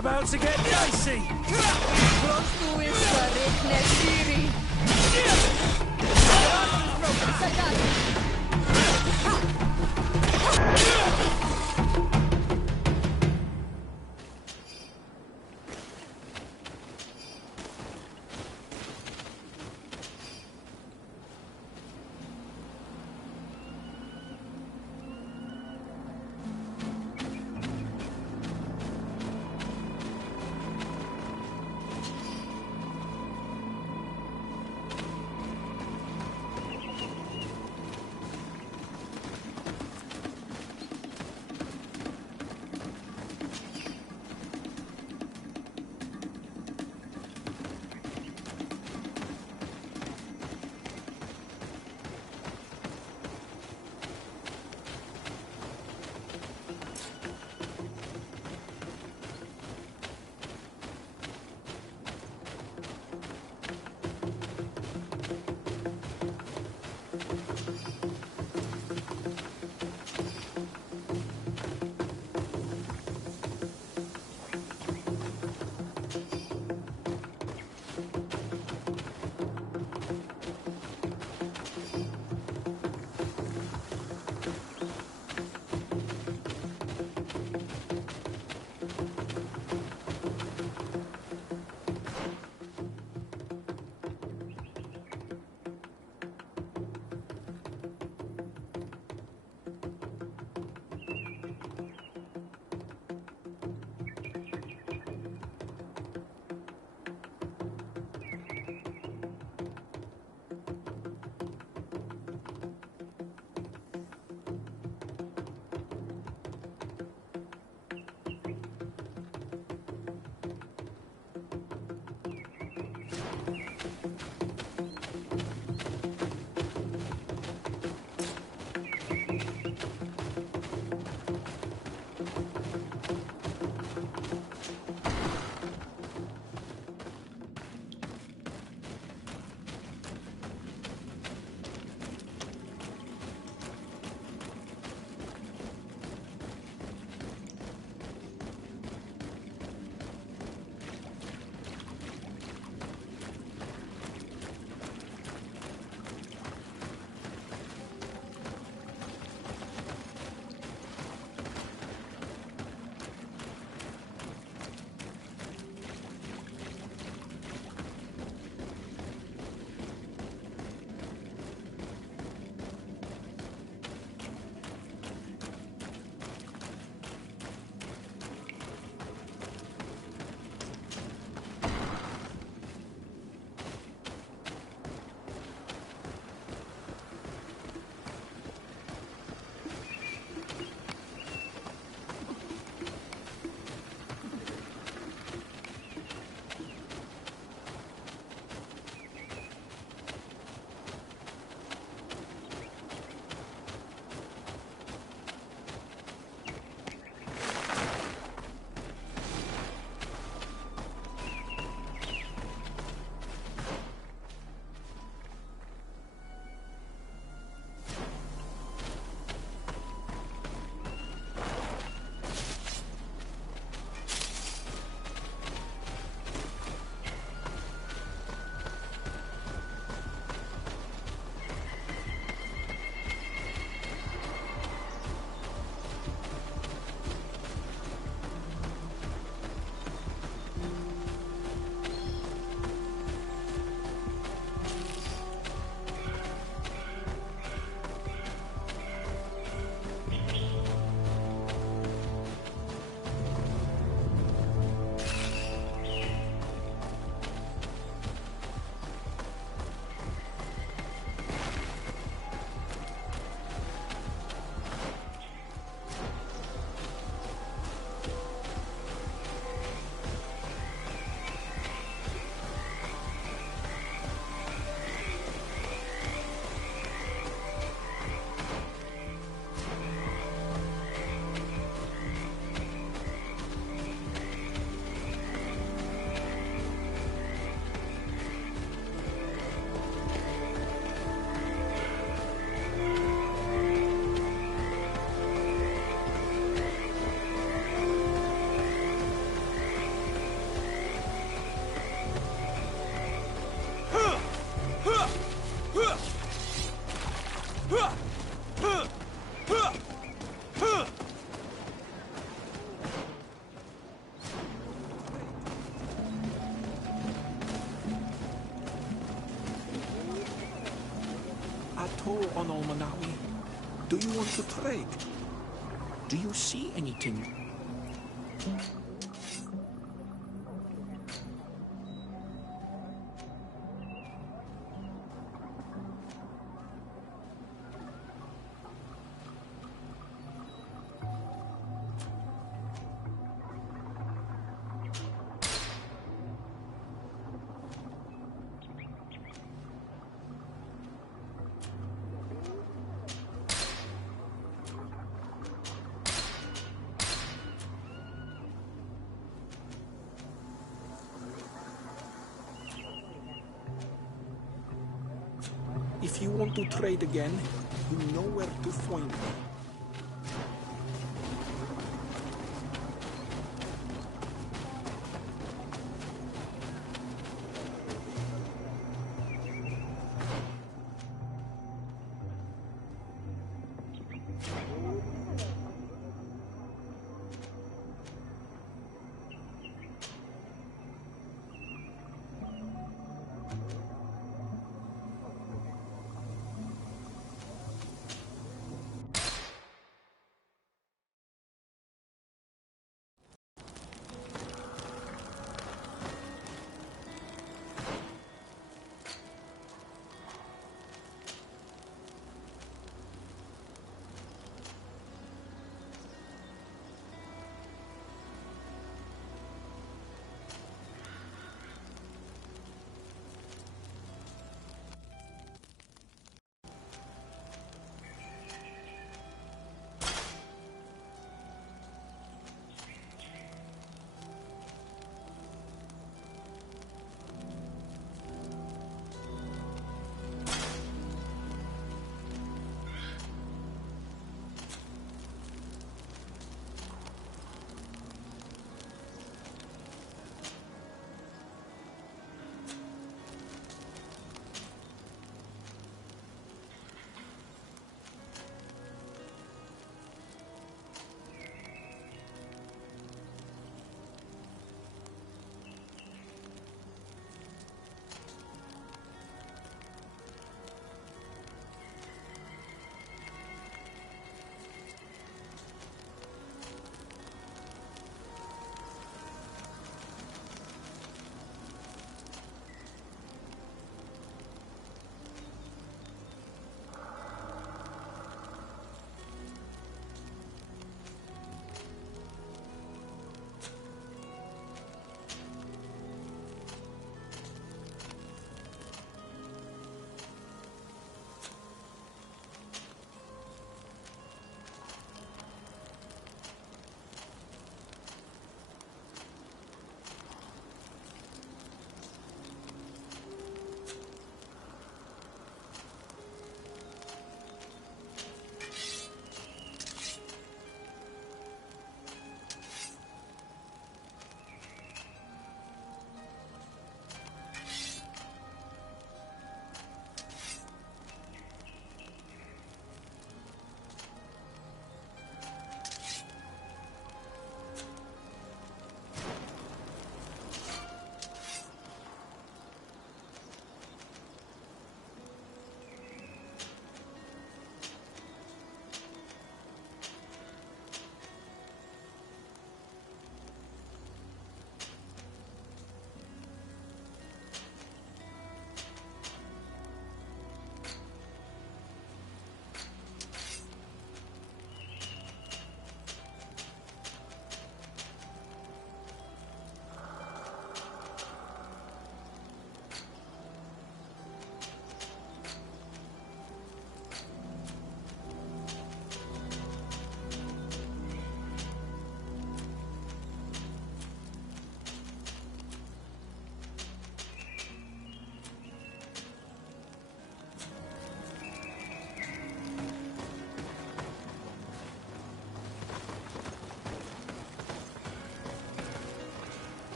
About to get dicey. Oh, Onomanawi, do you want to trade? Do you see anything? If you want to trade again, you know where to find me.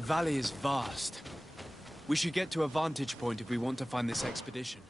The valley is vast. We should get to a vantage point if we want to find this expedition.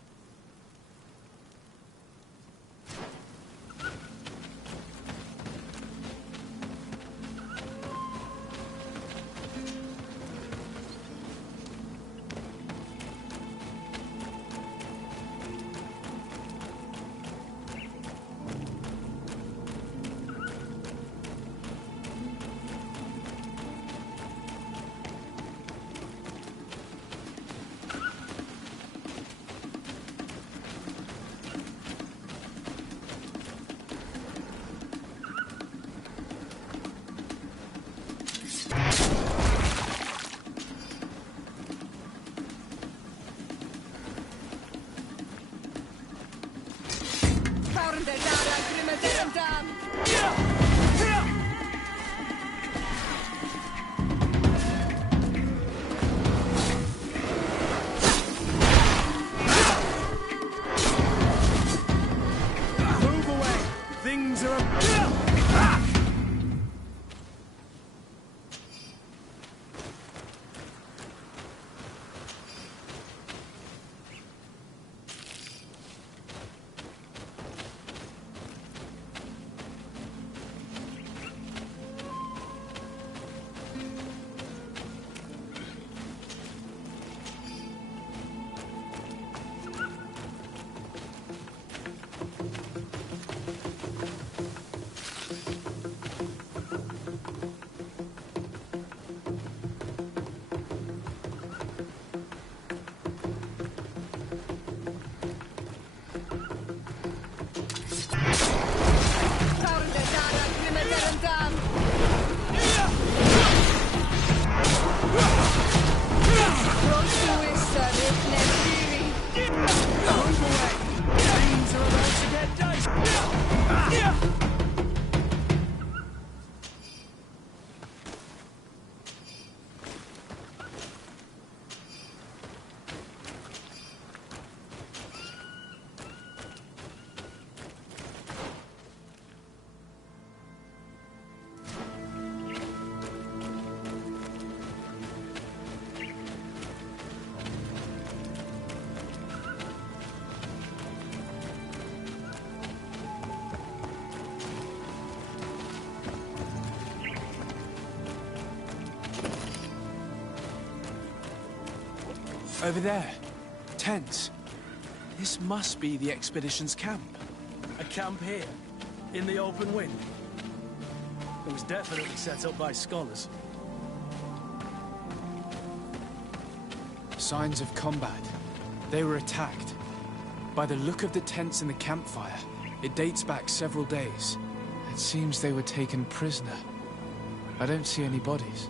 Over there. Tents. This must be the expedition's camp. A camp here, in the open wind. It was definitely set up by scholars. Signs of combat. They were attacked. By the look of the tents and the campfire, it dates back several days. It seems they were taken prisoner. I don't see any bodies.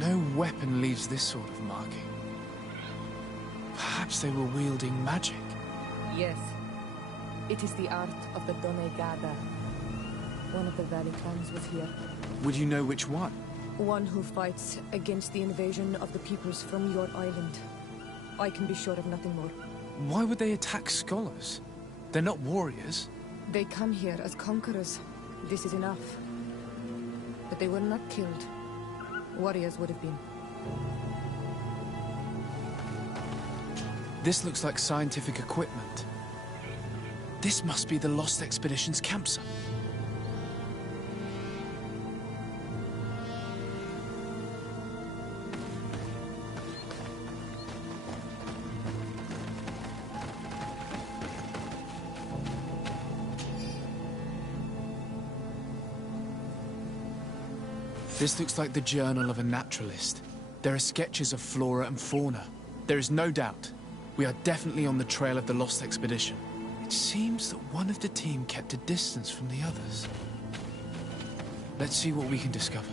No weapon leaves this sort of marking. Perhaps they were wielding magic. Yes. It is the art of the Donegada. One of the valley clans was here. Would you know which one? One who fights against the invasion of the peoples from your island. I can be sure of nothing more. Why would they attack scholars? They're not warriors. They come here as conquerors. This is enough. But they were not killed. Warriors would have been. This looks like scientific equipment. This must be the Lost Expedition's campsite. This looks like the journal of a naturalist. There are sketches of flora and fauna. There is no doubt. We are definitely on the trail of the Lost Expedition. It seems that one of the team kept a distance from the others. Let's see what we can discover.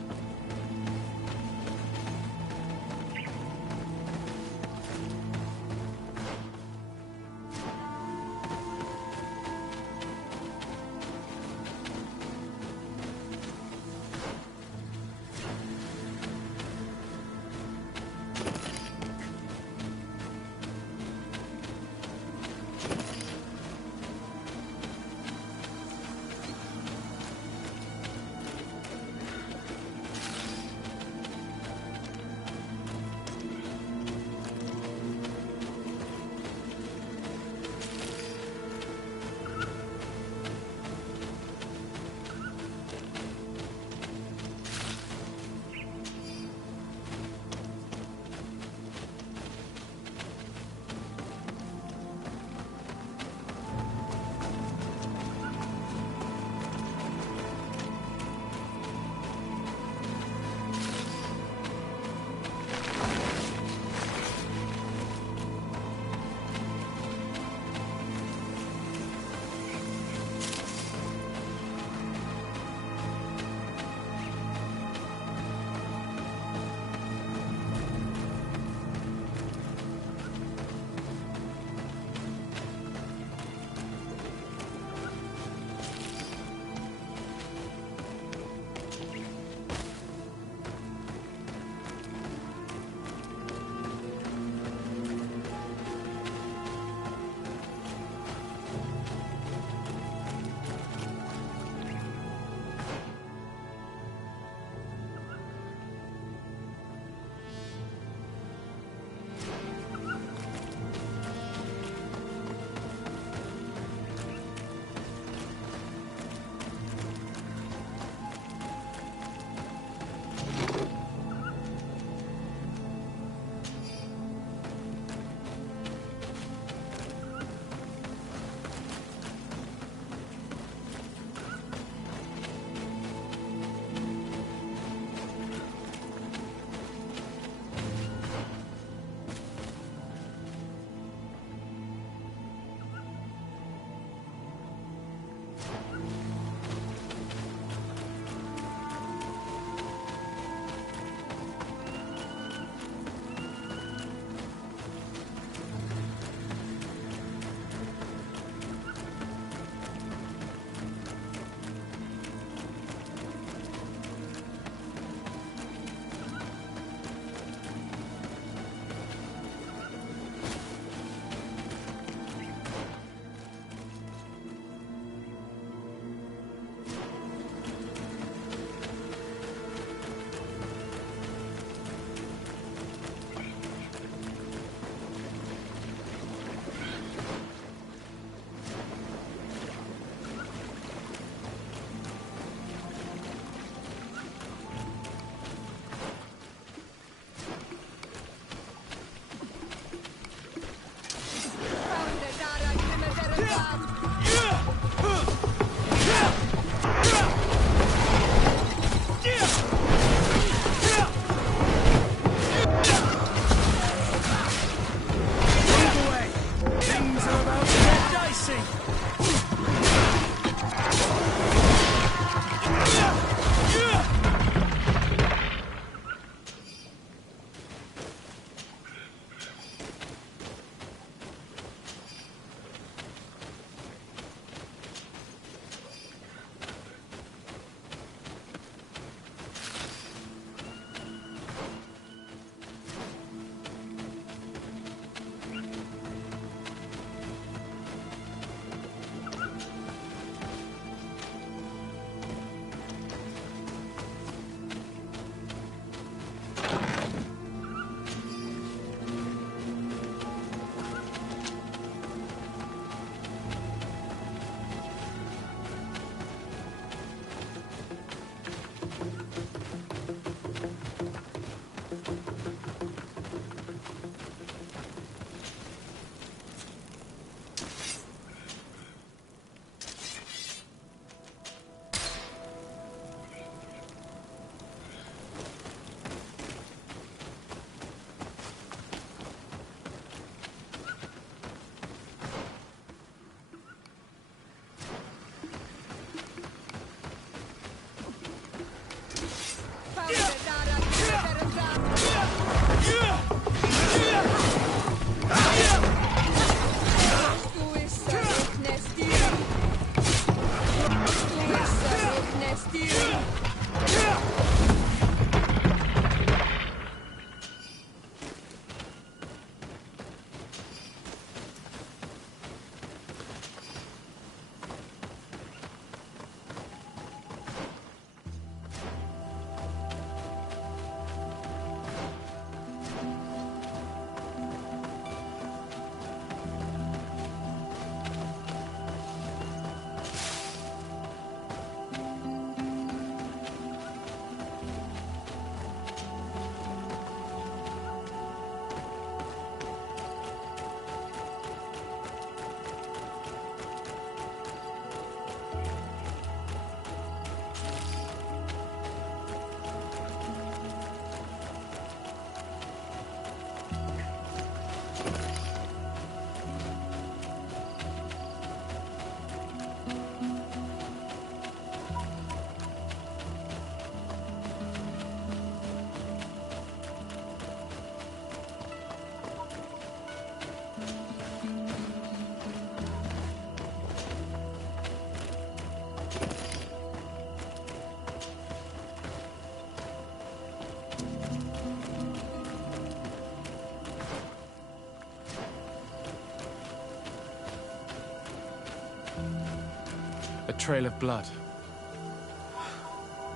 That trail of blood.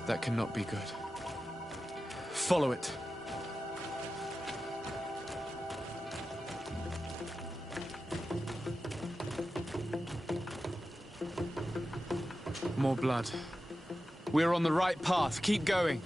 That cannot be good. Follow it. More blood. We're on the right path. Keep going.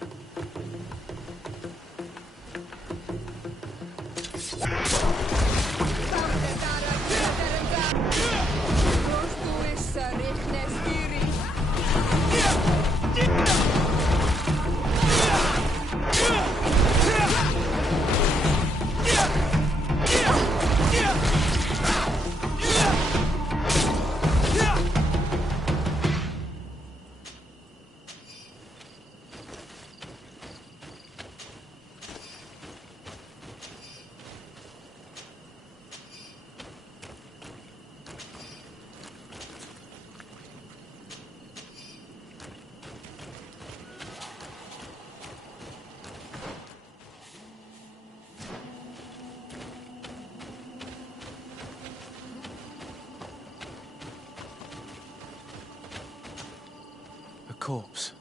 Corpse.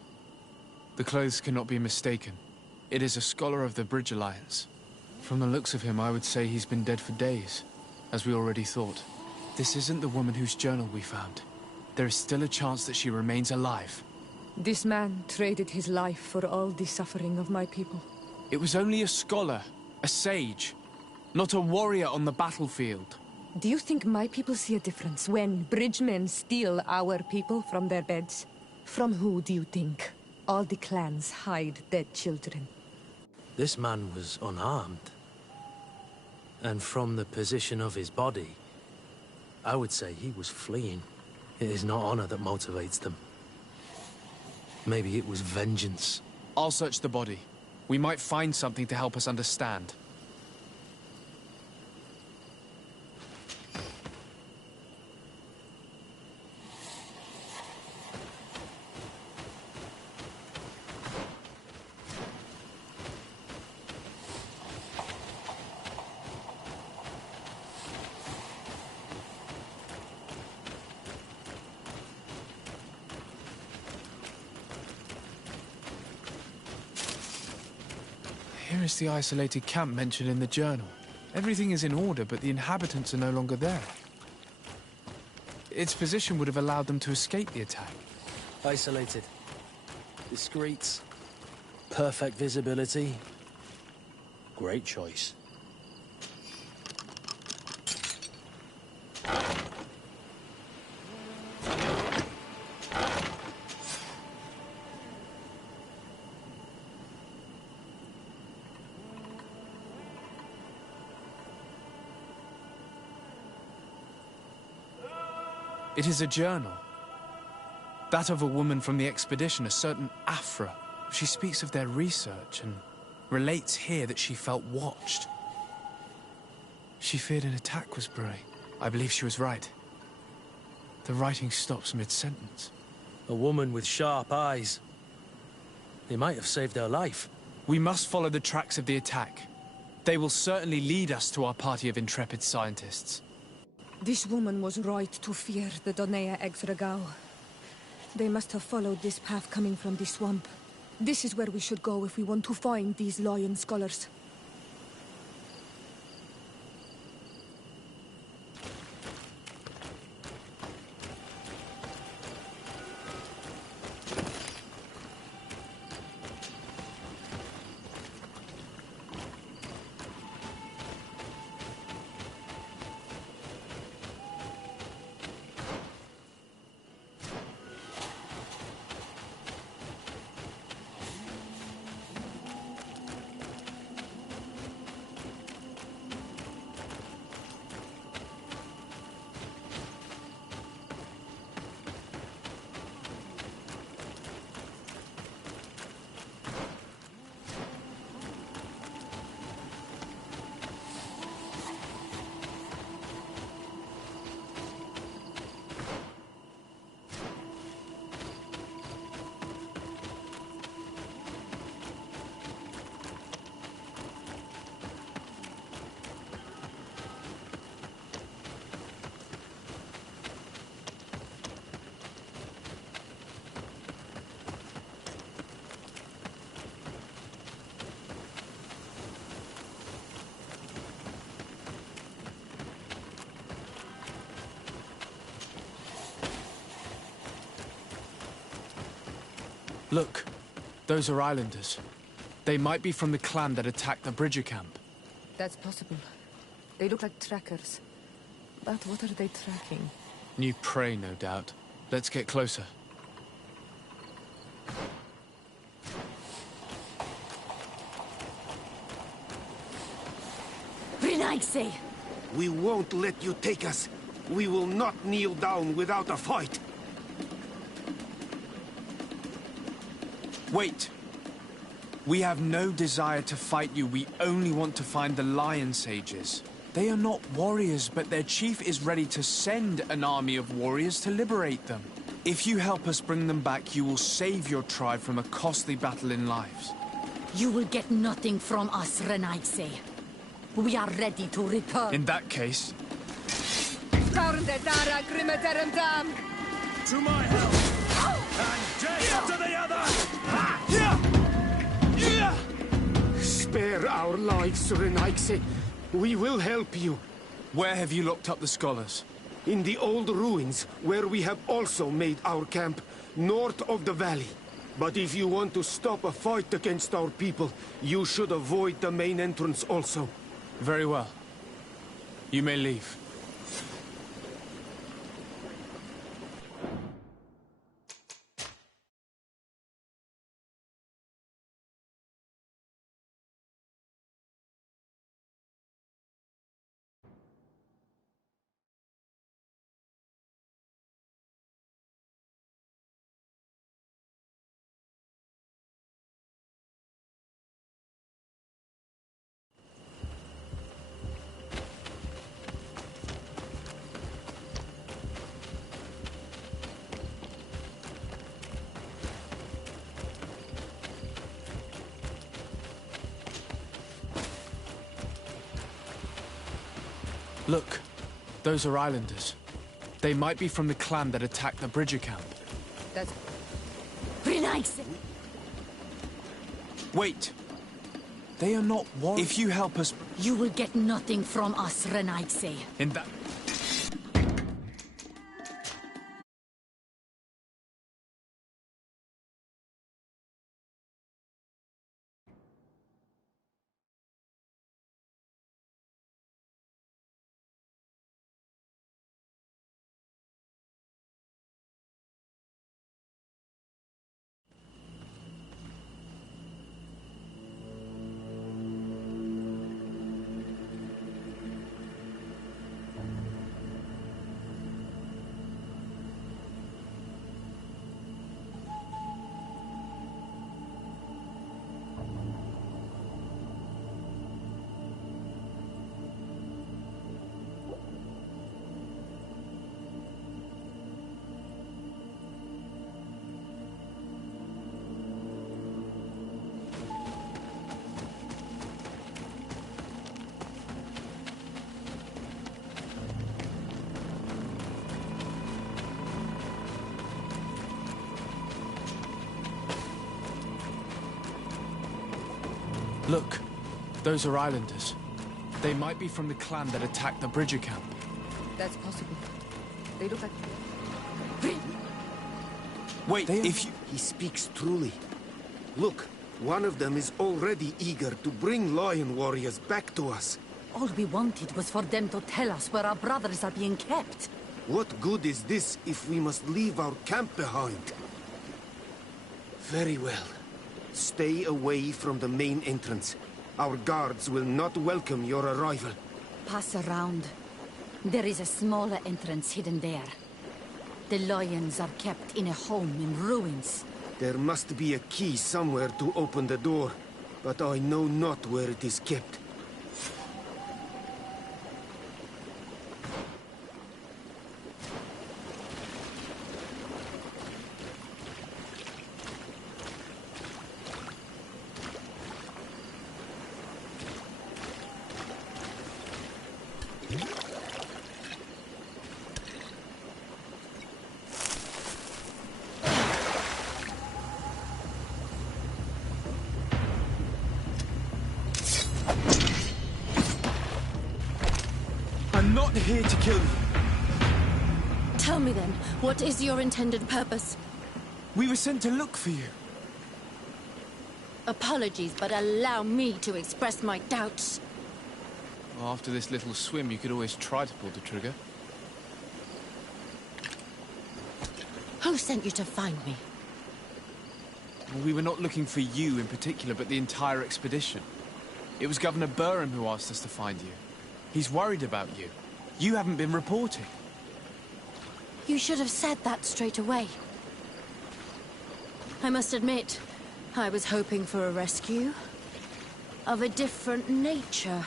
The clothes cannot be mistaken. It is a scholar of the Bridge Alliance. From the looks of him, I would say he's been dead for days, as we already thought. This isn't the woman whose journal we found. There is still a chance that she remains alive. This man traded his life for all the suffering of my people. It was only a scholar, a sage, not a warrior on the battlefield. Do you think my people see a difference when bridgemen steal our people from their beds? From who do you think all the clans hide dead children? This man was unarmed. And from the position of his body, I would say he was fleeing. It is not honor that motivates them. Maybe it was vengeance. I'll search the body. We might find something to help us understand. Here is the isolated camp mentioned in the journal. Everything is in order, but the inhabitants are no longer there. Its position would have allowed them to escape the attack. Isolated. Discreet. Perfect visibility. Great choice. It is a journal. That of a woman from the expedition, a certain Afra. She speaks of their research and relates here that she felt watched. She feared an attack was brewing. I believe she was right. The writing stops mid-sentence. A woman with sharp eyes. They might have saved her life. We must follow the tracks of the attack. They will certainly lead us to our party of intrepid scientists. This woman was right to fear the Donea Exregao. They must have followed this path coming from the swamp. This is where we should go if we want to find these lion scholars. Look, those are islanders. They might be from the clan that attacked the Bridger camp. That's possible. They look like trackers. But what are they tracking? New prey, no doubt. Let's get closer. Renaigse! We won't let you take us. We will not kneel down without a fight. Wait. We have no desire to fight you. We only want to find the Lion Sages. They are not warriors, but their chief is ready to send an army of warriors to liberate them. If you help us bring them back, you will save your tribe from a costly battle in lives. You will get nothing from us, Renaigse. We are ready to return. In that case... To my help! And death to the other! Spare our lives, Renaigse. We will help you. Where have you locked up the scholars? In the old ruins, where we have also made our camp, north of the valley. But if you want to stop a fight against our people, you should avoid the main entrance also. Very well. You may leave. Look, those are islanders. They might be from the clan that attacked the Bridger camp. That's... Renaigse! Wait! They are not warriors. If you help us... You will get nothing from us, Renaigse. In that... Look, those are islanders. They might be from the clan that attacked the Bridger camp. That's possible. They look like... Wait, if you... He speaks truly. Look, one of them is already eager to bring lion warriors back to us. All we wanted was for them to tell us where our brothers are being kept. What good is this if we must leave our camp behind? Very well. Stay away from the main entrance. Our guards will not welcome your arrival. Pass around. There is a smaller entrance hidden there. The lions are kept in a home in ruins. There must be a key somewhere to open the door, but I know not where it is kept. I'm not here to kill you. Tell me then, what is your intended purpose? We were sent to look for you. Apologies, but allow me to express my doubts. Well, after this little swim, you could always try to pull the trigger. Who sent you to find me? Well, we were not looking for you in particular, but the entire expedition. It was Governor Burham who asked us to find you. He's worried about you. You haven't been reporting. You should have said that straight away. I must admit, I was hoping for a rescue. Of a different nature.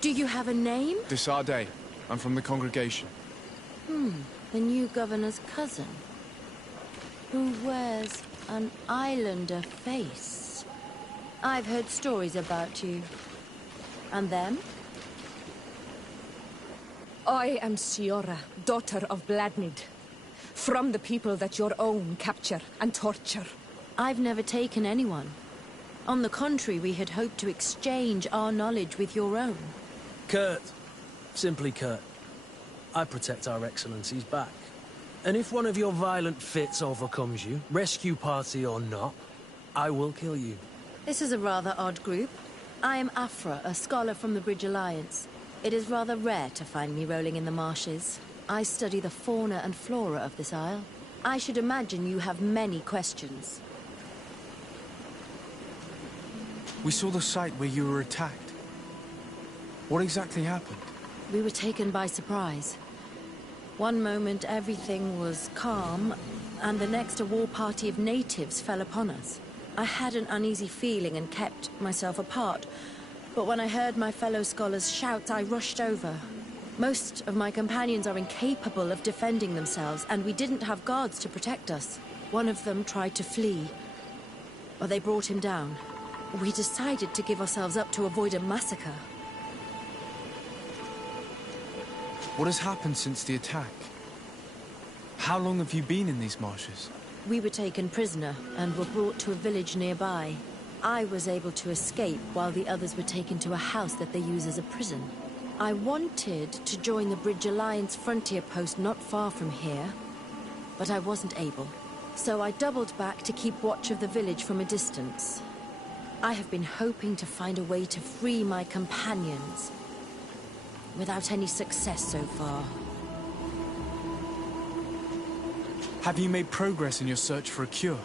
Do you have a name? Desarde. I'm from the congregation. The new governor's cousin. Who wears an islander face. I've heard stories about you. And them? I am Siora, daughter of Bladnid. From the people that your own capture and torture. I've never taken anyone. On the contrary, we had hoped to exchange our knowledge with your own. Kurt. Simply Kurt. I protect our excellencies back. And if one of your violent fits overcomes you, rescue party or not, I will kill you. This is a rather odd group. I am Afra, a scholar from the Bridge Alliance. It is rather rare to find me rolling in the marshes. I study the fauna and flora of this isle. I should imagine you have many questions. We saw the site where you were attacked. What exactly happened? We were taken by surprise. One moment everything was calm, and the next a war party of natives fell upon us. I had an uneasy feeling and kept myself apart, but when I heard my fellow scholars shout, I rushed over. Most of my companions are incapable of defending themselves, and we didn't have guards to protect us. One of them tried to flee, but they brought him down. We decided to give ourselves up to avoid a massacre. What has happened since the attack? How long have you been in these marshes? We were taken prisoner and were brought to a village nearby. I was able to escape while the others were taken to a house that they use as a prison. I wanted to join the Bridge Alliance frontier post not far from here, but I wasn't able. So I doubled back to keep watch of the village from a distance. I have been hoping to find a way to free my companions, without any success so far. Have you made progress in your search for a cure?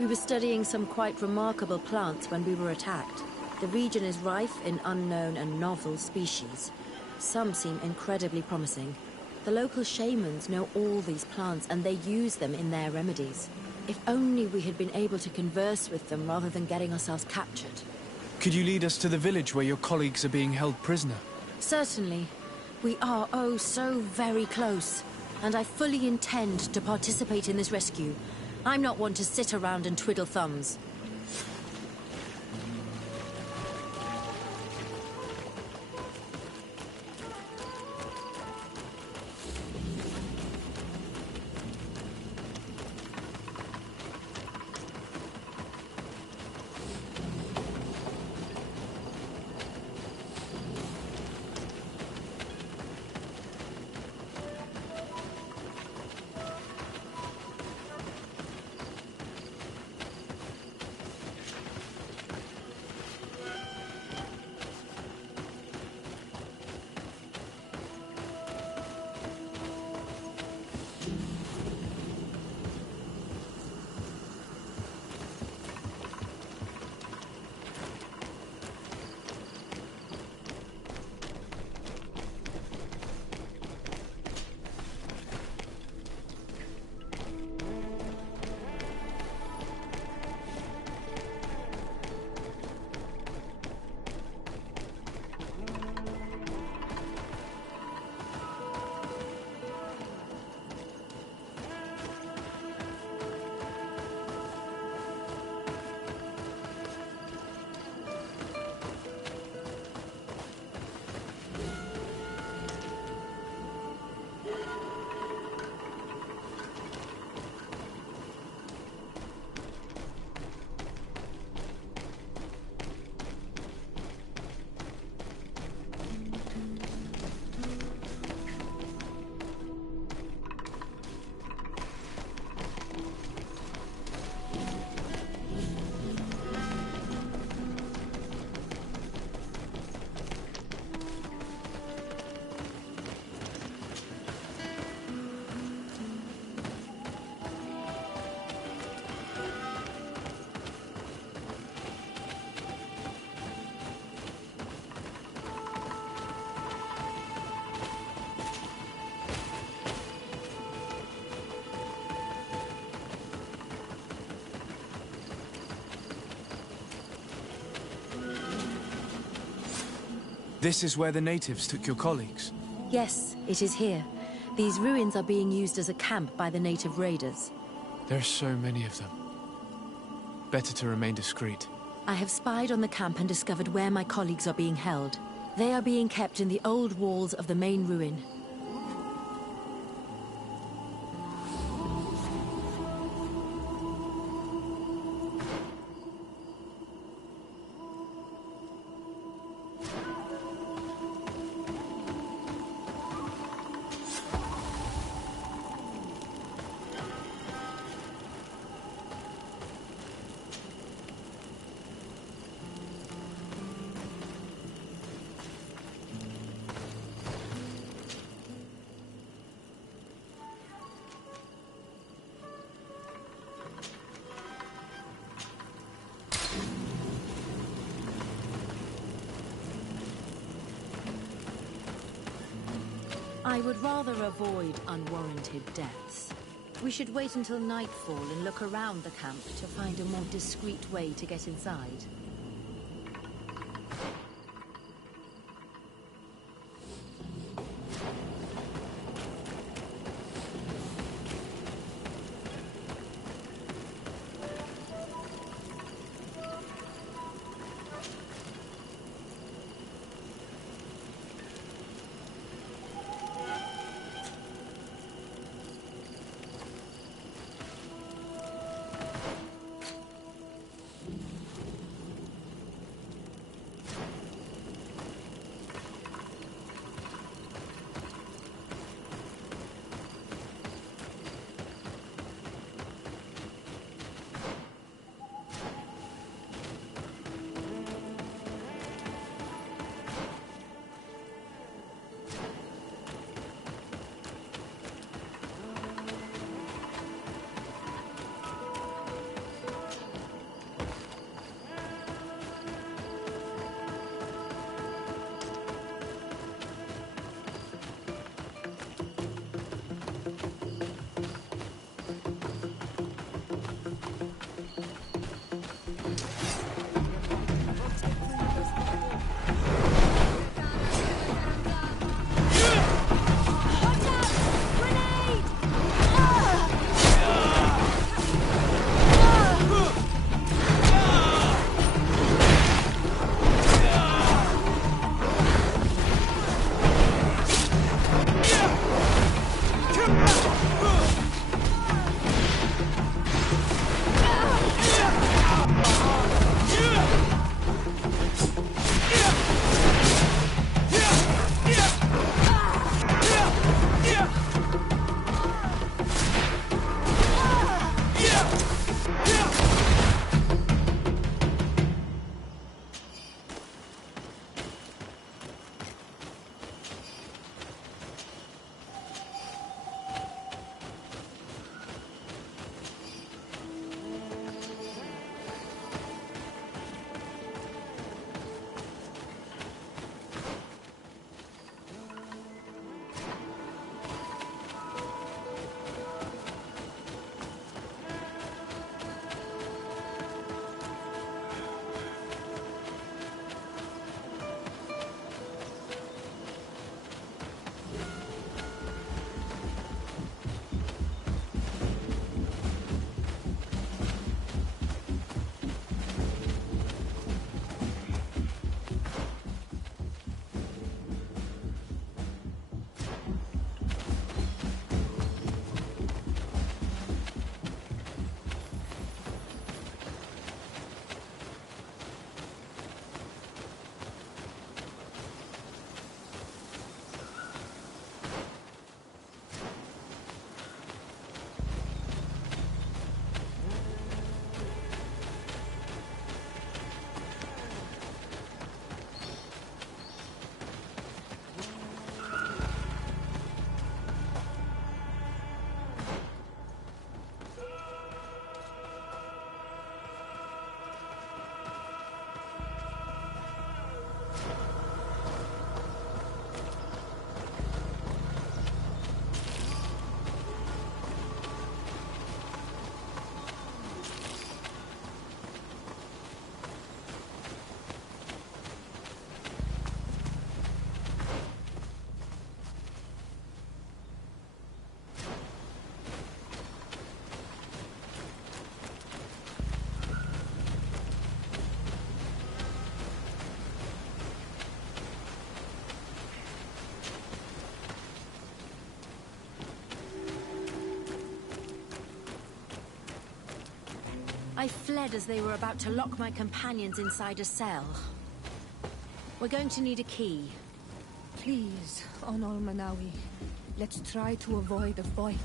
We were studying some quite remarkable plants when we were attacked. The region is rife in unknown and novel species. Some seem incredibly promising. The local shamans know all these plants and they use them in their remedies. If only we had been able to converse with them rather than getting ourselves captured. Could you lead us to the village where your colleagues are being held prisoner? Certainly. We are, oh, so very close. And I fully intend to participate in this rescue. I'm not one to sit around and twiddle thumbs. This is where the natives took your colleagues? Yes, it is here. These ruins are being used as a camp by the native raiders. There are so many of them. Better to remain discreet. I have spied on the camp and discovered where my colleagues are being held. They are being kept in the old walls of the main ruin. I would rather avoid unwarranted deaths. We should wait until nightfall and look around the camp to find a more discreet way to get inside. I fled as they were about to lock my companions inside a cell. We're going to need a key. Please, Onol Manawi, let's try to avoid a fight.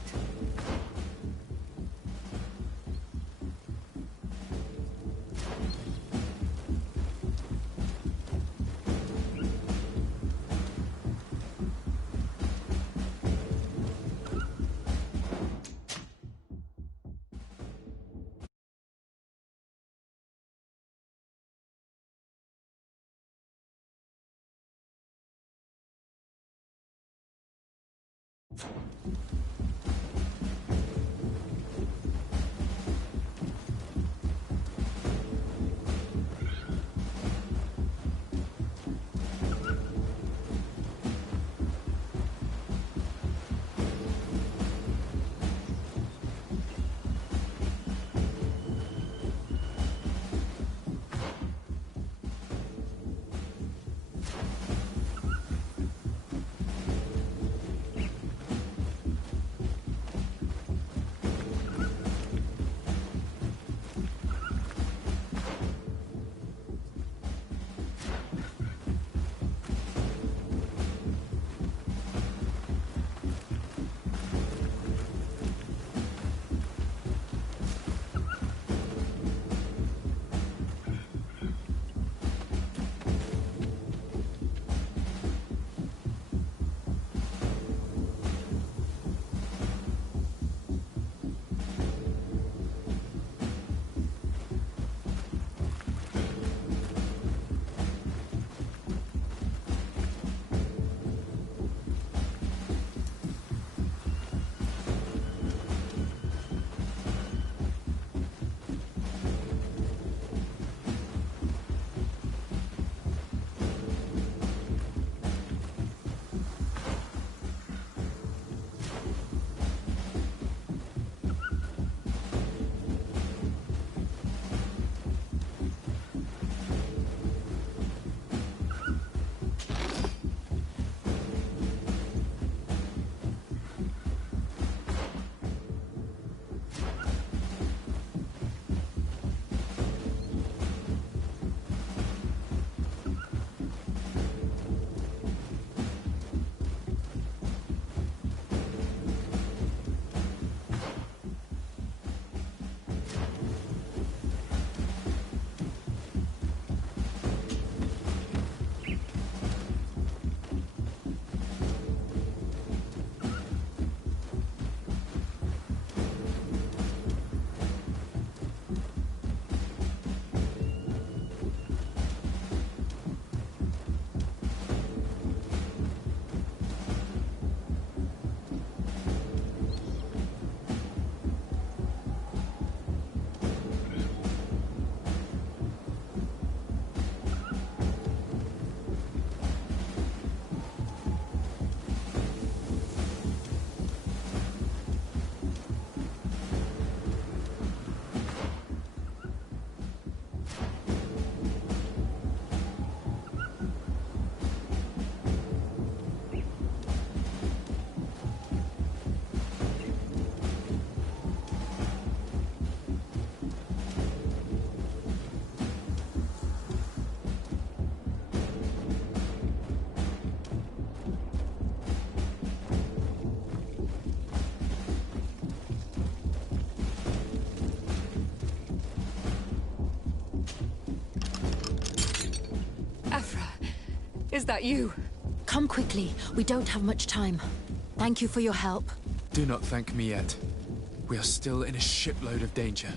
Is that you? Come quickly. We don't have much time. Thank you for your help. Do not thank me yet. We are still in a shipload of danger.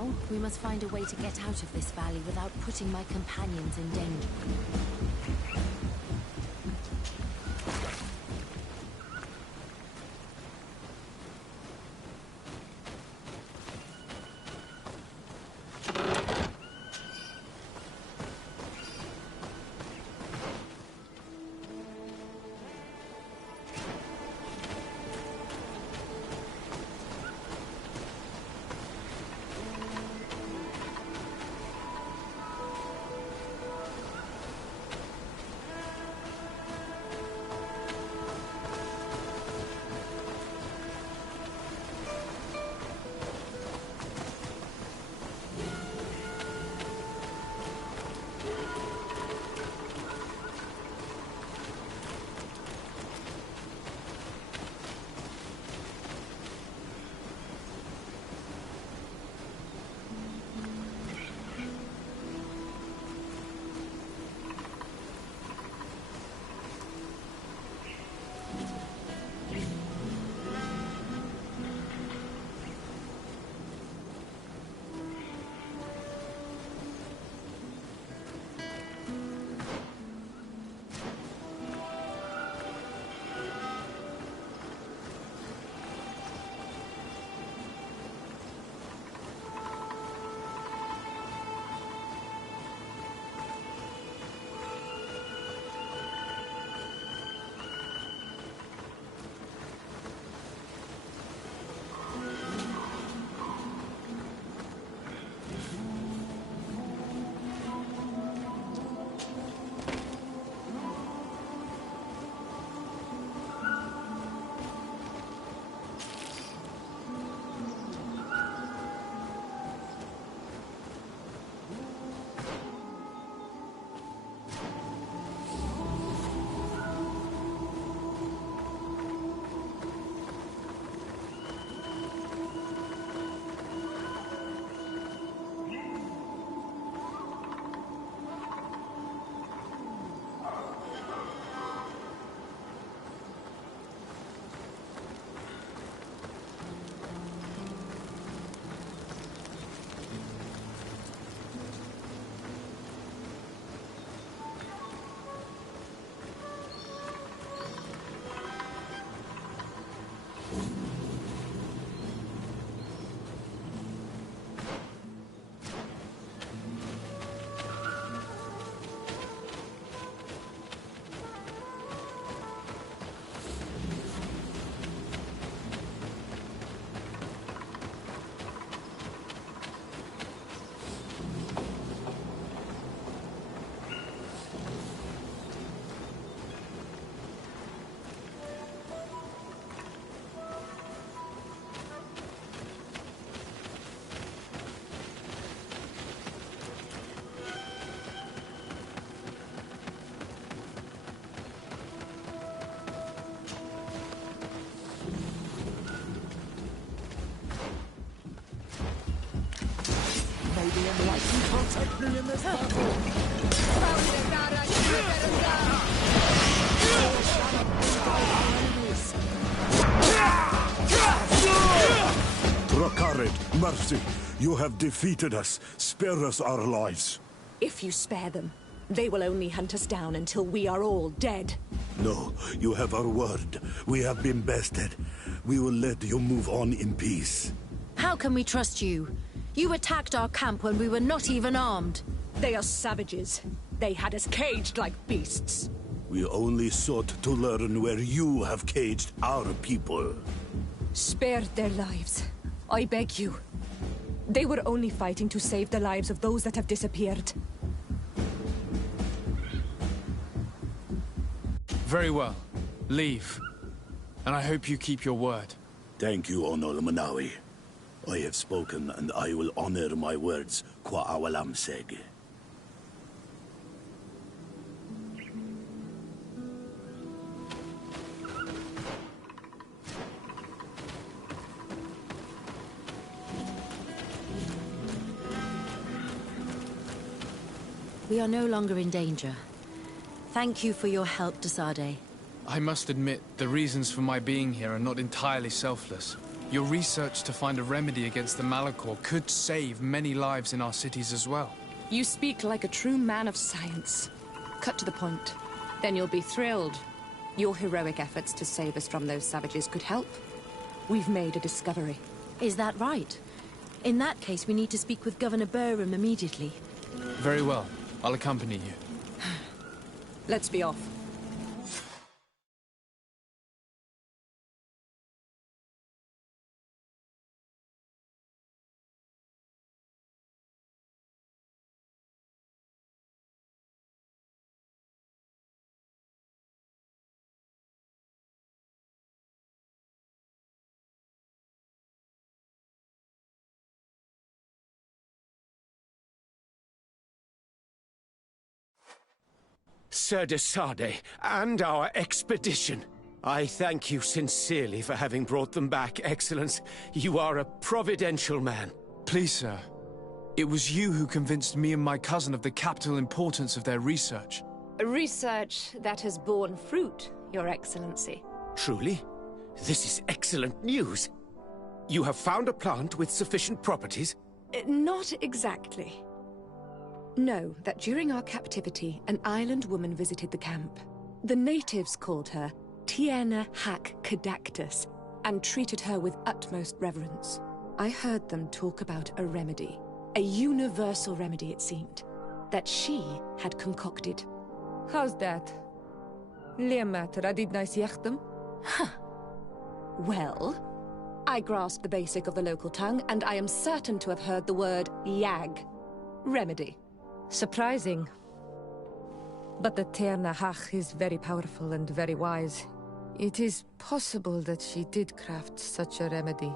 now, we must find a way to get out of this valley without putting my companions in danger. Maybe enlightened protect me in this battle. Drakarid, mercy, you have defeated us. Spare us our lives. If you spare them, they will only hunt us down until we are all dead. No, you have our word. We have been bested. We will let you move on in peace. How can we trust you? You attacked our camp when we were not even armed. They are savages. They had us caged like beasts. We only sought to learn where you have caged our people. Spare their lives. I beg you. They were only fighting to save the lives of those that have disappeared. Very well. Leave. And I hope you keep your word. Thank you, Onol Manawi. I have spoken, and I will honor my words, qua awalam seg. We are no longer in danger. Thank you for your help, Desade. I must admit, the reasons for my being here are not entirely selfless. Your research to find a remedy against the Malachor could save many lives in our cities as well. You speak like a true man of science. Cut to the point. Then you'll be thrilled. Your heroic efforts to save us from those savages could help. We've made a discovery. Is that right? In that case, we need to speak with Governor Burham immediately. Very well. I'll accompany you. Let's be off. Sir de Sade, and our expedition. I thank you sincerely for having brought them back, Excellence. You are a providential man. Please, sir. It was you who convinced me and my cousin of the capital importance of their research. Research that has borne fruit, Your Excellency. Truly? This is excellent news. You have found a plant with sufficient properties? Not exactly. Know that during our captivity, an island woman visited the camp. The natives called her Tierna Hac Cadactus and treated her with utmost reverence. I heard them talk about a remedy, a universal remedy it seemed, that she had concocted. How's that? Leamat radidnais yechtem? Well, I grasped the basic of the local tongue, and I am certain to have heard the word yag. Remedy. Surprising. But the Tierna Hach is very powerful and very wise. It is possible that she did craft such a remedy.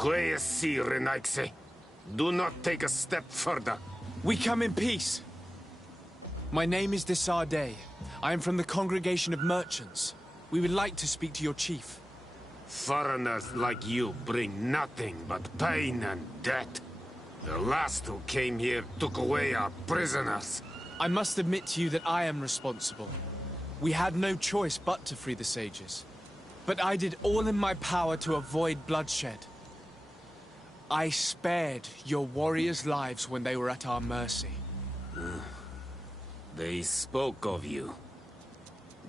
Quiesci, Renaigse. Do not take a step further. We come in peace. My name is Desardet. I am from the Congregation of Merchants. We would like to speak to your chief. Foreigners like you bring nothing but pain and debt. The last who came here took away our prisoners. I must admit to you that I am responsible. We had no choice but to free the sages. But I did all in my power to avoid bloodshed. I spared your warriors' lives when they were at our mercy. They spoke of you.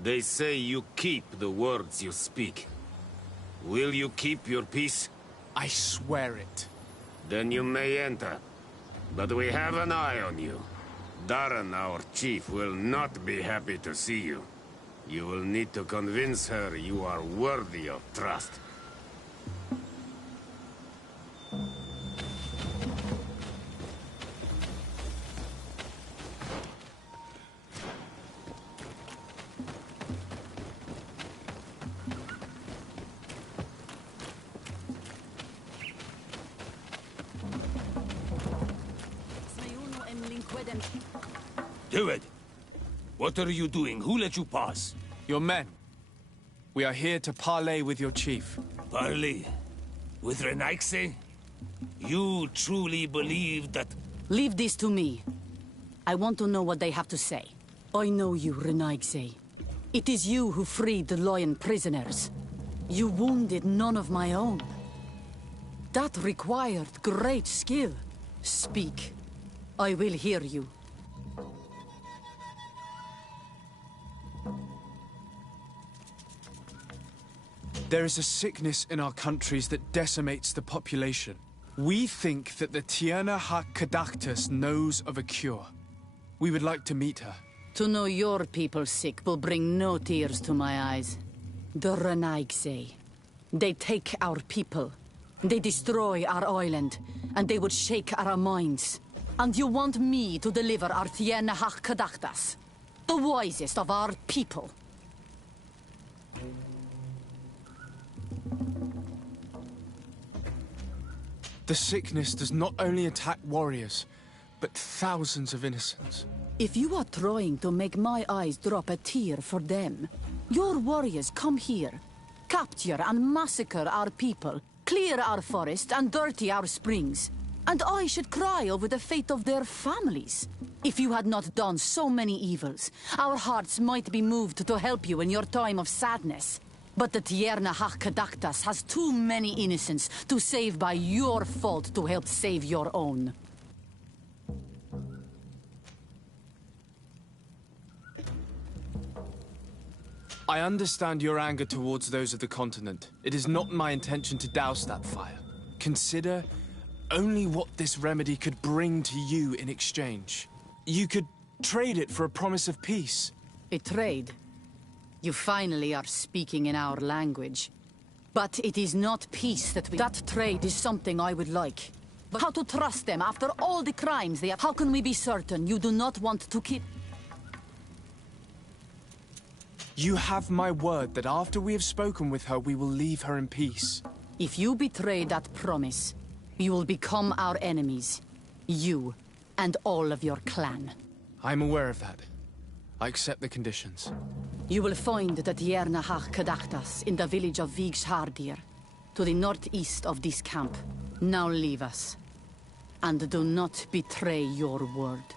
They say you keep the words you speak. Will you keep your peace? I swear it. Then you may enter. But we have an eye on you. Darren, our chief, will not be happy to see you. You will need to convince her you are worthy of trust. Do it! What are you doing? Who let you pass? Your men. We are here to parley with your chief. Parley? With Renaigse? You truly believe that... Leave this to me. I want to know what they have to say. I know you, Renaigse. It is you who freed the lion prisoners. You wounded none of my own. That required great skill. Speak. I will hear you. There is a sickness in our countries that decimates the population. We think that the Tierna Hac Cadactus knows of a cure. We would like to meet her. To know your people sick will bring no tears to my eyes. The Renaigse. They take our people. They destroy our island, and they would shake our minds. And you want me to deliver our Tierna Hac Cadactus, the wisest of our people. The sickness does not only attack warriors, but thousands of innocents. If you are trying to make my eyes drop a tear for them, your warriors come here, capture and massacre our people, clear our forest and dirty our springs. And I should cry over the fate of their families. If you had not done so many evils, our hearts might be moved to help you in your time of sadness. But the Tierna Hac Cadactus has too many innocents to save by your fault to help save your own. I understand your anger towards those of the continent. It is not my intention to douse that fire. Consider only what this remedy could bring to you in exchange. You could trade it for a promise of peace. A trade? You finally are speaking in our language. But it is not peace that we... That trade is something I would like. But how to trust them after all the crimes they have... How can we be certain you do not want to kill... You have my word that after we have spoken with her, we will leave her in peace. If you betray that promise, you will become our enemies. You and all of your clan. I'm aware of that. I accept the conditions. You will find the Tierna Hac Cadactus in the village of Vigshardir, to the northeast of this camp. Now leave us. And do not betray your word.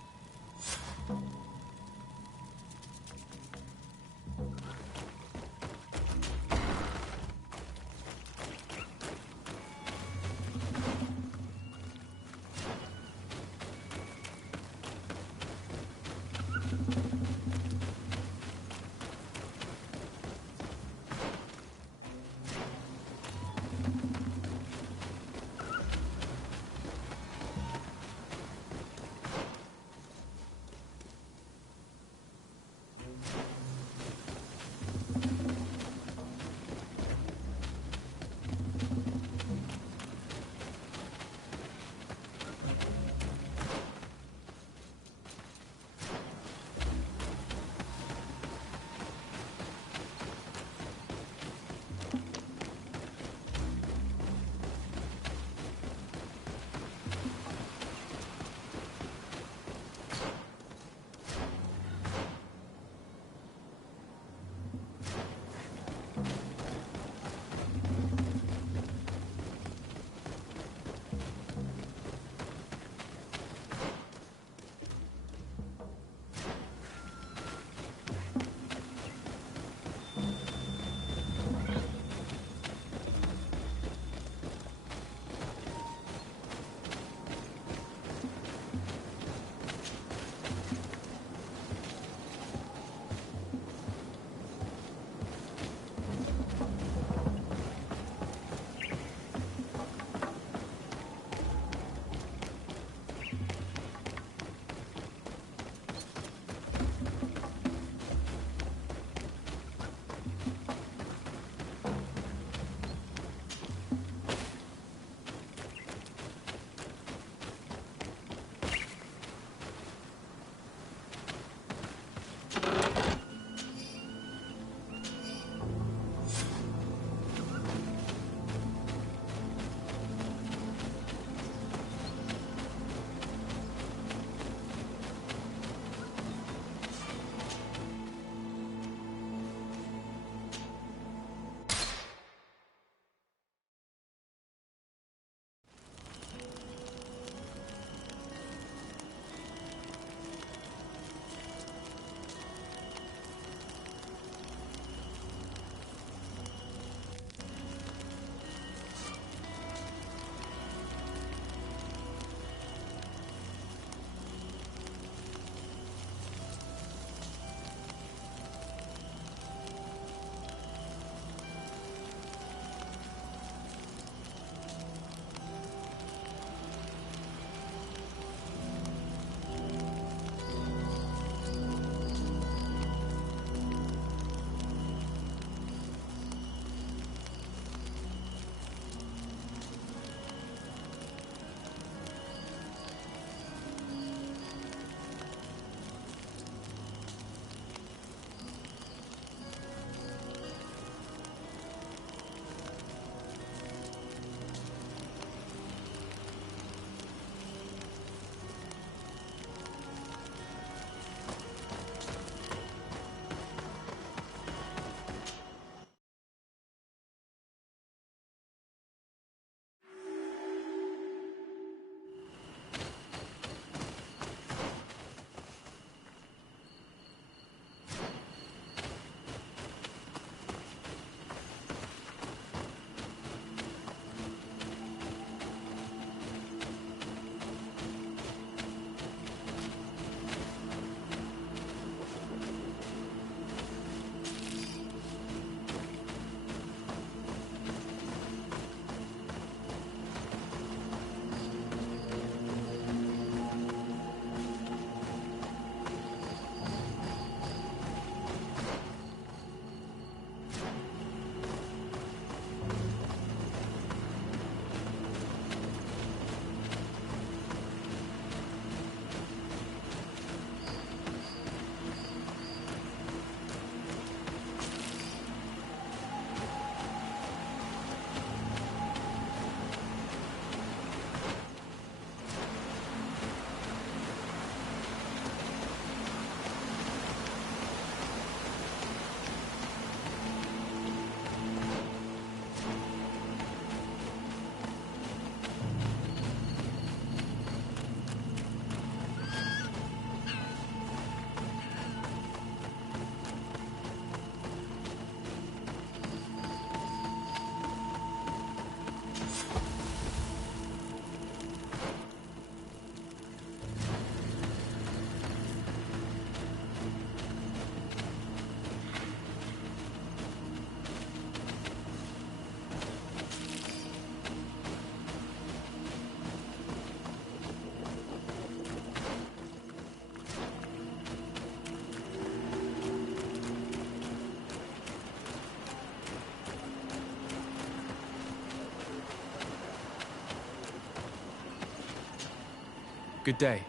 Good day.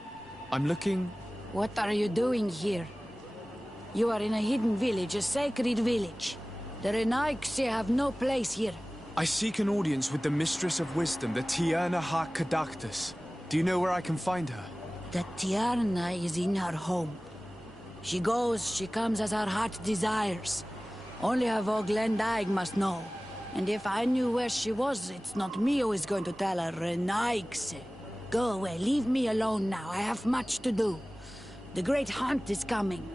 I'm looking... What are you doing here? You are in a hidden village, a sacred village. The Renaigse have no place here. I seek an audience with the Mistress of Wisdom, the Tierna Ha-Kadactus. Do you know where I can find her? The Tierna is in her home. She goes, she comes as her heart desires. Only her Voglendaig must know. And if I knew where she was, it's not me who is going to tell her, Renaigse. Go away, leave me alone now. I have much to do. The great hunt is coming.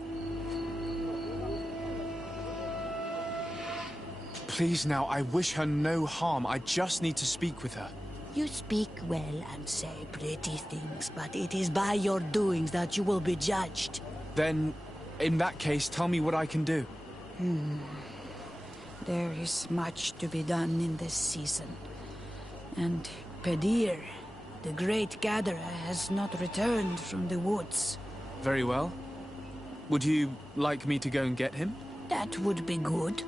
Please now, I wish her no harm. I just need to speak with her. You speak well and say pretty things, but it is by your doings that you will be judged. Then, in that case, tell me what I can do. There is much to be done in this season. And Pedir, the great gatherer, has not returned from the woods. Very well. Would you like me to go and get him? That would be good.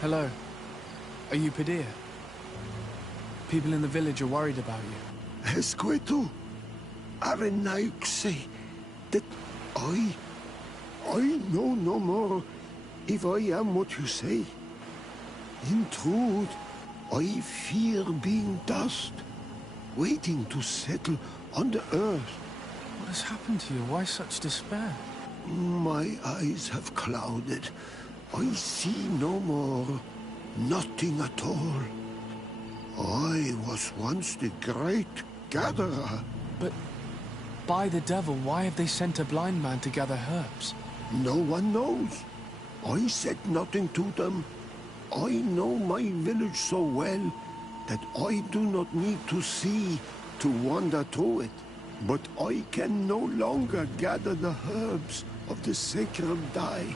Hello. Are you Pedir? People in the village are worried about you. Esqueto, Arenaigse, that I know no more if I am what you say. In truth, I fear being dust, waiting to settle on the earth. What has happened to you? Why such despair? My eyes have clouded. I see no more, nothing at all. I was once the great gatherer. But, by the devil, why have they sent a blind man to gather herbs? No one knows. I said nothing to them. I know my village so well that I do not need to see to wander through it. But I can no longer gather the herbs of the sacred dye.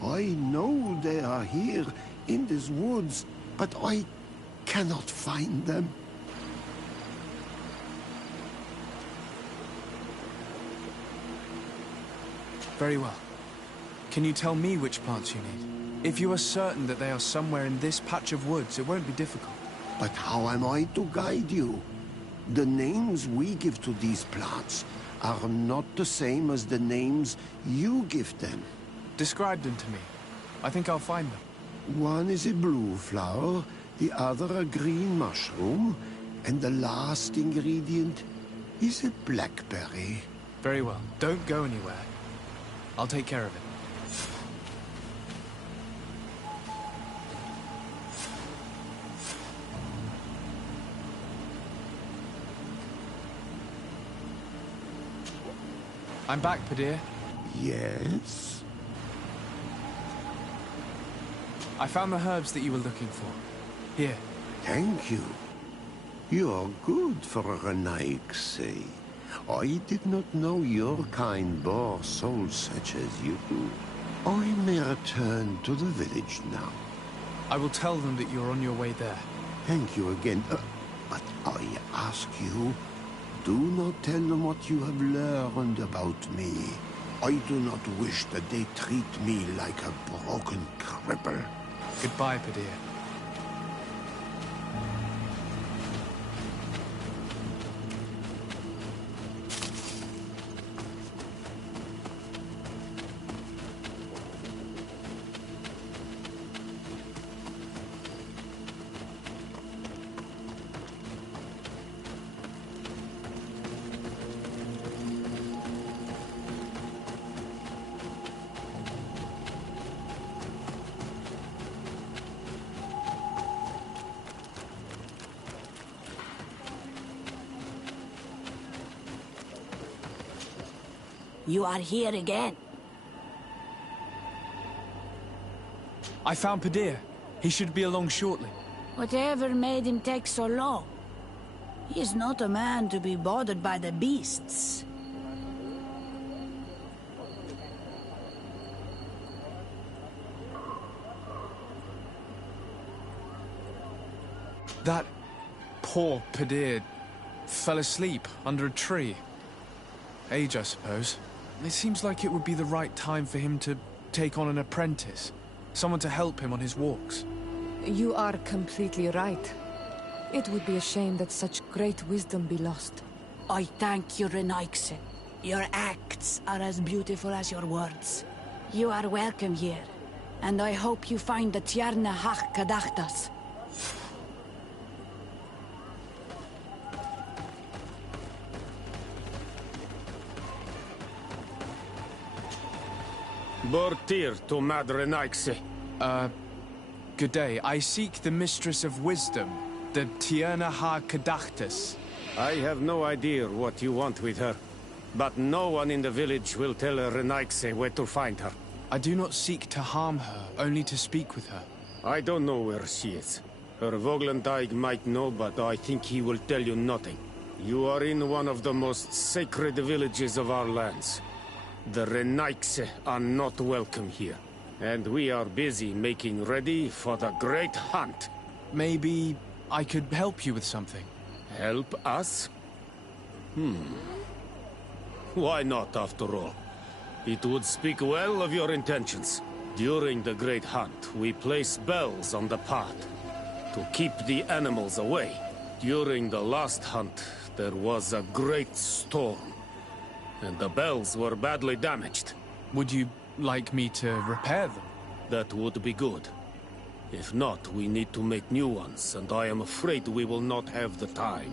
I know they are here in these woods, but I cannot find them. Very well. Can you tell me which plants you need? If you are certain that they are somewhere in this patch of woods, it won't be difficult. But how am I to guide you? The names we give to these plants are not the same as the names you give them. Describe them to me. I think I'll find them. One is a blue flower, the other a green mushroom, and the last ingredient is a blackberry. Very well. Don't go anywhere. I'll take care of it. I'm back, Pedir. Yes? I found the herbs that you were looking for. Here. Thank you. You're good for a Renaigse. I did not know your kind bore souls such as you do. I may return to the village now. I will tell them that you're on your way there. Thank you again. But I ask you, Do not tell them what you have learned about me. I do not wish that they treat me like a broken cripple. Goodbye, Padir. You are here again. I found Padir. He should be along shortly. Whatever made him take so long? He is not a man to be bothered by the beasts. That poor Padir fell asleep under a tree. Age, I suppose. It seems like it would be the right time for him to take on an apprentice. Someone to help him on his walks. You are completely right. It would be a shame that such great wisdom be lost. I thank you, Renaikse. Your acts are as beautiful as your words. You are welcome here, and I hope you find the Tierna Hach Kadachtas. Bortir to Madre Naixe. Good day. I seek the Mistress of Wisdom, the Tierna Ha Kadachtas. I have no idea what you want with her, but no one in the village will tell Renaixe where to find her. I do not seek to harm her, only to speak with her. I don't know where she is. Her Voglenteig might know, but I think he will tell you nothing. You are in one of the most sacred villages of our lands. The Renaixe are not welcome here, and we are busy making ready for the great hunt. Maybe I could help you with something. Help us? Why not, after all? It would speak well of your intentions. During the great hunt, we place bells on the path to keep the animals away. During the last hunt, there was a great storm, and the bells were badly damaged. Would you like me to repair them? That would be good. If not, we need to make new ones, and I am afraid we will not have the time.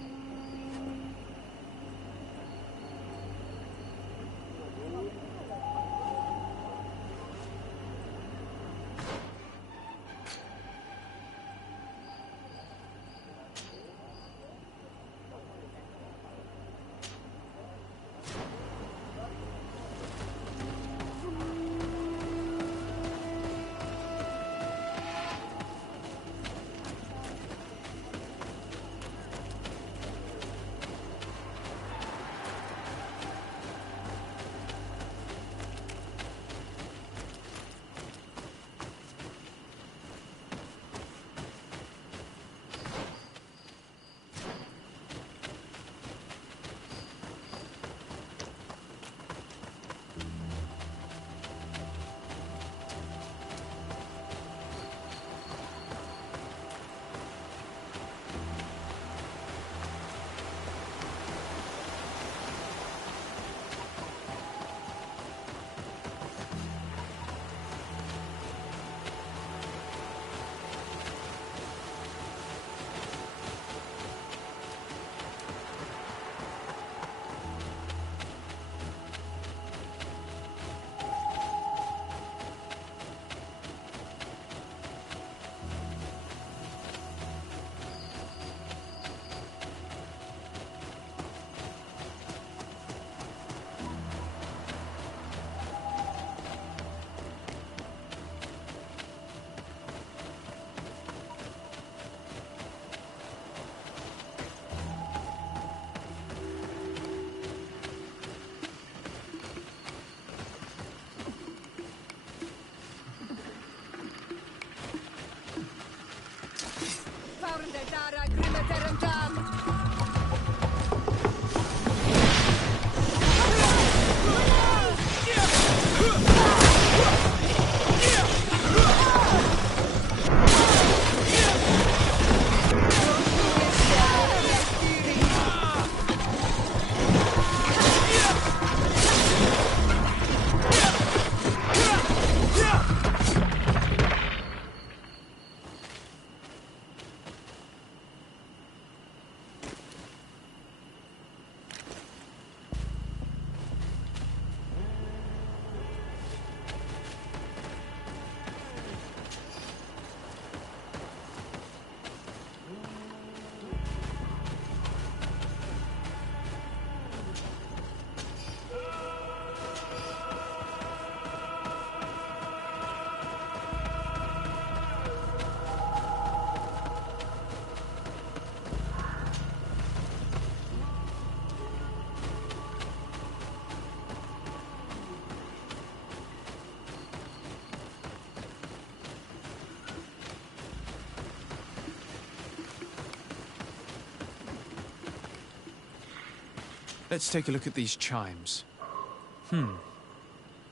Let's take a look at these chimes.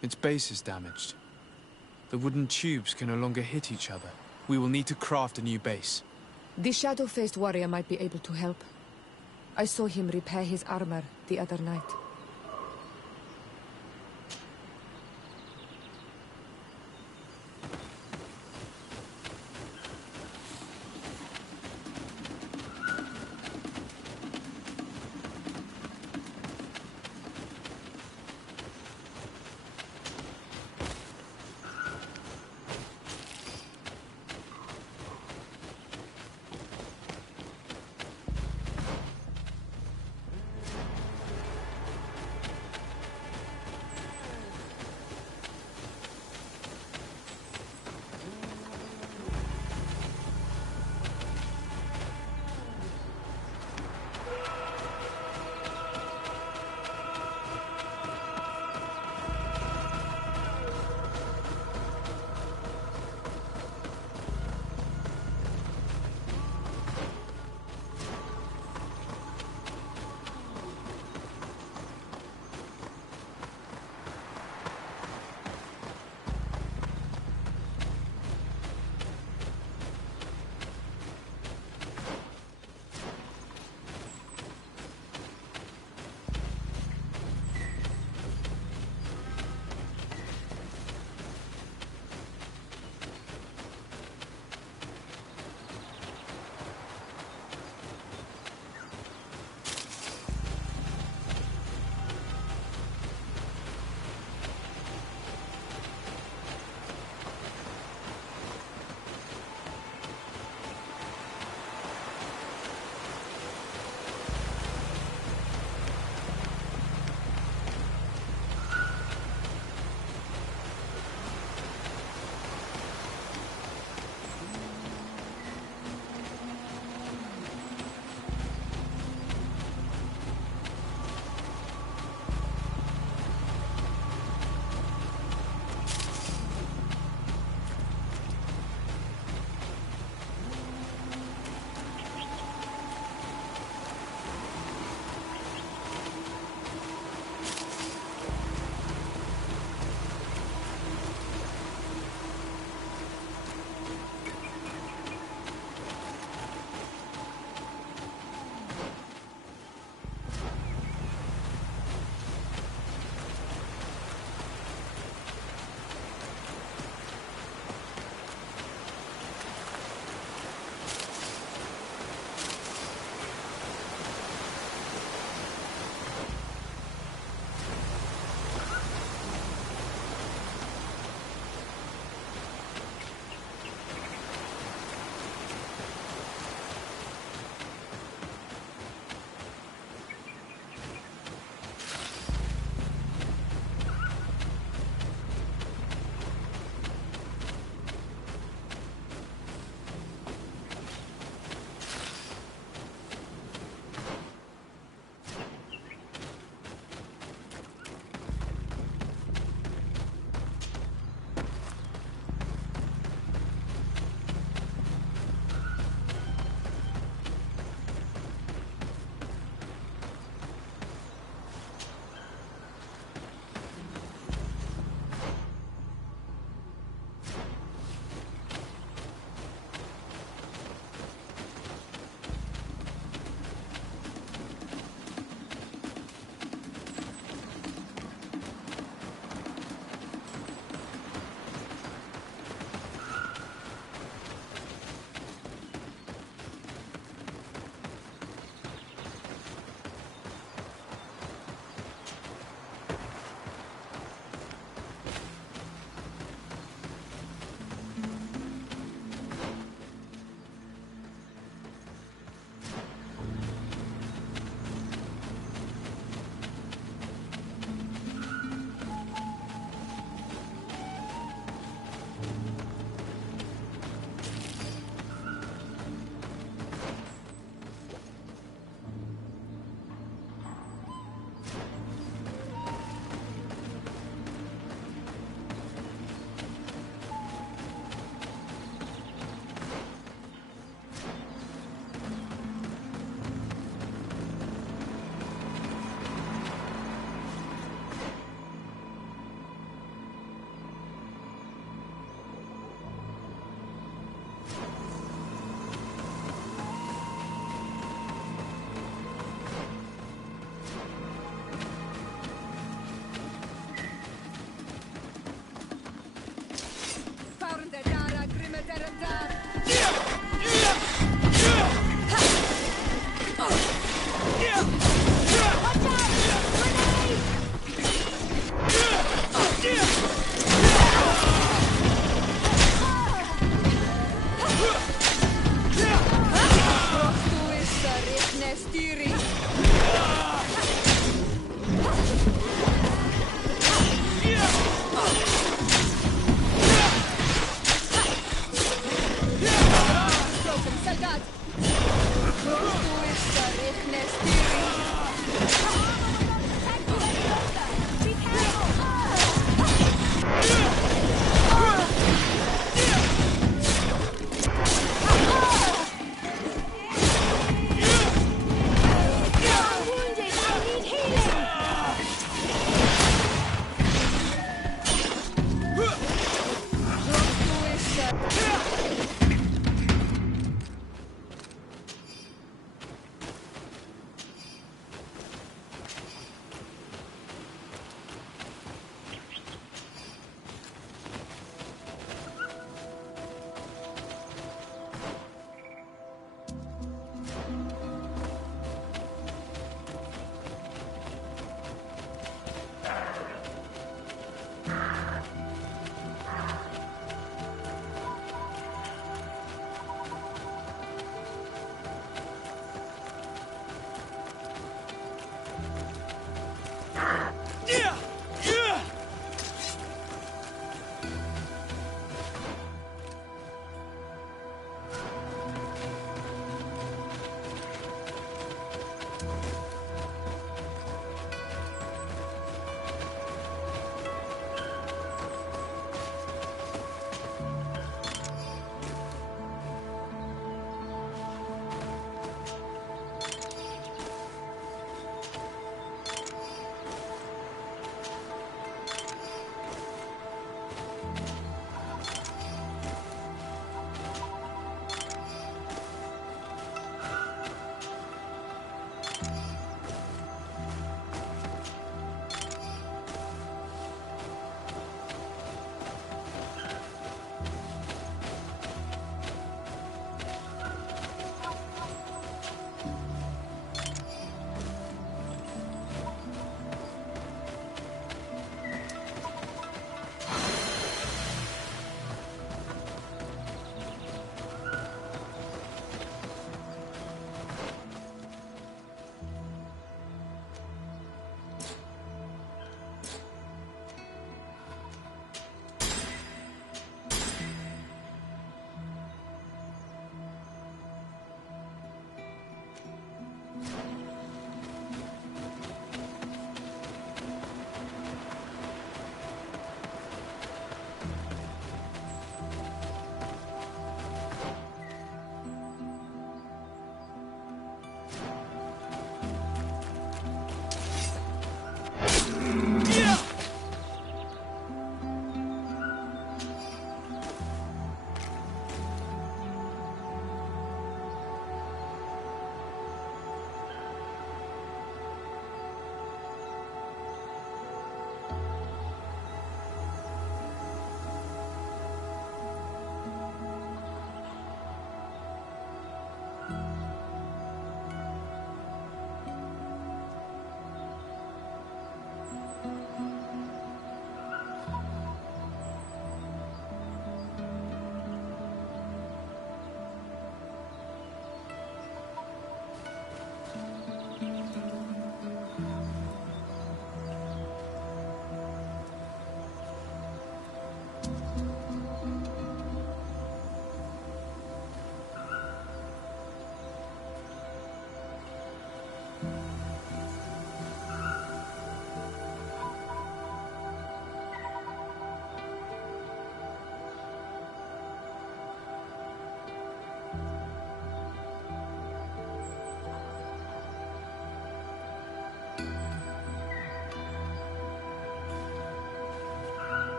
Its base is damaged. The wooden tubes can no longer hit each other. We will need to craft a new base. The shadow-faced warrior might be able to help. I saw him repair his armor the other night.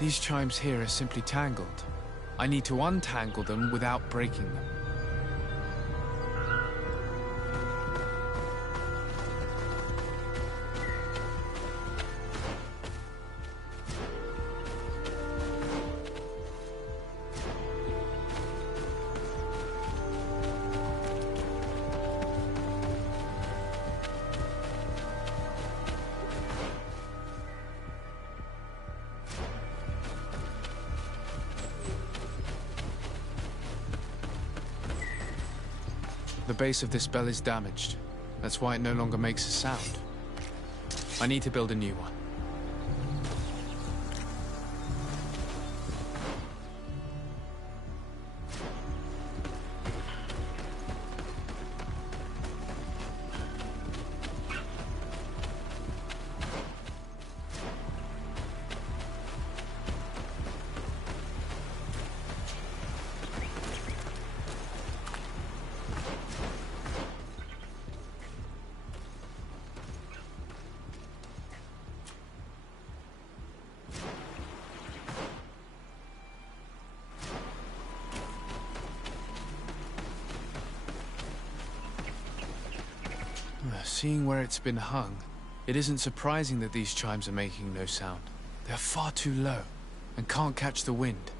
These chimes here are simply tangled. I need to untangle them without breaking them. The base of this bell is damaged. That's why it no longer makes a sound. I need to build a new one. Seeing where it's been hung, it isn't surprising that these chimes are making no sound. They are far too low and can't catch the wind.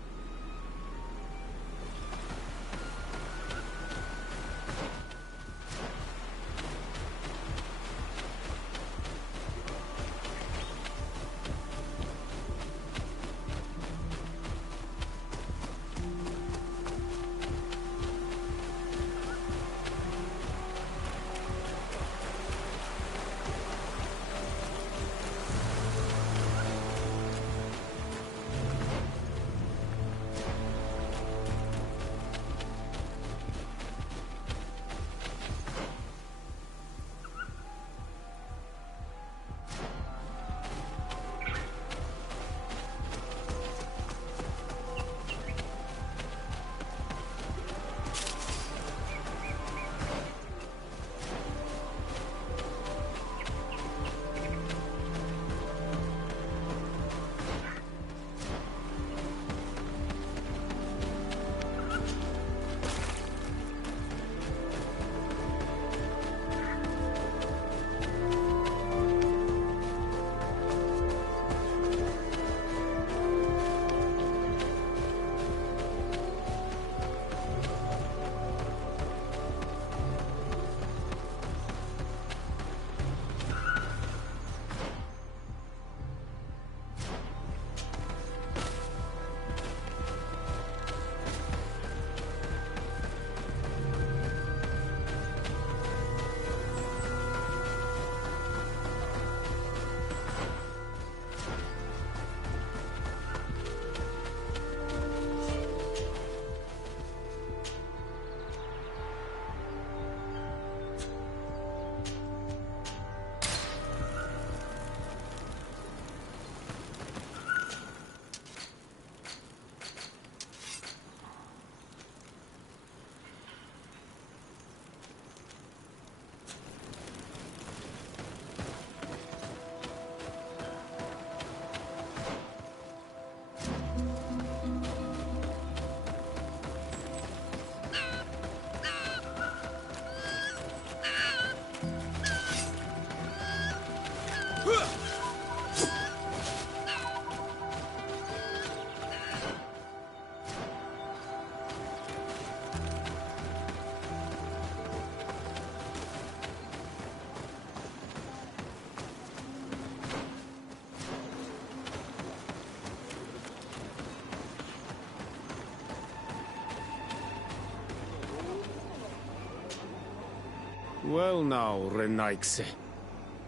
Well now, Renaikse.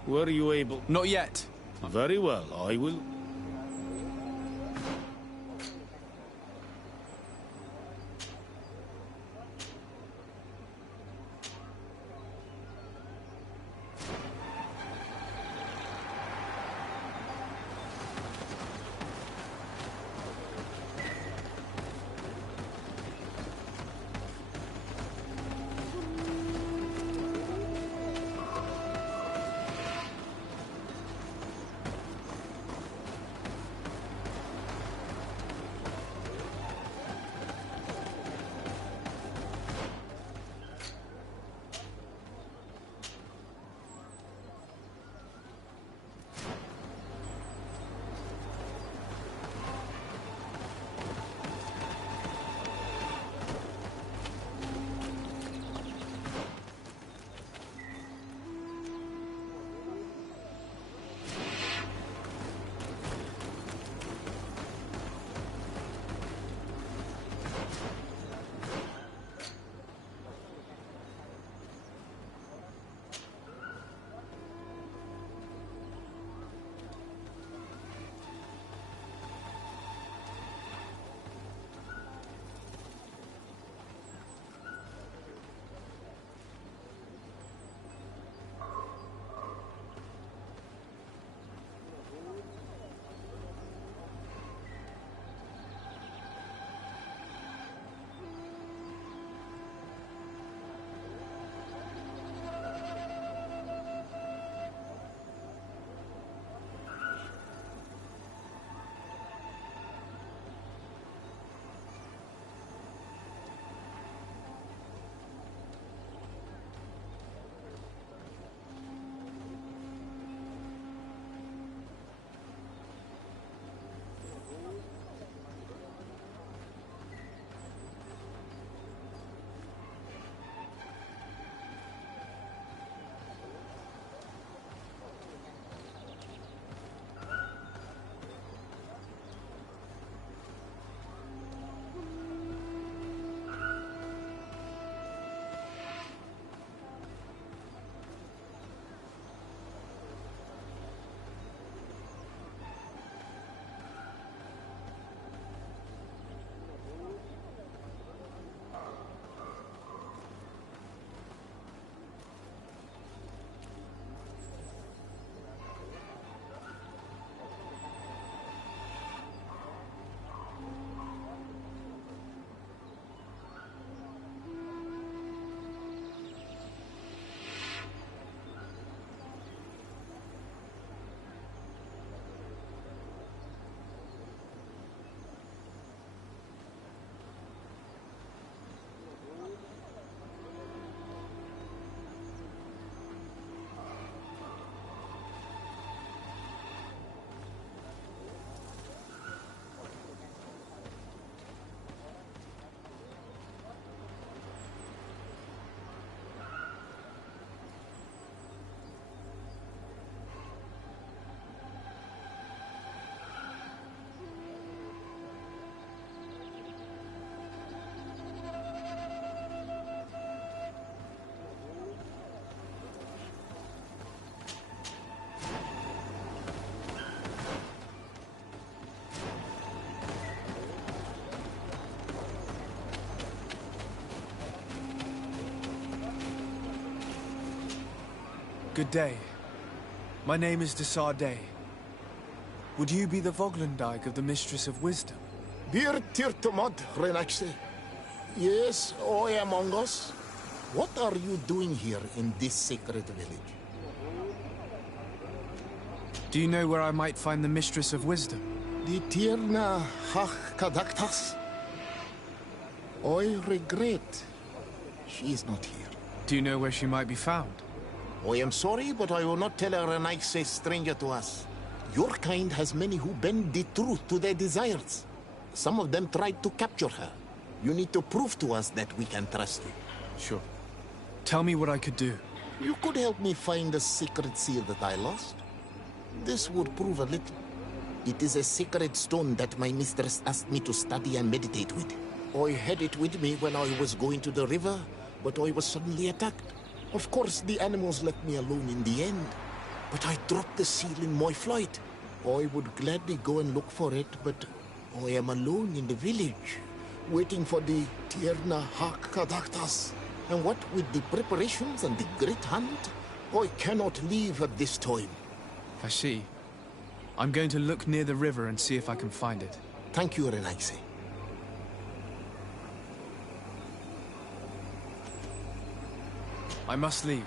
Were you able... Not yet. Very well, I will... Good day. My name is Desardet. Would you be the Voglendyke of the Mistress of Wisdom? Bir tirtumad, Renaxe. Yes, I am among us. What are you doing here in this sacred village? Do you know where I might find the Mistress of Wisdom? The Tierna Hach Kadaktas. I regret she is not here. Do you know where she might be found? I am sorry, but I will not tell her a nice stranger to us. Your kind has many who bend the truth to their desires. Some of them tried to capture her. You need to prove to us that we can trust you. Sure. Tell me what I could do. You could help me find the sacred seal that I lost. This would prove a little. It is a sacred stone that my mistress asked me to study and meditate with. I had it with me when I was going to the river, but I was suddenly attacked. Of course, the animals left me alone in the end. But I dropped the seal in my flight. I would gladly go and look for it, but I am alone in the village, waiting for the Tierna Hak Kadaktas. And what with the preparations and the great hunt, I cannot leave at this time. I see. I'm going to look near the river and see if I can find it. Thank you, Renaxe. I must leave.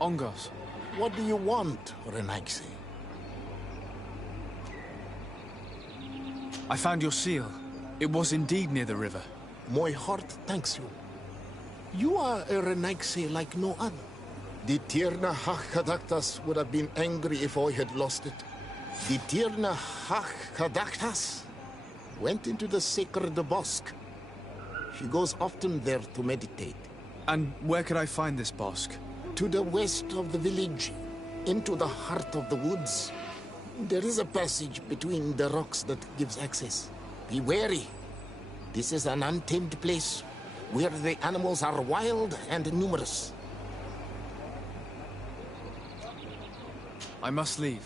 Ongos. What do you want, Renaxe? I found your seal. It was indeed near the river. My heart thanks you. You are a Renaxe like no other. The Tierna Hach-Kadaktas would have been angry if I had lost it. The Tierna Hach-Kadaktas went into the sacred bosque. She goes often there to meditate. And where could I find this bosque? To the west of the village, into the heart of the woods. There is a passage between the rocks that gives access. Be wary. This is an untamed place, where the animals are wild and numerous. I must leave.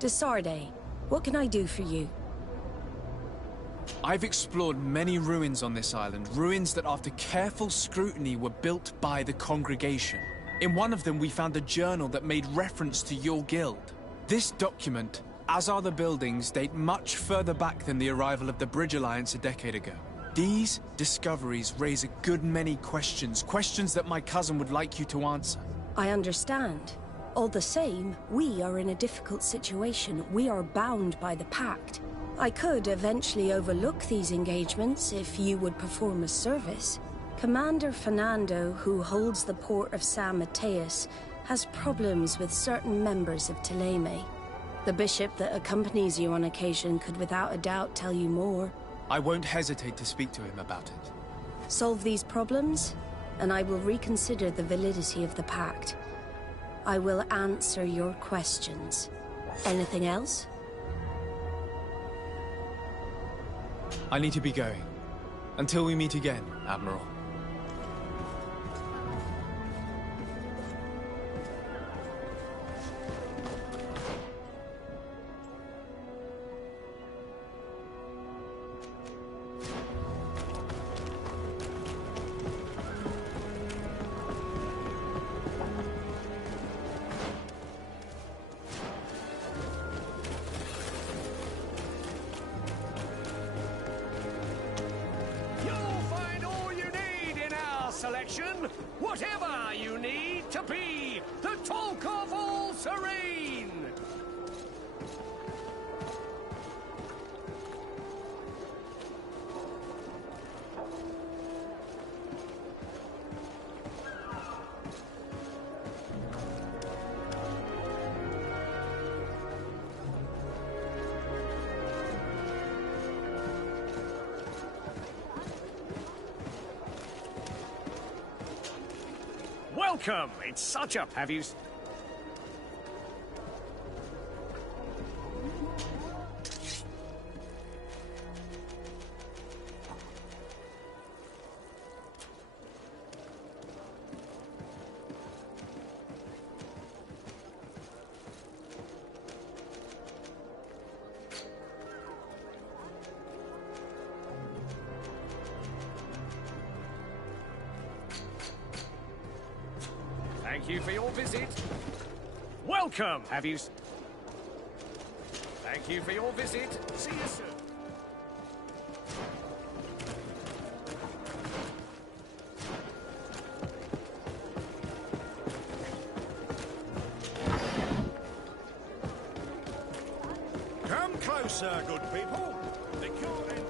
Desarde, what can I do for you? I've explored many ruins on this island, ruins that after careful scrutiny were built by the congregation. In one of them we found a journal that made reference to your guild. This document, as are the buildings, date much further back than the arrival of the Bridge Alliance a decade ago. These discoveries raise a good many questions, questions that my cousin would like you to answer. I understand. All the same, we are in a difficult situation. We are bound by the Pact. I could eventually overlook these engagements if you would perform a service. Commander Fernando, who holds the port of San Mateus, has problems with certain members of Teleme. The bishop that accompanies you on occasion could without a doubt tell you more. I won't hesitate to speak to him about it. Solve these problems, and I will reconsider the validity of the Pact. I will answer your questions. Anything else? I need to be going. Until we meet again, Admiral. Selection, whatever you need to be the talk of all Serene. Welcome! It's such a... Have you... Thank you for your visit. Welcome! Have you... Thank you for your visit. See you soon. Come closer, good people. The court in...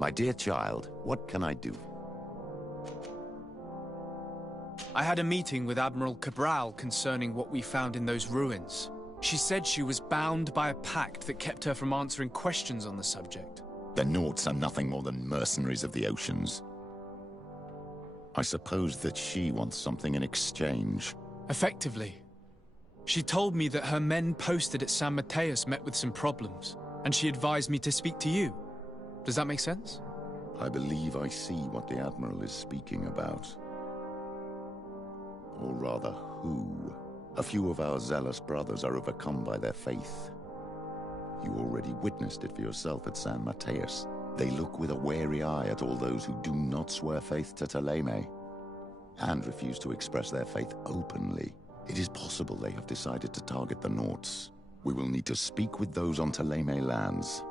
My dear child, what can I do? I had a meeting with Admiral Cabral concerning what we found in those ruins. She said she was bound by a pact that kept her from answering questions on the subject. The Nauts are nothing more than mercenaries of the oceans. I suppose that she wants something in exchange. Effectively. She told me that her men posted at San Mateus met with some problems, and she advised me to speak to you. Does that make sense? I believe I see what the Admiral is speaking about. Or rather, who. A few of our zealous brothers are overcome by their faith. You already witnessed it for yourself at San Mateus. They look with a wary eye at all those who do not swear faith to Thélème, and refuse to express their faith openly. It is possible they have decided to target the Nauts. We will need to speak with those on Thélème lands.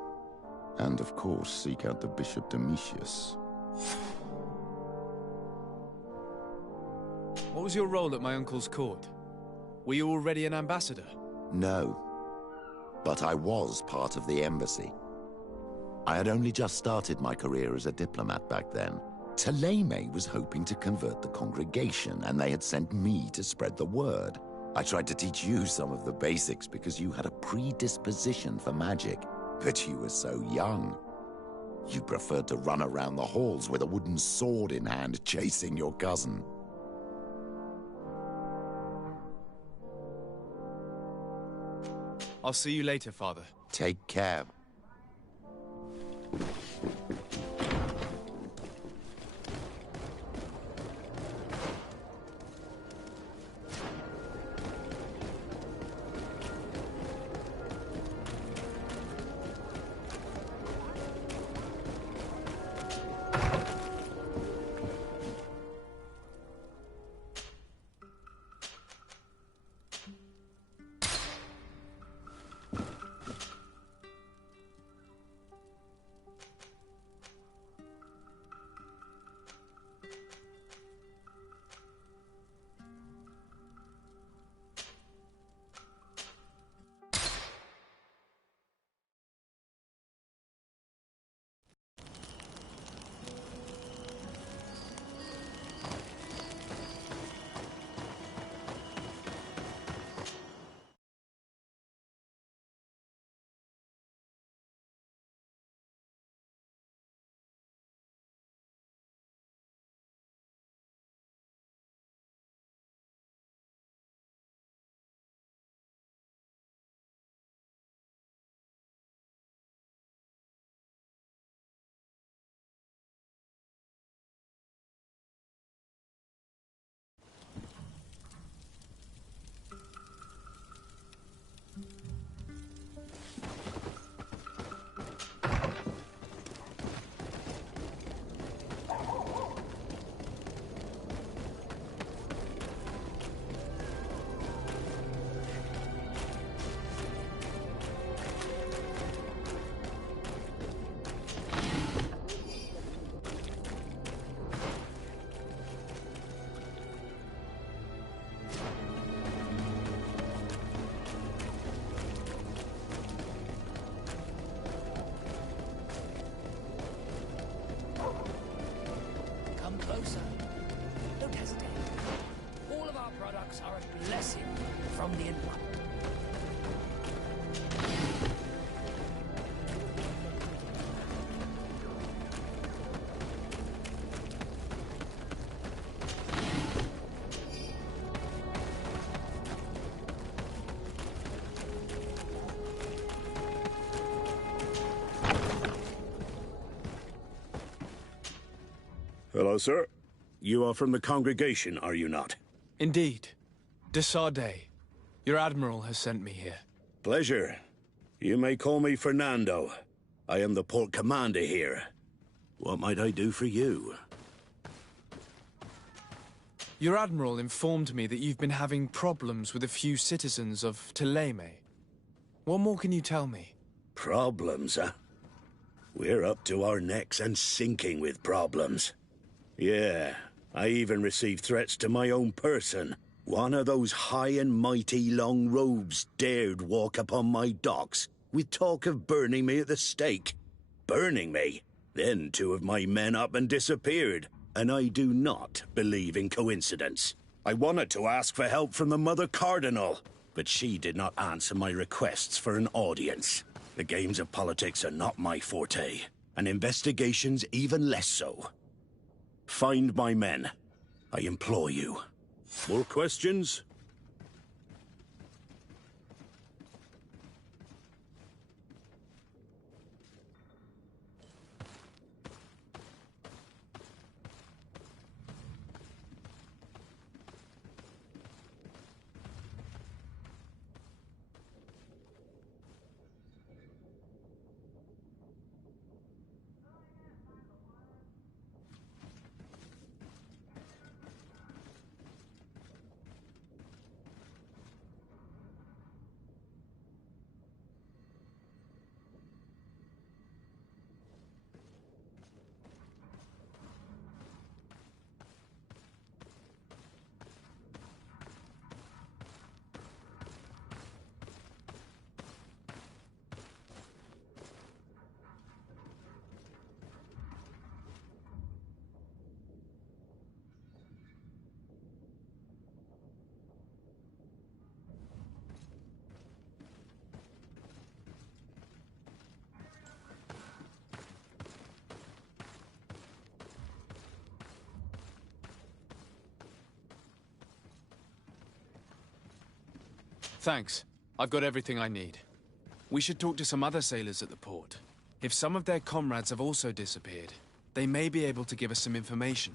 And of course, seek out the Bishop Domitius. What was your role at my uncle's court? Were you already an ambassador? No. But I was part of the embassy. I had only just started my career as a diplomat back then. Thélème was hoping to convert the congregation, and they had sent me to spread the word. I tried to teach you some of the basics because you had a predisposition for magic, but you were so young. You preferred to run around the halls with a wooden sword in hand, chasing your cousin. I'll see you later, Father. Take care. Closer. Don't hesitate. All of our products are a blessing from the One. Hello, sir. You are from the congregation, are you not? Indeed. De Sardet. Your admiral has sent me here. Pleasure. You may call me Fernando. I am the port commander here. What might I do for you? Your admiral informed me that you've been having problems with a few citizens of Thélème. What more can you tell me? Problems, huh? We're up to our necks and sinking with problems. Yeah, I even received threats to my own person. One of those high and mighty long robes dared walk upon my docks with talk of burning me at the stake. Burning me? Then 2 of my men up and disappeared, and I do not believe in coincidence. I wanted to ask for help from the Mother Cardinal, but she did not answer my requests for an audience. The games of politics are not my forte, and investigations even less so. Find my men. I implore you. More questions? Thanks. I've got everything I need. We should talk to some other sailors at the port. If some of their comrades have also disappeared, they may be able to give us some information.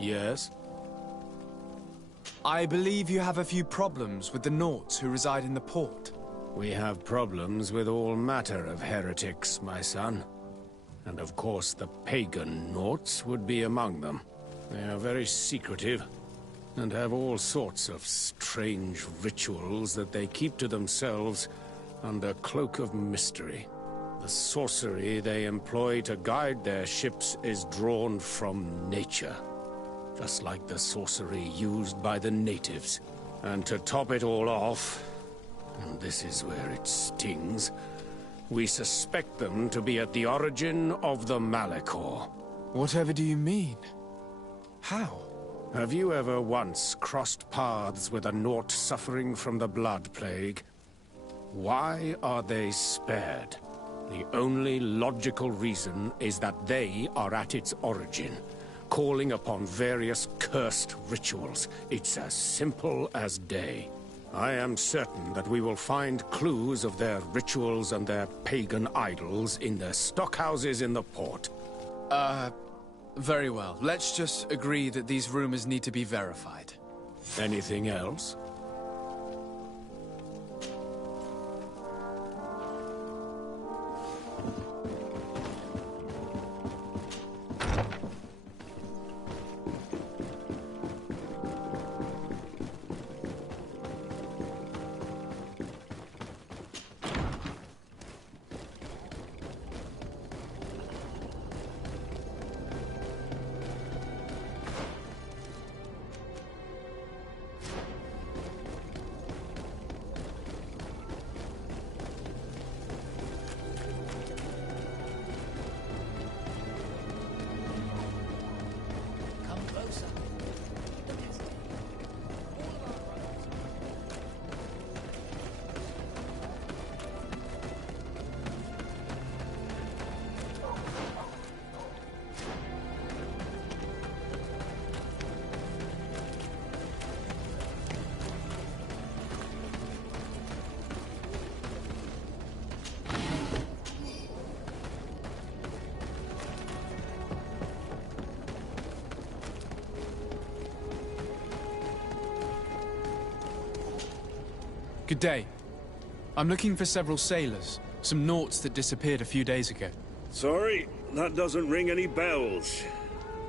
Yes? I believe you have a few problems with the Nauts who reside in the port. We have problems with all matter of heretics, my son. And of course the pagan Nauts would be among them. They are very secretive, and have all sorts of strange rituals that they keep to themselves under cloak of mystery. The sorcery they employ to guide their ships is drawn from nature, just like the sorcery used by the natives. And to top it all off, and this is where it stings, we suspect them to be at the origin of the Malachor. Whatever do you mean? How? Have you ever once crossed paths with a Naut suffering from the blood plague? Why are they spared? The only logical reason is that they are at its origin, calling upon various cursed rituals. It's as simple as day. I am certain that we will find clues of their rituals and their pagan idols in their stockhouses in the port. Very well. Let's just agree that these rumors need to be verified. Anything else? Good day. I'm looking for several sailors. Some naughts that disappeared a few days ago. Sorry, that doesn't ring any bells.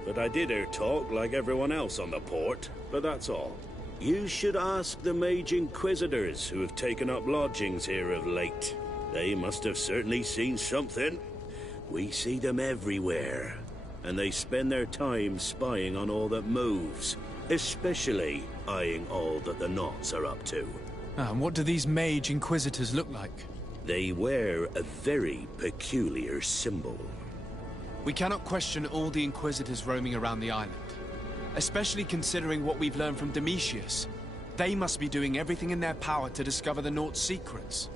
But I did hear talk like everyone else on the port, but that's all. You should ask the Mage Inquisitors who have taken up lodgings here of late. They must have certainly seen something. We see them everywhere, and they spend their time spying on all that moves, especially eyeing all that the Knots are up to. And what do these Mage Inquisitors look like? They wear a very peculiar symbol. We cannot question all the Inquisitors roaming around the island. Especially considering what we've learned from Domitius. They must be doing everything in their power to discover the Naught's secrets.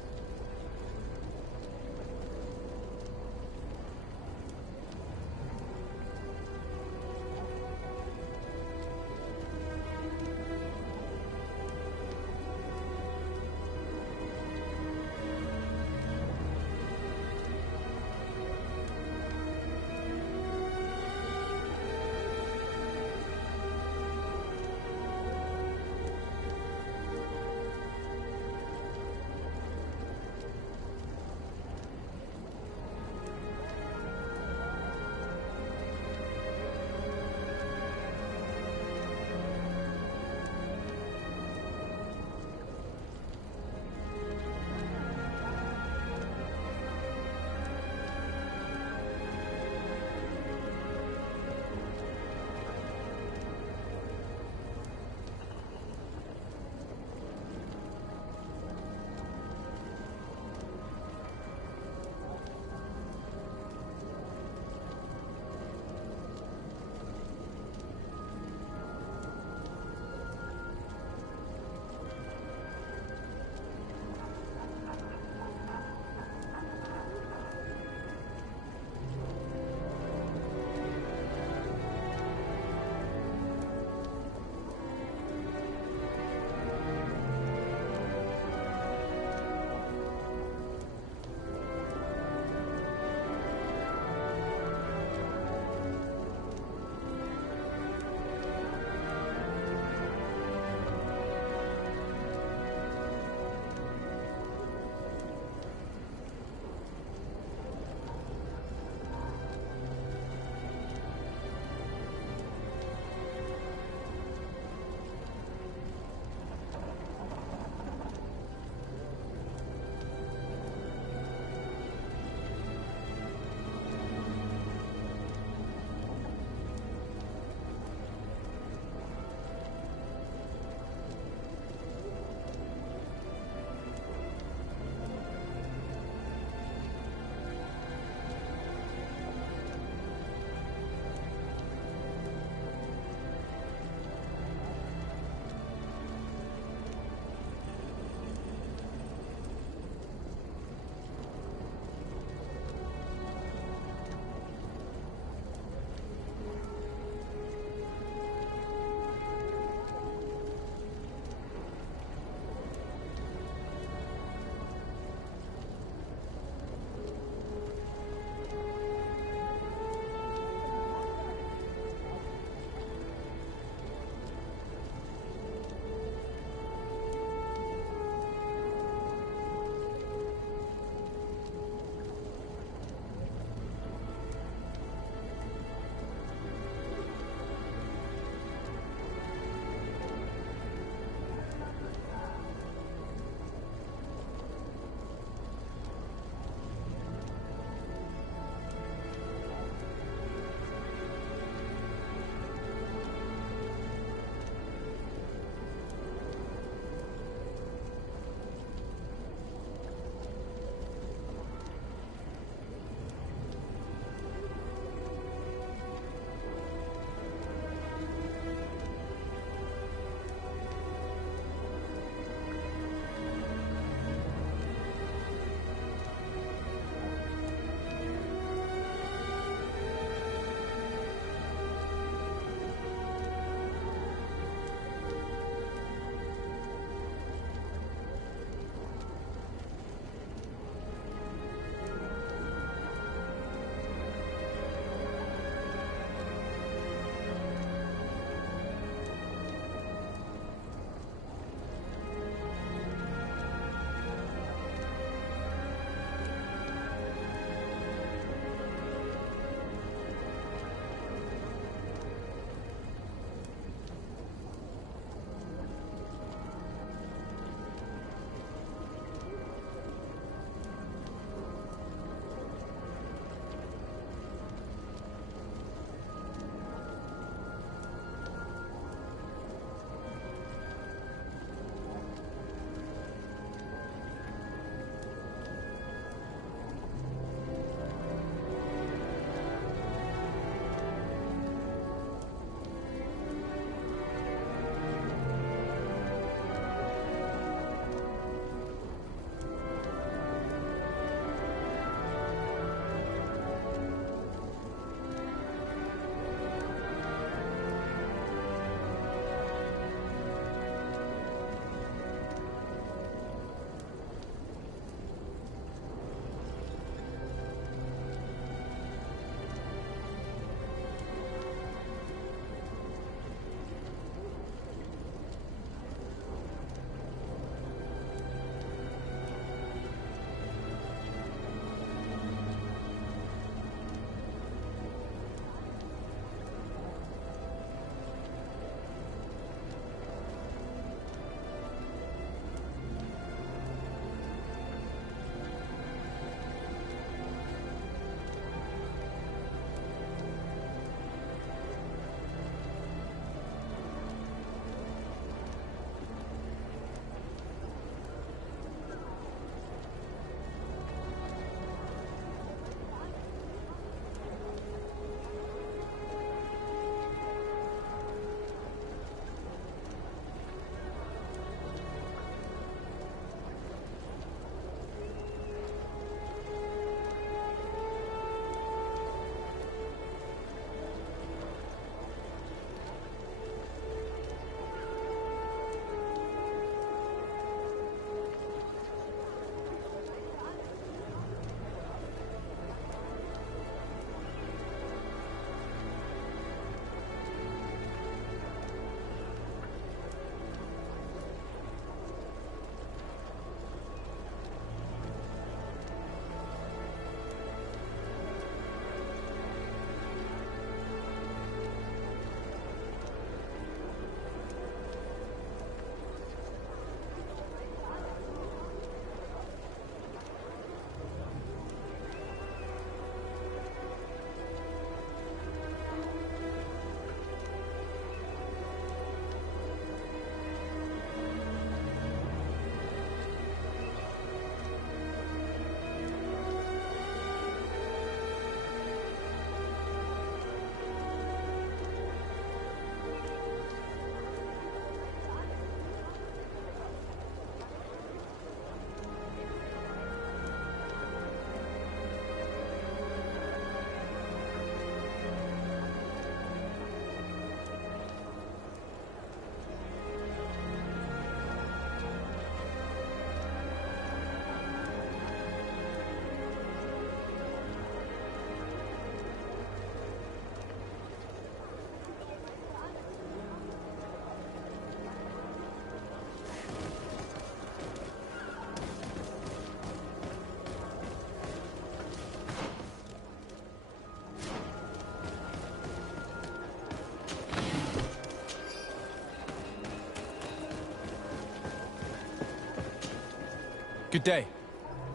Good day.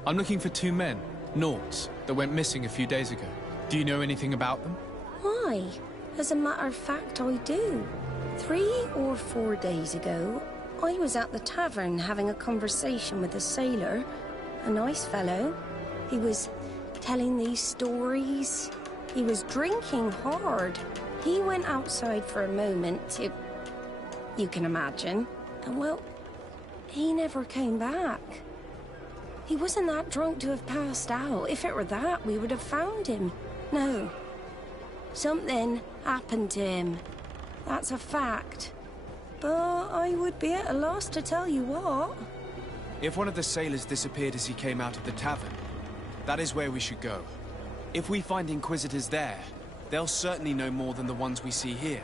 I'm looking for 2 men, Nauts, that went missing a few days ago. Do you know anything about them? Why? As a matter of fact, I do. 3 or 4 days ago, I was at the tavern having a conversation with a sailor. A nice fellow. He was telling these stories. He was drinking hard. He went outside for a moment to... you can imagine. And well, he never came back. He wasn't that drunk to have passed out. If it were that, we would have found him. No. Something happened to him. That's a fact. But I would be at a loss to tell you what. If one of the sailors disappeared as he came out of the tavern, that is where we should go. If we find Inquisitors there, they'll certainly know more than the ones we see here.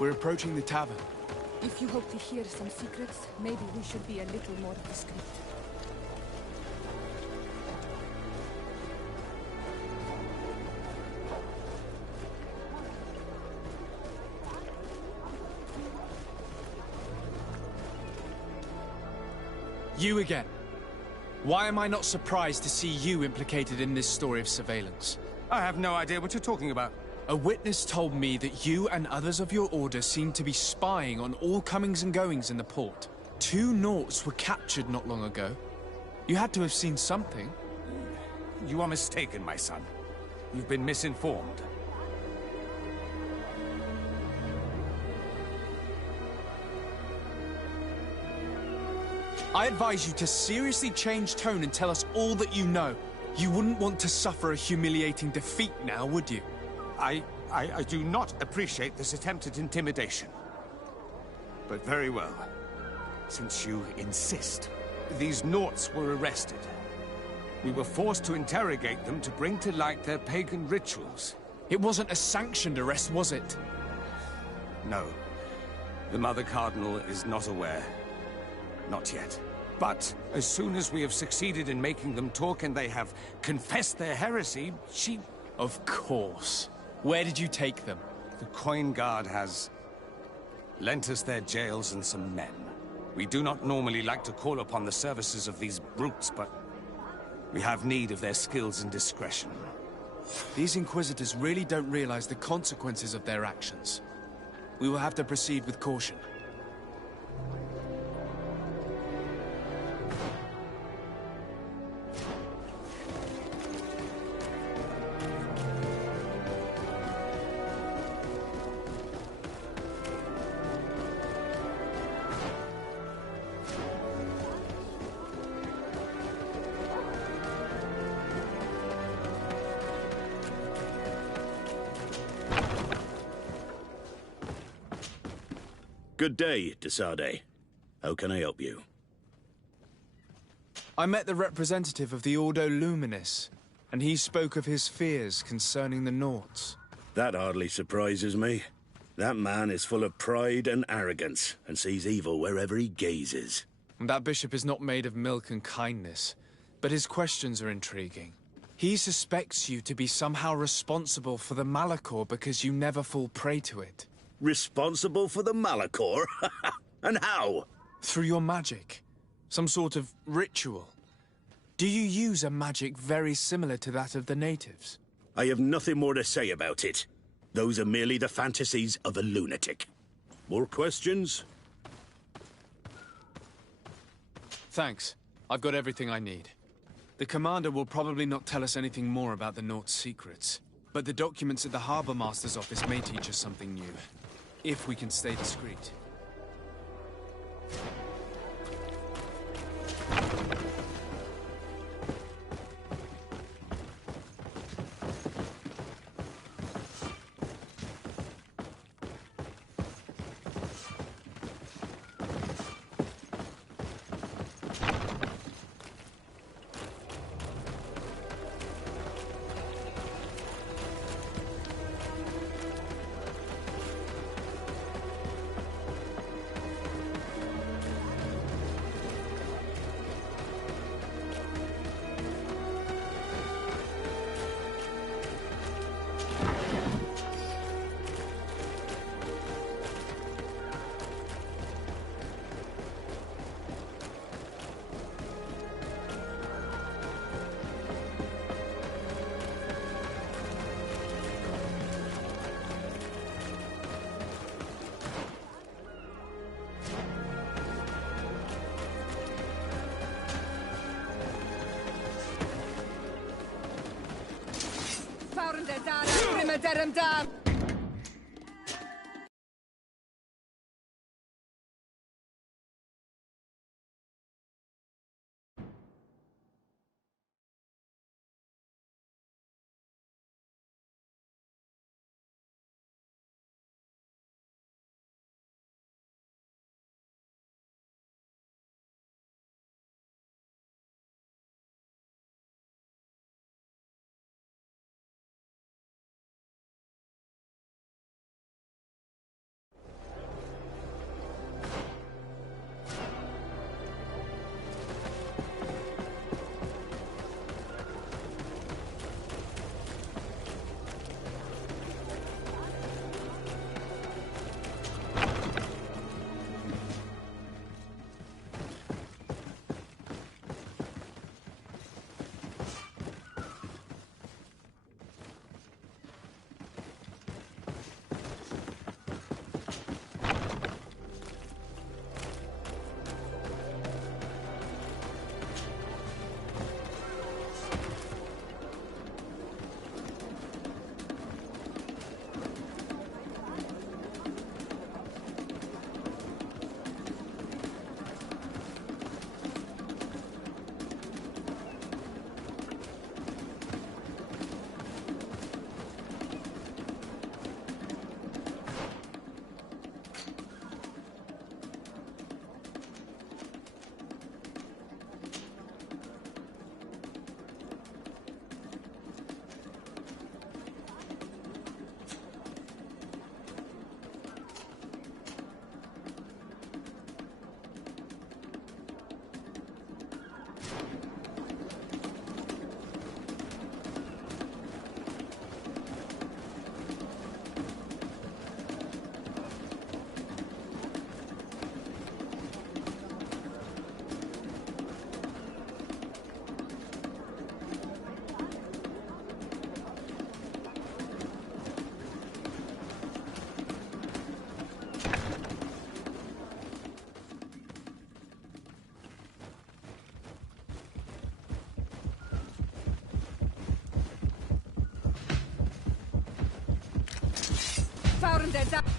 We're approaching the tavern. If you hope to hear some secrets, maybe we should be a little more discreet. You again. Why am I not surprised to see you implicated in this story of surveillance? I have no idea what you're talking about. A witness told me that you and others of your order seemed to be spying on all comings and goings in the port. 2 Nauts were captured not long ago. You had to have seen something. You are mistaken, my son. You've been misinformed. I advise you to seriously change tone and tell us all that you know. You wouldn't want to suffer a humiliating defeat now, would you? I do not appreciate this attempt at intimidation. But very well. Since you insist, these Nauts were arrested. We were forced to interrogate them to bring to light their pagan rituals. It wasn't a sanctioned arrest, was it? No. The Mother Cardinal is not aware. Not yet. But as soon as we have succeeded in making them talk and they have confessed their heresy, she... Of course. Where did you take them? The Coin Guard has lent us their jails and some men. We do not normally like to call upon the services of these brutes, but we have need of their skills and discretion. These Inquisitors really don't realize the consequences of their actions. We will have to proceed with caution. Good day, Desade. How can I help you? I met the representative of the Ordo Luminis, and he spoke of his fears concerning the Nauts. That hardly surprises me. That man is full of pride and arrogance, and sees evil wherever he gazes. That bishop is not made of milk and kindness, but his questions are intriguing. He suspects you to be somehow responsible for the Malachor because you never fall prey to it. Responsible for the Malachor? And how? Through your magic. Some sort of ritual. Do you use a magic very similar to that of the natives? I have nothing more to say about it. Those are merely the fantasies of a lunatic. More questions? Thanks. I've got everything I need. The commander will probably not tell us anything more about the Naut's secrets, but the documents at the Harbour Master's office may teach us something new. If we can stay discreet. Derem Dam! Found it.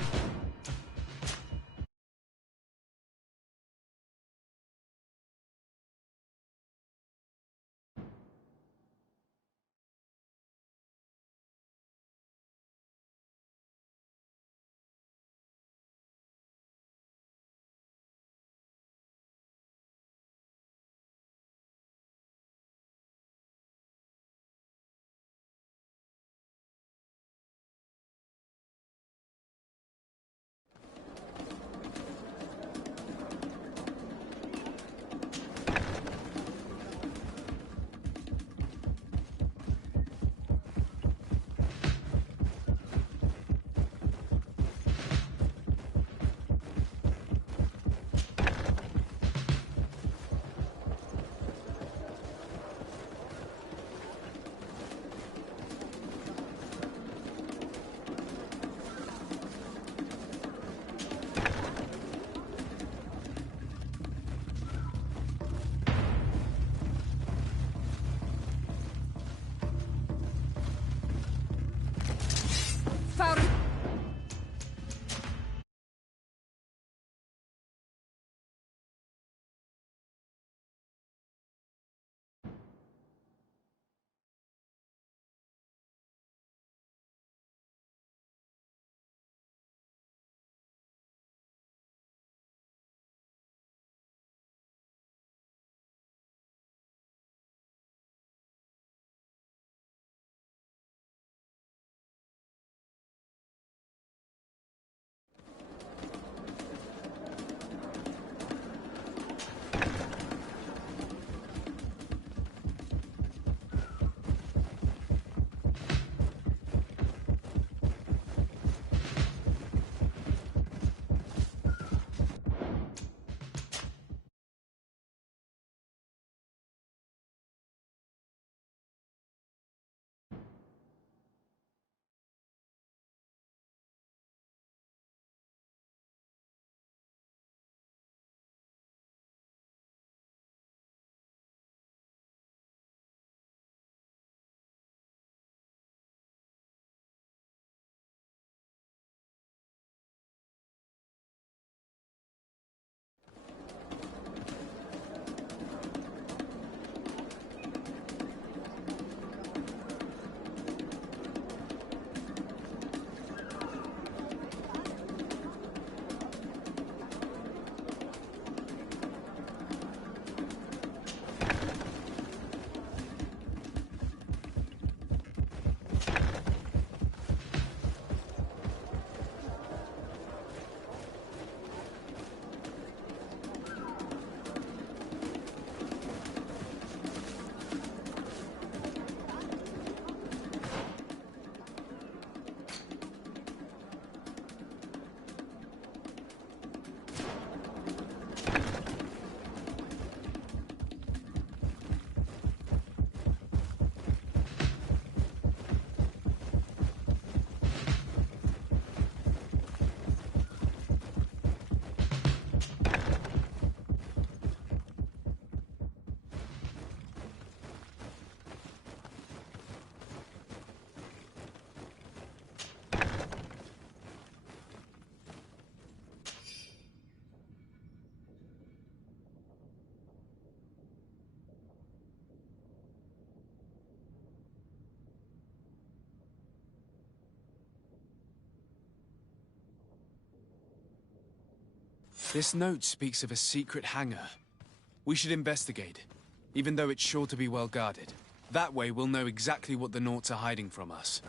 This note speaks of a secret hangar. We should investigate, even though it's sure to be well guarded. That way we'll know exactly what the Naughts are hiding from us.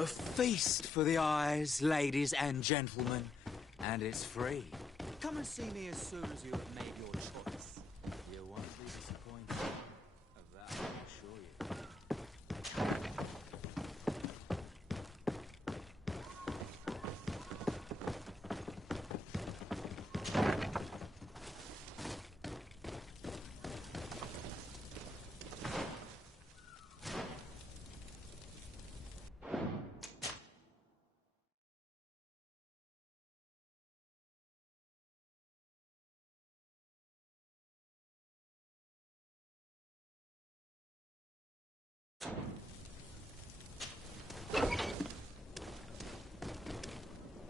A feast for the eyes, ladies and gentlemen. And it's free. Come and see me as soon as you have made your choice. You won't be disappointed. Of that, I assure you.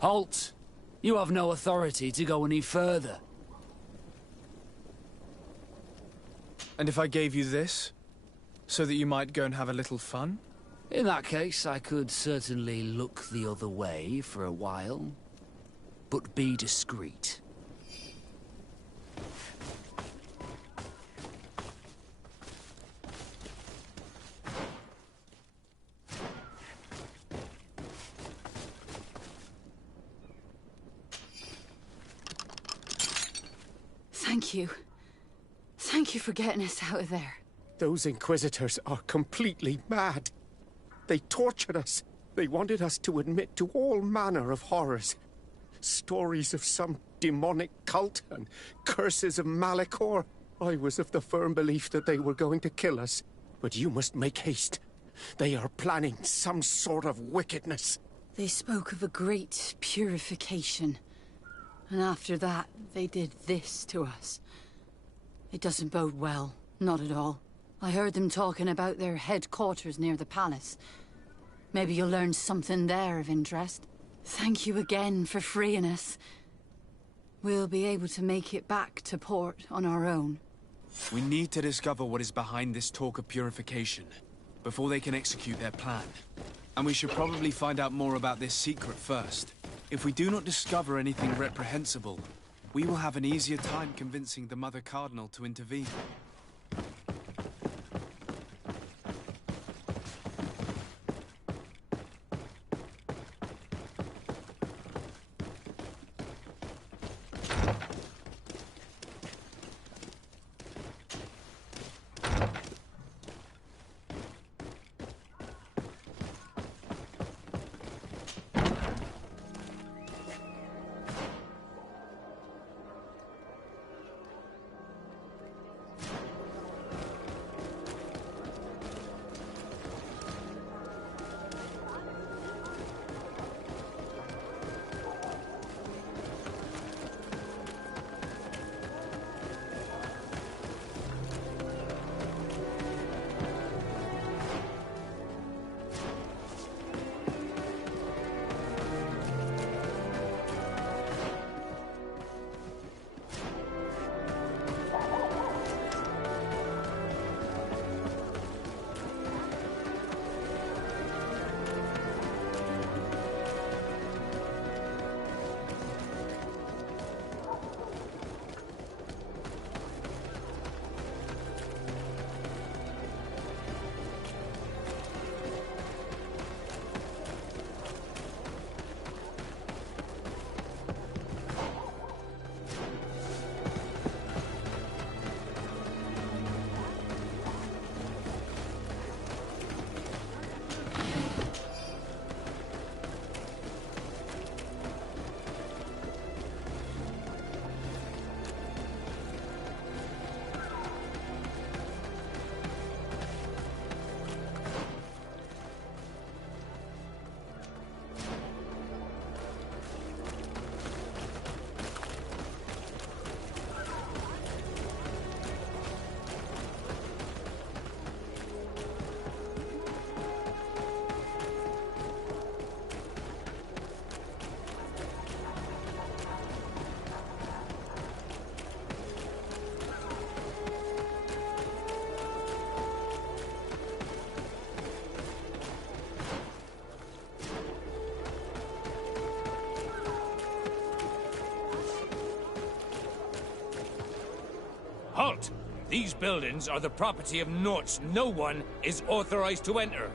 Halt! You have no authority to go any further. And if I gave you this, so that you might go and have a little fun? In that case, I could certainly look the other way for a while. But be discreet. Thank you. Thank you for getting us out of there. Those Inquisitors are completely mad. They tortured us. They wanted us to admit to all manner of horrors. Stories of some demonic cult and curses of Malachor. I was of the firm belief that they were going to kill us. But you must make haste. They are planning some sort of wickedness. They spoke of a great purification. And after that, they did this to us. It doesn't bode well. Not at all. I heard them talking about their headquarters near the palace. Maybe you'll learn something there of interest. Thank you again for freeing us. We'll be able to make it back to port on our own. We need to discover what is behind this talk of purification, before they can execute their plan. And we should probably find out more about this secret first. If we do not discover anything reprehensible, we will have an easier time convincing the Mother Cardinal to intervene. Halt! These buildings are the property of Norts no one is authorized to enter.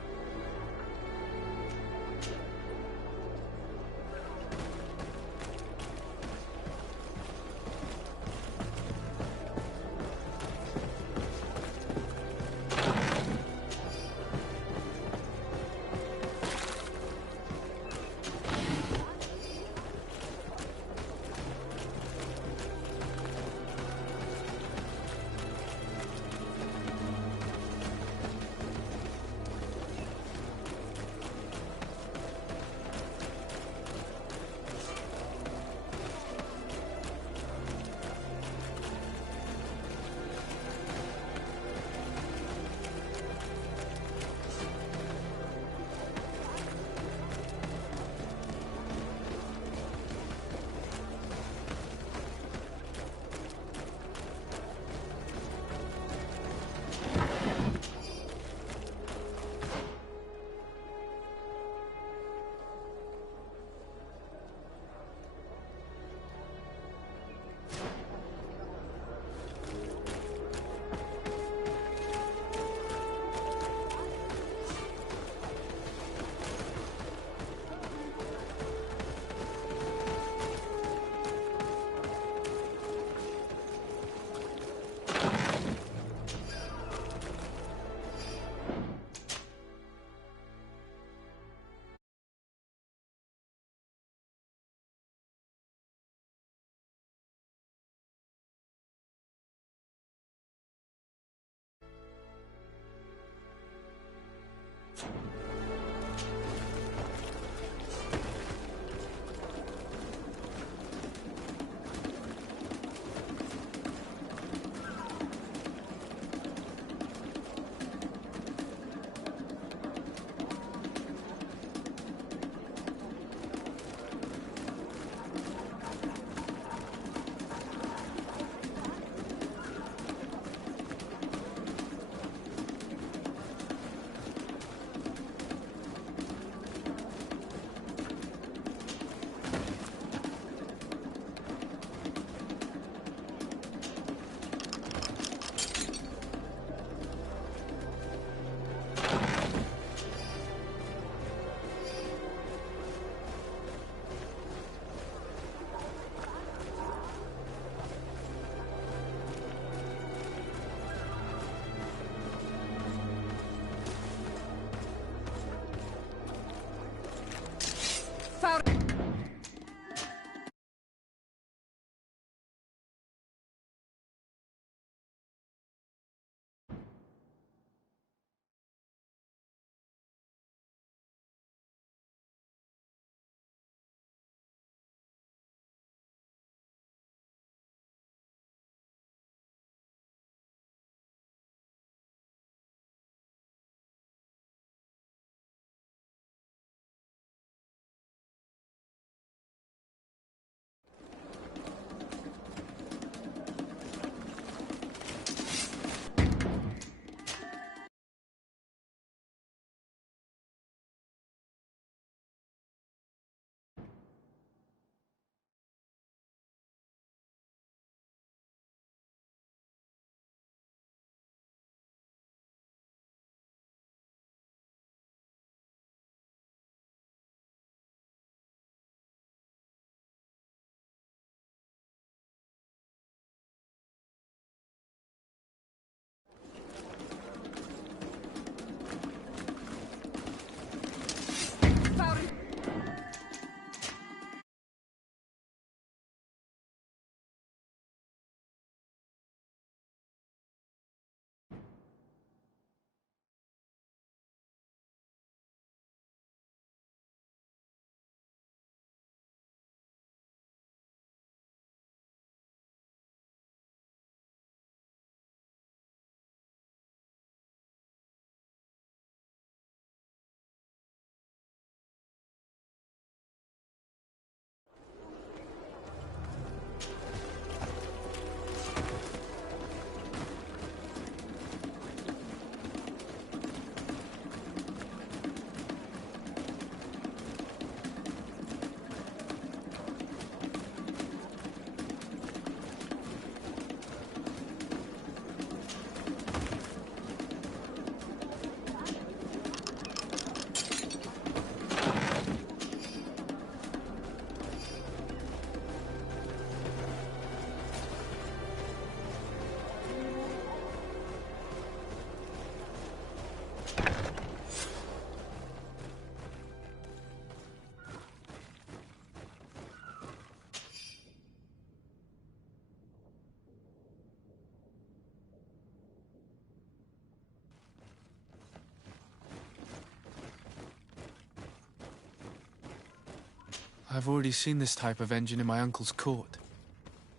I've already seen this type of engine in my uncle's court.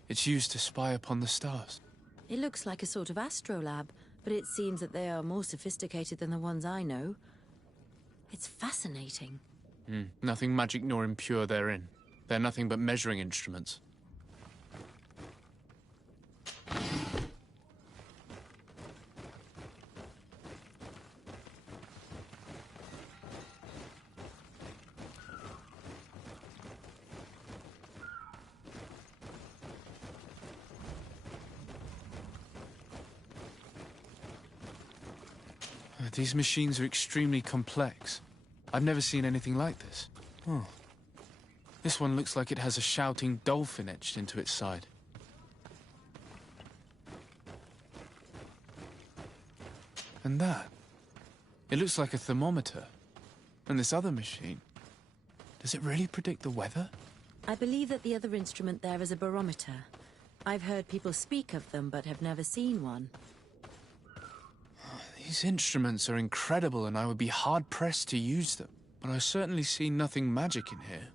It's used to spy upon the stars. It looks like a sort of astrolabe, but it seems that they are more sophisticated than the ones I know. It's fascinating. Nothing magic nor impure therein. They're nothing but measuring instruments. These machines are extremely complex. I've never seen anything like this. Oh. This one looks like it has a shouting dolphin etched into its side. And that? It looks like a thermometer. And this other machine, does it really predict the weather? I believe that the other instrument there is a barometer. I've heard people speak of them, but have never seen one. These instruments are incredible and I would be hard-pressed to use them, but I certainly see nothing magic in here.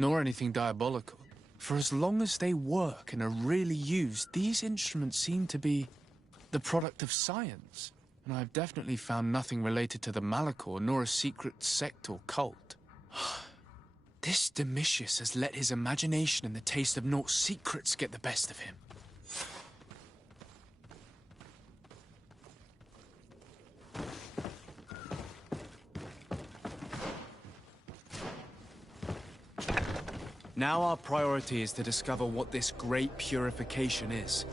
Nor anything diabolical. For as long as they work and are really used, these instruments seem to be the product of science. And I've definitely found nothing related to the Malachor, nor a secret sect or cult. This Domitius has let his imagination and the taste of Naught's secrets get the best of him. Now our priority is to discover what this great purification is.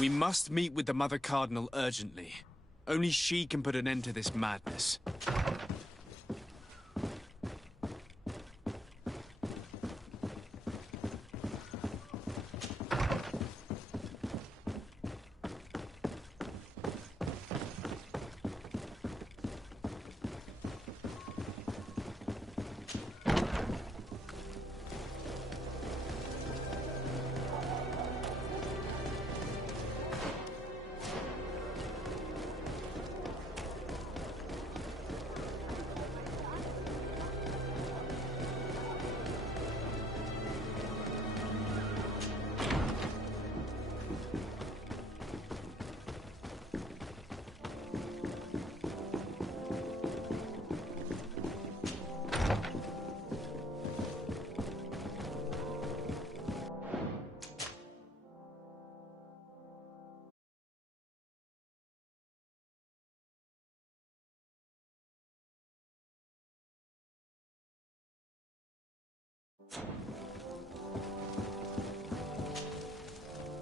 We must meet with the Mother Cardinal urgently. Only she can put an end to this madness.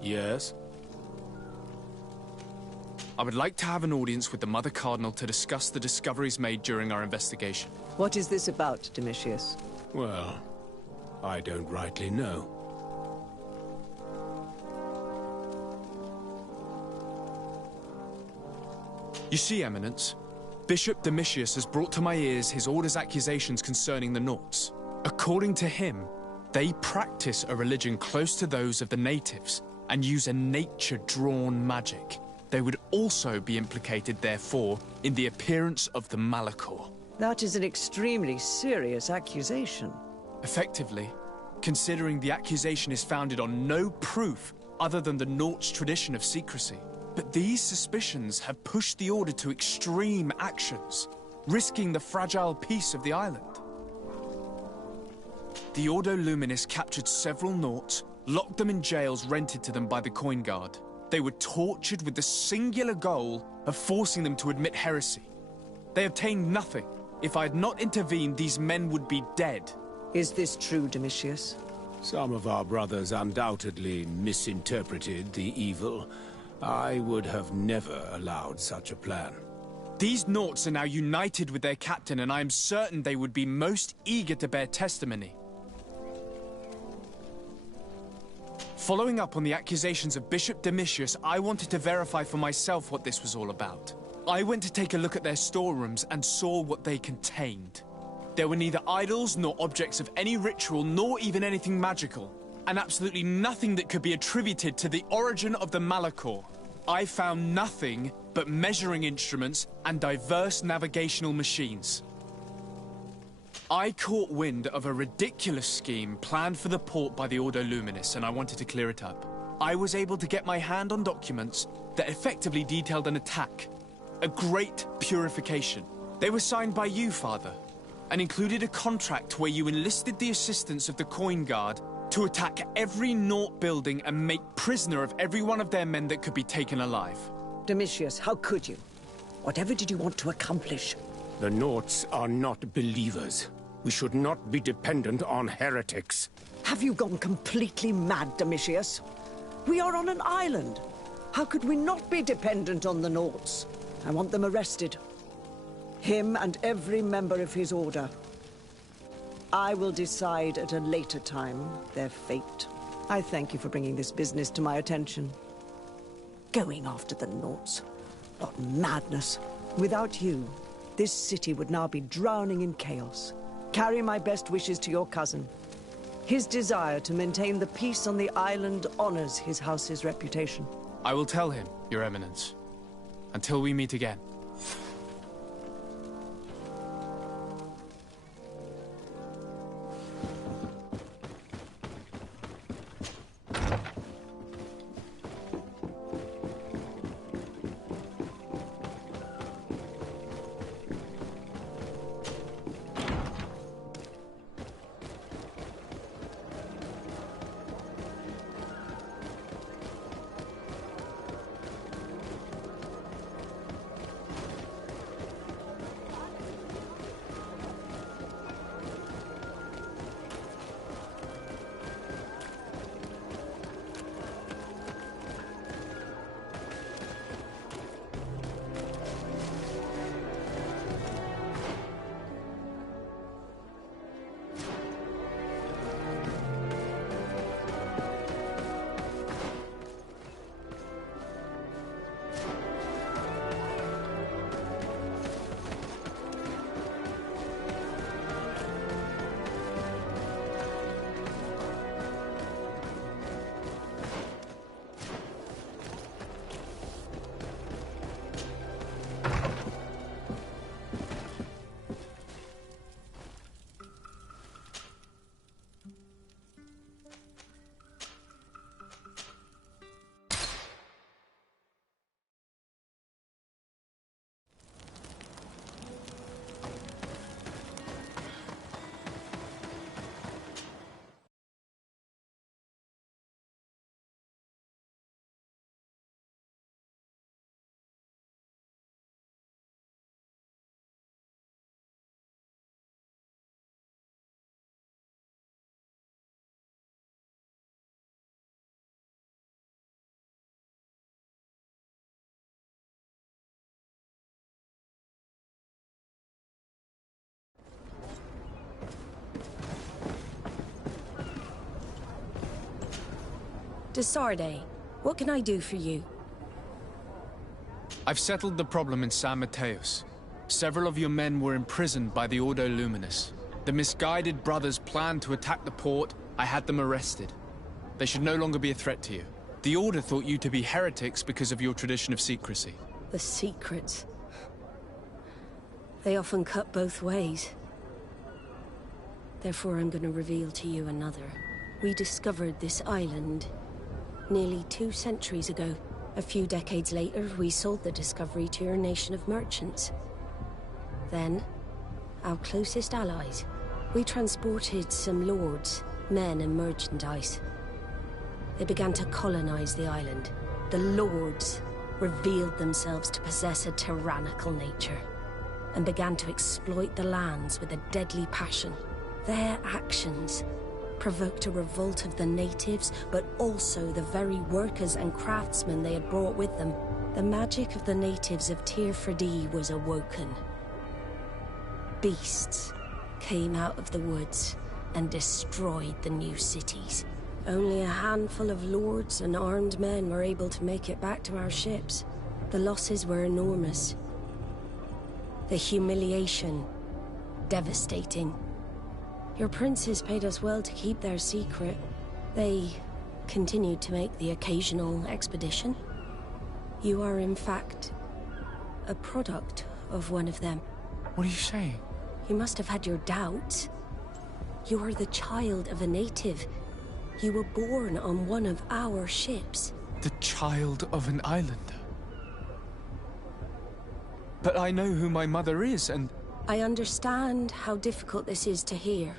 Yes? I would like to have an audience with the Mother Cardinal to discuss the discoveries made during our investigation. What is this about, Domitius? Well, I don't rightly know. You see, Eminence, Bishop Domitius has brought to my ears his order's accusations concerning the Nauts. According to him, they practice a religion close to those of the natives and use a nature-drawn magic. They would also be implicated, therefore, in the appearance of the Malachor. That is an extremely serious accusation. Effectively, considering the accusation is founded on no proof other than the Naut's tradition of secrecy. But these suspicions have pushed the Order to extreme actions, risking the fragile peace of the island. The Ordo Luminis captured several Nauts, locked them in jails rented to them by the Coin Guard. They were tortured with the singular goal of forcing them to admit heresy. They obtained nothing. If I had not intervened, these men would be dead. Is this true, Domitius? Some of our brothers undoubtedly misinterpreted the evil. I would have never allowed such a plan. These Nauts are now united with their captain, and I am certain they would be most eager to bear testimony. Following up on the accusations of Bishop Domitius, I wanted to verify for myself what this was all about. I went to take a look at their storerooms and saw what they contained. There were neither idols nor objects of any ritual, nor even anything magical, and absolutely nothing that could be attributed to the origin of the Malachor. I found nothing but measuring instruments and diverse navigational machines. I caught wind of a ridiculous scheme planned for the port by the Ordo Luminis, and I wanted to clear it up. I was able to get my hand on documents that effectively detailed an attack. A great purification. They were signed by you, Father, and included a contract where you enlisted the assistance of the Coin Guard to attack every Naut building and make prisoner of every one of their men that could be taken alive. Domitius, how could you? Whatever did you want to accomplish? The Nauts are not believers. We should not be dependent on heretics. Have you gone completely mad, Domitius? We are on an island. How could we not be dependent on the Nauts? I want them arrested. Him and every member of his order. I will decide at a later time their fate. I thank you for bringing this business to my attention. Going after the Nauts. What madness. Without you, this city would now be drowning in chaos. Carry my best wishes to your cousin. His desire to maintain the peace on the island honors his house's reputation. I will tell him, Your Eminence. Until we meet again. Desarde, what can I do for you? I've settled the problem in San Mateos. Several of your men were imprisoned by the Ordo Luminous. The misguided brothers planned to attack the port. I had them arrested. They should no longer be a threat to you. The Order thought you to be heretics because of your tradition of secrecy. The secrets. They often cut both ways. Therefore, I'm going to reveal to you another. We discovered this island nearly 2 centuries ago. A few decades later, we sold the discovery to your nation of merchants. Then, our closest allies. We transported some lords, men and merchandise. They began to colonize the island. The lords revealed themselves to possess a tyrannical nature and began to exploit the lands with a deadly passion. Their actions provoked a revolt of the natives, but also the very workers and craftsmen they had brought with them. The magic of the natives of Tir Freddy was awoken. Beasts came out of the woods and destroyed the new cities. Only a handful of lords and armed men were able to make it back to our ships. The losses were enormous. The humiliation, devastating. Your princes paid us well to keep their secret. They continued to make the occasional expedition. You are, in fact, a product of one of them. What are you saying? You must have had your doubts. You are the child of a native. You were born on one of our ships. The child of an islander? But I know who my mother is, and... I understand how difficult this is to hear.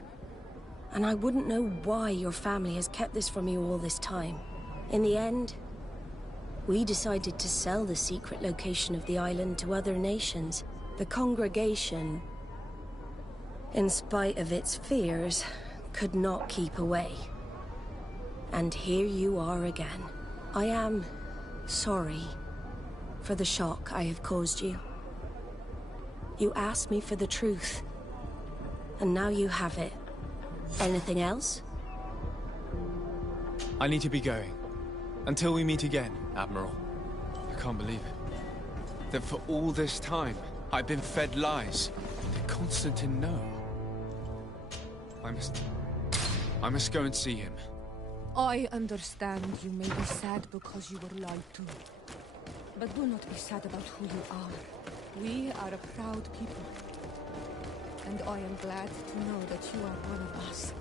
And I wouldn't know why your family has kept this from you all this time. In the end, we decided to sell the secret location of the island to other nations. The congregation, in spite of its fears, could not keep away. And here you are again. I am sorry for the shock I have caused you. You asked me for the truth, and now you have it. Anything else? I need to be going. Until we meet again, Admiral. can't believe it. That for all this time, I've been fed lies. Did Constantine know? I must go and see him. I understand you may be sad because you were lied to. But do not be sad about who you are. We are a proud people. And I am glad to know that you are one of us.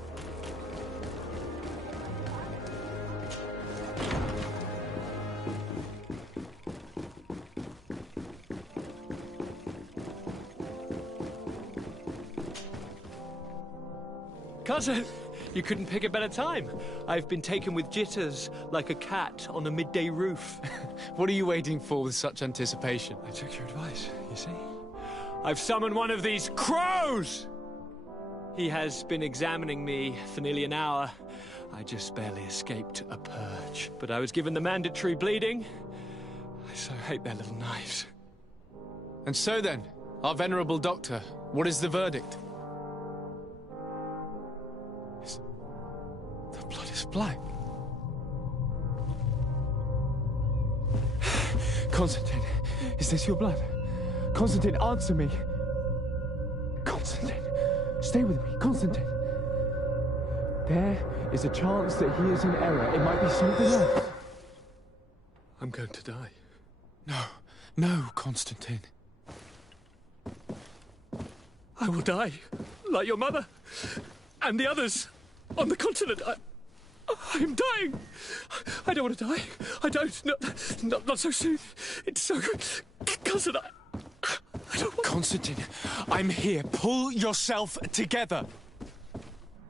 Cousin, you couldn't pick a better time. I've been taken with jitters like a cat on a midday roof. What are you waiting for with such anticipation? I took your advice, you see. I've summoned one of these crows! He has been examining me for nearly an hour. I just barely escaped a purge. But I was given the mandatory bleeding. I so hate their little knives. And so then, our venerable doctor, what is the verdict? The blood is black. Constantine, is this your blood? Constantine, answer me. Constantine, stay with me. Constantine. There is a chance that he is in error. It might be something else. I'm going to die. No, Constantine. I will die, like your mother, and the others on the continent. I'm dying. I don't want to die. I don't. Not so soon. It's so... Cousin, I don't want... Constantine, I'm here. Pull yourself together.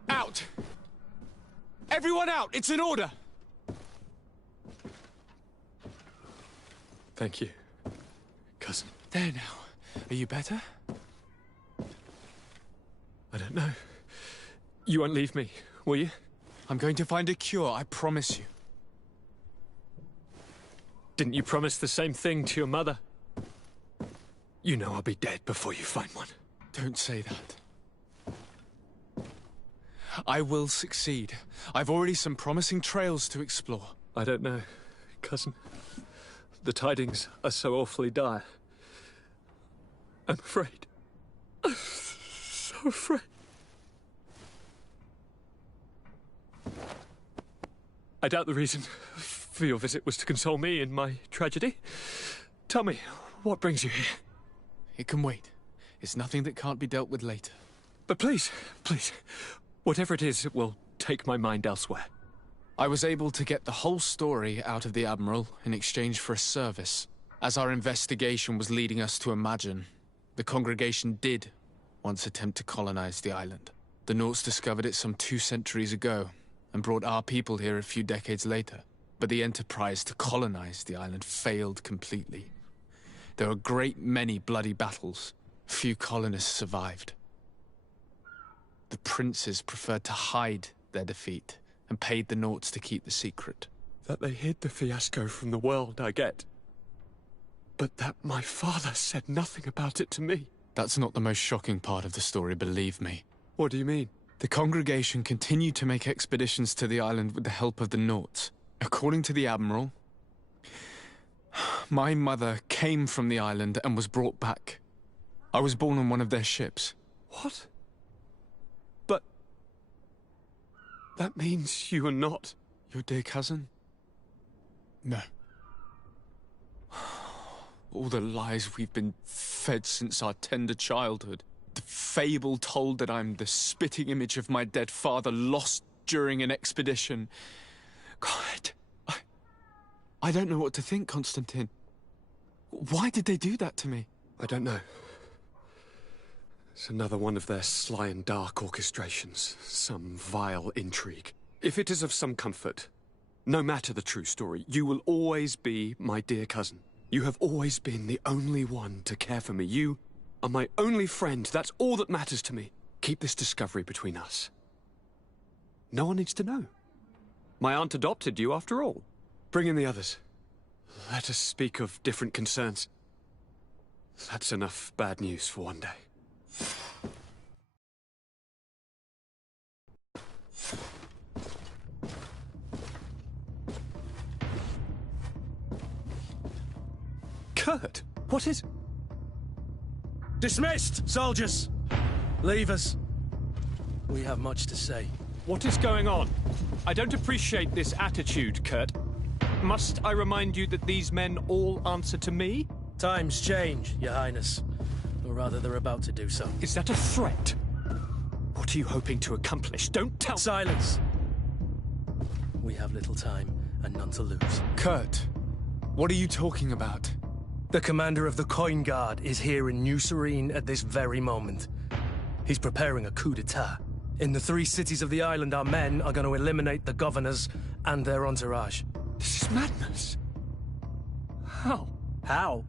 Out. Everyone out. It's an order. Thank you, cousin. There now. Are you better? I don't know. You won't leave me, will you? I'm going to find a cure, I promise you. Didn't you promise the same thing to your mother? You know I'll be dead before you find one. Don't say that. I will succeed. I've already some promising trails to explore. I don't know, cousin. The tidings are so awfully dire. I'm afraid. I'm so afraid. I doubt the reason for your visit was to console me in my tragedy. Tell me, what brings you here? It can wait. It's nothing that can't be dealt with later. But please, whatever it is, it will take my mind elsewhere. I was able to get the whole story out of the Admiral in exchange for a service. As our investigation was leading us to imagine, the congregation did once attempt to colonize the island. The Nauts discovered it some 2 centuries ago and brought our people here a few decades later. But the enterprise to colonize the island failed completely. There were a great many bloody battles. Few colonists survived. The princes preferred to hide their defeat and paid the Nauts to keep the secret. That they hid the fiasco from the world, I get. But that my father said nothing about it to me. That's not the most shocking part of the story, believe me. What do you mean? The congregation continued to make expeditions to the island with the help of the Nauts. According to the Admiral, my mother came from the island and was brought back. I was born on one of their ships. What? But... that means you are not... your dear cousin? No. All the lies we've been fed since our tender childhood. The fable told that I'm the spitting image of my dead father lost during an expedition. God, I don't know what to think, Constantine. Why did they do that to me? I don't know. It's another one of their sly and dark orchestrations. Some vile intrigue. If it is of some comfort, no matter the true story, you will always be my dear cousin. You have always been the only one to care for me. You are my only friend. That's all that matters to me. Keep this discovery between us. No one needs to know. My aunt adopted you after all. Bring in the others. Let us speak of different concerns. That's enough bad news for one day. Kurt, what is... Dismissed, soldiers! Leave us. We have much to say. What is going on? I don't appreciate this attitude, Kurt. Must I remind you that these men all answer to me? Times change, Your Highness. Or rather, they're about to do so. Is that a threat? What are you hoping to accomplish? Don't tell... Silence! We have little time and none to lose. Kurt, what are you talking about? The commander of the Coin Guard is here in New Serene at this very moment. He's preparing a coup d'etat. In the 3 cities of the island, our men are going to eliminate the governors and their entourage. This is madness. How? How?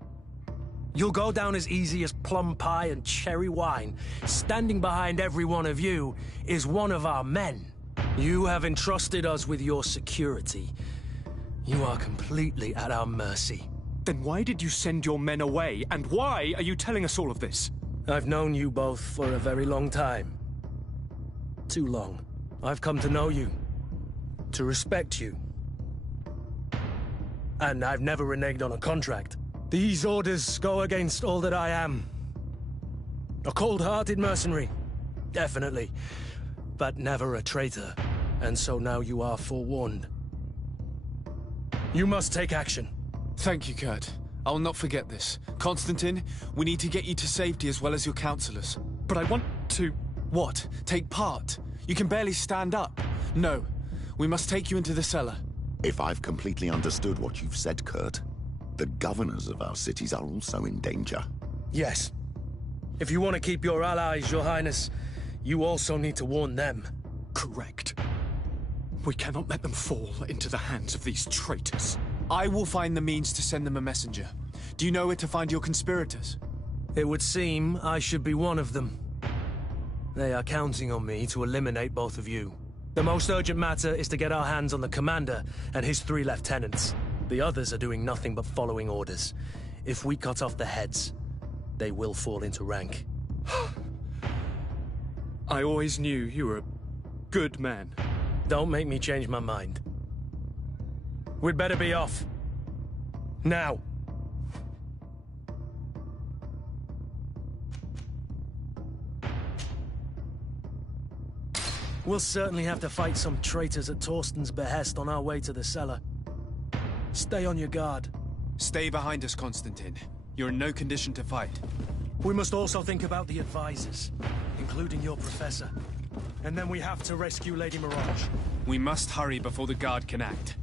You'll go down as easy as plum pie and cherry wine. Standing behind every one of you is one of our men. You have entrusted us with your security. You are completely at our mercy. Then why did you send your men away, and why are you telling us all of this? I've known you both for a very long time. Too long. I've come to know you, to respect you. And I've never reneged on a contract. These orders go against all that I am. A cold-hearted mercenary, definitely, but never a traitor. And so now you are forewarned. You must take action. Thank you, Kurt. I'll not forget this. Constantine, we need to get you to safety as well as your counselors. But I want to... What? Take part? You can barely stand up. No. We must take you into the cellar. If I've completely understood what you've said, Kurt, the governors of our cities are also in danger. Yes. If you want to keep your allies, Your Highness, you also need to warn them. Correct. We cannot let them fall into the hands of these traitors. I will find the means to send them a messenger. Do you know where to find your conspirators? It would seem I should be one of them. They are counting on me to eliminate both of you. The most urgent matter is to get our hands on the commander and his 3 lieutenants. The others are doing nothing but following orders. If we cut off the heads, they will fall into rank. I always knew you were a good man. Don't make me change my mind. We'd better be off. Now. We'll certainly have to fight some traitors at Torsten's behest on our way to the cellar. Stay on your guard. Stay behind us, Constantine. You're in no condition to fight. We must also think about the advisors, including your professor. And then we have to rescue Lady Mirage. We must hurry before the guard can act.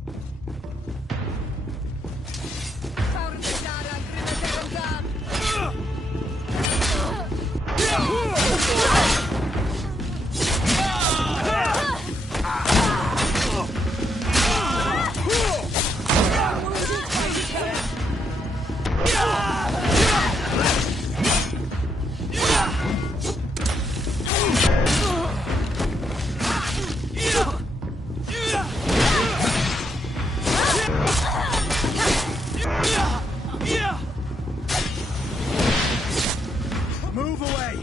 Move away!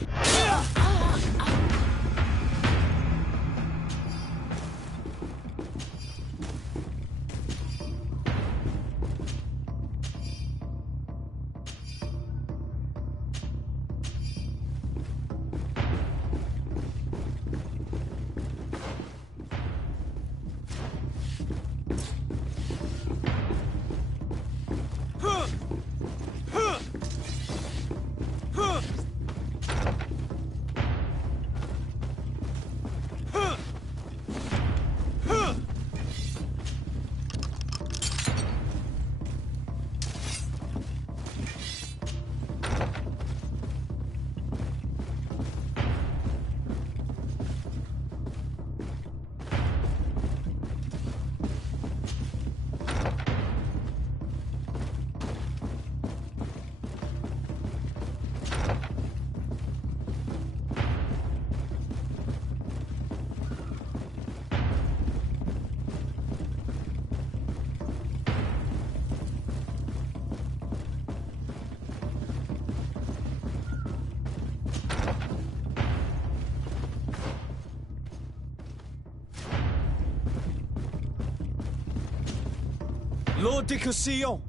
Lord de Cossillon,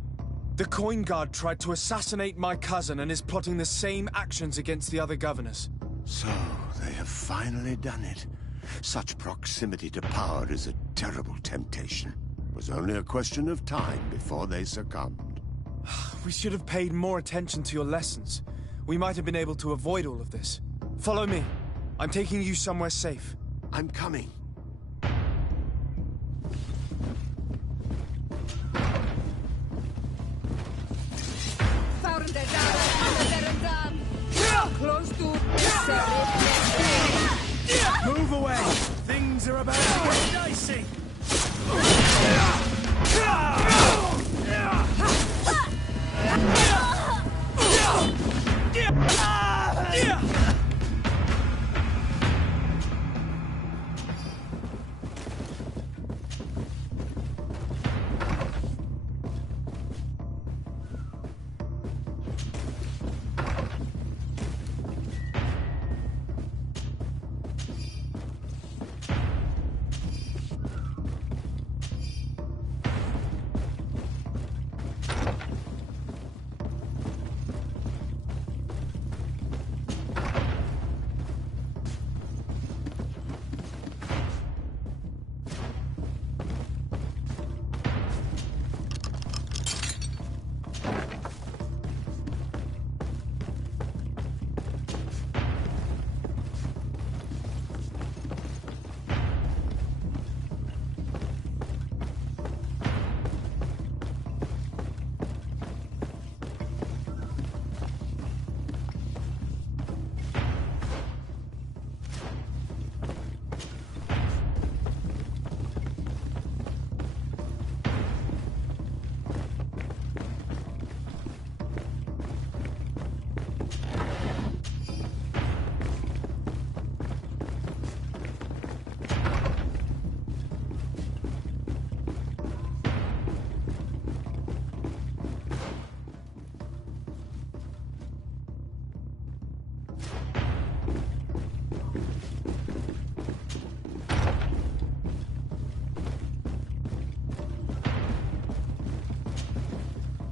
The Coin Guard tried to assassinate my cousin and is plotting the same actions against the other governors. So, they have finally done it. Such proximity to power is a terrible temptation. It was only a question of time before they succumbed. We should have paid more attention to your lessons. We might have been able to avoid all of this. Follow me. I'm taking you somewhere safe. I'm coming. Close to... Move away! Things are about to get dicey!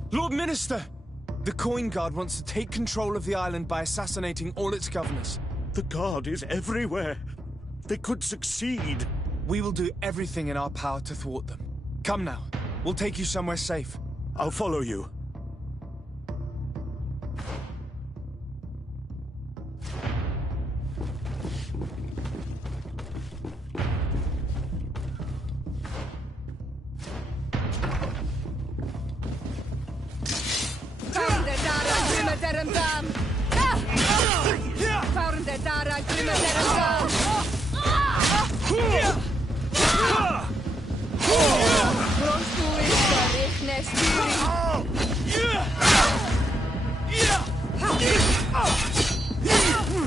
Lord Minister! The Coin Guard wants to take control of the island by assassinating all its governors. The Guard is everywhere. They could succeed. We will do everything in our power to thwart them. Come now. We'll take you somewhere safe. I'll follow you.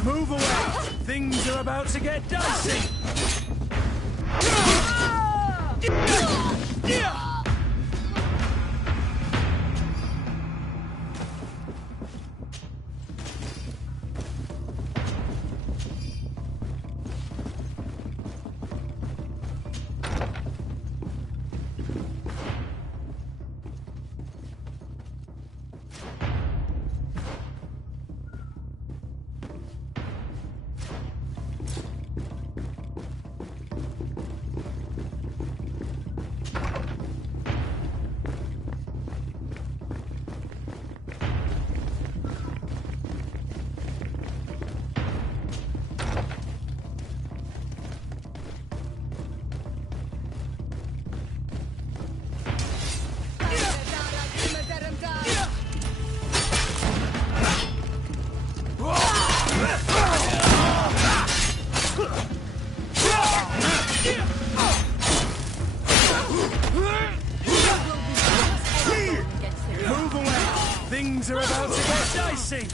Move away! Things are about to get dicey! Move away! Things are about to get dicey!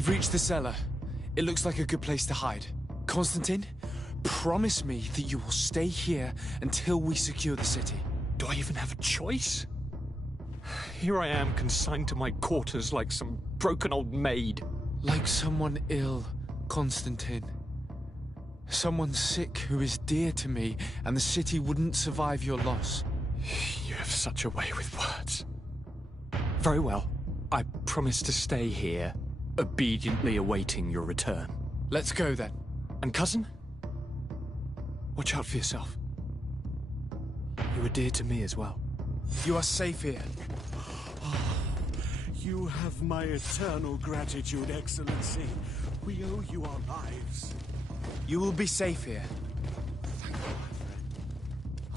We've reached the cellar. It looks like a good place to hide. Constantine, promise me that you will stay here until we secure the city. Do I even have a choice? Here I am, consigned to my quarters like some broken old maid. Like someone ill, Constantine. Someone sick who is dear to me, and the city wouldn't survive your loss. You have such a way with words. Very well. I promise to stay here, obediently awaiting your return. Let's go then. And cousin? Watch out for yourself. You are dear to me as well. You are safe here. You have my eternal gratitude, Excellency. We owe you our lives. You will be safe here. Thank you, my friend.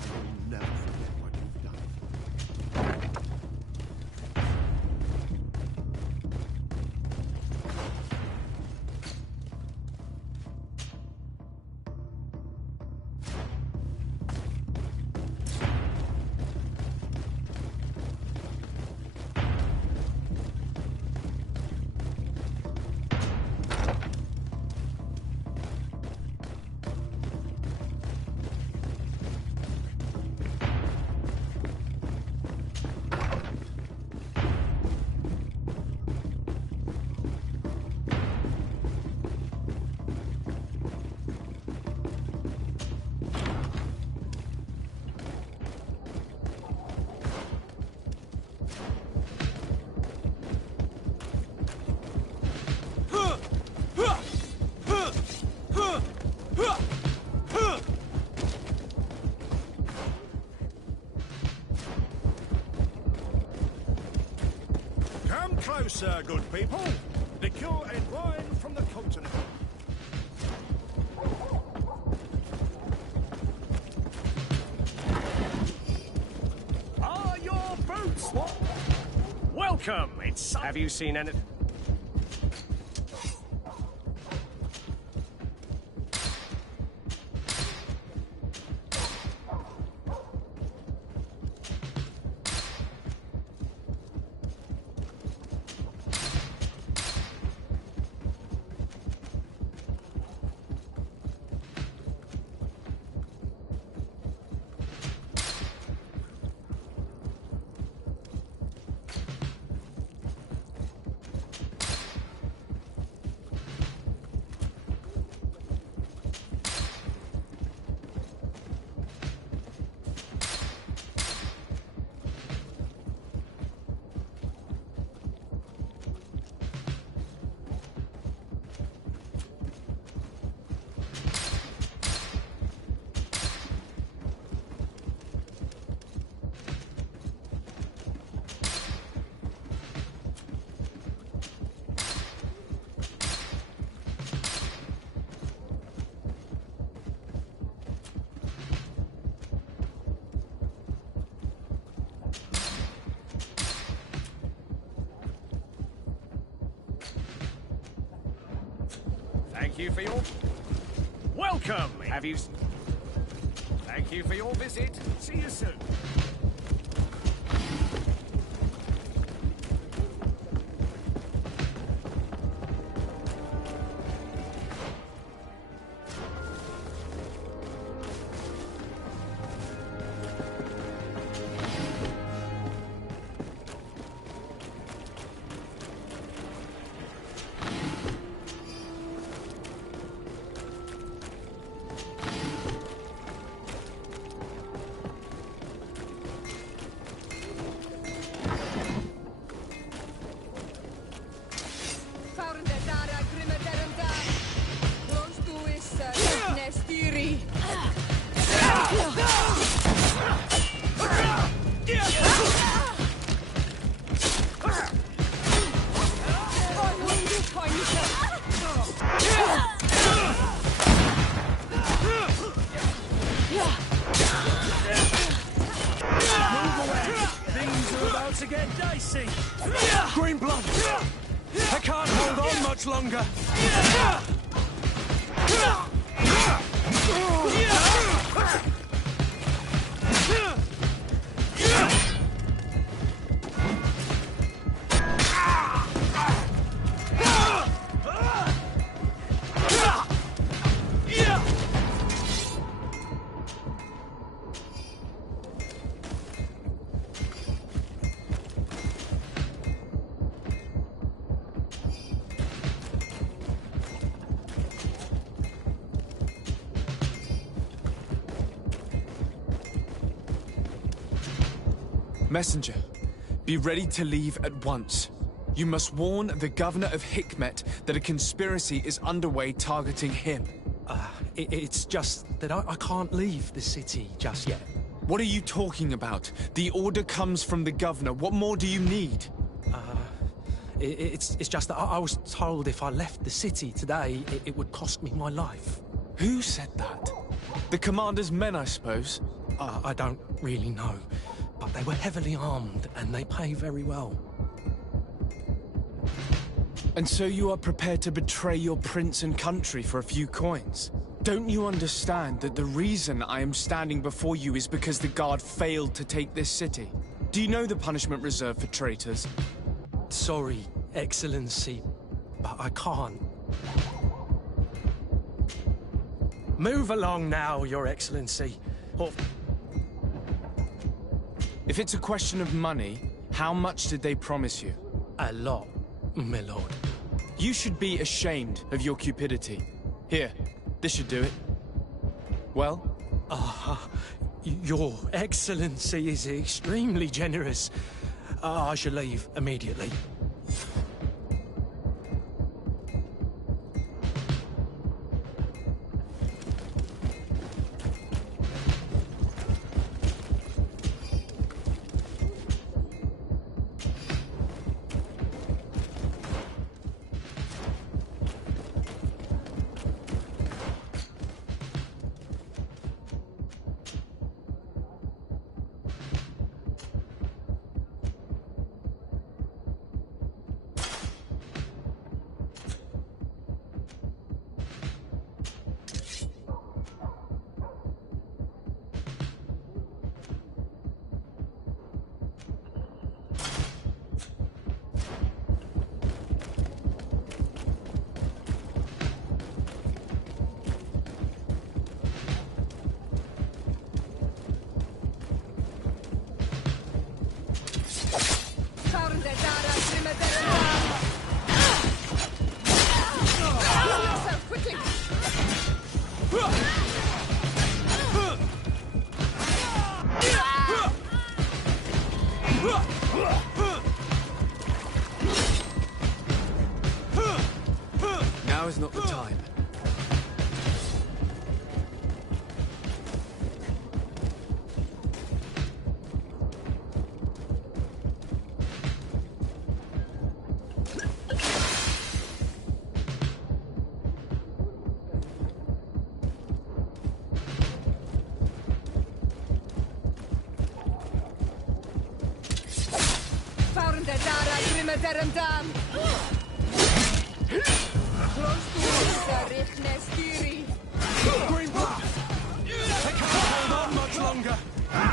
I will never forget what you've done. Closer, good people. Liqueur and wine from the continent. Are your boots? What? Welcome. Have you seen anything? Thank you for your... Welcome! Have you... Thank you for your visit. See you soon. To get dicey. Green blood! I can't hold on much longer! Messenger, be ready to leave at once. You must warn the governor of Hikmet that a conspiracy is underway targeting him. It's just that I can't leave the city just yet. What are you talking about? The order comes from the governor. What more do you need? It's just that I was told if I left the city today, it would cost me my life. Who said that? The commander's men, I suppose? I don't really know, but they were heavily armed and they pay very well. And so you are prepared to betray your prince and country for a few coins? Don't you understand that the reason I am standing before you is because the guard failed to take this city? Do you know the punishment reserved for traitors? Sorry, Excellency, but I can't. Move along now, Your Excellency. If it's a question of money, how much did they promise you? A lot, my lord. You should be ashamed of your cupidity. Here, this should do it. Well? Your Excellency is extremely generous. I shall leave immediately. Now is not the time. Hold on much longer.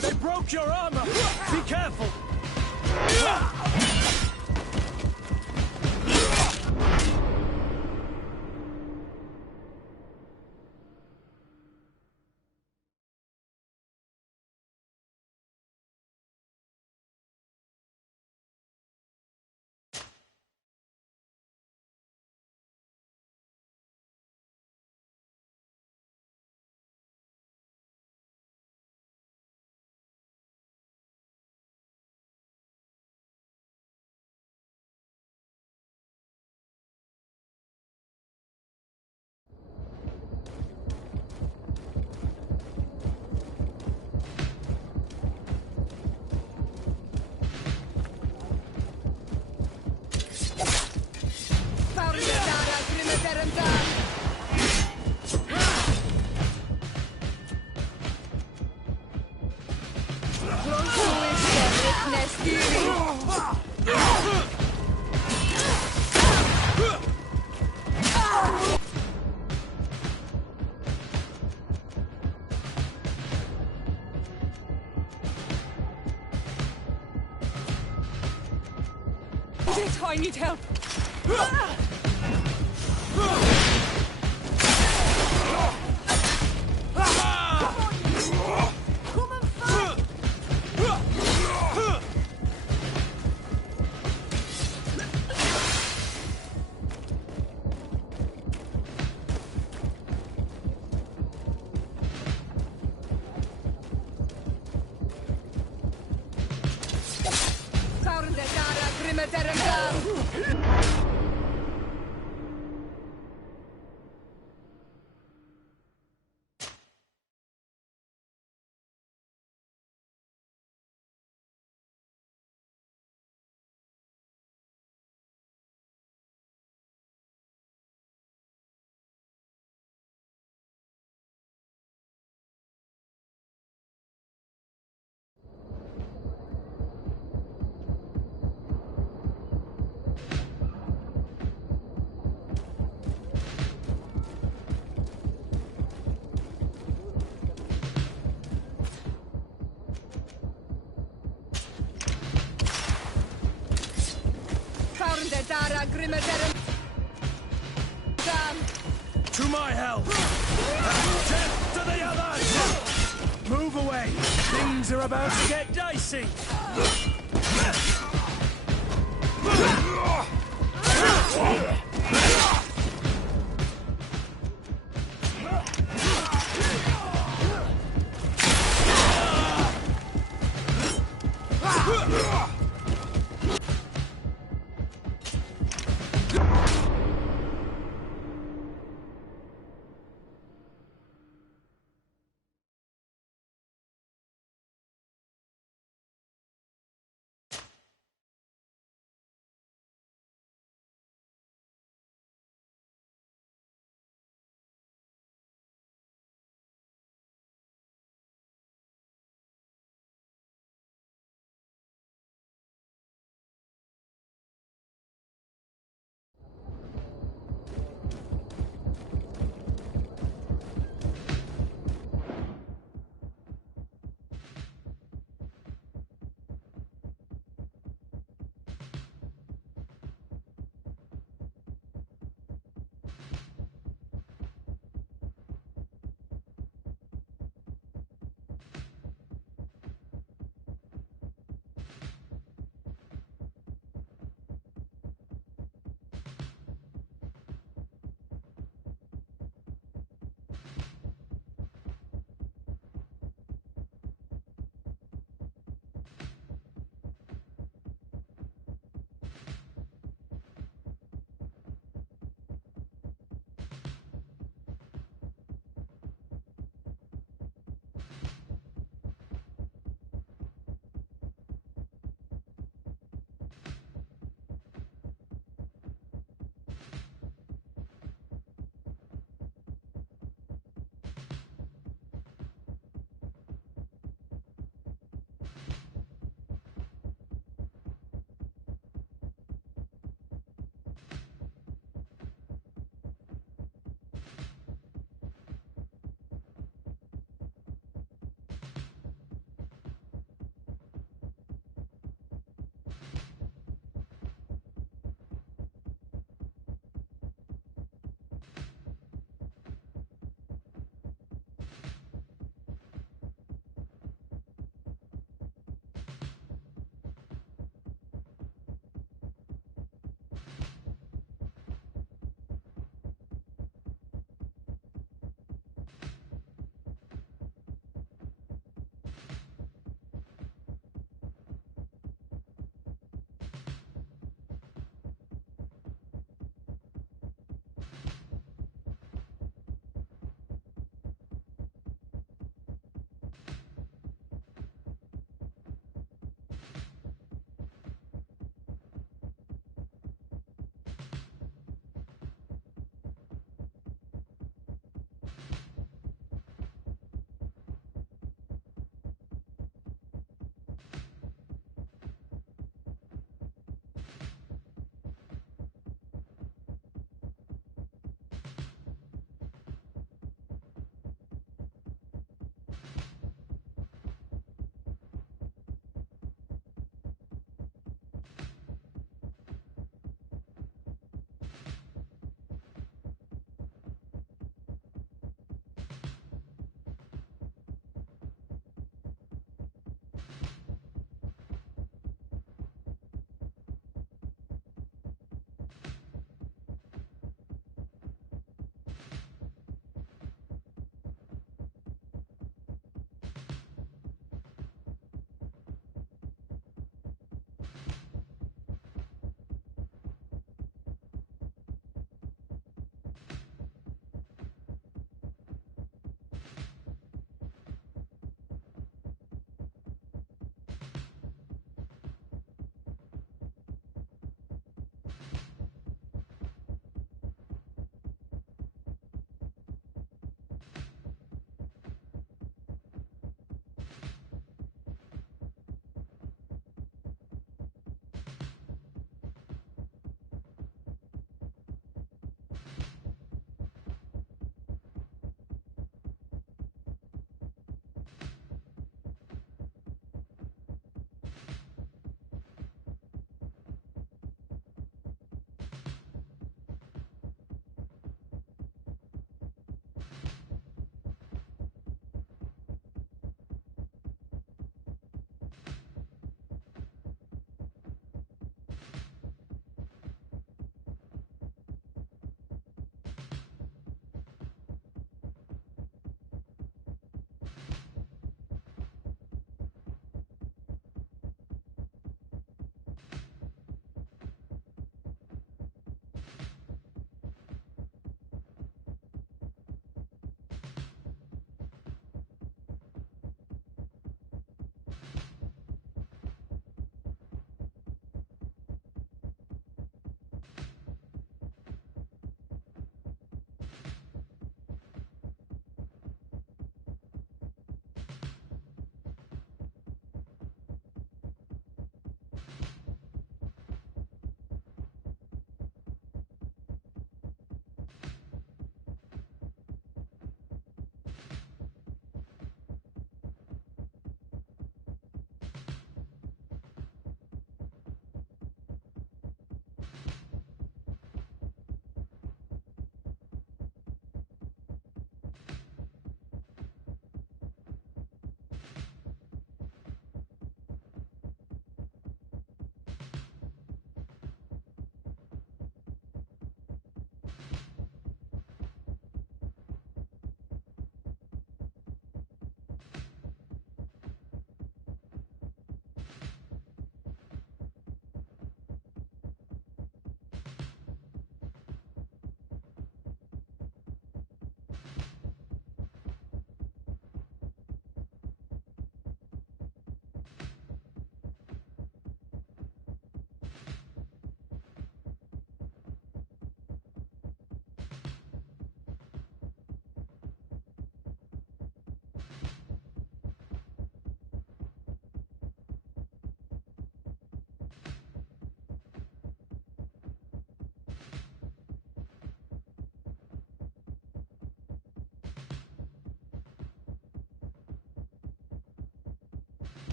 They broke your armor. Be careful. I need help. To my help! Death to the others! Move away! Things are about to get dicey!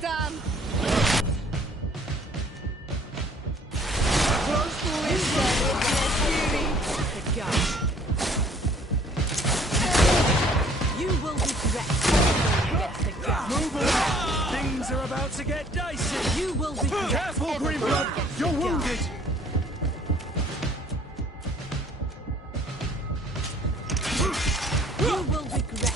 dam! You will regret. Move away! Things are about to get dicey! You will regret. Careful, Greenblood! You're wounded! You will regret.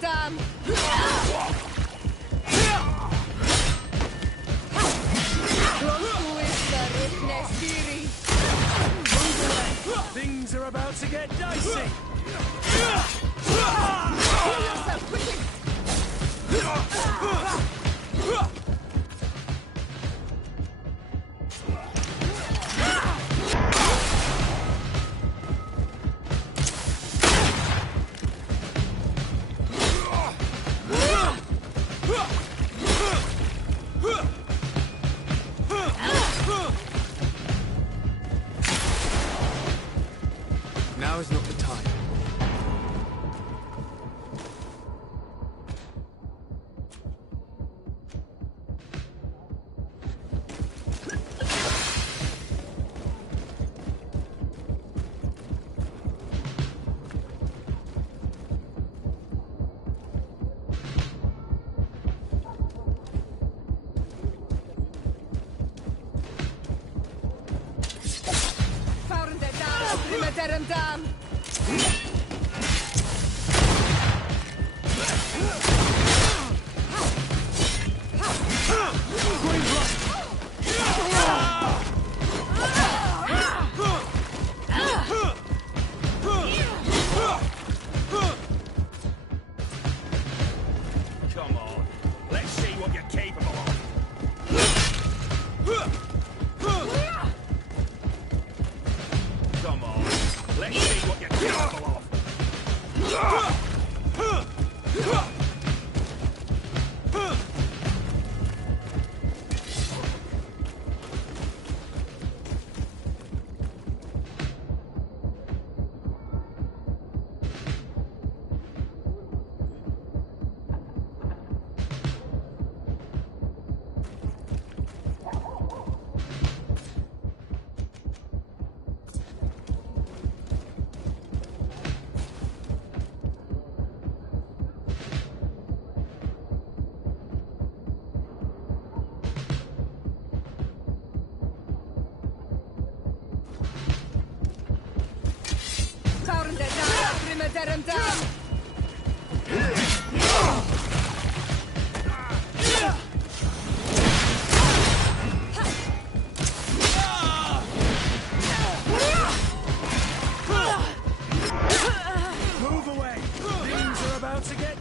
Dam! Things are about to get dicey! Now is not the time. Dam! Come on, let's see what you're capable of. Come on, let's see what you're capable of. Dam! Move away! Things are about to get...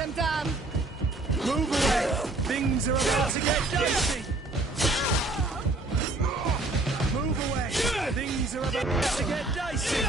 Move away! Things are about to get dicey! Move away! Things are about to get dicey!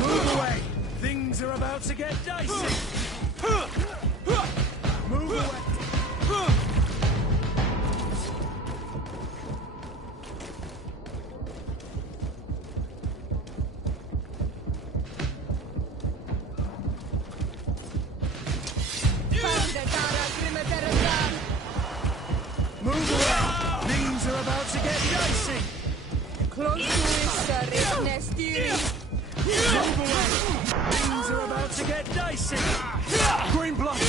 Move away! Things are about to get dicey! Move away! Move away! Things are about to get dicey! Close to it, Nestiri. Move away! Things are about to get dicey! Green blood!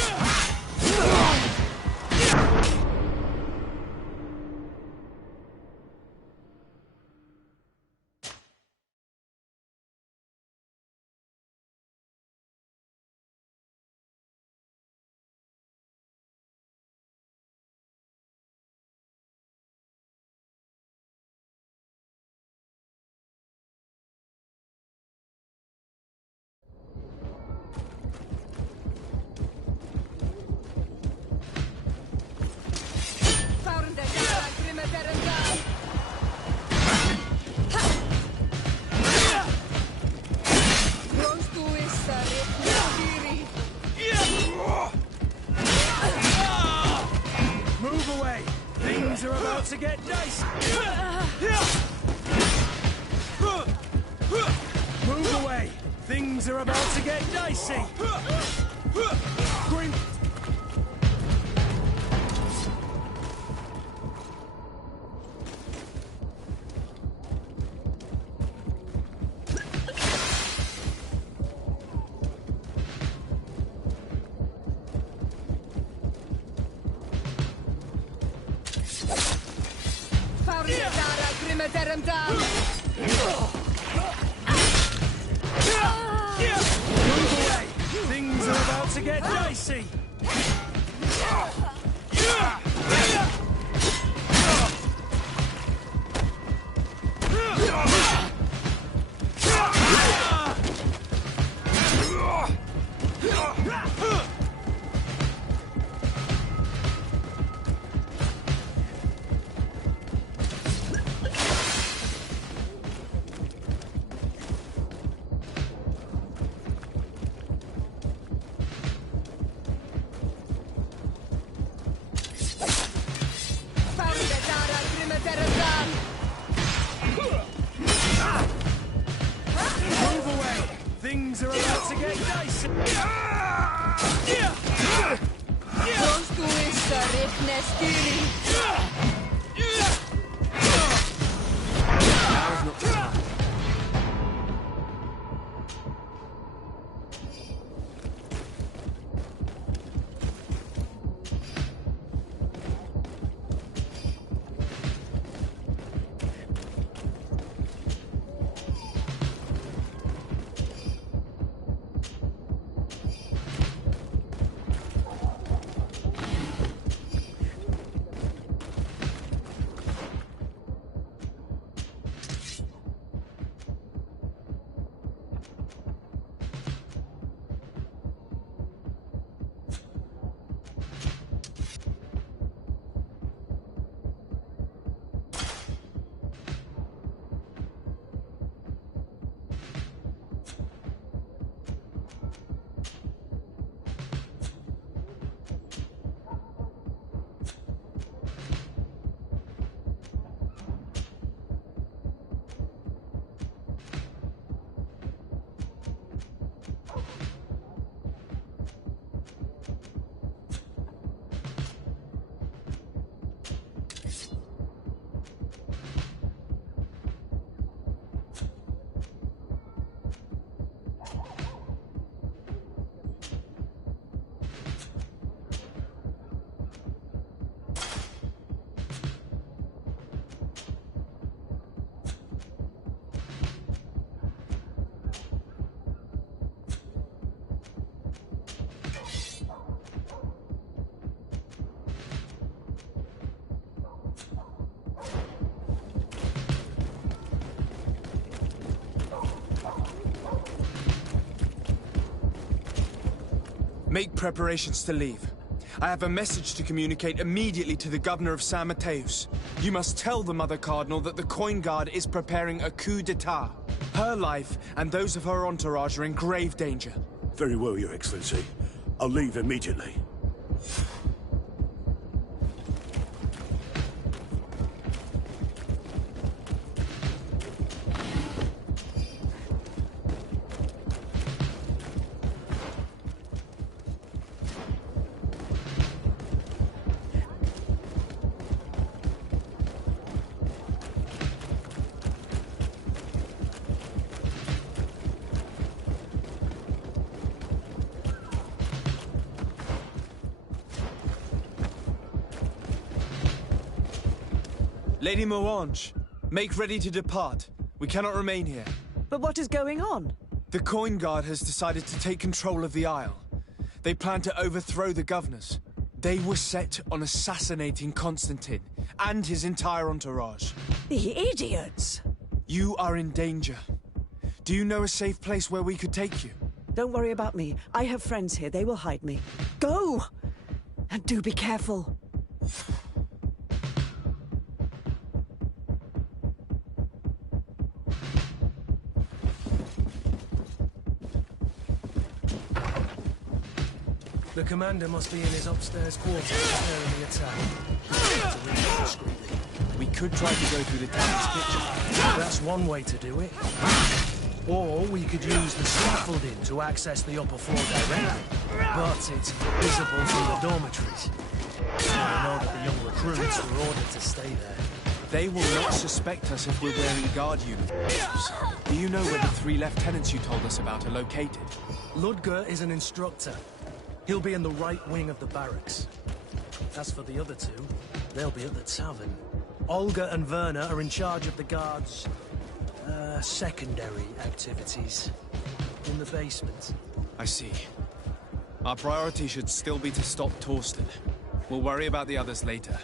Move away! Things are about to get dicey! Move away! Things are about to get dicey! Green... Move away! Things are about to get dicey! Move away! Things are about to get dicey! Close to it, Nestiri. Now's not the time. Make preparations to leave. I have a message to communicate immediately to the governor of San Mateus. You must tell the Mother Cardinal that the Coin Guard is preparing a coup d'etat. Her life and those of her entourage are in grave danger. Very well, Your Excellency. I'll leave immediately. Lady Moange, make ready to depart. We cannot remain here. But what is going on? The Coin Guard has decided to take control of the Isle. They plan to overthrow the governors. They were set on assassinating Constantine and his entire entourage. The idiots! You are in danger. Do you know a safe place where we could take you? Don't worry about me. I have friends here. They will hide me. Go! And do be careful. The commander must be in his upstairs quarters preparing the attack. We could try to go through the town's kitchen. That's one way to do it. Or we could use the scaffolding to access the upper floor directly. But it's visible from the dormitories. I know that the young recruits were ordered to stay there. They will not suspect us if we're wearing guard uniforms. Do you know where the 3 lieutenants you told us about are located? Ludger is an instructor. He'll be in the right wing of the barracks. As for the other 2, they'll be at the tavern. Olga and Werner are in charge of the guards' secondary activities in the basement. I see. Our priority should still be to stop Torsten. We'll worry about the others later.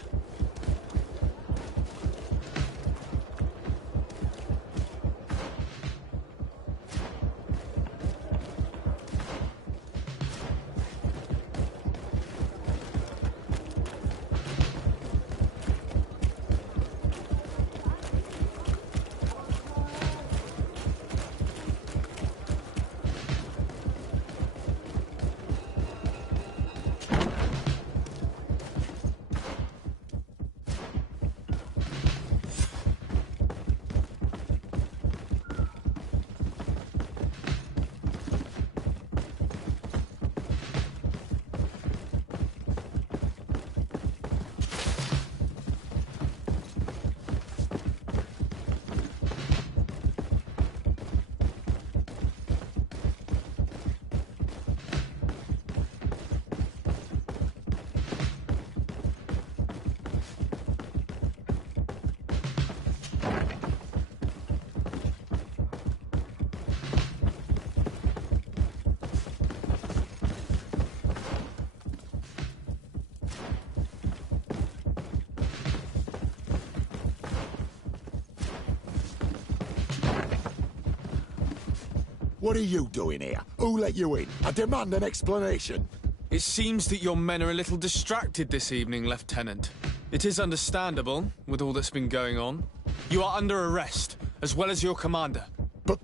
What are you doing here? Who let you in? I demand an explanation. It seems that your men are a little distracted this evening, Lieutenant. It is understandable, with all that's been going on. You are under arrest, as well as your commander. But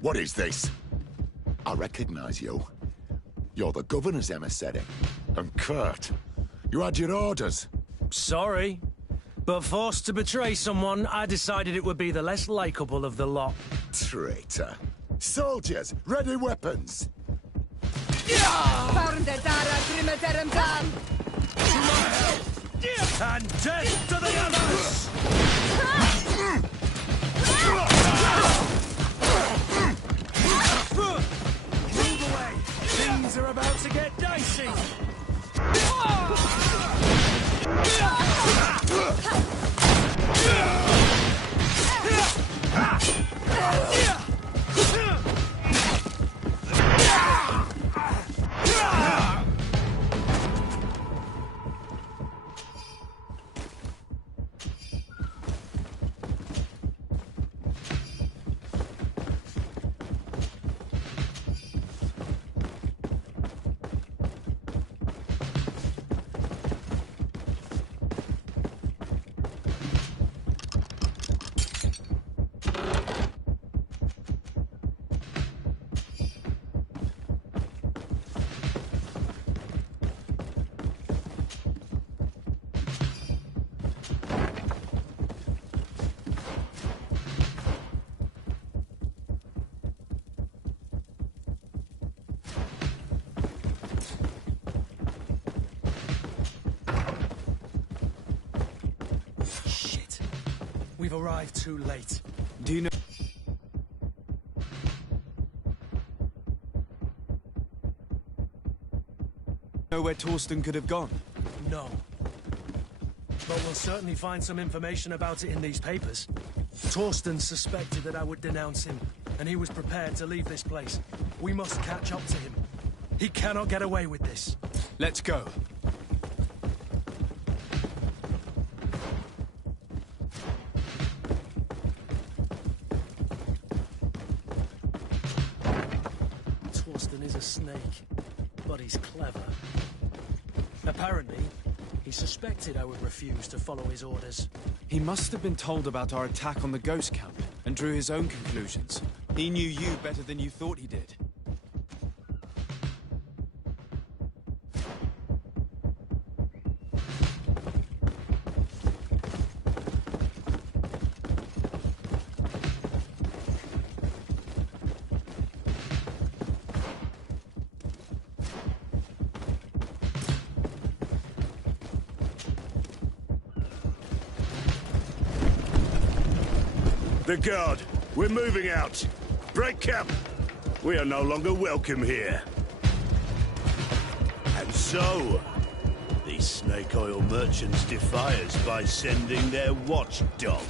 what is this? I recognize you. You're the governor's emissary. And Kurt, you had your orders. Sorry, but forced to betray someone, I decided it would be the less likable of the lot. Traitor. Soldiers, ready weapons! And death to the others! Move away! Things are about to get dicey! we've arrived too late. Do you know where Torsten could have gone? No. But we'll certainly find some information about it in these papers. Torsten suspected that I would denounce him, and he was prepared to leave this place. We must catch up to him. He cannot get away with this. Let's go. Torsten is a snake, but he's clever. Apparently, he suspected I would refuse to follow his orders. He must have been told about our attack on the ghost camp and drew his own conclusions. He knew you better than you thought he did. The guard, we're moving out. Break camp. We are no longer welcome here. And so, these snake oil merchants defy us by sending their watchdog.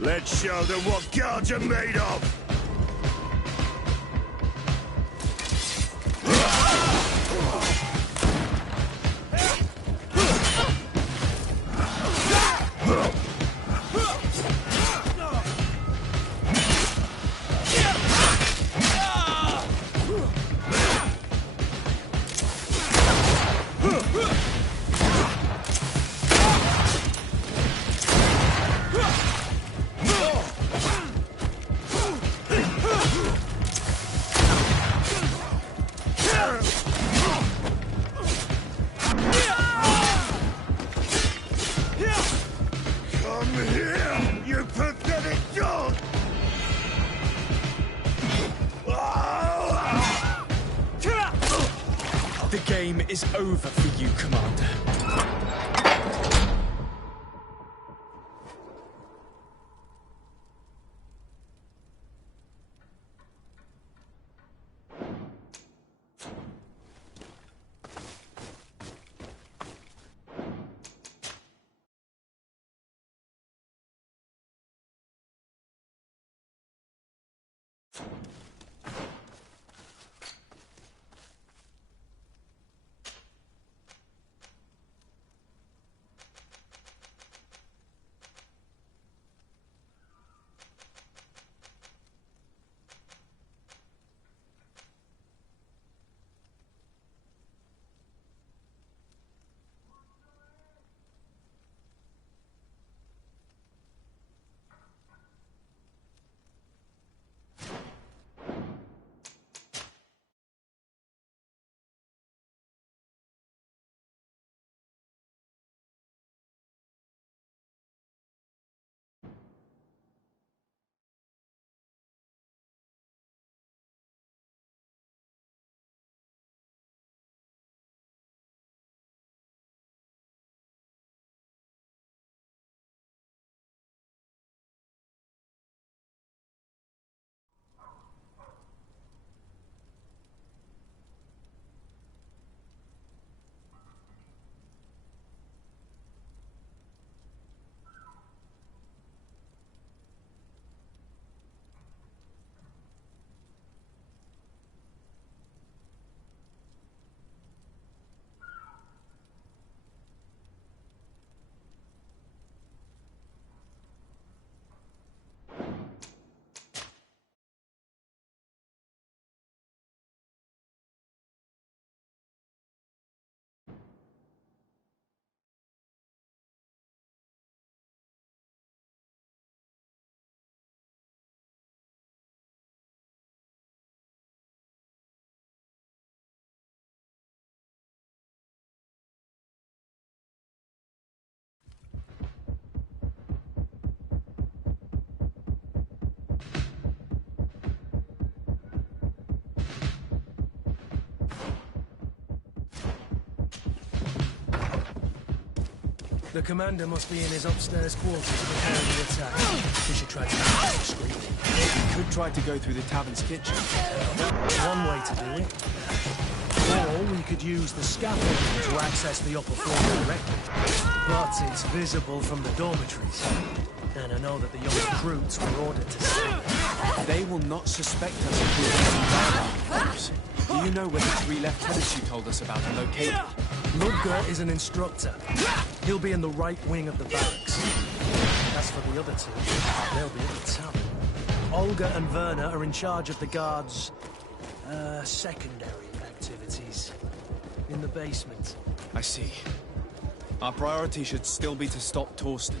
Let's show them what guards are made of. The game is over for you, Commander. The commander must be in his upstairs quarters preparing the attack. We should try to get discreetly. We could try to go through the tavern's kitchen. One way to do it. Or we could use the scaffolding to access the upper floor directly. But it's visible from the dormitories. And I know that the young recruits were ordered to stay. They will not suspect us if we're using. Do you know where the 3 lieutenants you told us about are located? Ludger is an instructor. He'll be in the right wing of the barracks. As for the other 2, they'll be at the tavern. Olga and Werner are in charge of the guards' secondary activities in the basement. I see. Our priority should still be to stop Torsten.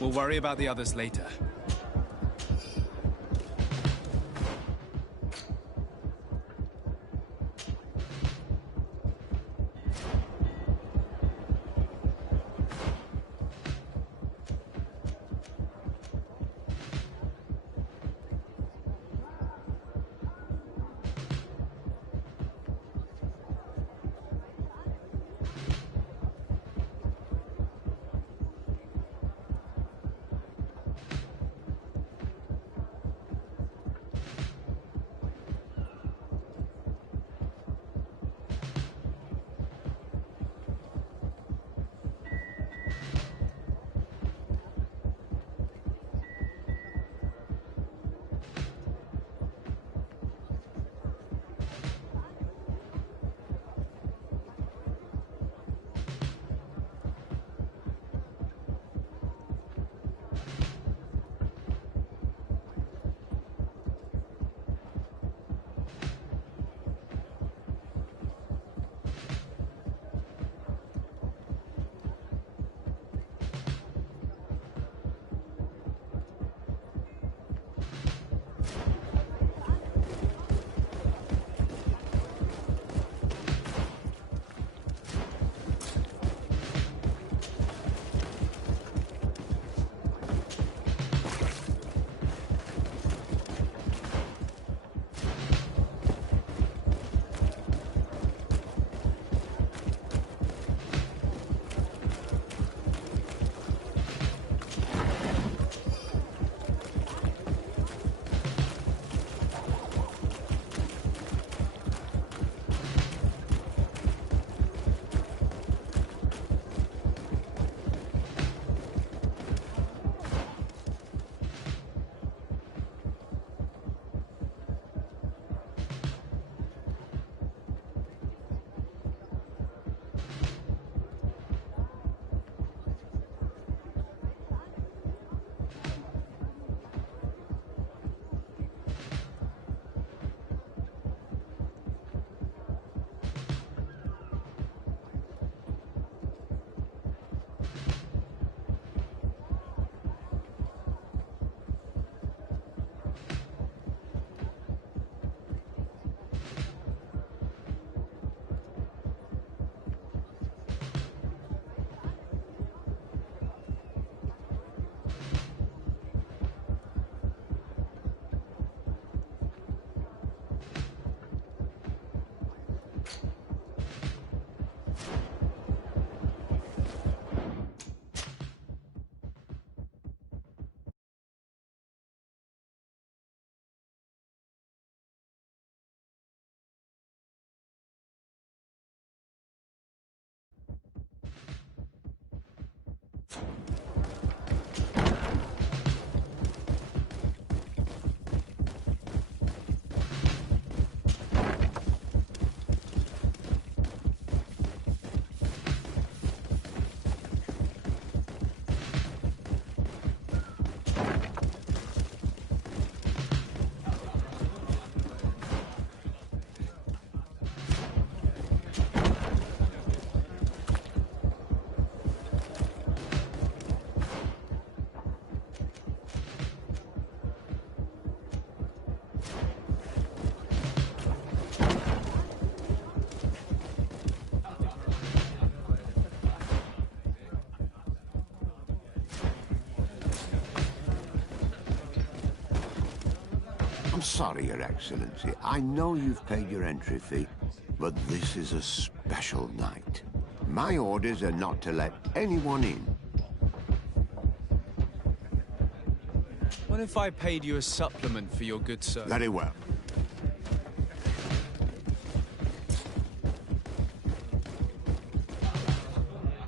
We'll worry about the others later. I'm sorry, Your Excellency. I know you've paid your entry fee, but this is a special night. My orders are not to let anyone in What if I paid you a supplement for your good service? Very well.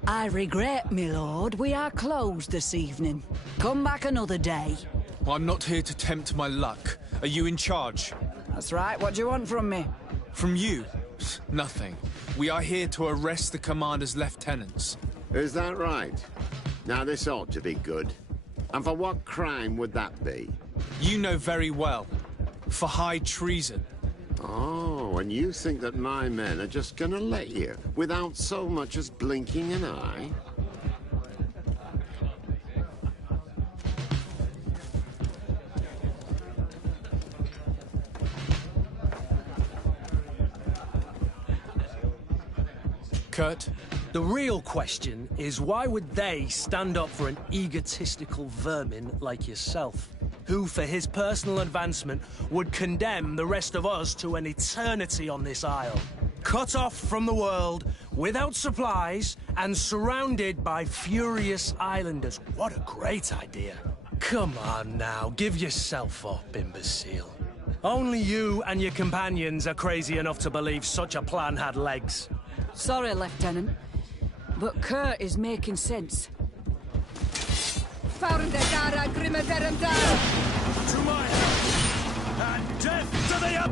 I regret, my lord, we are closed this evening. Come back another day. I'm not here to tempt my luck. Are you in charge? That's right. What do you want from me? From you? Nothing. We are here to arrest the commander's lieutenants. Is that right? Now this ought to be good. And for what crime would that be? You know very well. For high treason. Oh, and you think that my men are just gonna let you, without so much as blinking an eye? Kurt? The real question is why would they stand up for an egotistical vermin like yourself, who, for his personal advancement, would condemn the rest of us to an eternity on this isle, cut off from the world, without supplies, and surrounded by furious islanders? What a great idea. Come on now, give yourself up, imbecile. Only you and your companions are crazy enough to believe such a plan had legs. Sorry, Lieutenant, but Kurt is making sense. To my help, and death to the up.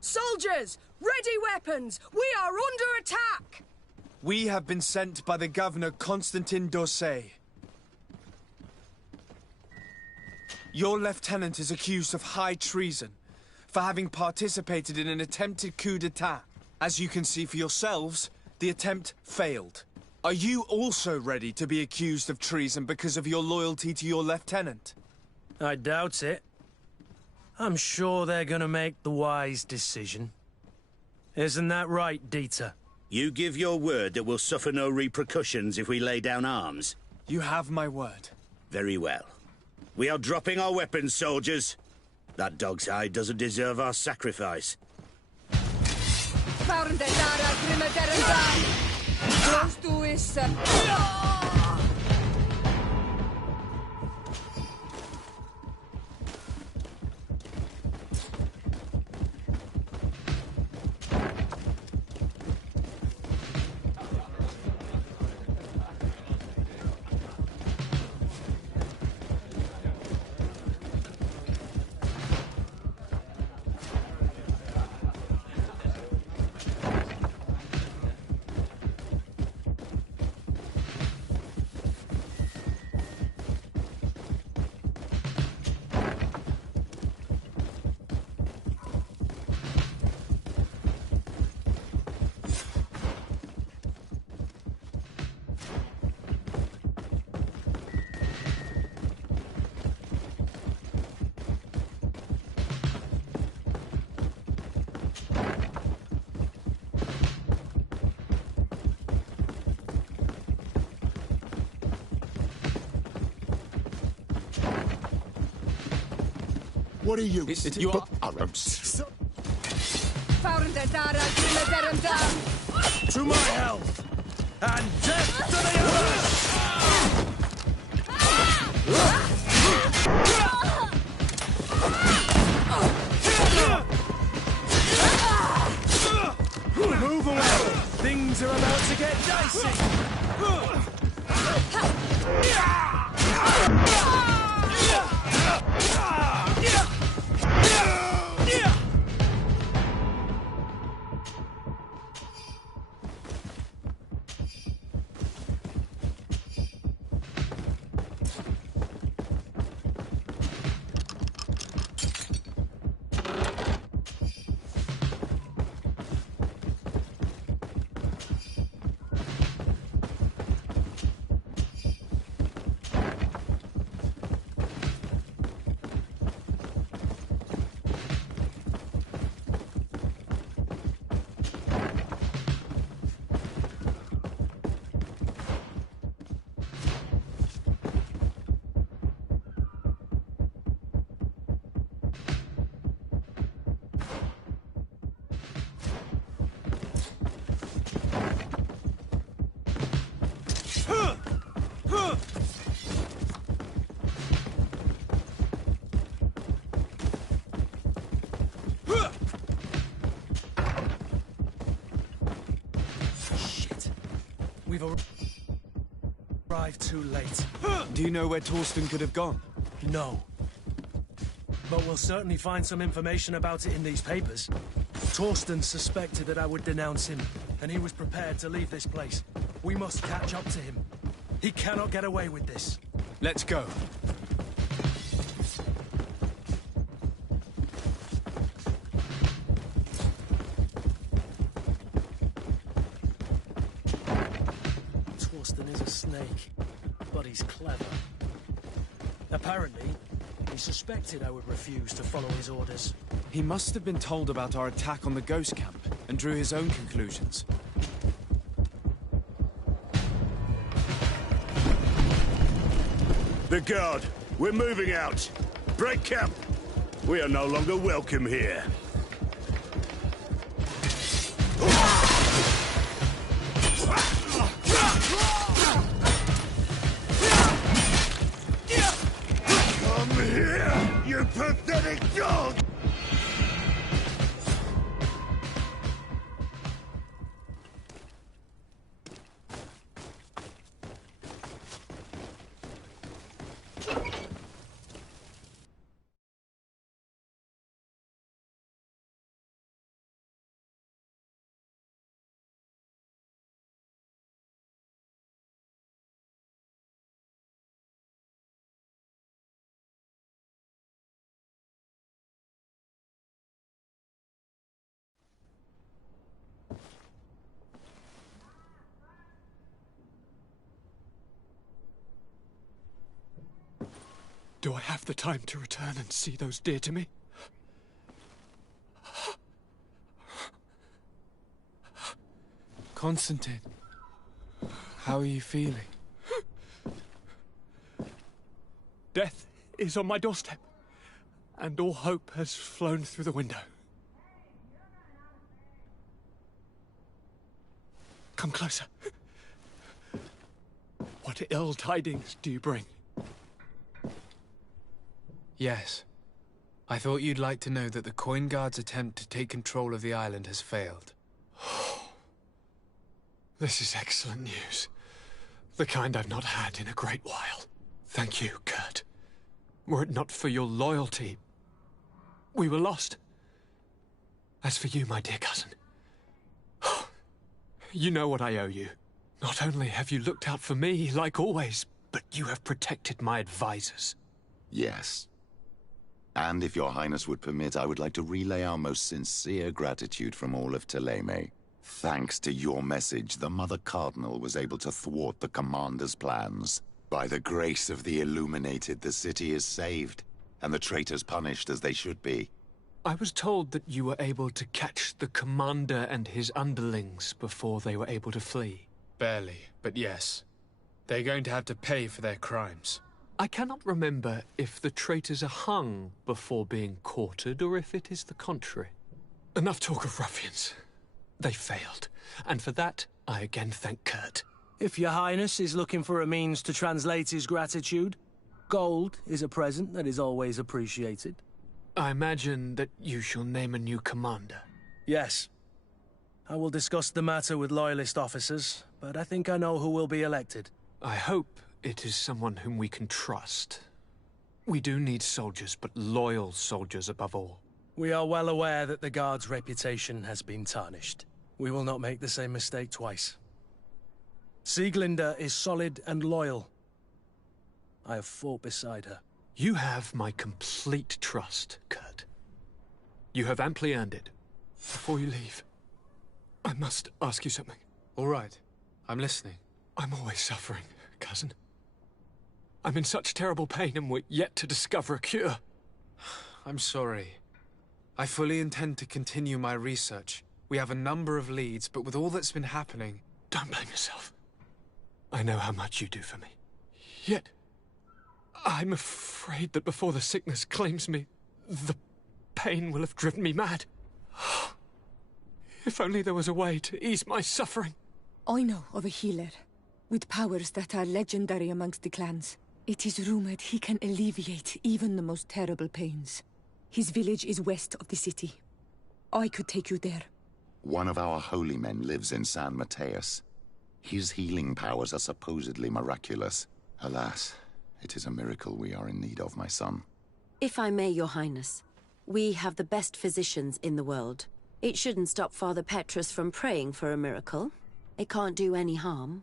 Soldiers, ready weapons! We are under attack! We have been sent by the Governor Constantin d'Orsay. Your lieutenant is accused of high treason for having participated in an attempted coup d'etat. As you can see for yourselves, the attempt failed. Are you also ready to be accused of treason because of your loyalty to your lieutenant? I doubt it. I'm sure they're gonna make the wise decision. Isn't that right, Dieter? You give your word that we'll suffer no repercussions if we lay down arms? You have my word. Very well. We are dropping our weapons, soldiers. That dog's hide doesn't deserve our sacrifice. Close to his... What are you? You are... To my health, and death to the others! Move away! Things are about to get dicey! we've arrived too late. Do you know where Torsten could have gone? No. But we'll certainly find some information about it in these papers. Torsten suspected that I would denounce him, and he was prepared to leave this place. We must catch up to him. He cannot get away with this. Let's go. Torsten is a snake, but he's clever. Apparently, he suspected I would refuse to follow his orders. He must have been told about our attack on the ghost camp and drew his own conclusions. The guard! We're moving out! Break camp! We are no longer welcome here. Come here, you pathetic dog! Do I have the time to return and see those dear to me? Constantine, how are you feeling? Death is on my doorstep, and all hope has flown through the window. Come closer. What ill tidings do you bring? Yes. I thought you'd like to know that the Coin Guard's attempt to take control of the island has failed. This is excellent news. The kind I've not had in a great while. Thank you, Kurt. Were it not for your loyalty, we were lost. As for you, my dear cousin, you know what I owe you. Not only have you looked out for me, like always, but you have protected my advisors. Yes. And if your highness would permit, I would like to relay our most sincere gratitude from all of Thélème. Thanks to your message, the Mother Cardinal was able to thwart the Commander's plans. By the grace of the Illuminated, the city is saved, and the traitors punished as they should be. I was told that you were able to catch the Commander and his underlings before they were able to flee. Barely, but yes. They're going to have to pay for their crimes. I cannot remember if the traitors are hung before being quartered, or if it is the contrary. Enough talk of ruffians. They failed, and for that, I again thank Kurt. If your highness is looking for a means to translate his gratitude, gold is a present that is always appreciated. I imagine that you shall name a new commander. Yes. I will discuss the matter with loyalist officers, but I think I know who will be elected. I hope it is someone whom we can trust. We do need soldiers, but loyal soldiers above all. We are well aware that the Guard's reputation has been tarnished. We will not make the same mistake twice. Sieglinde is solid and loyal. I have fought beside her. You have my complete trust, Kurt. You have amply earned it. Before you leave, I must ask you something. All right. I'm listening. I'm always suffering, cousin. I'm in such terrible pain, and we're yet to discover a cure. I'm sorry. I fully intend to continue my research. We have a number of leads, but with all that's been happening... Don't blame yourself. I know how much you do for me. Yet, I'm afraid that before the sickness claims me, the pain will have driven me mad. If only there was a way to ease my suffering. I know of a healer, with powers that are legendary amongst the clans. It is rumored he can alleviate even the most terrible pains. His village is west of the city. I could take you there. One of our holy men lives in San Mateus. His healing powers are supposedly miraculous. Alas, it is a miracle we are in need of, my son. If I may, Your Highness, we have the best physicians in the world. It shouldn't stop Father Petrus from praying for a miracle. It can't do any harm.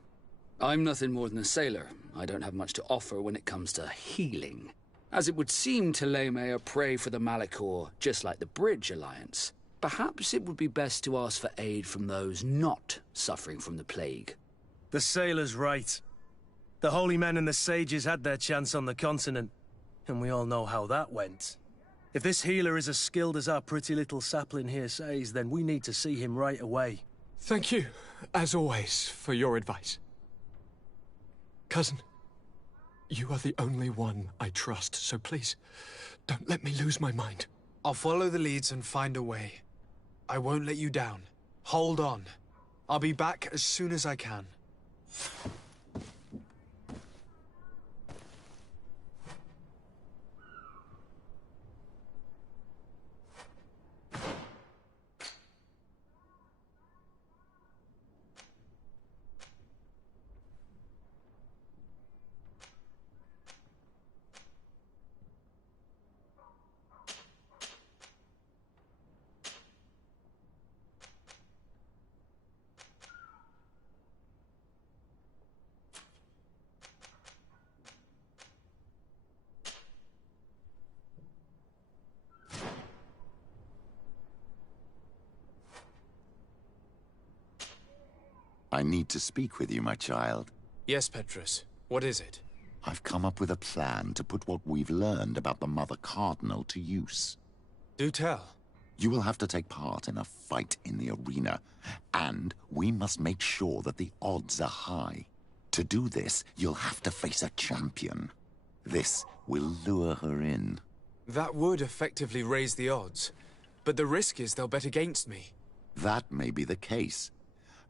I'm nothing more than a sailor. I don't have much to offer when it comes to healing. As it would seem Taleme are prey for the Malachor, just like the Bridge Alliance. Perhaps it would be best to ask for aid from those not suffering from the plague. The sailor's right. The holy men and the sages had their chance on the continent, and we all know how that went. If this healer is as skilled as our pretty little sapling here says, then we need to see him right away. Thank you, as always, for your advice. Cousin, you are the only one I trust, so please, don't let me lose my mind. I'll follow the leads and find a way. I won't let you down. Hold on. I'll be back as soon as I can. I need to speak with you, my child. Yes, Petrus. What is it? I've come up with a plan to put what we've learned about the Mother Cardinal to use. Do tell. You will have to take part in a fight in the arena, and we must make sure that the odds are high. To do this, you'll have to face a champion. This will lure her in. That would effectively raise the odds, but the risk is they'll bet against me. That may be the case,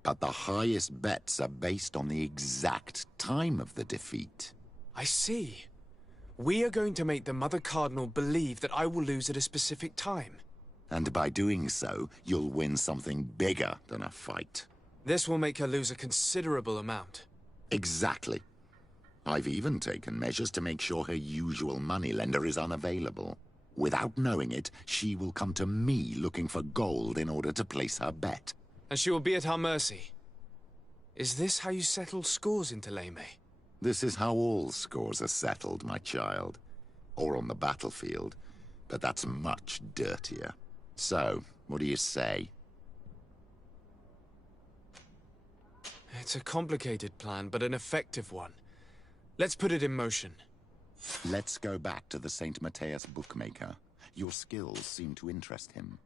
but the highest bets are based on the exact time of the defeat. I see. We are going to make the Mother Cardinal believe that I will lose at a specific time. And by doing so, you'll win something bigger than a fight. This will make her lose a considerable amount. Exactly. I've even taken measures to make sure her usual moneylender is unavailable. Without knowing it, she will come to me looking for gold in order to place her bet. And she will be at our mercy. Is this how you settle scores in Taleme? This is how all scores are settled, my child. Or on the battlefield. But that's much dirtier. So, what do you say? It's a complicated plan, but an effective one. Let's put it in motion. Let's go back to the St. Matthias bookmaker. Your skills seem to interest him.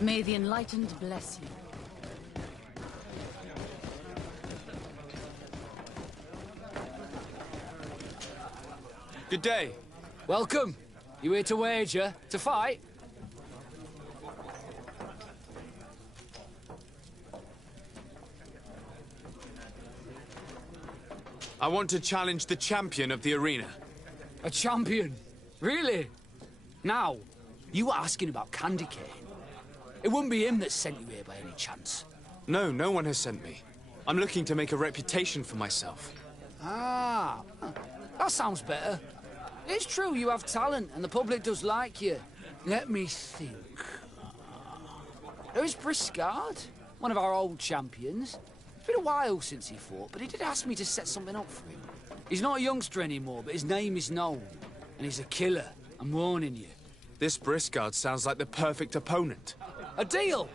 May the Enlightened bless you. Good day. Welcome. You here to wager? To fight? I want to challenge the champion of the arena. A champion? Really? Now, you were asking about Candy Cane. It wouldn't be him that sent you here by any chance. No, no one has sent me. I'm looking to make a reputation for myself. Ah, that sounds better. It's true you have talent and the public does like you. Let me think. There is Briscard, one of our old champions. It's been a while since he fought, but he did ask me to set something up for him. He's not a youngster anymore, but his name is known. And he's a killer, I'm warning you. This Briscard sounds like the perfect opponent. A deal!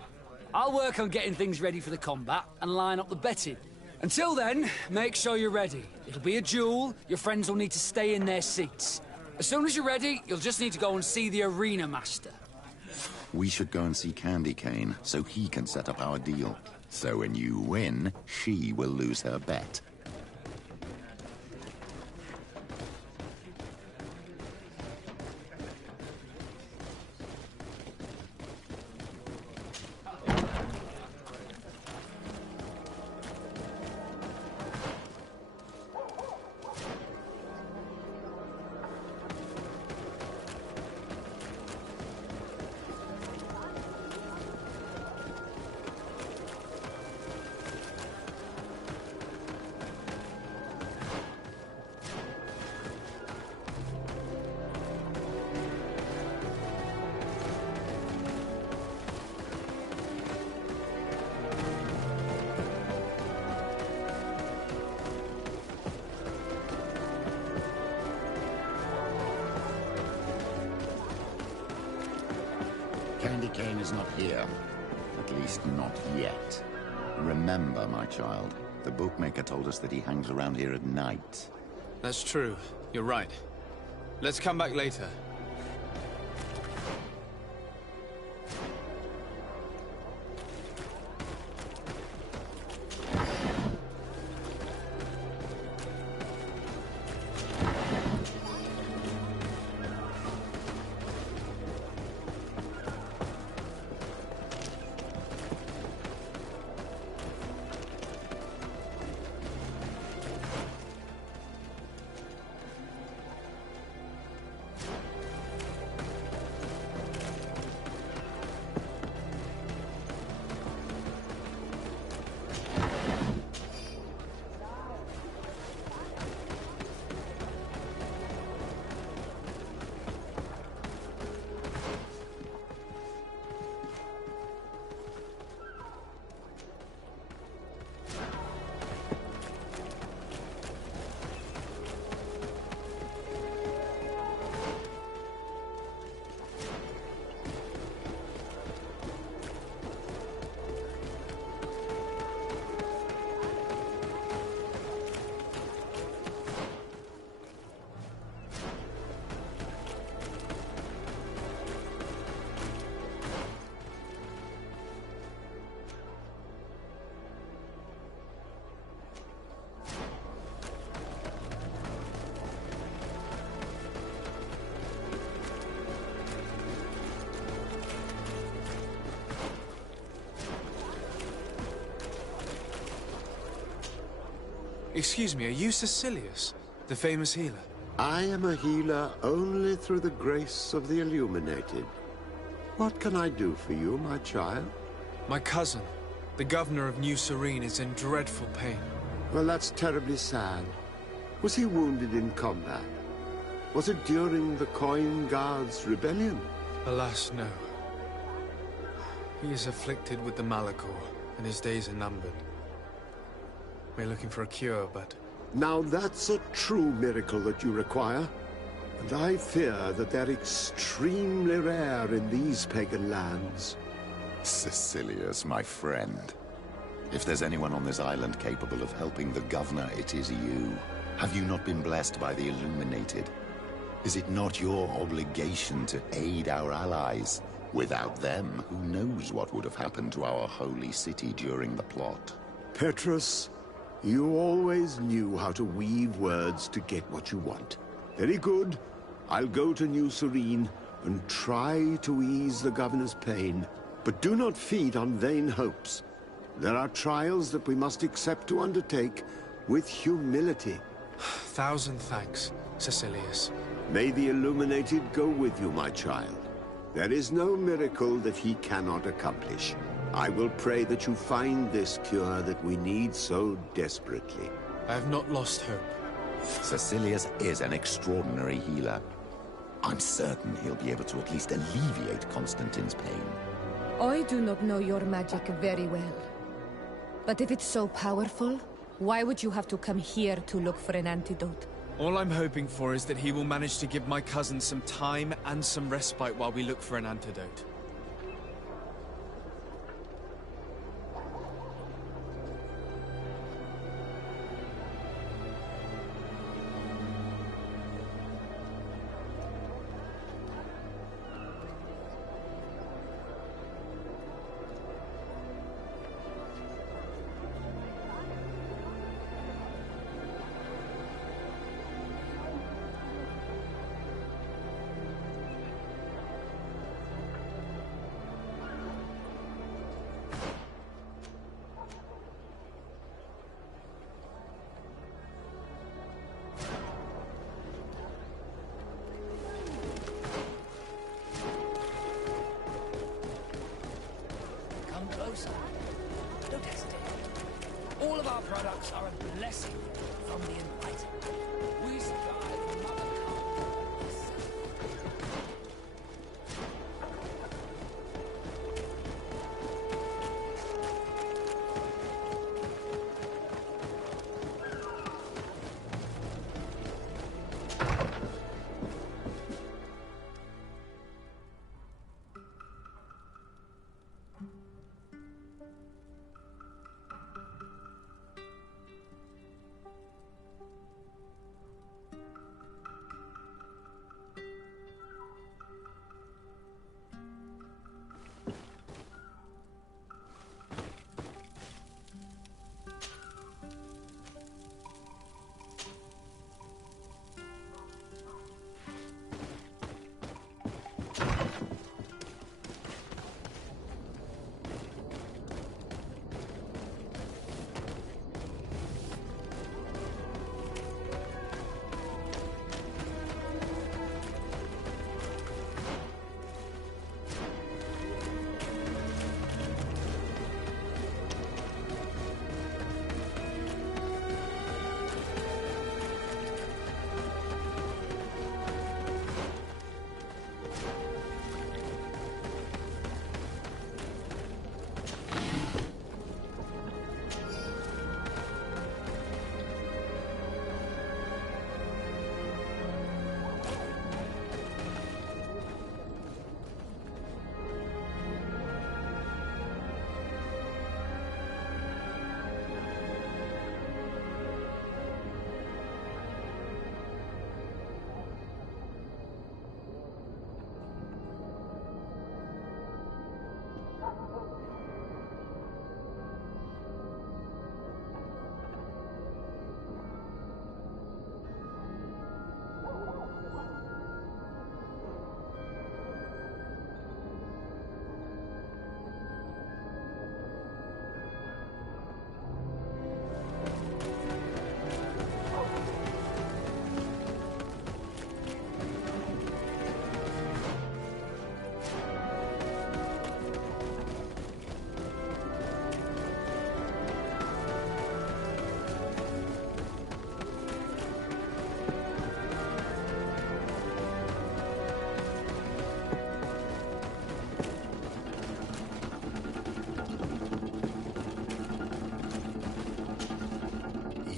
I'll work on getting things ready for the combat and line up the betting. Until then, make sure you're ready. It'll be a duel. Your friends will need to stay in their seats. As soon as you're ready, you'll just need to go and see the arena master. We should go and see Candy Cane so he can set up our deal. So when you win, she will lose her bet. Candy Cane is not here. At least not yet. Remember, my child, the bookmaker told us that he hangs around here at night. That's true. You're right. Let's come back later. Excuse me, are you Cecilius, the famous healer? I am a healer only through the grace of the illuminated. What can I do for you, my child? My cousin, the governor of New Serene, is in dreadful pain. Well, that's terribly sad. Was he wounded in combat? Was it during the Coin Guards' rebellion? Alas, no. He is afflicted with the Malachor, and his days are numbered. We're looking for a cure, but... Now that's a true miracle that you require. And I fear that they're extremely rare in these pagan lands. Cecilius, my friend. If there's anyone on this island capable of helping the governor, it is you. Have you not been blessed by the illuminated? Is it not your obligation to aid our allies? Without them, who knows what would have happened to our holy city during the plot? Petrus, you always knew how to weave words to get what you want. Very good. I'll go to New Serene and try to ease the governor's pain. But do not feed on vain hopes. There are trials that we must accept to undertake with humility. Thousand thanks, Cecilius. May the Illuminated go with you, my child. There is no miracle that he cannot accomplish. I will pray that you find this cure that we need so desperately. I have not lost hope. Cecilius is an extraordinary healer. I'm certain he'll be able to at least alleviate Constantine's pain. I do not know your magic very well. But if it's so powerful, why would you have to come here to look for an antidote? All I'm hoping for is that he will manage to give my cousin some time and some respite while we look for an antidote. Don't hesitate. All of our products are a blessing from the Enlightened. We supply the mother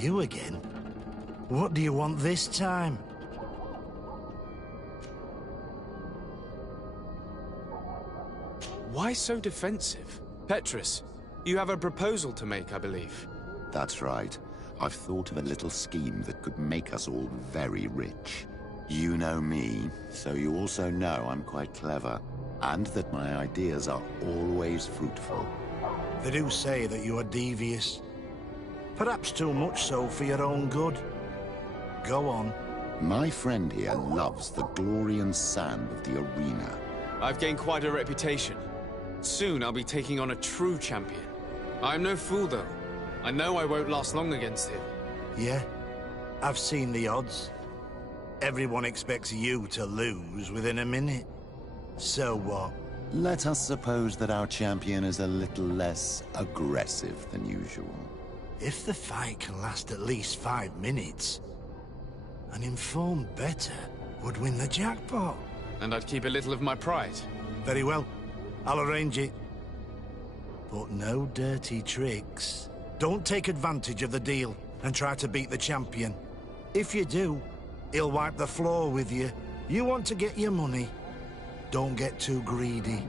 You again? What do you want this time? Why so defensive? Petrus, you have a proposal to make, I believe. That's right. I've thought of a little scheme that could make us all very rich. You know me, so you also know I'm quite clever, and that my ideas are always fruitful. They do say that you are devious. Perhaps too much so for your own good. Go on. My friend here loves the glory and sand of the arena. I've gained quite a reputation. Soon I'll be taking on a true champion. I'm no fool, though. I know I won't last long against him. Yeah? I've seen the odds. Everyone expects you to lose within a minute. So what? Let us suppose that our champion is a little less aggressive than usual. If the fight can last at least 5 minutes, an informed bettor would win the jackpot. And I'd keep a little of my pride. Very well. I'll arrange it. But no dirty tricks. Don't take advantage of the deal and try to beat the champion. If you do, he'll wipe the floor with you. You want to get your money. Don't get too greedy.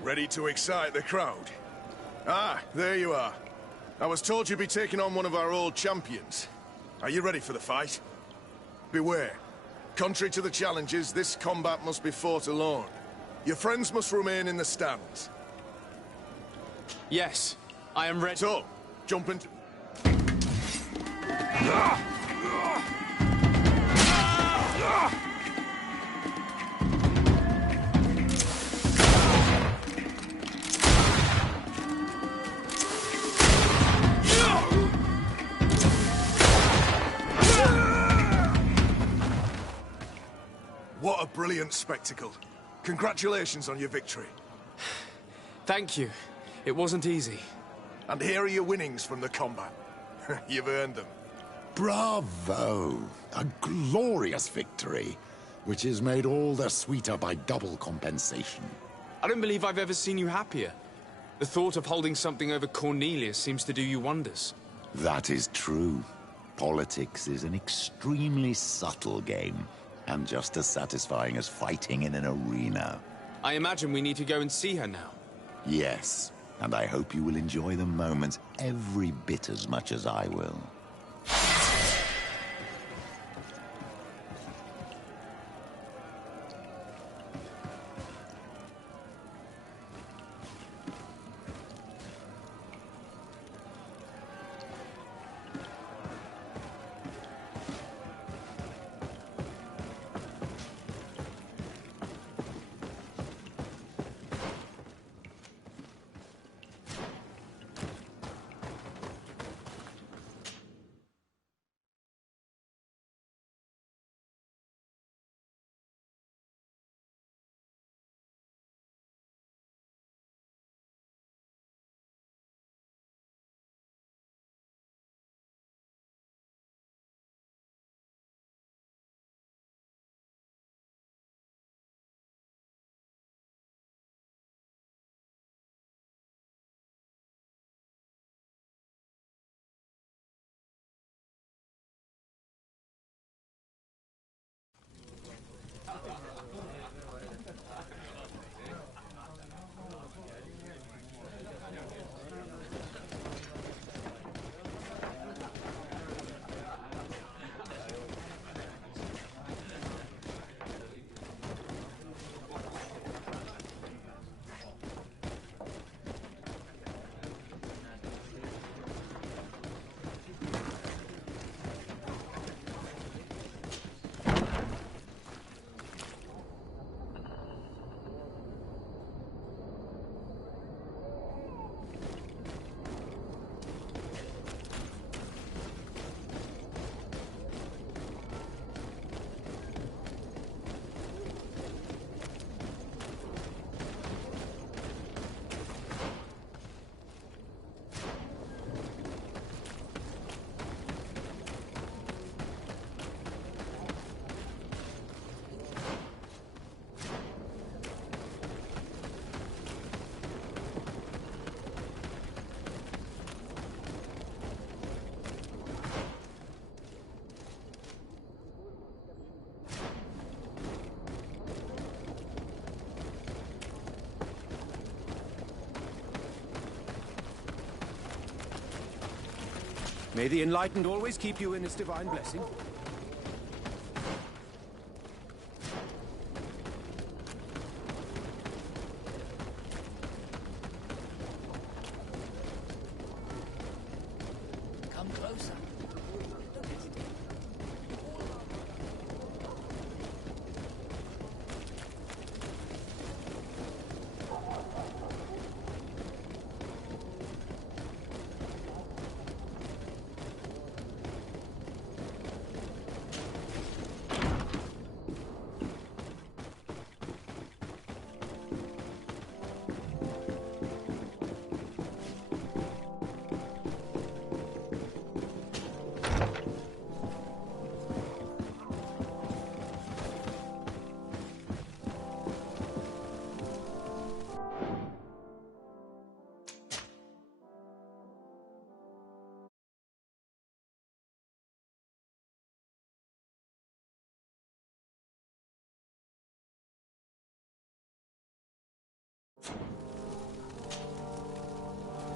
Ready to excite the crowd? Ah, there you are. I was told you'd be taking on one of our old champions. Are you ready for the fight? Beware. Contrary to the challenges, this combat must be fought alone. Your friends must remain in the stands. Yes, I am ready. So, jump into... What a brilliant spectacle. Congratulations on your victory. Thank you. It wasn't easy. And here are your winnings from the combat. You've earned them. Bravo! A glorious victory, which is made all the sweeter by double compensation. I don't believe I've ever seen you happier. The thought of holding something over Cornelius seems to do you wonders. That is true. Politics is an extremely subtle game, and just as satisfying as fighting in an arena. I imagine we need to go and see her now. Yes, and I hope you will enjoy the moment every bit as much as I will. May the Enlightened always keep you in its divine blessing. Come closer.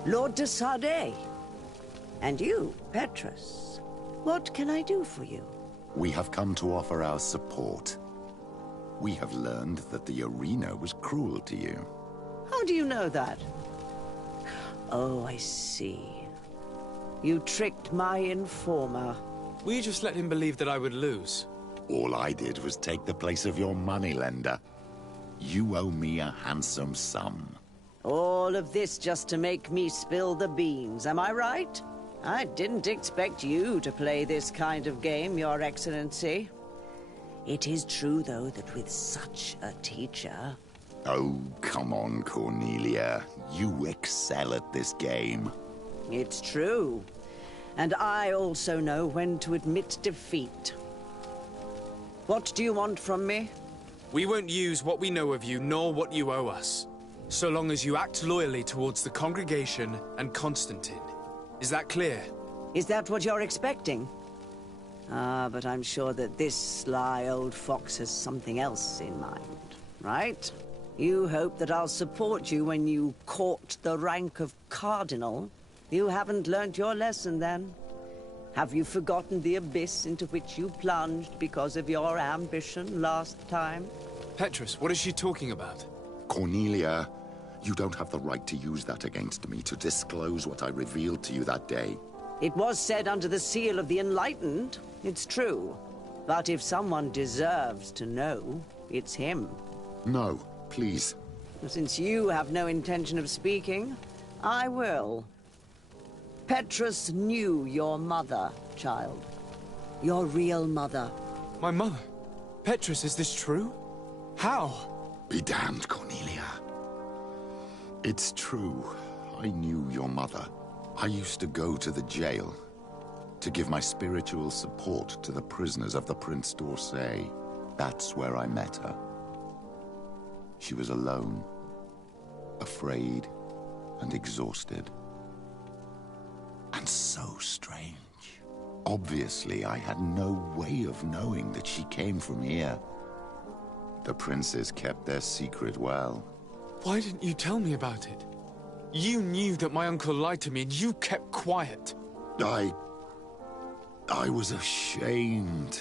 Lord de Sardet. And you, Petrus. What can I do for you? We have come to offer our support. We have learned that the arena was cruel to you. How do you know that? Oh, I see. You tricked my informer. We just let him believe that I would lose. All I did was take the place of your moneylender. You owe me a handsome sum. All of this just to make me spill the beans, am I right? I didn't expect you to play this kind of game, Your Excellency. It is true, though, that with such a teacher... Oh, come on, Cornelia. You excel at this game. It's true. And I also know when to admit defeat. What do you want from me? We won't use what we know of you, nor what you owe us, so long as you act loyally towards the congregation and Constantine. Is that clear? Is that what you're expecting? Ah, but I'm sure that this sly old fox has something else in mind, right? You hope that I'll support you when you court the rank of cardinal. You haven't learnt your lesson, then. Have you forgotten the abyss into which you plunged because of your ambition last time? Petrus, what is she talking about? Cornelia, you don't have the right to use that against me, to disclose what I revealed to you that day. It was said under the seal of the Enlightened, it's true. But if someone deserves to know, it's him. No, please. Since you have no intention of speaking, I will. Petrus knew your mother, child. Your real mother. My mother? Petrus, is this true? How? Be damned, Cornelia. It's true. I knew your mother. I used to go to the jail to give my spiritual support to the prisoners of the Prince d'Orsay. That's where I met her. She was alone, afraid, and exhausted. And so strange. Obviously, I had no way of knowing that she came from here. The princes kept their secret well. Why didn't you tell me about it? You knew that my uncle lied to me, and you kept quiet. I was ashamed.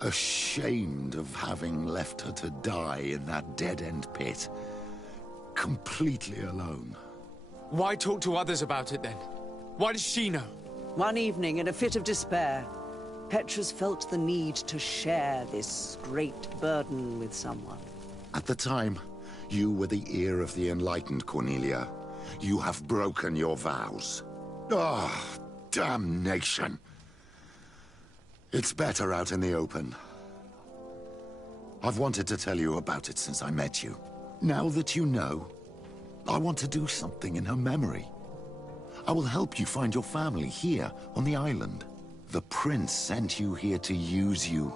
Ashamed of having left her to die in that dead-end pit. Completely alone. Why talk to others about it, then? Why does she know? One evening, in a fit of despair, Petrus felt the need to share this great burden with someone. At the time, you were the ear of the enlightened, Cornelia. You have broken your vows. Ah, damnation. It's better out in the open. I've wanted to tell you about it since I met you. Now that you know, I want to do something in her memory. I will help you find your family here on the island. The prince sent you here to use you.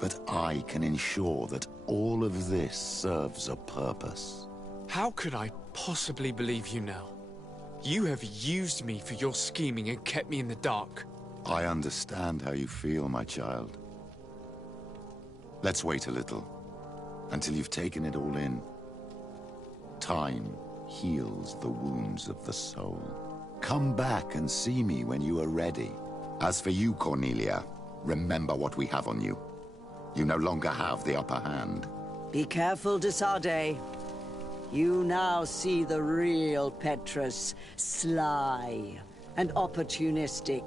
But I can ensure that all of this serves a purpose. How could I possibly believe you now? You have used me for your scheming and kept me in the dark. I understand how you feel, my child. Let's wait a little, until you've taken it all in. Time heals the wounds of the soul. Come back and see me when you are ready. As for you, Cornelia, remember what we have on you. You no longer have the upper hand. Be careful, de Sardet. You now see the real Petrus, sly and opportunistic.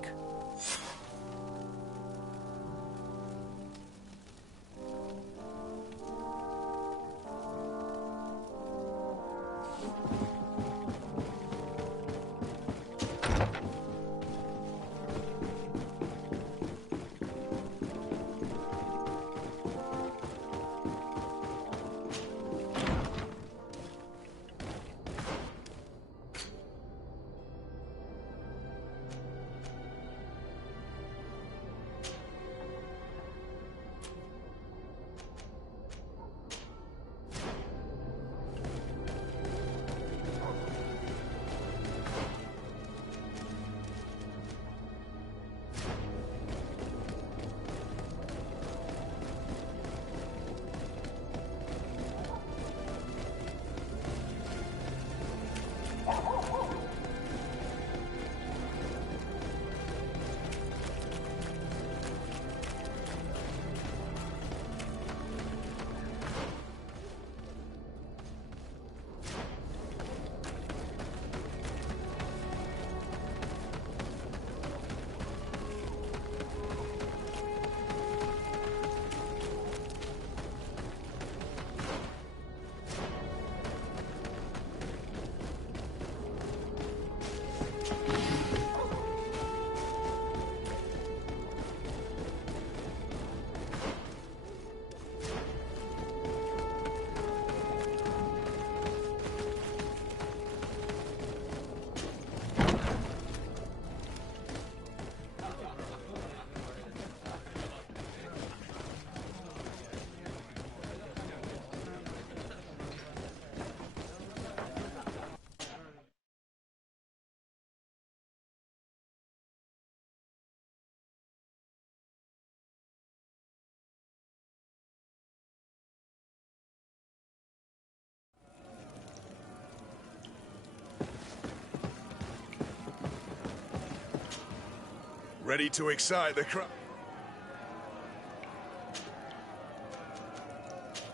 Ready to excite the crowd?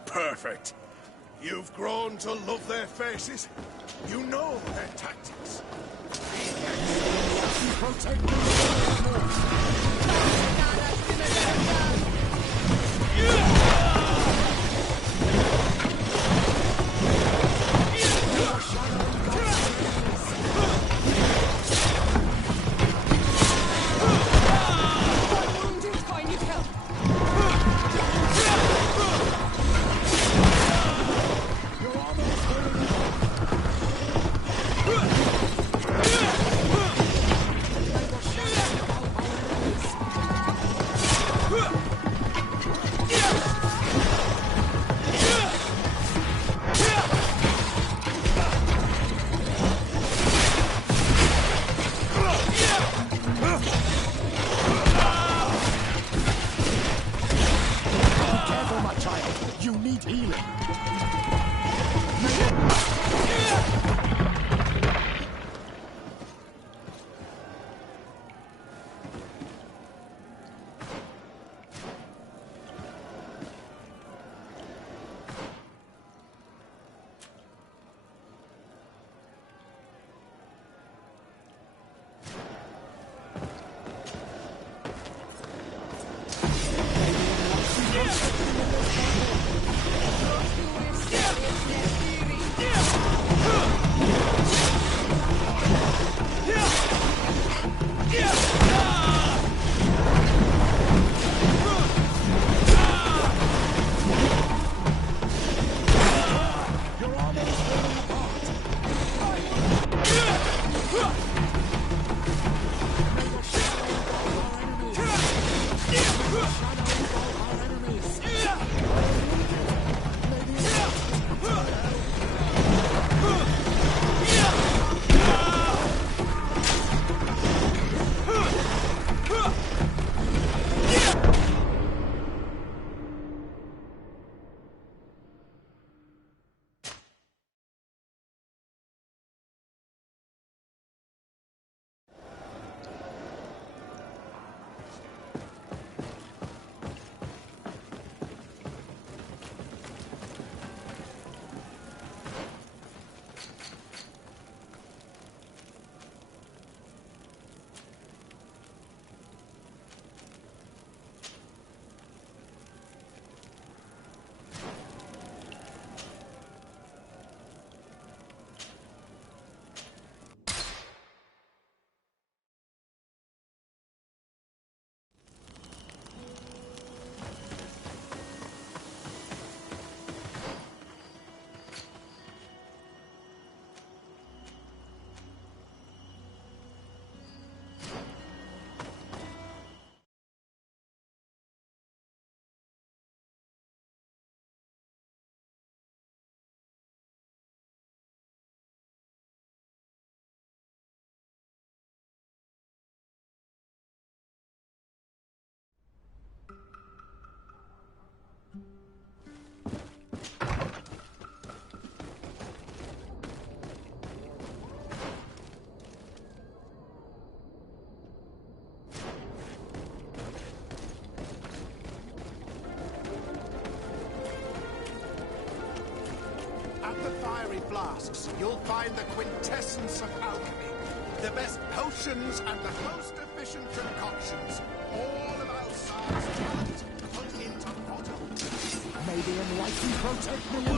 Perfect. You've grown to love their faces. You know their tactics. Protect flasks, you'll find the quintessence of alchemy. The best potions and the most efficient concoctions. All of Alsar's talent put into bottles. May the enlightened protect me in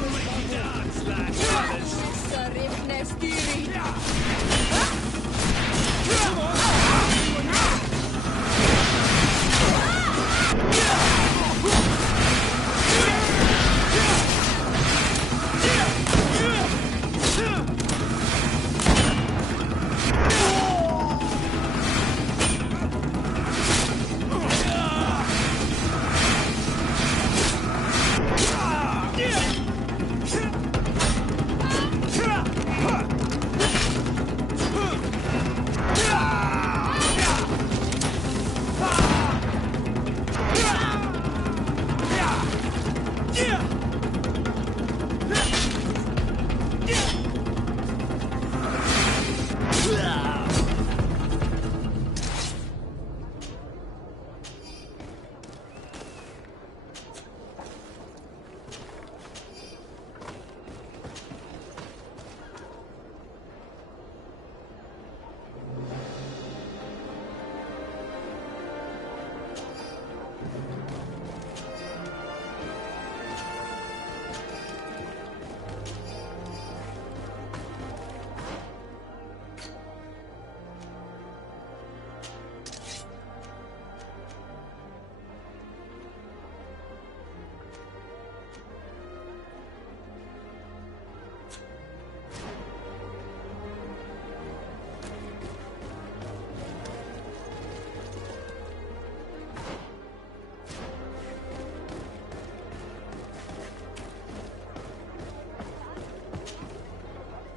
this battle.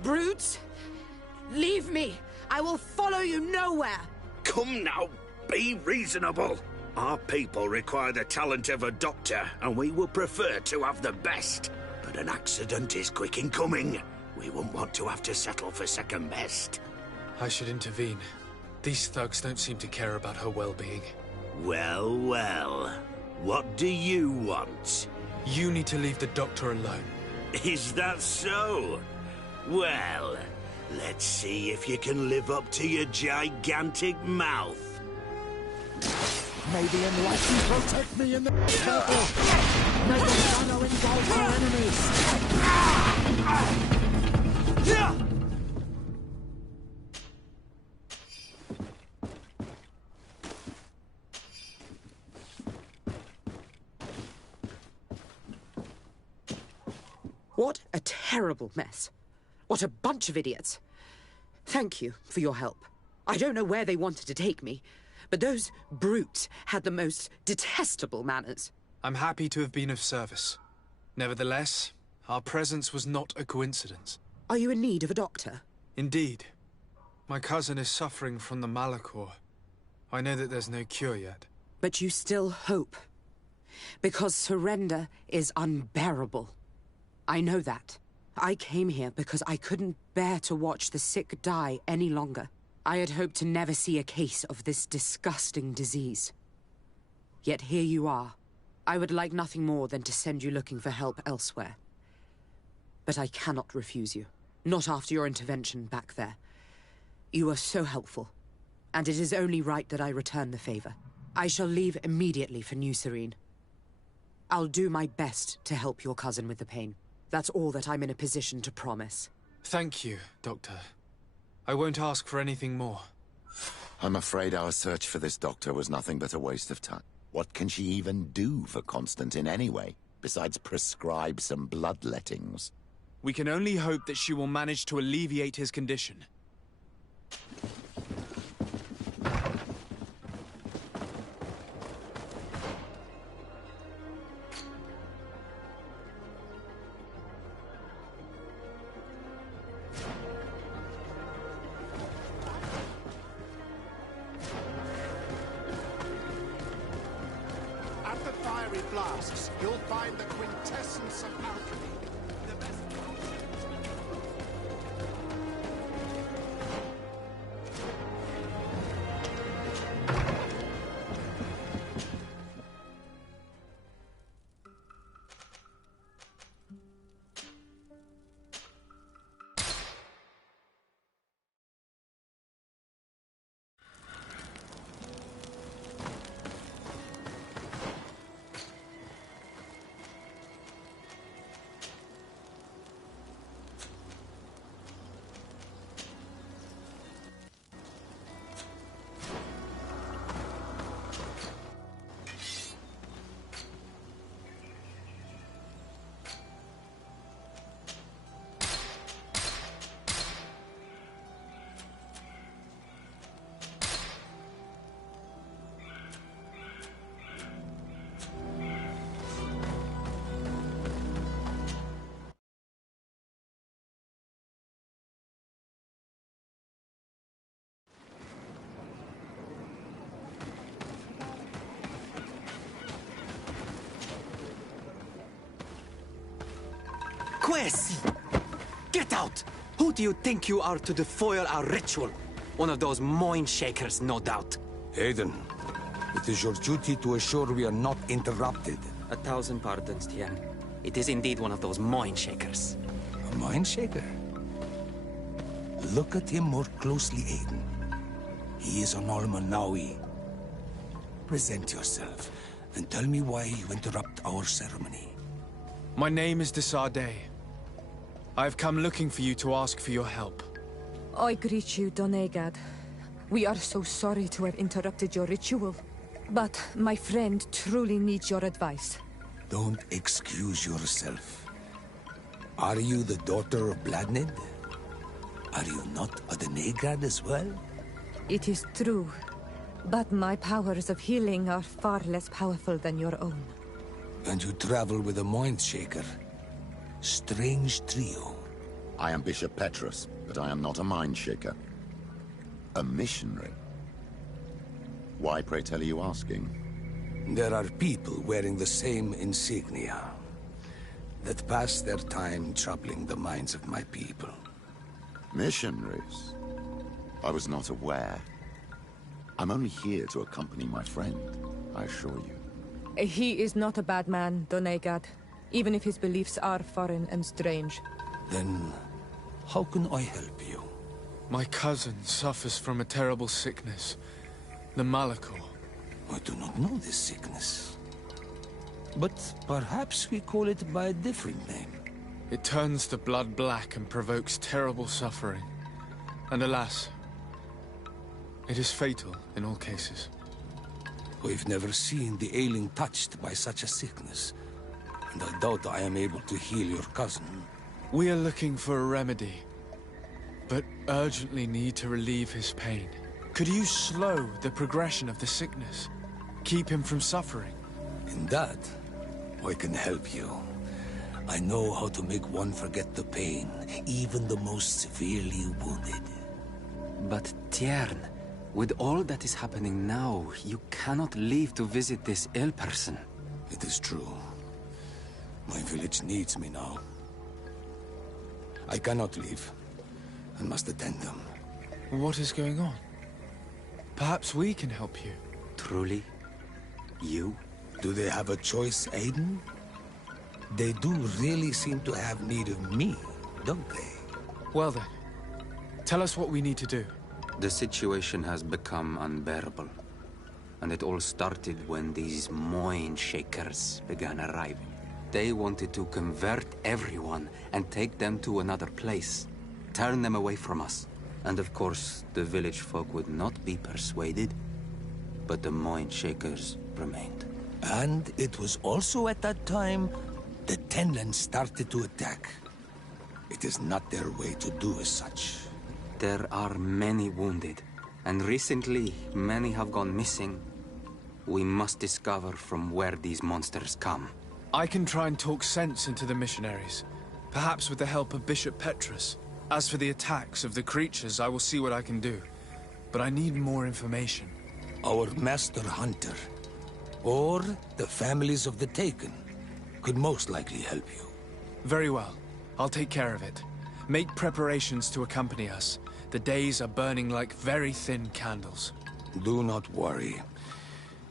brutes! Leave me! I will follow you nowhere! Come now, be reasonable. Our people require the talent of a doctor, and we would prefer to have the best. But an accident is quick in coming. We wouldn't want to have to settle for second best. I should intervene. These thugs don't seem to care about her well-being. Well, well. What do you want? You need to leave the doctor alone. Is that so? Well, let's see if you can live up to your gigantic mouth. May the enlightened protect me in the battle! May the shadow engulf our enemies! What a terrible mess. What a bunch of idiots. Thank you for your help. I don't know where they wanted to take me, but those brutes had the most detestable manners. I'm happy to have been of service. Nevertheless, our presence was not a coincidence. Are you in need of a doctor? Indeed. My cousin is suffering from the Malachor. I know that there's no cure yet. But you still hope. Because surrender is unbearable. I know that. I came here because I couldn't bear to watch the sick die any longer. I had hoped to never see a case of this disgusting disease. Yet here you are. I would like nothing more than to send you looking for help elsewhere. But I cannot refuse you. Not after your intervention back there. You were so helpful. And it is only right that I return the favor. I shall leave immediately for New Serene. I'll do my best to help your cousin with the pain. That's all that I'm in a position to promise. Thank you, Doctor. I won't ask for anything more. I'm afraid our search for this doctor was nothing but a waste of time. What can she even do for Constantine anyway, besides prescribe some bloodlettings? We can only hope that she will manage to alleviate his condition. Flasks, you'll find the quintessence of alchemy. The best Quest! Get out! Who do you think you are to defoil our ritual? One of those mind shakers, no doubt. Aiden, it is your duty to assure we are not interrupted. 1,000 pardons, Tien. It is indeed one of those mind shakers. A mind shaker? Look at him more closely, Aiden. He is an Almanawi. Present yourself, and tell me why you interrupt our ceremony. My name is Desardet. I have come looking for you to ask for your help. I greet you, Donegad. We are so sorry to have interrupted your ritual. But my friend truly needs your advice. Don't excuse yourself. Are you the daughter of Bladnid? Are you not a Denegrad as well? It is true. But my powers of healing are far less powerful than your own. And you travel with a mind shaker. Strange trio. I am Bishop Petrus, but I am not a mind shaker. A missionary? Why, pray tell, are you asking? There are people wearing the same insignia that pass their time troubling the minds of my people. Missionaries? I was not aware. I'm only here to accompany my friend, I assure you. He is not a bad man, Donegat, even if his beliefs are foreign and strange. Then, how can I help you? My cousin suffers from a terrible sickness, the Malachor. I do not know this sickness. But perhaps we call it by a different name. It turns the blood black and provokes terrible suffering. And alas, it is fatal in all cases. We've never seen the ailing touched by such a sickness, and I doubt I am able to heal your cousin. We are looking for a remedy, but urgently need to relieve his pain. Could you slow the progression of the sickness? Keep him from suffering? In that, I can help you. I know how to make one forget the pain, even the most severely wounded. But Tiern, with all that is happening now, you cannot leave to visit this ill person. It is true. My village needs me now. I cannot leave. I must attend them. What is going on? Perhaps we can help you. Truly? You? Do they have a choice, Aiden? They do really seem to have need of me, don't they? Well then, tell us what we need to do. The situation has become unbearable. And it all started when these mind shakers began arriving. They wanted to convert everyone and take them to another place. Turn them away from us. And of course, the village folk would not be persuaded. But the mind shakers remained. And it was also at that time the Tenland started to attack. It is not their way to do as such. There are many wounded, and recently many have gone missing. We must discover from where these monsters come. I can try and talk sense into the missionaries, perhaps with the help of Bishop Petrus. As for the attacks of the creatures, I will see what I can do. But I need more information. Our master hunter, or the families of the Taken, could most likely help you. Very well. I'll take care of it. Make preparations to accompany us. The days are burning like very thin candles. Do not worry.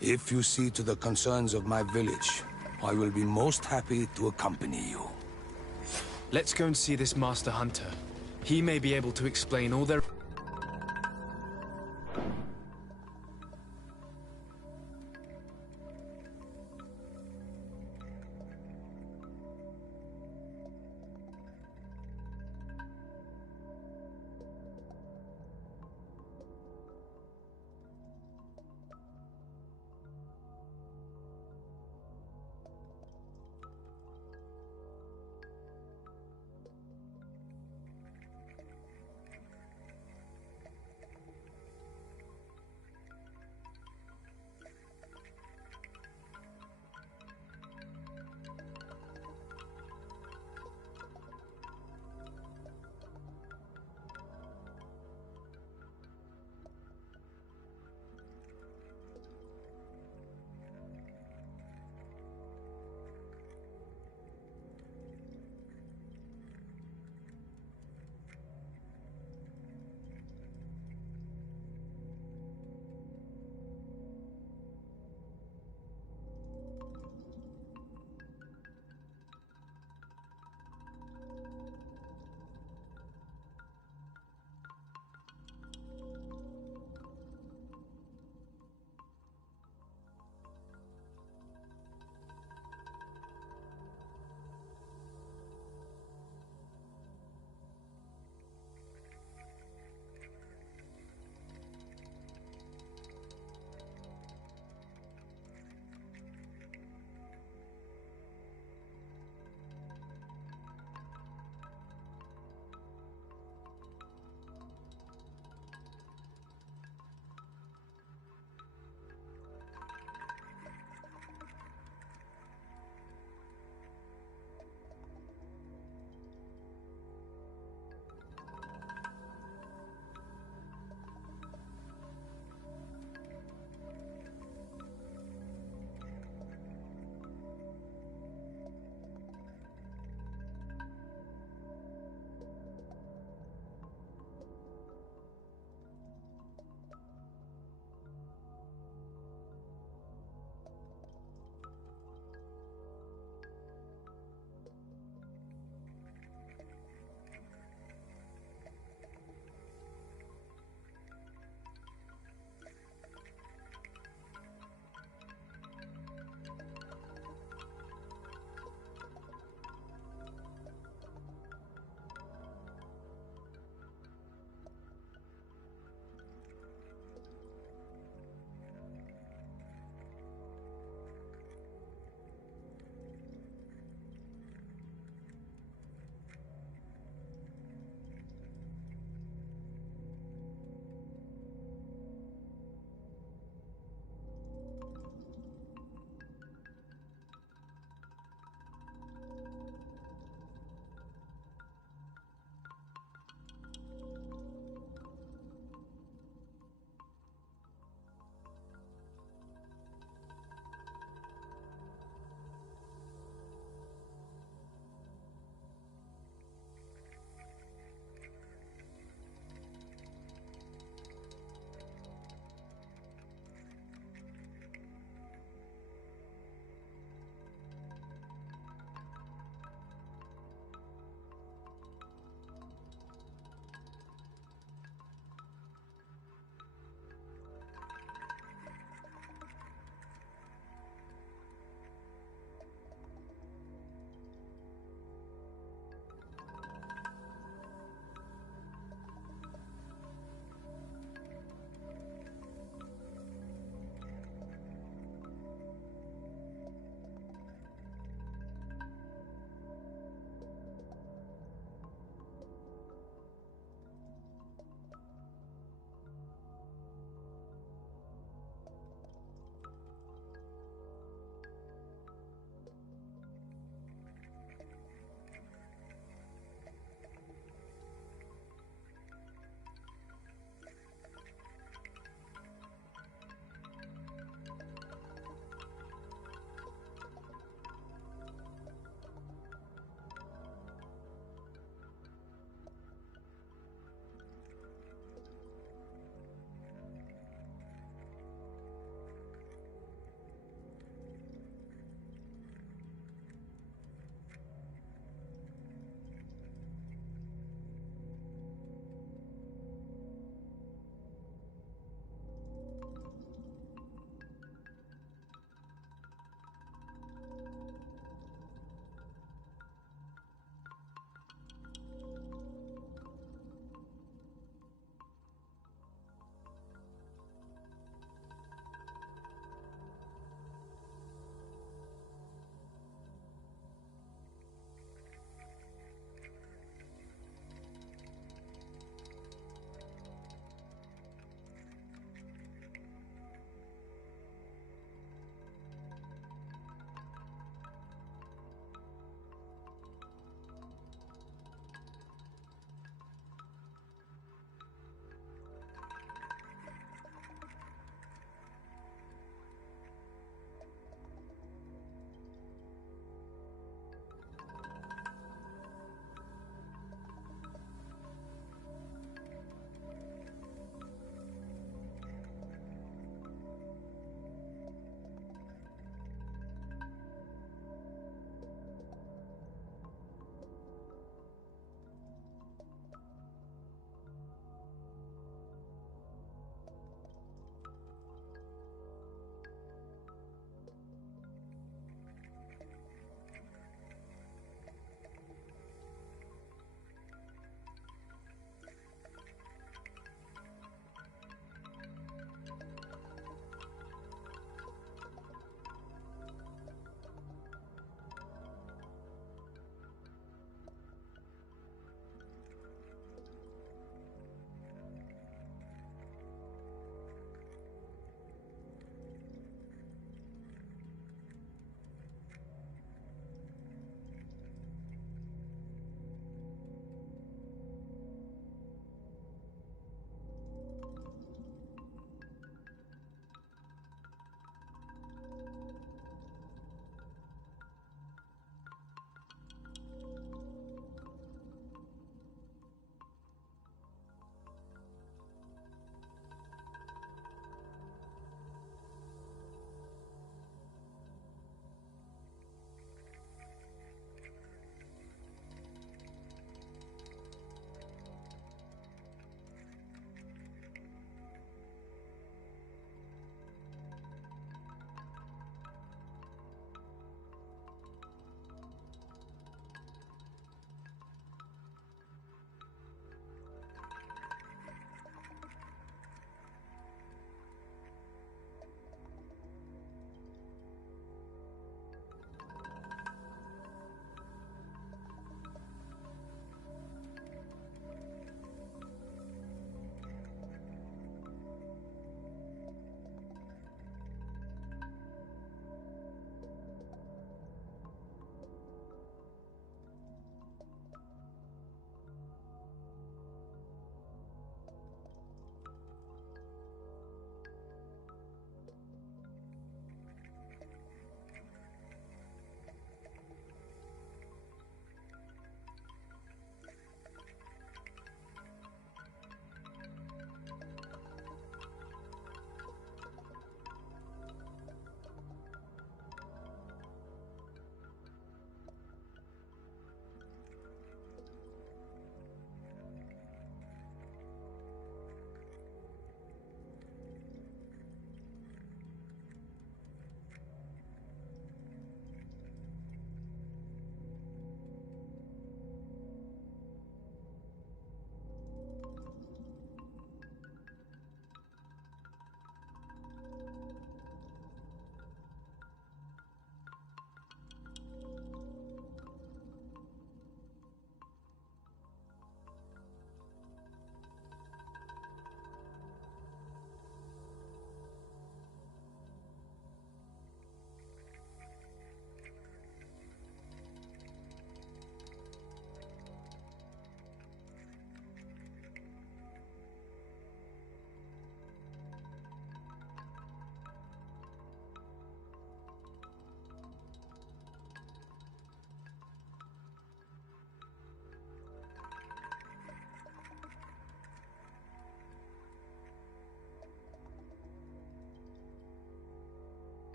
If you see to the concerns of my village, I will be most happy to accompany you. Let's go and see this Master Hunter. He may be able to explain all their...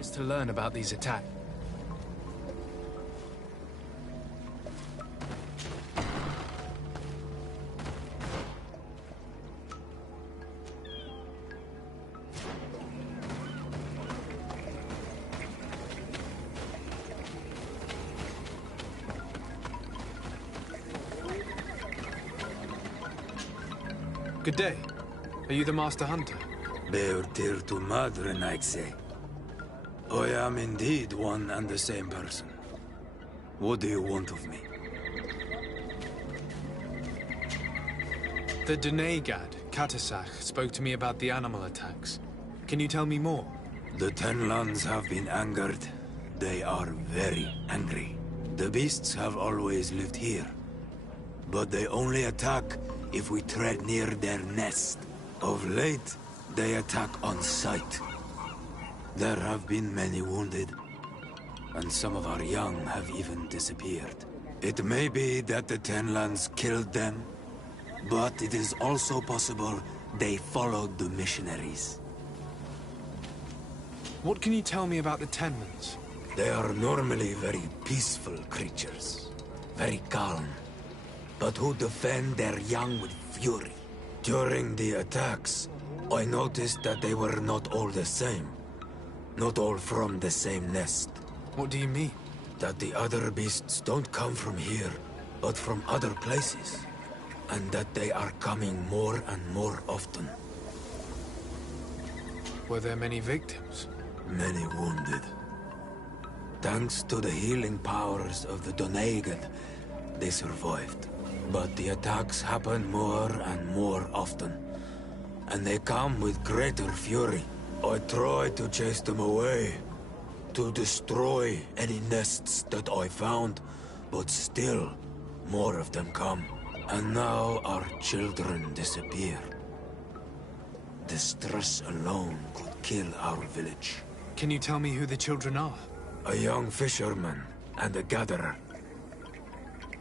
is to learn about these attacks. Good day. Are you the Master Hunter? Bear tir to madre, Naixe. I am indeed one and the same person. What do you want of me? The Denegad, Katasach, spoke to me about the animal attacks. Can you tell me more? The Tenlands have been angered. They are very angry. The beasts have always lived here. But they only attack if we tread near their nest. Of late, they attack on sight. There have been many wounded, and some of our young have even disappeared. It may be that the Tenlands killed them, but it is also possible they followed the missionaries. What can you tell me about the Tenlands? They are normally very peaceful creatures, very calm, but who defend their young with fury. During the attacks, I noticed that they were not all the same. Not all from the same nest. What do you mean? That the other beasts don't come from here, but from other places. And that they are coming more and more often. Were there many victims? Many wounded. Thanks to the healing powers of the Donegad, they survived. But the attacks happen more and more often. And they come with greater fury. I try to chase them away. To destroy any nests that I found. But still, more of them come. And now our children disappear. The stress alone could kill our village. Can you tell me who the children are? A young fisherman and a gatherer.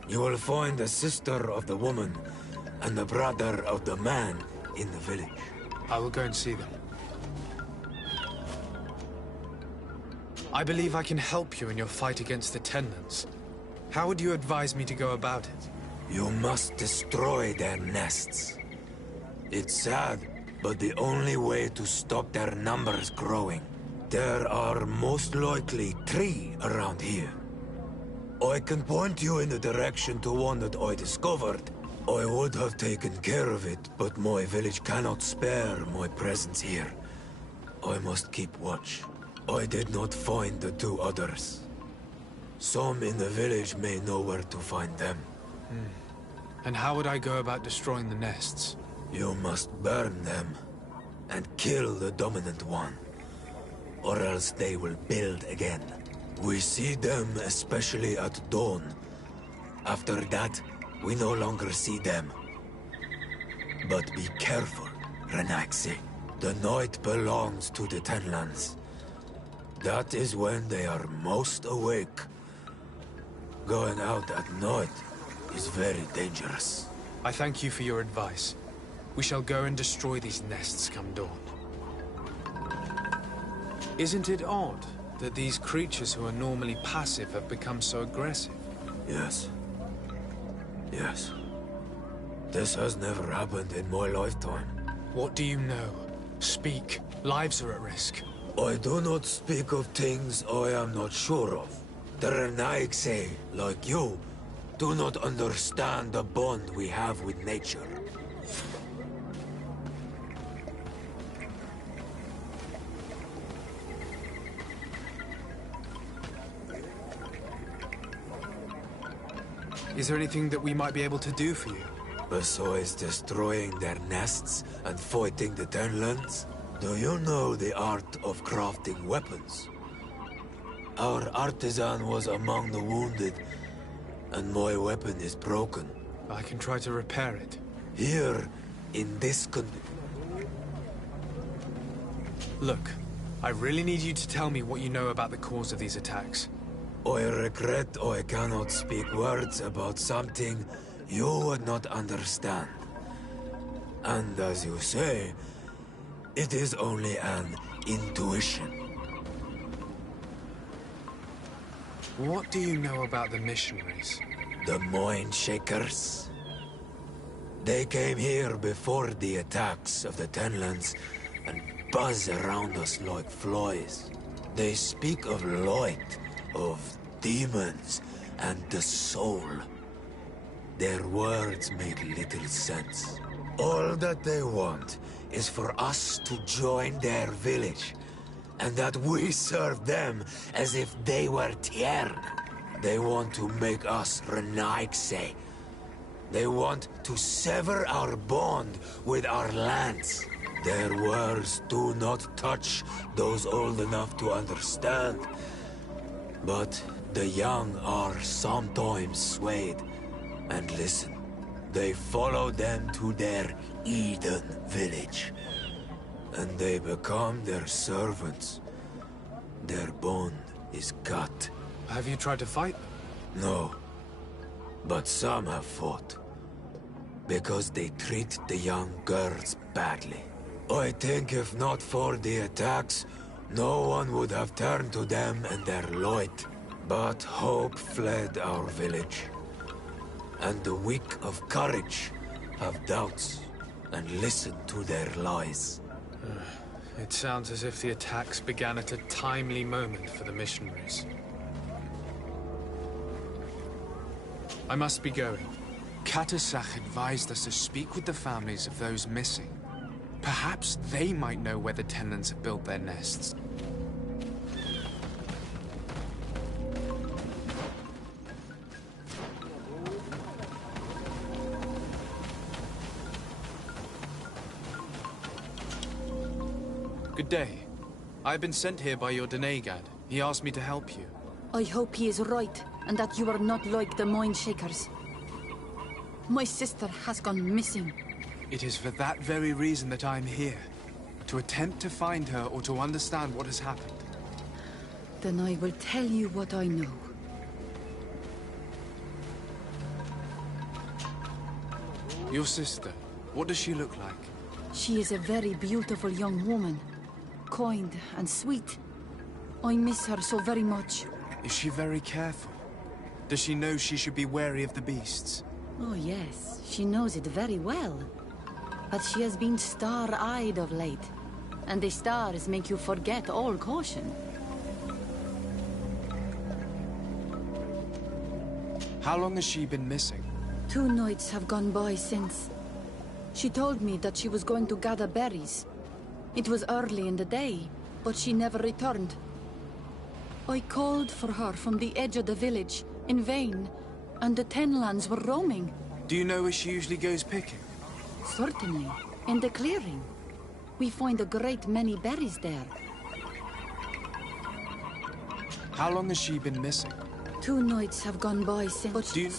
You will find the sister of the woman and the brother of the man in the village. I will go and see them. I believe I can help you in your fight against the Tenlands. How would you advise me to go about it? You must destroy their nests. It's sad, but the only way to stop their numbers growing. There are most likely 3 around here. I can point you in the direction to one that I discovered. I would have taken care of it, but my village cannot spare my presence here. I must keep watch. I did not find the 2 others. Some in the village may know where to find them. And how would I go about destroying the nests? You must burn them and kill the dominant one, or else they will build again. We see them especially at dawn. After that, we no longer see them. But be careful, Renaxi. The night belongs to the Tenlands. That is when they are most awake. Going out at night is very dangerous. I thank you for your advice. We shall go and destroy these nests come dawn. Isn't it odd that these creatures who are normally passive have become so aggressive? Yes. Yes. This has never happened in my lifetime. What do you know? Speak. Lives are at risk. I do not speak of things I am not sure of. The Renaigse, like you, do not understand the bond we have with nature. Is there anything that we might be able to do for you? Besides destroying their nests and fighting the Tenlands, do you know the art of crafting weapons? Our artisan was among the wounded, and my weapon is broken. I can try to repair it. Here, in this Look, I really need you to tell me what you know about the cause of these attacks. I regret I cannot speak words about something you would not understand. And as you say, it is only an intuition. What do you know about the missionaries? The Moin Shakers. They came here before the attacks of the Tenlands and buzz around us like flies. They speak of light, of demons, and the soul. Their words make little sense. All that they want is for us to join their village, and that we serve them as if they were Tiern. They want to make us Renaigse. They want to sever our bond with our lands. Their words do not touch those old enough to understand. But the young are sometimes swayed. And listen, they follow them to their Eden village. And they become their servants. Their bond is cut. Have you tried to fight them? No. But some have fought. Because they treat the young girls badly. I think if not for the attacks, no one would have turned to them and their light. But hope fled our village. And the weak of courage have doubts and listen to their lies. It sounds as if the attacks began at a timely moment for the missionaries. I must be going. Katasach advised us to speak with the families of those missing. Perhaps they might know where the Tenlands have built their nests. Good day. I've been sent here by your Denegad. He asked me to help you. I hope he is right, and that you are not like the Moin Shakers. My sister has gone missing. It is for that very reason that I'm here. To attempt to find her or to understand what has happened. Then I will tell you what I know. Your sister, what does she look like? She is a very beautiful young woman. Kind and sweet. I miss her so very much. Is she very careful? Does she know she should be wary of the beasts? Oh yes, she knows it very well. But she has been star-eyed of late. And the stars make you forget all caution. How long has she been missing? 2 nights have gone by since. She told me that she was going to gather berries. It was early in the day, but she never returned. I called for her from the edge of the village, in vain, and the Tenlands were roaming. Do you know where she usually goes picking? Certainly, in the clearing. We find a great many berries there. How long has she been missing? 2 nights have gone by since... But do you...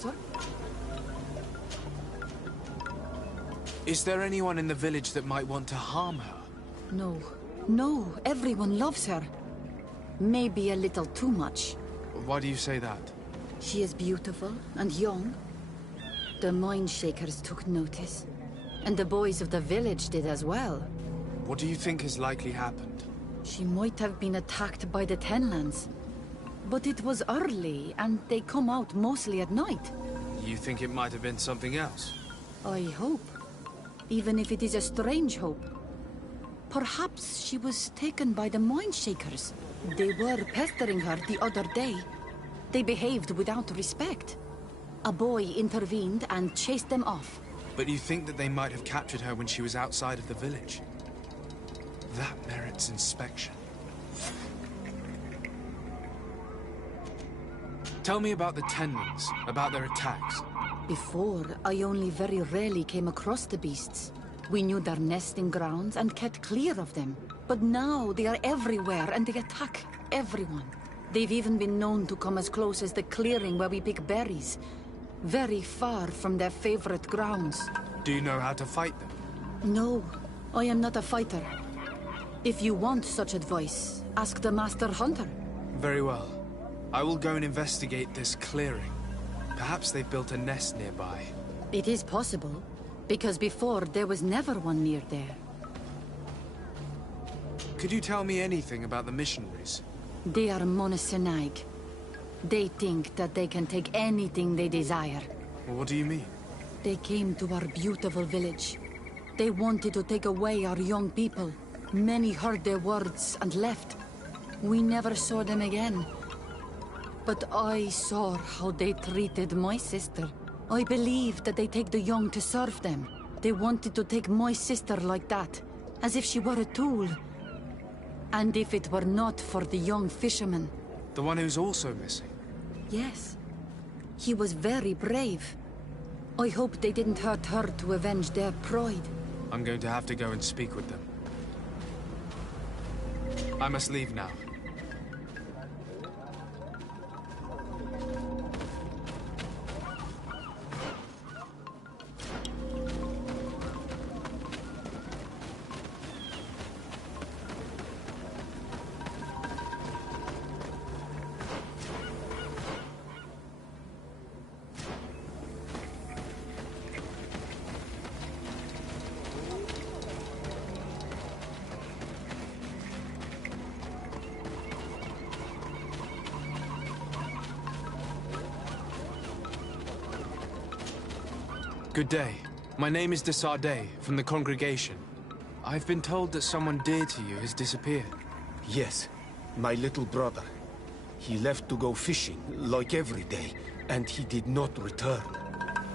Is there anyone in the village that might want to harm her? No. No, everyone loves her. Maybe a little too much. Why do you say that? She is beautiful and young. The Moin Shakers took notice. And the boys of the village did as well. What do you think has likely happened? She might have been attacked by the Tenlands. But it was early, and they come out mostly at night. You think it might have been something else? I hope. Even if it is a strange hope. Perhaps she was taken by the Moin Shakers. They were pestering her the other day. They behaved without respect. A boy intervened and chased them off. But you think that they might have captured her when she was outside of the village? That merits inspection. Tell me about the Tenlands, about their attacks. Before, I only very rarely came across the beasts. We knew their nesting grounds and kept clear of them. But now they are everywhere and they attack everyone. They've even been known to come as close as the clearing where we pick berries. Very far from their favorite grounds. Do you know how to fight them? No, I am not a fighter. If you want such advice, ask the Master Hunter. Very well. I will go and investigate this clearing. Perhaps they've built a nest nearby. It is possible, because before there was never one near there. Could you tell me anything about the missionaries? They are Monasenaig. They think that they can take anything they desire. What do you mean? They came to our beautiful village. They wanted to take away our young people. Many heard their words and left. We never saw them again. But I saw how they treated my sister. I believe that they take the young to serve them. They wanted to take my sister like that, as if she were a tool. And if it were not for the young fisherman... The one who's also missing? Yes. He was very brave. I hope they didn't hurt her to avenge their pride. I'm going to have to go and speak with them. I must leave now. Good day. My name is de Sardet, from the congregation. I've been told that someone dear to you has disappeared. Yes, my little brother. He left to go fishing, like every day, and he did not return.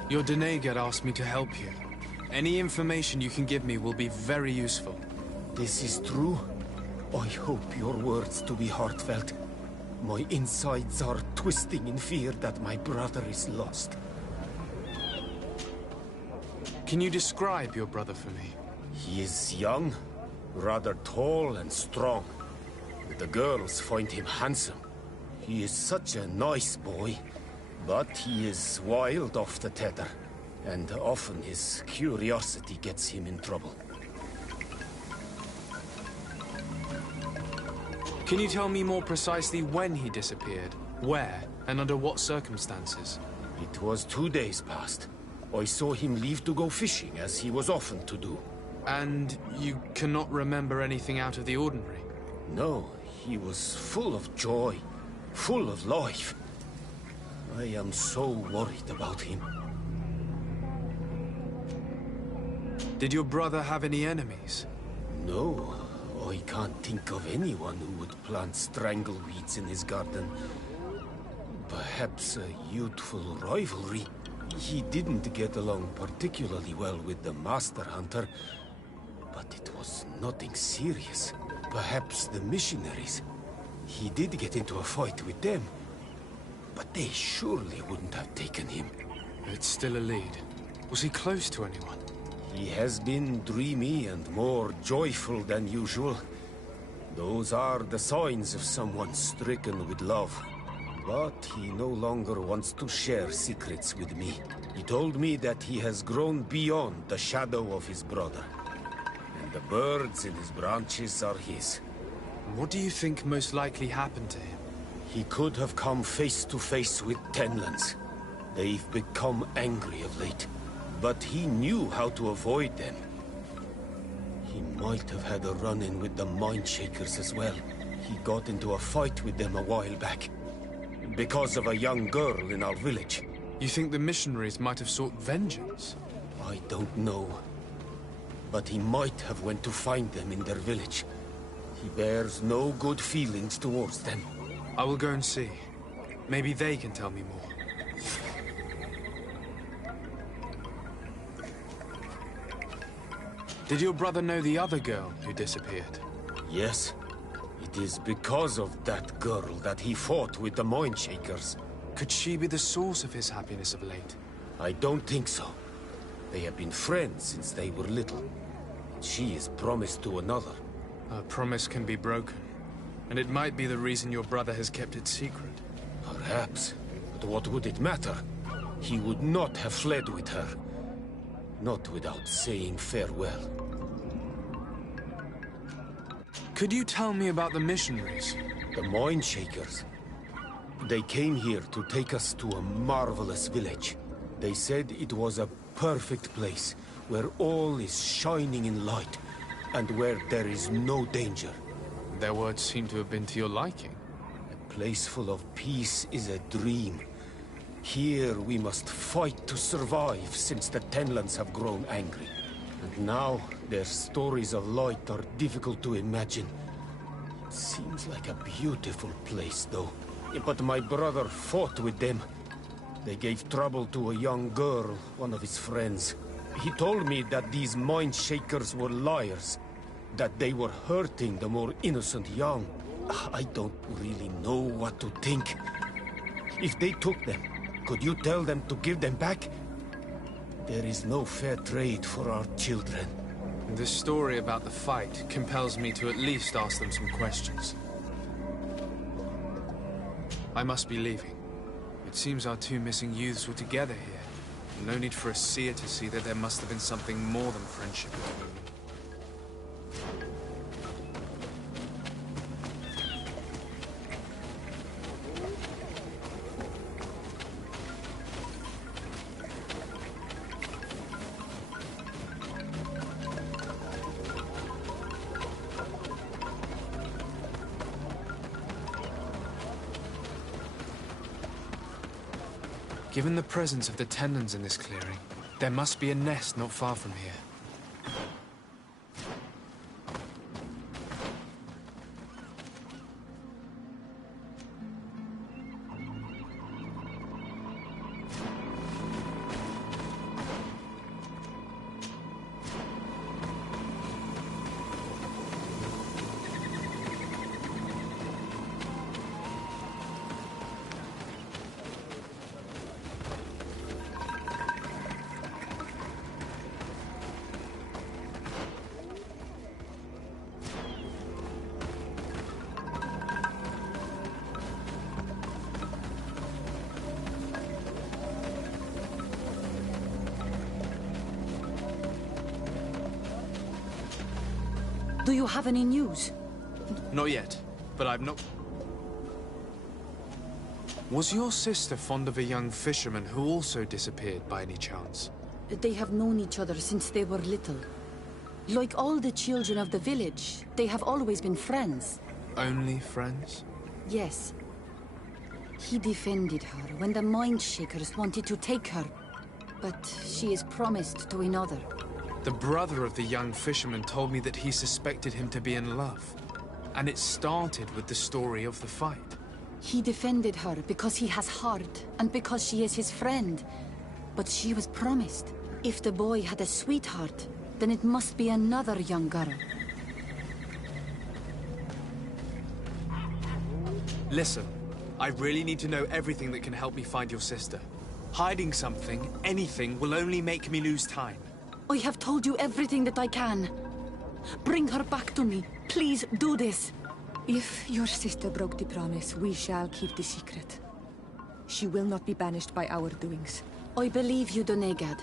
Your Denegar asked me to help you. Any information you can give me will be very useful. This is true? I hope your words to be heartfelt. My insides are twisting in fear that my brother is lost. Can you describe your brother for me? He is young, rather tall and strong. The girls find him handsome. He is such a nice boy, but he is wild off the tether, and often his curiosity gets him in trouble. Can you tell me more precisely when he disappeared, where, and under what circumstances? It was 2 days past. I saw him leave to go fishing, as he was often to do. And you cannot remember anything out of the ordinary? No, he was full of joy, full of life. I am so worried about him. Did your brother have any enemies? No, I can't think of anyone who would plant strangleweeds in his garden. Perhaps a youthful rivalry. He didn't get along particularly well with the Master Hunter, but it was nothing serious. Perhaps the missionaries. He did get into a fight with them, but they surely wouldn't have taken him. It's still a lead. Was he close to anyone? He has been dreamy and more joyful than usual. Those are the signs of someone stricken with love. But he no longer wants to share secrets with me. He told me that he has grown beyond the shadow of his brother. And the birds in his branches are his. What do you think most likely happened to him? He could have come face to face with Tenlands. They've become angry of late. But he knew how to avoid them. He might have had a run-in with the Mindshakers as well. He got into a fight with them a while back. Because of a young girl in our village. You think the missionaries might have sought vengeance? I don't know. But he might have went to find them in their village. He bears no good feelings towards them. I will go and see. Maybe they can tell me more. Did your brother know the other girl who disappeared? Yes. It is because of that girl that he fought with the Mindshakers. Could she be the source of his happiness of late? I don't think so. They have been friends since they were little. She is promised to another. A promise can be broken. And it might be the reason your brother has kept it secret. Perhaps. But what would it matter? He would not have fled with her. Not without saying farewell. Could you tell me about the missionaries? The Mindshakers. They came here to take us to a marvelous village. They said it was a perfect place, where all is shining in light, and where there is no danger. Their words seem to have been to your liking. A place full of peace is a dream. Here we must fight to survive since the Tenlands have grown angry. And now their stories of light are difficult to imagine. Seems like a beautiful place, though. But my brother fought with them. They gave trouble to a young girl, one of his friends. He told me that these mind shakers were liars, that they were hurting the more innocent young. I don't really know what to think. If they took them, could you tell them to give them back? There is no fair trade for our children. This story about the fight compels me to at least ask them some questions. I must be leaving. It seems our two missing youths were together here. No need for a seer to see that there must have been something more than friendship between them. Given the presence of the Tenlands in this clearing, there must be a nest not far from here. Do you have any news? Not yet, but I've not... Was your sister fond of a young fisherman who also disappeared by any chance? They have known each other since they were little. Like all the children of the village, they have always been friends. Only friends? Yes. He defended her when the mind shakers wanted to take her, but she is promised to another. The brother of the young fisherman told me that he suspected him to be in love. And it started with the story of the fight. He defended her because he has heart, and because she is his friend. But she was promised. If the boy had a sweetheart, then it must be another young girl. Listen, I really need to know everything that can help me find your sister. Hiding something, anything, will only make me lose time. I have told you everything that I can. Bring her back to me. Please do this. If your sister broke the promise, we shall keep the secret. She will not be banished by our doings. I believe you, Donegad.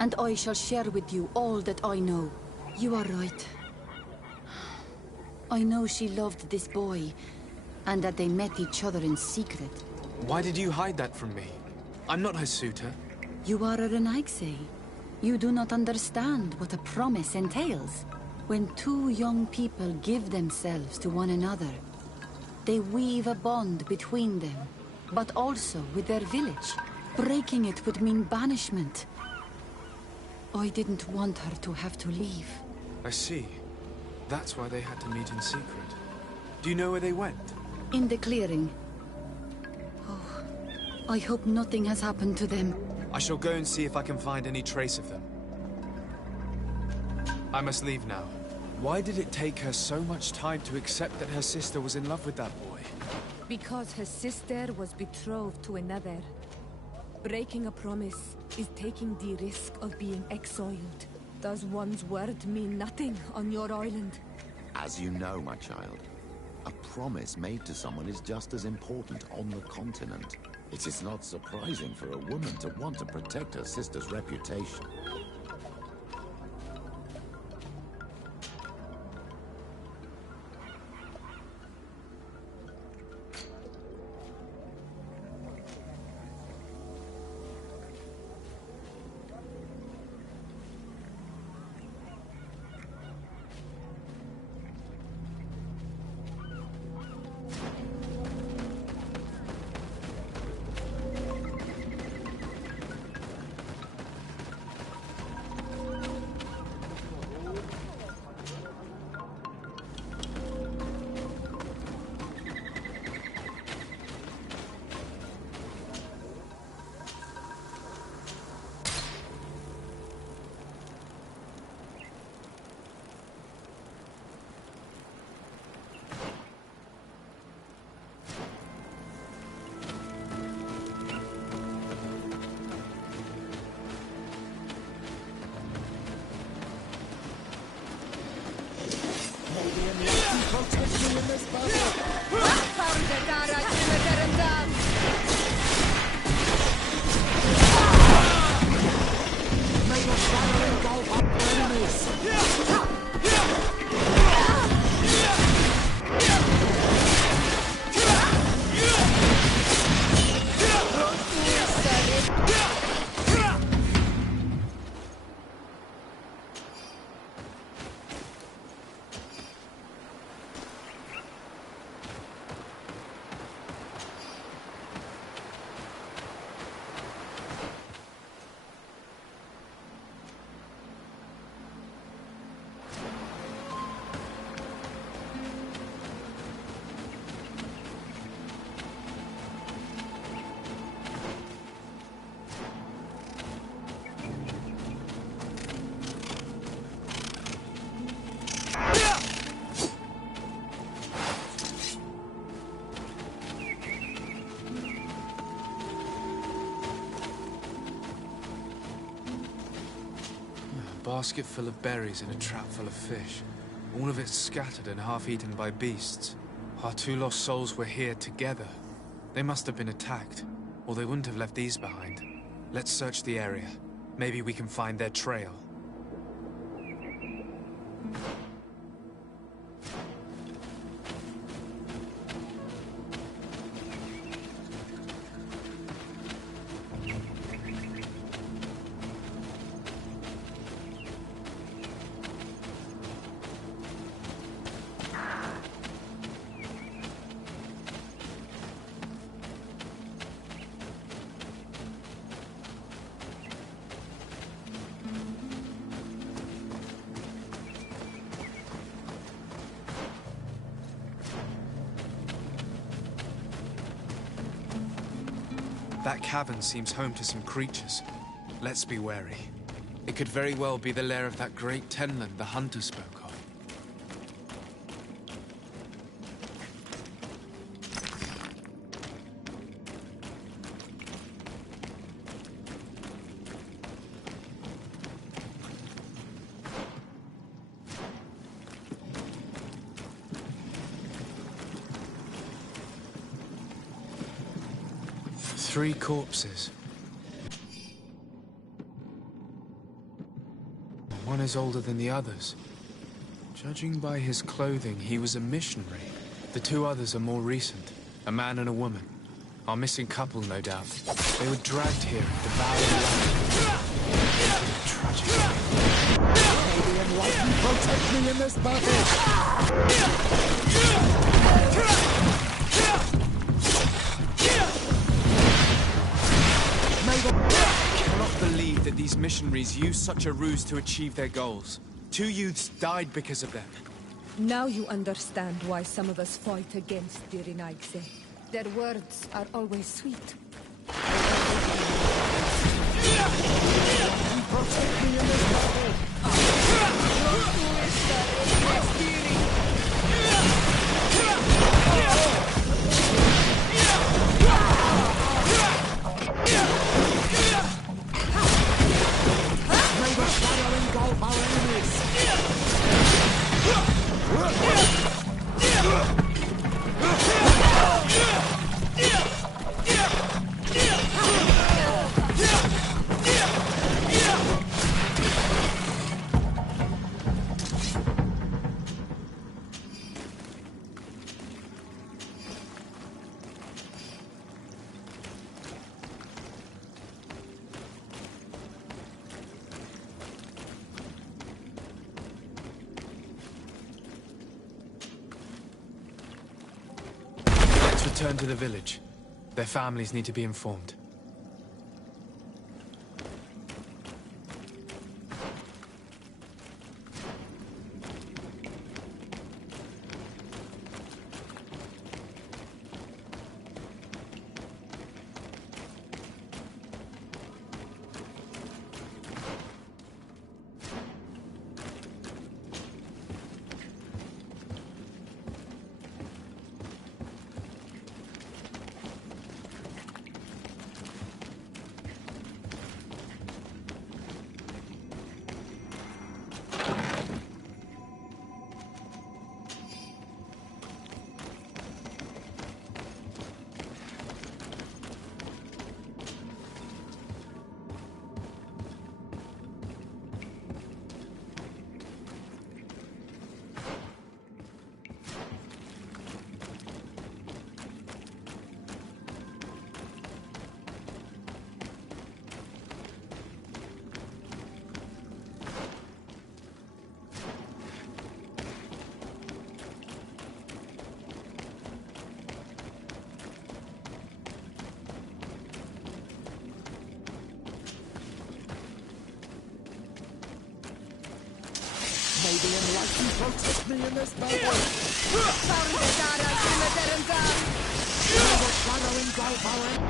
And I shall share with you all that I know. You are right. I know she loved this boy, and that they met each other in secret. Why did you hide that from me? I'm not her suitor. You are a Renaigse. You do not understand what a promise entails. When two young people give themselves to one another, they weave a bond between them, but also with their village. Breaking it would mean banishment. I didn't want her to have to leave. I see. That's why they had to meet in secret. Do you know where they went? In the clearing. Oh, I hope nothing has happened to them. I shall go and see if I can find any trace of them. I must leave now. Why did it take her so much time to accept that her sister was in love with that boy? Because her sister was betrothed to another. Breaking a promise is taking the risk of being exiled. Does one's word mean nothing on your island? As you know, my child, a promise made to someone is just as important on the continent. It is not surprising for a woman to want to protect her sister's reputation. basket full of berries and a trap full of fish. All of it scattered and half-eaten by beasts. Our two lost souls were here together. They must have been attacked, or they wouldn't have left these behind. Let's search the area. Maybe we can find their trail. That cavern seems home to some creatures. Let's be wary. It could very well be the lair of that great tenland the hunter spoke of. Three corpses. One is older than the others. Judging by his clothing, he was a missionary. The two others are more recent, a man and a woman. Our missing couple, no doubt. They were dragged here and devoured alive. Tragic. Maybe enlighten protect me in this battle! I cannot believe that these missionaries used such a ruse to achieve their goals. 2 youths died because of them. Now you understand why some of us fight against the Renaigse. Their words are always sweet. Protect me in this battle! May the shadow engulf our enemies! Return to the village. Their families need to be informed. May the enlightened protect me in this battle! May the shadow engulf our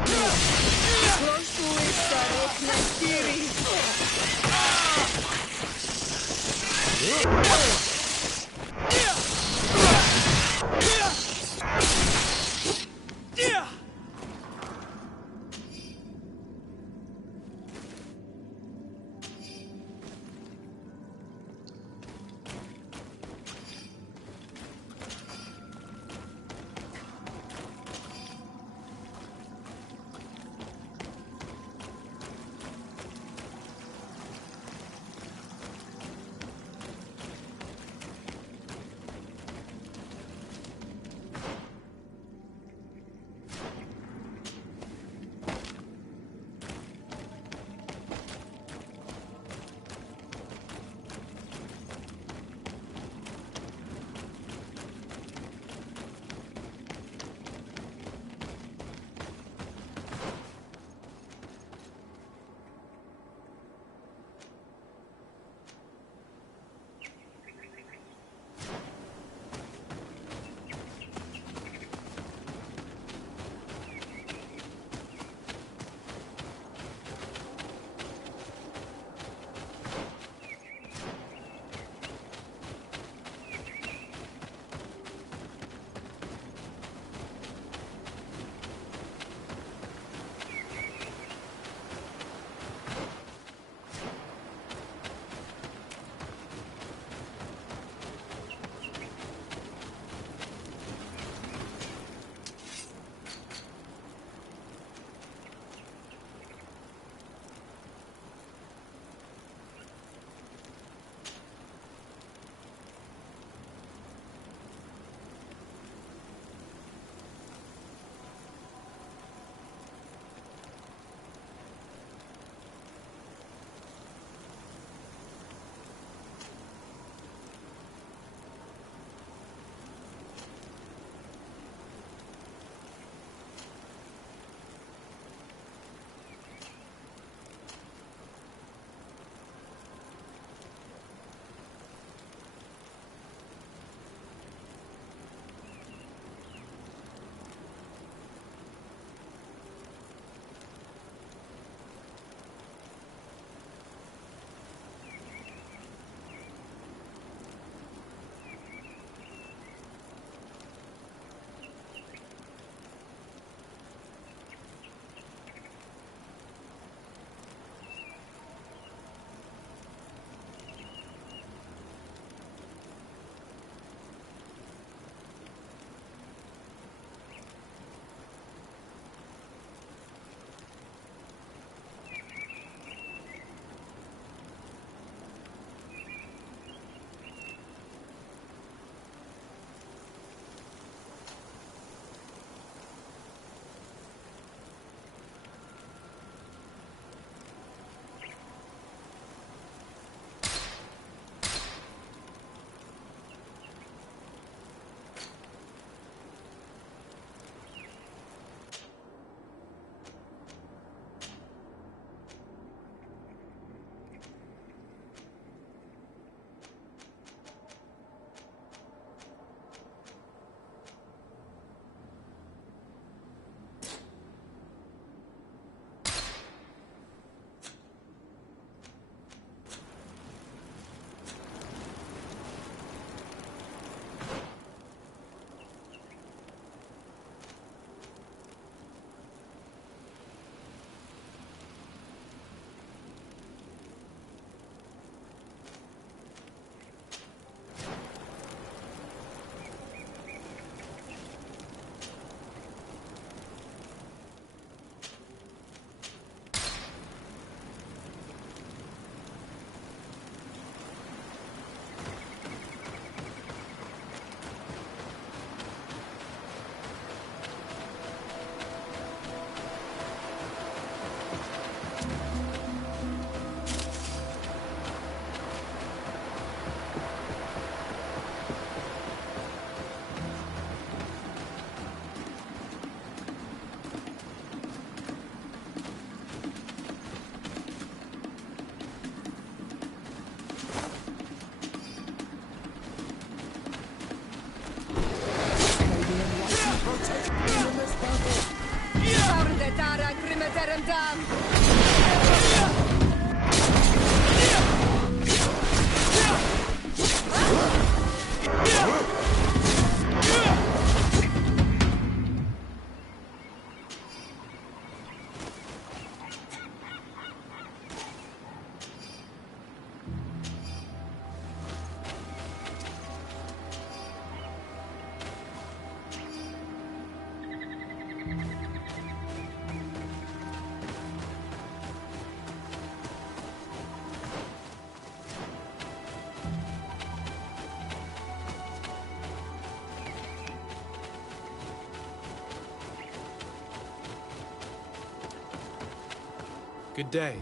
Good day.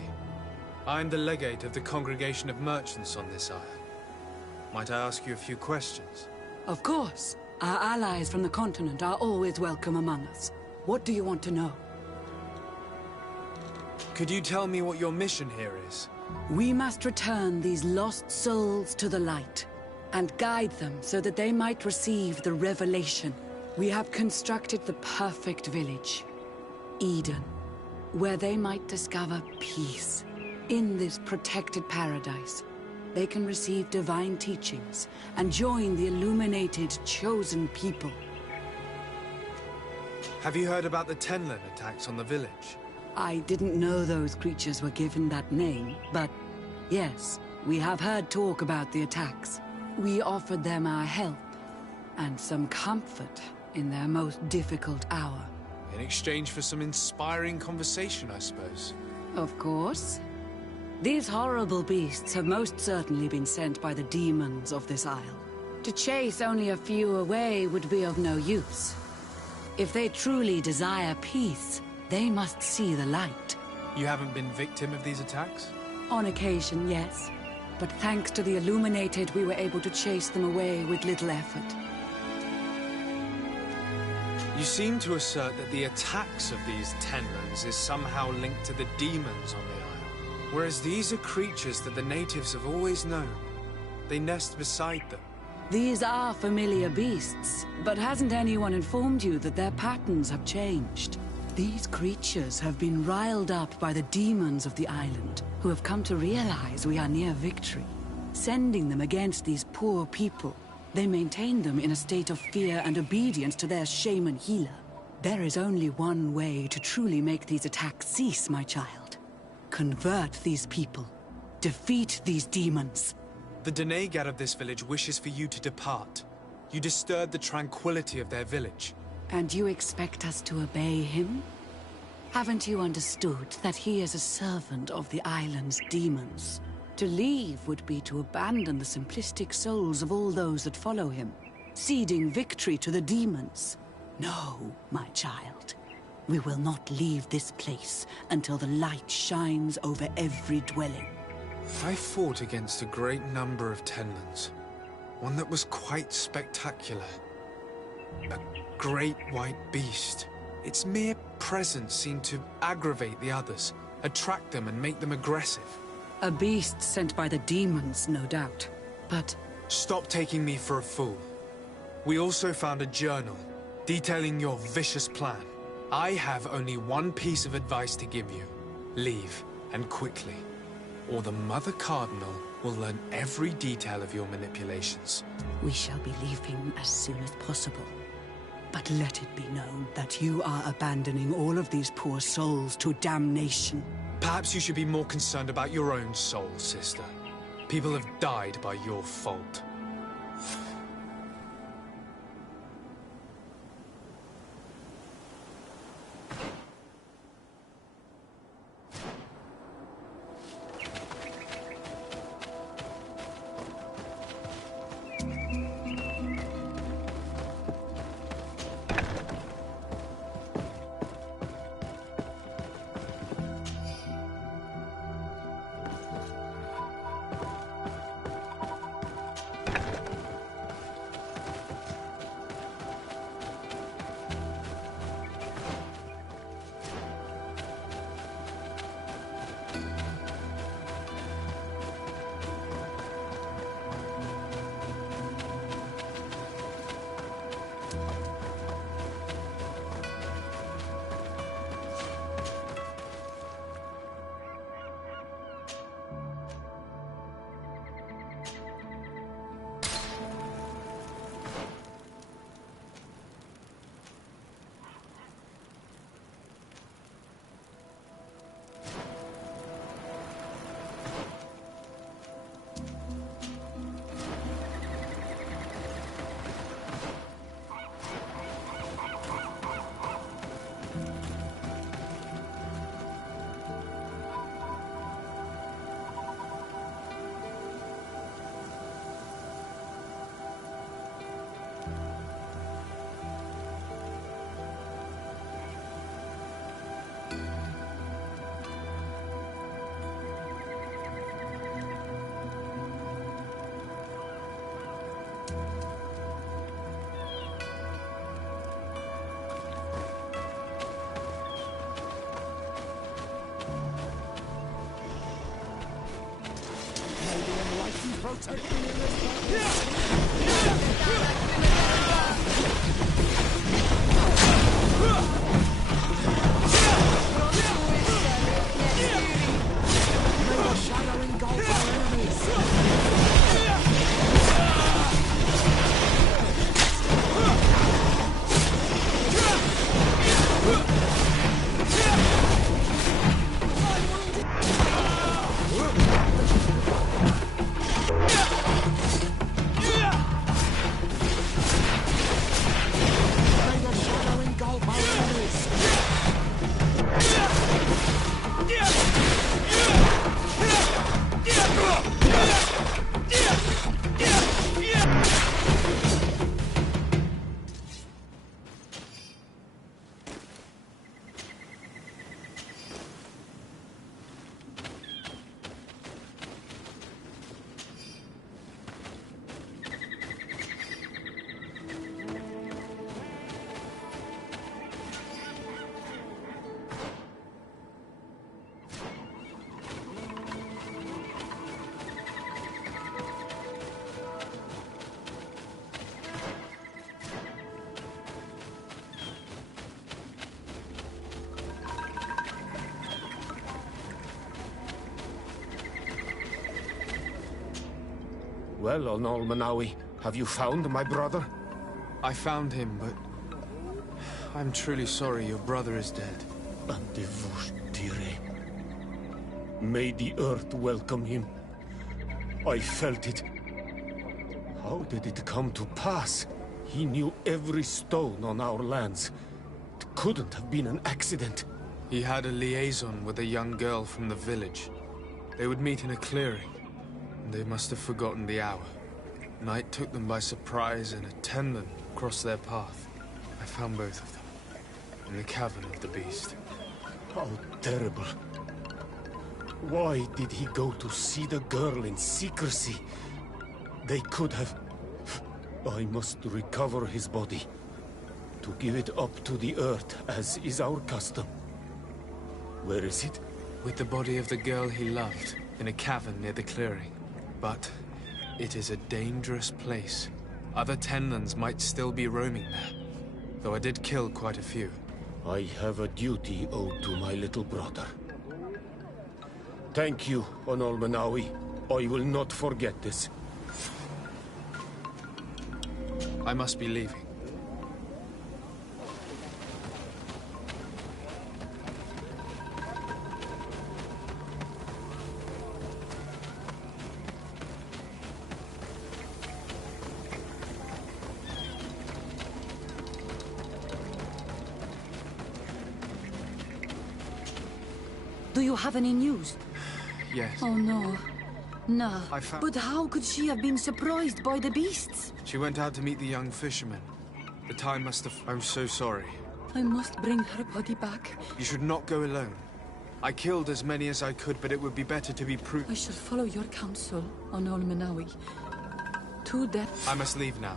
I am the legate of the Congregation of Merchants on this isle. Might I ask you a few questions? Of course. Our allies from the continent are always welcome among us. What do you want to know? Could you tell me what your mission here is? We must return these lost souls to the light, and guide them so that they might receive the revelation. We have constructed the perfect village, Eden, where they might discover peace. In this protected paradise, they can receive divine teachings and join the illuminated, chosen people. Have you heard about the Tenlin attacks on the village? I didn't know those creatures were given that name, but yes, we have heard talk about the attacks. We offered them our help and some comfort in their most difficult hour. In exchange for some inspiring conversation, I suppose. Of course. These horrible beasts have most certainly been sent by the demons of this isle. To chase only a few away would be of no use. If they truly desire peace, they must see the light. You haven't been victim of these attacks? On occasion, yes. But thanks to the Illuminated, we were able to chase them away with little effort. You seem to assert that the attacks of these Tenlins is somehow linked to the demons on the isle. Whereas these are creatures that the natives have always known. They nest beside them. These are familiar beasts, but hasn't anyone informed you that their patterns have changed? These creatures have been riled up by the demons of the island, who have come to realize we are near victory. Sending them against these poor people, they maintain them in a state of fear and obedience to their shaman healer. There is only one way to truly make these attacks cease, my child. Convert these people. Defeat these demons. The Denegat of this village wishes for you to depart. You disturb the tranquility of their village. And you expect us to obey him? Haven't you understood that he is a servant of the island's demons? To leave would be to abandon the simplistic souls of all those that follow him, ceding victory to the demons. No, my child. We will not leave this place until the light shines over every dwelling. I fought against a great number of Tenlins. One that was quite spectacular. A great white beast. Its mere presence seemed to aggravate the others, attract them and make them aggressive. A beast sent by the demons, no doubt. But... Stop taking me for a fool. We also found a journal detailing your vicious plan. I have only one piece of advice to give you. Leave, and quickly. Or the Mother Cardinal will learn every detail of your manipulations. We shall be leaving as soon as possible. But let it be known that you are abandoning all of these poor souls to damnation. Perhaps you should be more concerned about your own soul, sister. People have died by your fault. Well, Onol Manawi, have you found my brother? I found him, but I'm truly sorry your brother is dead. May the earth welcome him. I felt it. How did it come to pass? He knew every stone on our lands. It couldn't have been an accident. He had a liaison with a young girl from the village. They would meet in a clearing, and they must have forgotten the hour. Night took them by surprise, and a Tenlin crossed their path. I found both of them, in the cavern of the beast. How terrible. Why did he go to see the girl in secrecy? They could have... I must recover his body, to give it up to the earth, as is our custom. Where is it? With the body of the girl he loved, in a cavern near the clearing. But it is a dangerous place. Other Tenlins might still be roaming there, though I did kill quite a few. I have a duty owed to my little brother. Thank you, Onol Manawi. I will not forget this. I must be leaving. Do you have any news? Yes. Oh no. No. I found... But how could she have been surprised by the beasts? She went out to meet the young fisherman. The time must have... I'm so sorry. I must bring her body back. You should not go alone. I killed as many as I could, but it would be better to be prudent. I shall follow your counsel, Onol Manawi. To death. I must leave now.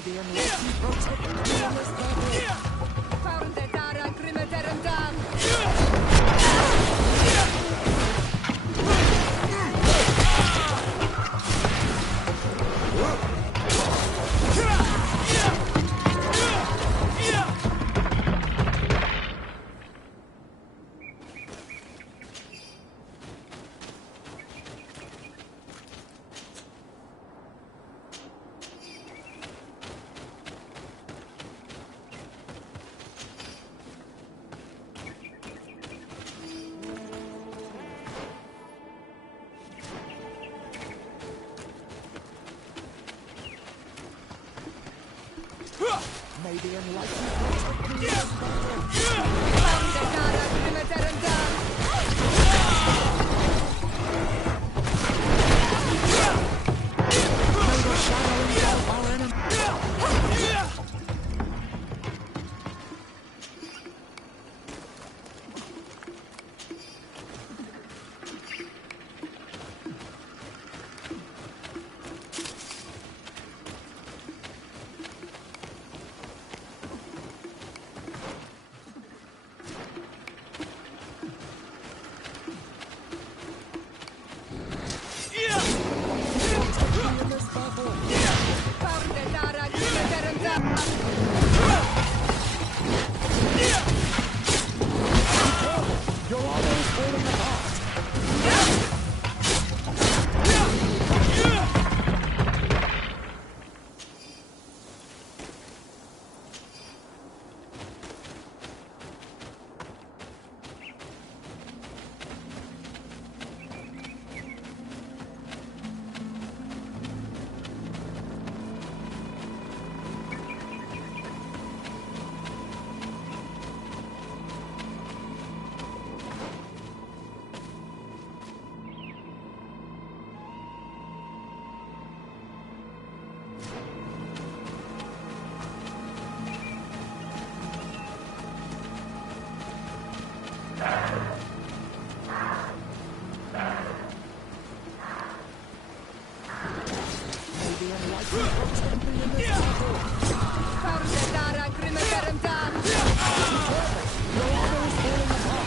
May the enlightened protect me in this battle. Found the Dara Grimmederendam. May the enlightened protect me in this battle. Found the Dara Grimmederendam. May the shadow engulf our enemy. Found the Dara Grimmederendam. Your armor is falling apart. May the enlightened protect me in this battle. Found the Dara Grimmederendam. Your armor is falling apart.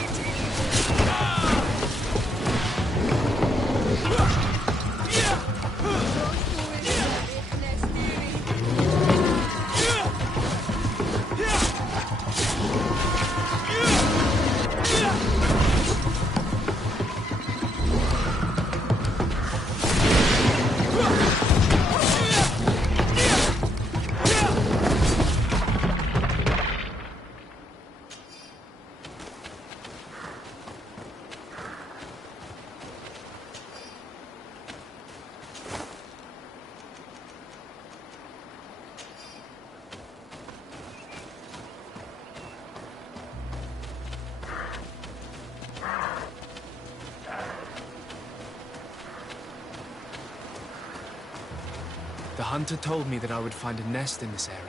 The hunter told me that I would find a nest in this area.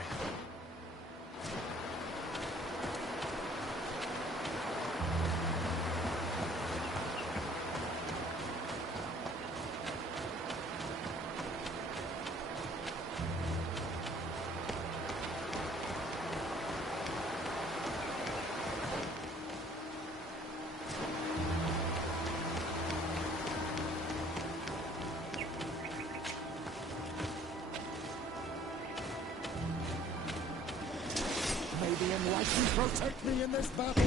May the enlightened protect me in this battle.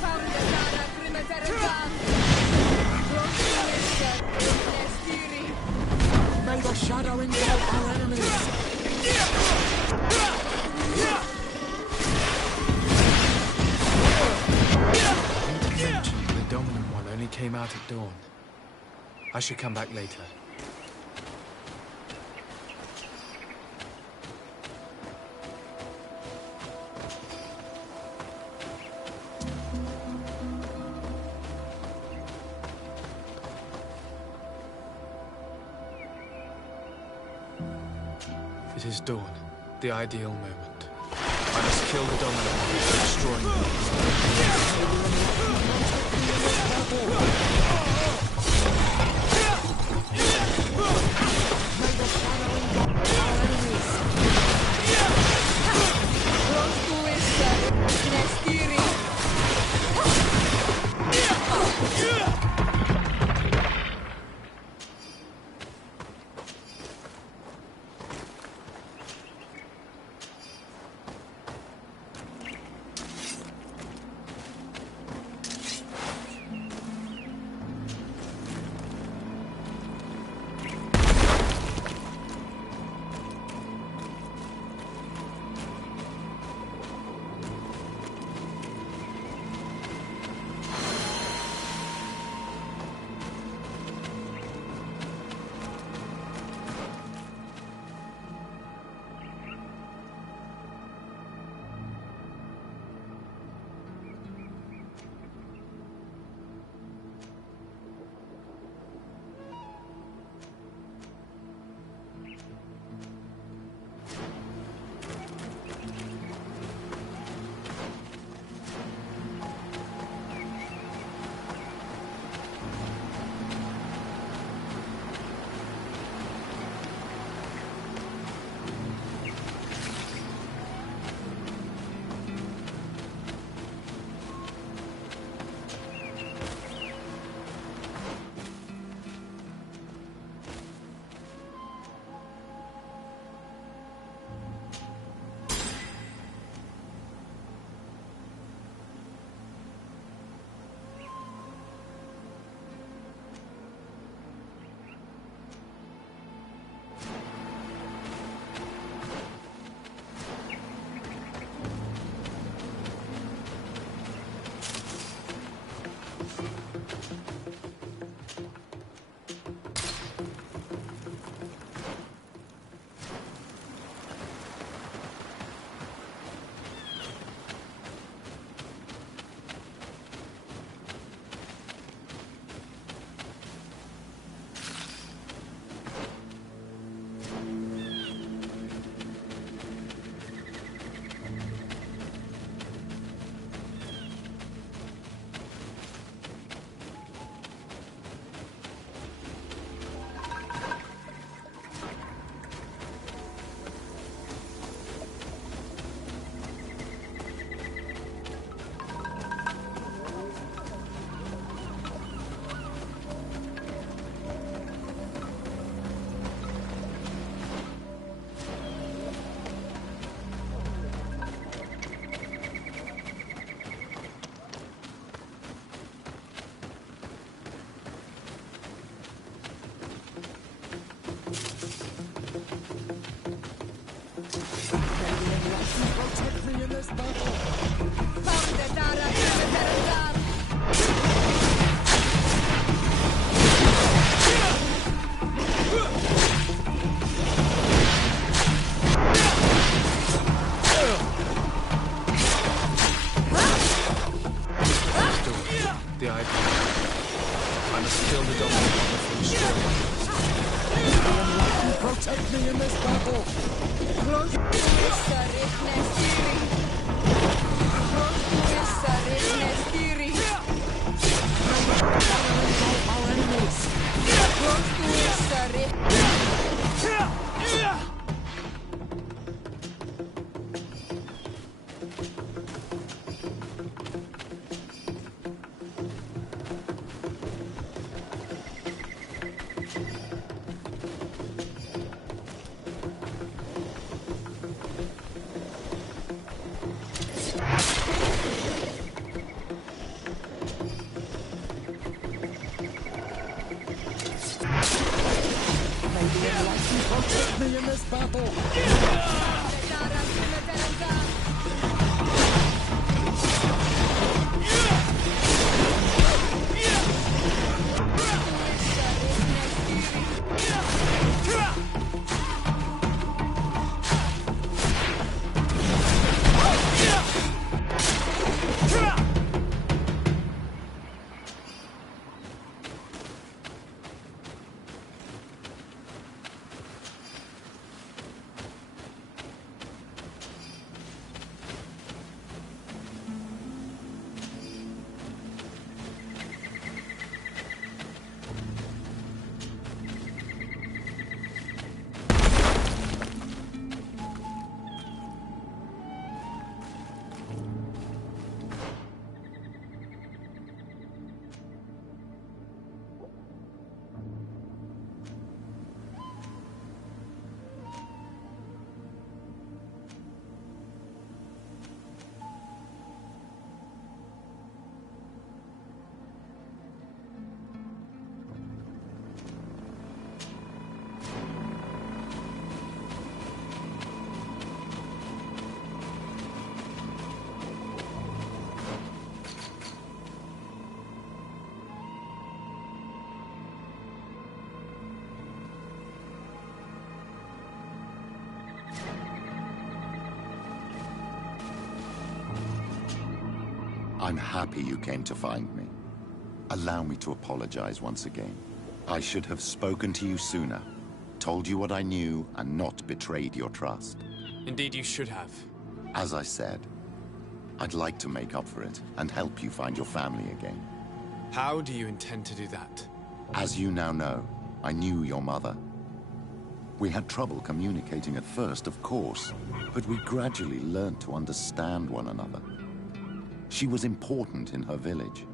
Found the Dara Grimmederendam. May the shadow engulf our enemies. The dominant one only came out at dawn. I should come back later. It is dawn, the ideal moment. I must kill the dominant one before destroying I'm happy you came to find me. Allow me to apologize once again. I should have spoken to you sooner, told you what I knew, and not betrayed your trust. Indeed, you should have. As I said, I'd like to make up for it and help you find your family again. How do you intend to do that? As you now know, I knew your mother. We had trouble communicating at first, of course, but we gradually learned to understand one another. She was important in her village.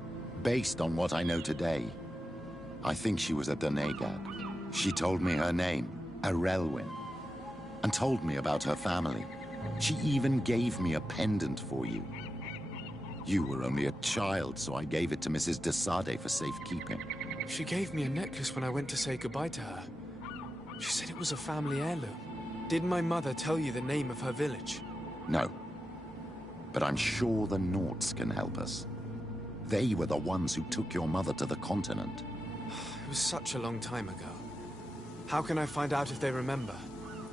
Based on what I know today, I think she was a Donegad. She told me her name, Arelwyn, and told me about her family. She even gave me a pendant for you. You were only a child, so I gave it to Mrs. de Sade for safekeeping. She gave me a necklace when I went to say goodbye to her. She said it was a family heirloom. Did my mother tell you the name of her village? No. But I'm sure the Nauts can help us. They were the ones who took your mother to the continent. It was such a long time ago. How can I find out if they remember?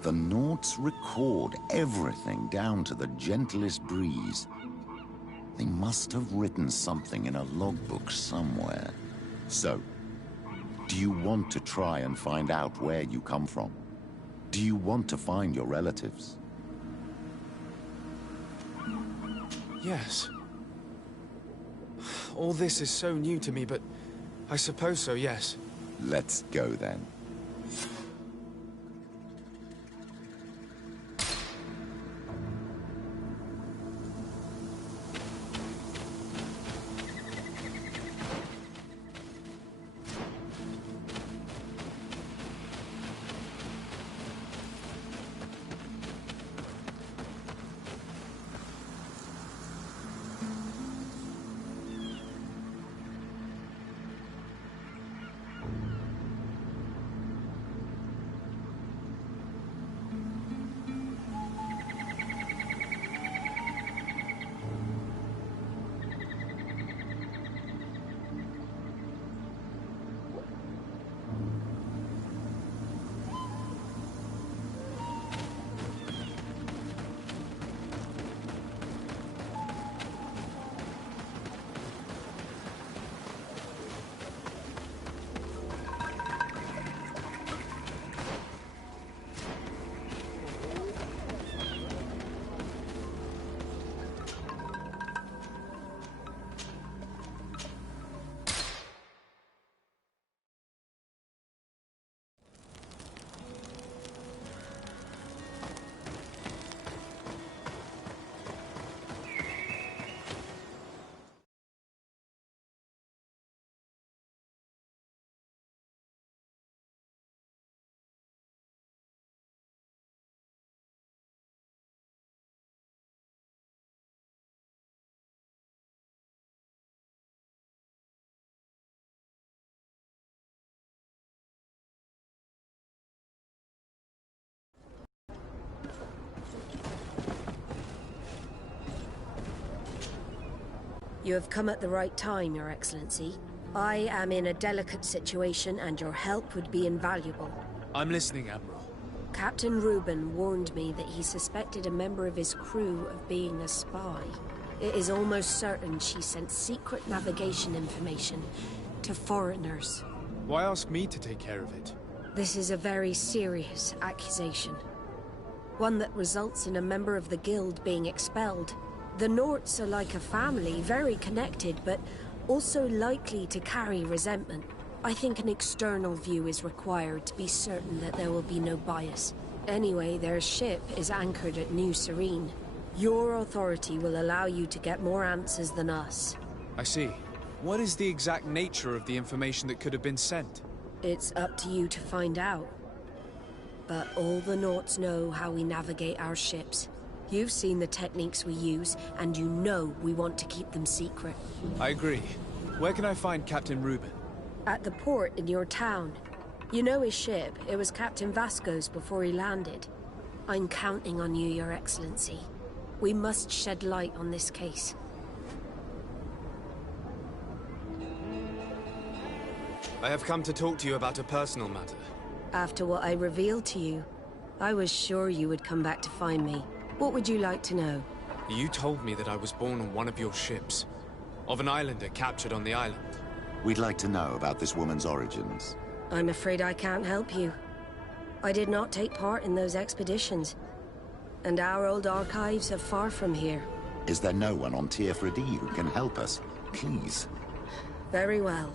The Nauts record everything down to the gentlest breeze. They must have written something in a logbook somewhere. So, do you want to try and find out where you come from? Do you want to find your relatives? Yes. All this is so new to me, but I suppose so, yes. Let's go then. You have come at the right time, Your Excellency. I am in a delicate situation and your help would be invaluable. I'm listening, Admiral. Captain Reuben warned me that he suspected a member of his crew of being a spy. It is almost certain she sent secret navigation information to foreigners. Why ask me to take care of it? This is a very serious accusation. One that results in a member of the guild being expelled. The Norts are like a family, very connected, but also likely to carry resentment. I think an external view is required to be certain that there will be no bias. Anyway, their ship is anchored at New Serene. Your authority will allow you to get more answers than us. I see. What is the exact nature of the information that could have been sent? It's up to you to find out. But all the Norts know how we navigate our ships. You've seen the techniques we use, and you know we want to keep them secret. I agree. Where can I find Captain Reuben? At the port in your town. You know his ship. It was Captain Vasco's before he landed. I'm counting on you, Your Excellency. We must shed light on this case. I have come to talk to you about a personal matter. After what I revealed to you, I was sure you would come back to find me. What would you like to know? You told me that I was born on one of your ships. Of an islander captured on the island. We'd like to know about this woman's origins. I'm afraid I can't help you. I did not take part in those expeditions. And our old archives are far from here. Is there no one on Tier-Fredy who can help us? Please. Very well.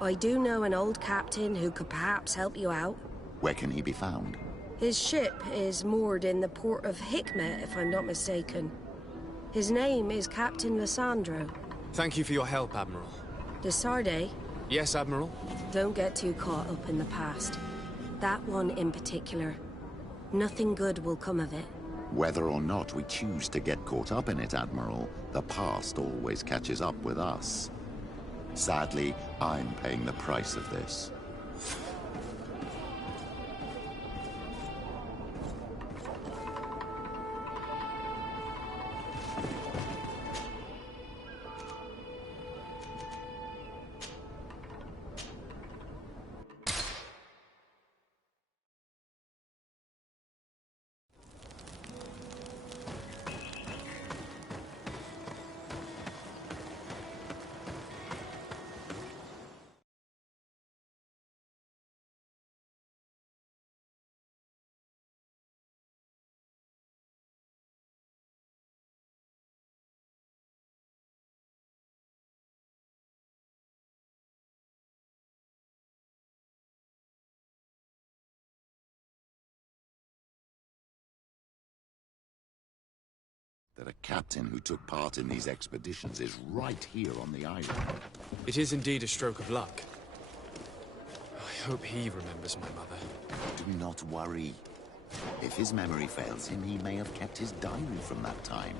I do know an old captain who could perhaps help you out. Where can he be found? His ship is moored in the port of Hikmet, if I'm not mistaken. His name is Captain Lissandro. Thank you for your help, Admiral. De Sardet? Yes, Admiral? Don't get too caught up in the past. That one in particular. Nothing good will come of it. Whether or not we choose to get caught up in it, Admiral, the past always catches up with us. Sadly, I'm paying the price of this. That a captain who took part in these expeditions is right here on the island. It is indeed a stroke of luck. I hope he remembers my mother. Do not worry. If his memory fails him, he may have kept his diary from that time.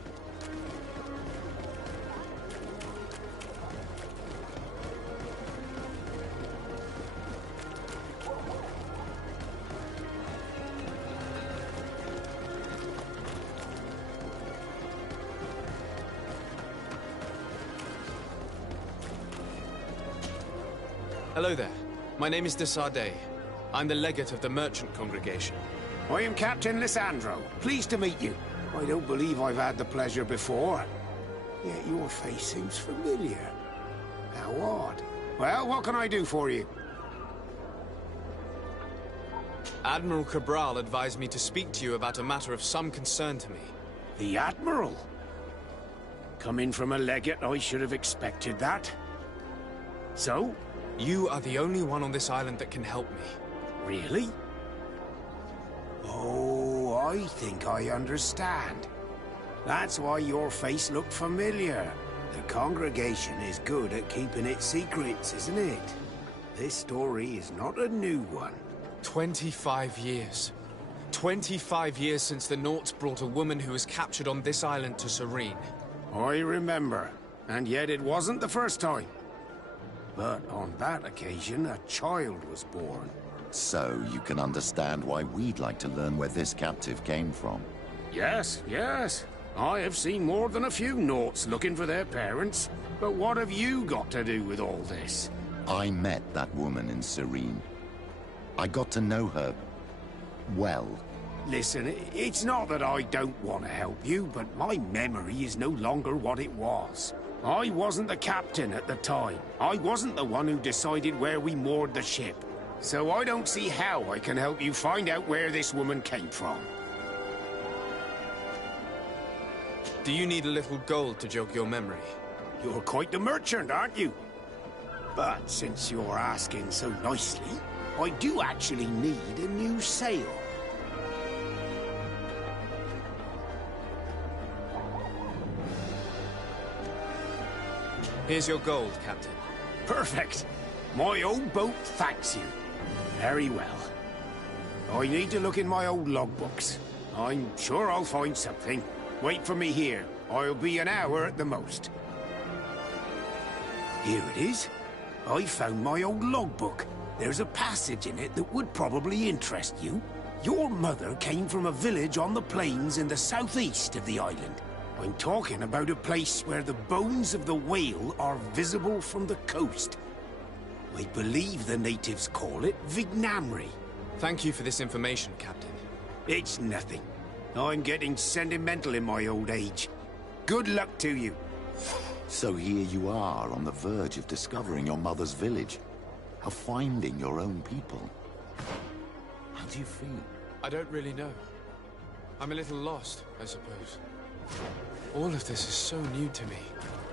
Hello there. My name is de Sardet. I'm the legate of the merchant congregation. I am Captain Lissandro. Pleased to meet you. I don't believe I've had the pleasure before. Yet your face seems familiar. How odd. Well, what can I do for you? Admiral Cabral advised me to speak to you about a matter of some concern to me. The Admiral? Coming from a legate, I should have expected that. So? You are the only one on this island that can help me. Really? Oh, I think I understand. That's why your face looked familiar. The congregation is good at keeping its secrets, isn't it? This story is not a new one. 25 years. 25 years since the Norts brought a woman who was captured on this island to Serene. I remember. And yet it wasn't the first time. But on that occasion, a child was born. So you can understand why we'd like to learn where this captive came from. Yes, yes. I have seen more than a few Naughts looking for their parents. But what have you got to do with all this? I met that woman in Serene. I got to know her well. Listen, it's not that I don't want to help you, but my memory is no longer what it was. I wasn't the captain at the time. I wasn't the one who decided where we moored the ship. So I don't see how I can help you find out where this woman came from. Do you need a little gold to jog your memory? You're quite the merchant, aren't you? But since you're asking so nicely, I do actually need a new sail. Here's your gold, Captain. Perfect. My old boat thanks you. Very well. I need to look in my old logbooks. I'm sure I'll find something. Wait for me here. I'll be an hour at the most. Here it is. I found my old logbook. There's a passage in it that would probably interest you. Your mother came from a village on the plains in the southeast of the island. I'm talking about a place where the bones of the whale are visible from the coast. I believe the natives call it Vignamri. Thank you for this information, Captain. It's nothing. I'm getting sentimental in my old age. Good luck to you. So here you are on the verge of discovering your mother's village, of finding your own people. How do you feel? I don't really know. I'm a little lost, I suppose. All of this is so new to me.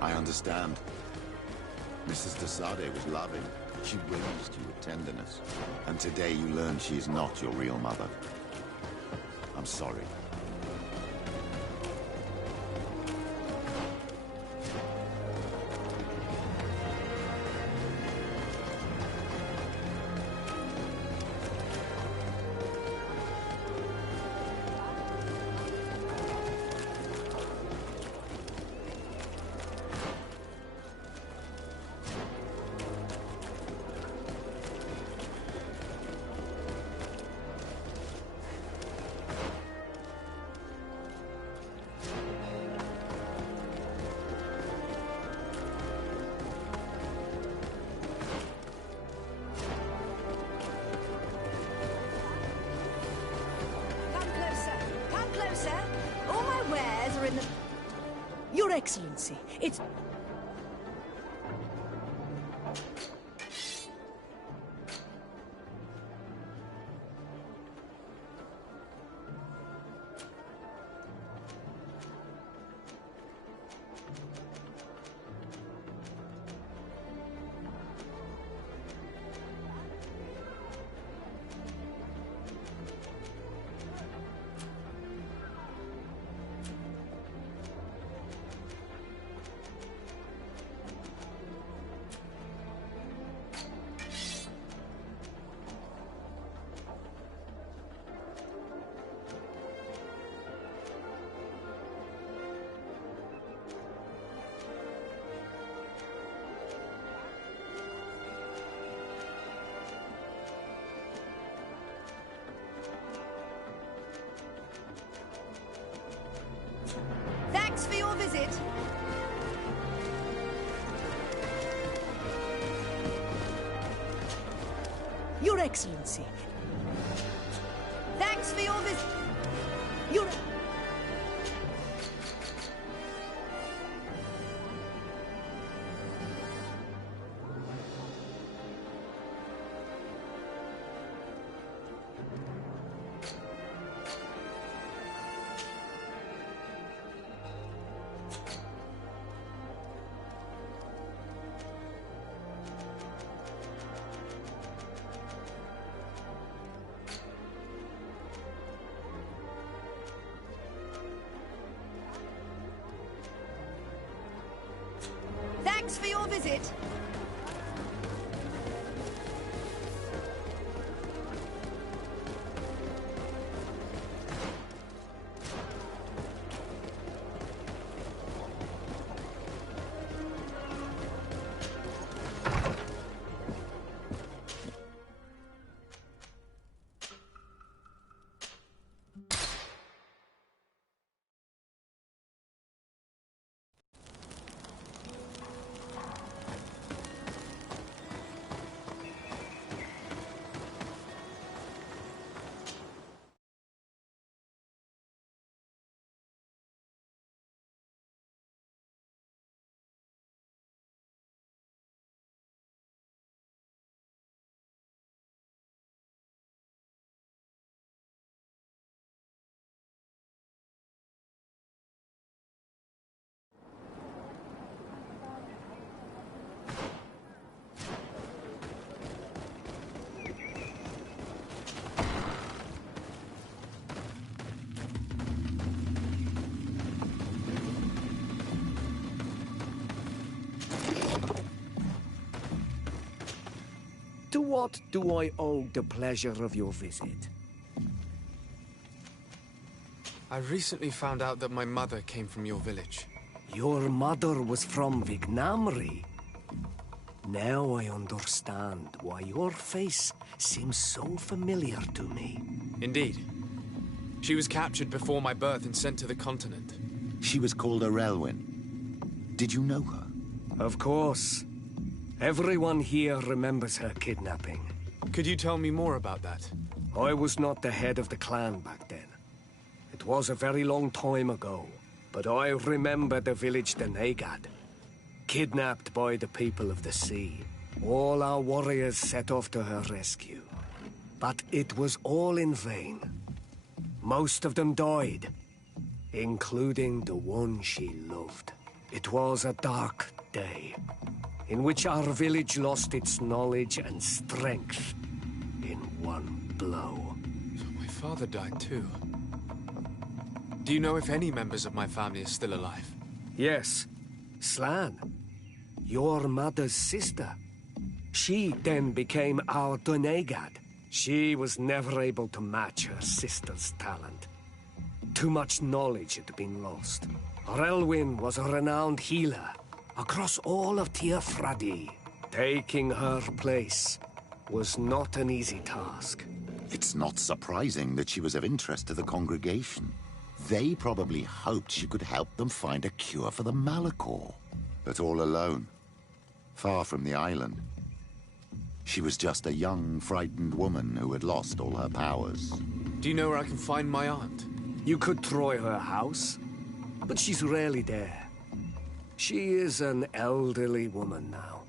I understand. Mrs. de Sade was loving. She raised you with tenderness. And today you learn she is not your real mother. I'm sorry. Your Excellency, it's... Thanks for your visit. Your Excellency. Thanks for your visit. Your... Thanks for your visit. To what do I owe the pleasure of your visit? I recently found out that my mother came from your village. Your mother was from Vignamri. Now I understand why your face seems so familiar to me. Indeed. She was captured before my birth and sent to the continent. She was called Arelwyn. Did you know her? Of course. Everyone here remembers her kidnapping. Could you tell me more about that? I was not the head of the clan back then. It was a very long time ago, but I remember the village Denegad. Kidnapped by the people of the sea. All our warriors set off to her rescue. But it was all in vain. Most of them died, including the one she loved. It was a dark day, in which our village lost its knowledge and strength in one blow. So my father died too. Do you know if any members of my family are still alive? Yes. Slan, your mother's sister. She then became our Donegad. She was never able to match her sister's talent. Too much knowledge had been lost. Arelwyn was a renowned healer across all of Teofradi. Taking her place was not an easy task. It's not surprising that she was of interest to the congregation. They probably hoped she could help them find a cure for the Malachor. But all alone, far from the island. She was just a young, frightened woman who had lost all her powers. Do you know where I can find my aunt? You could try her house, but she's rarely there. She is an elderly woman now,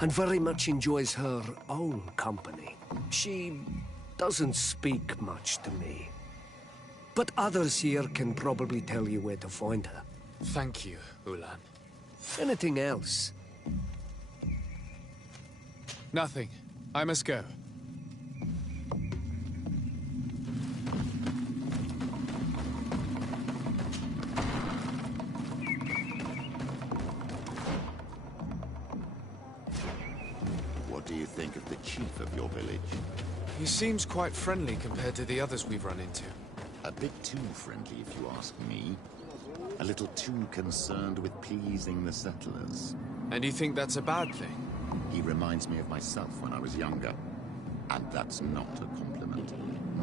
and very much enjoys her own company. She doesn't speak much to me. But others here can probably tell you where to find her. Thank you, Ulan. Anything else? Nothing. I must go. What do you think of the chief of your village? He seems quite friendly compared to the others we've run into. A bit too friendly, if you ask me. A little too concerned with pleasing the settlers. And you think that's a bad thing? He reminds me of myself when I was younger. And that's not a compliment.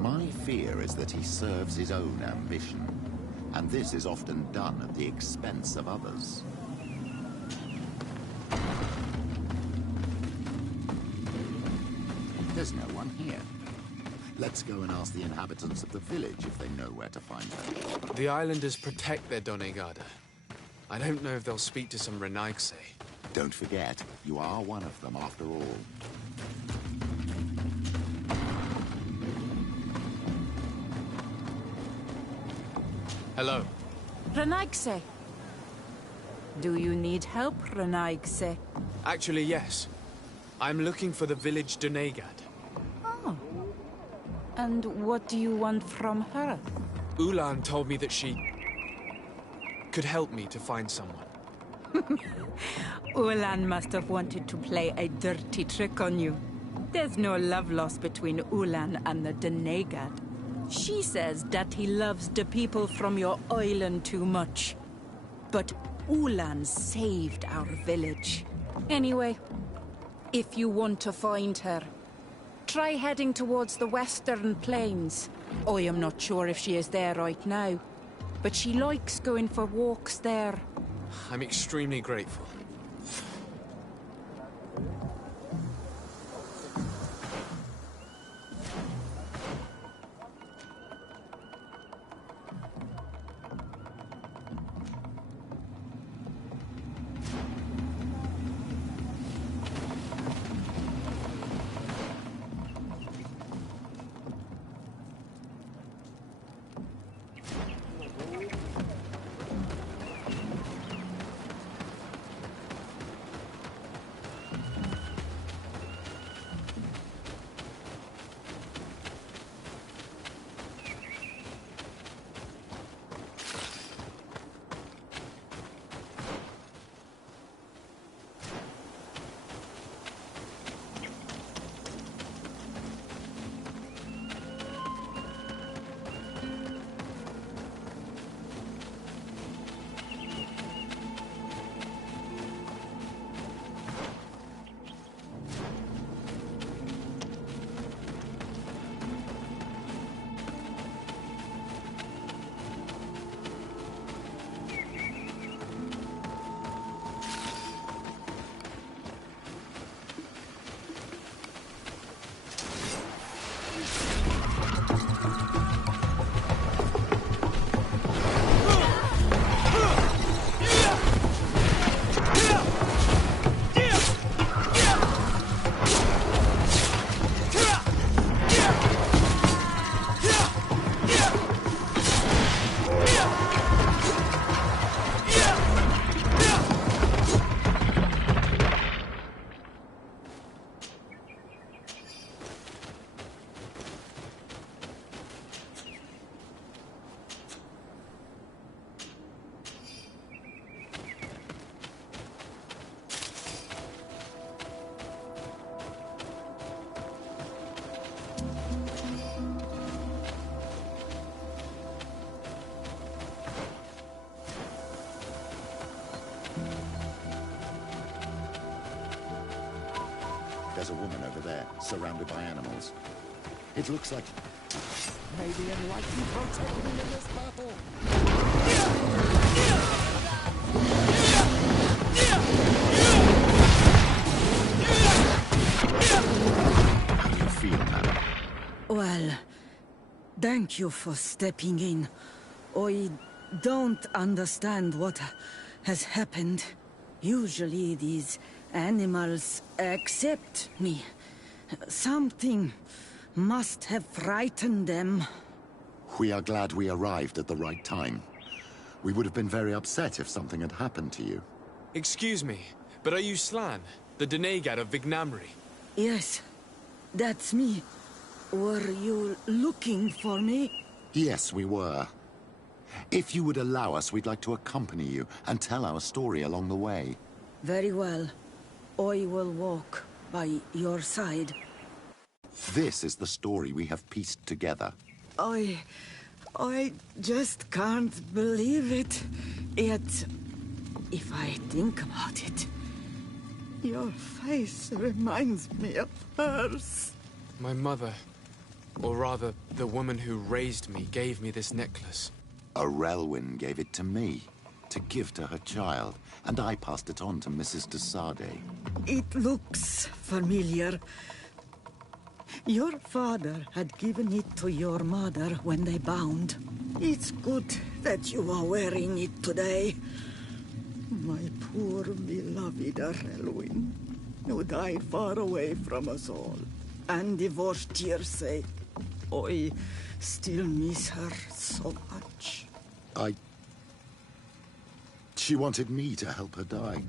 My fear is that he serves his own ambition. And this is often done at the expense of others. There's no one here. Let's go and ask the inhabitants of the village if they know where to find her. The islanders protect their Donegada. I don't know if they'll speak to some Renaigse. Don't forget, you are one of them after all. Hello. Renaigse. Do you need help, Renaigse? Actually, yes. I'm looking for the village Donegad. Oh. And what do you want from her? Ulan told me that she could help me to find someone. Ulan must have wanted to play a dirty trick on you. There's no love lost between Ulan and the Donegad. She says that he loves the people from your island too much. But Ulan saved our village. Anyway, if you want to find her, try heading towards the western plains. I am not sure if she is there right now, but she likes going for walks there. I'm extremely grateful. There's a woman over there, surrounded by animals. It looks like... May the enlightened protect me in this battle! How do you feel, madam? Well, thank you for stepping in. I don't understand what has happened. Usually these animals accept me. Something must have frightened them. We are glad we arrived at the right time. We would have been very upset if something had happened to you. Excuse me, but are you Slan, the Denegad of Vignamri? Yes, that's me. Were you looking for me? Yes, we were. If you would allow us, we'd like to accompany you and tell our story along the way. Very well. I will walk by your side. This is the story we have pieced together. I just can't believe it. Yet, if I think about it, your face reminds me of hers. My mother, or rather, the woman who raised me, gave me this necklace. A Relwyn gave it to me, to give to her child, and I passed it on to Mrs. de Sade. It looks familiar. Your father had given it to your mother when they bound. It's good that you are wearing it today. My poor beloved Relwyn, who died far away from us all, and divorced Tiersey. I still miss her so much. She wanted me to help her die.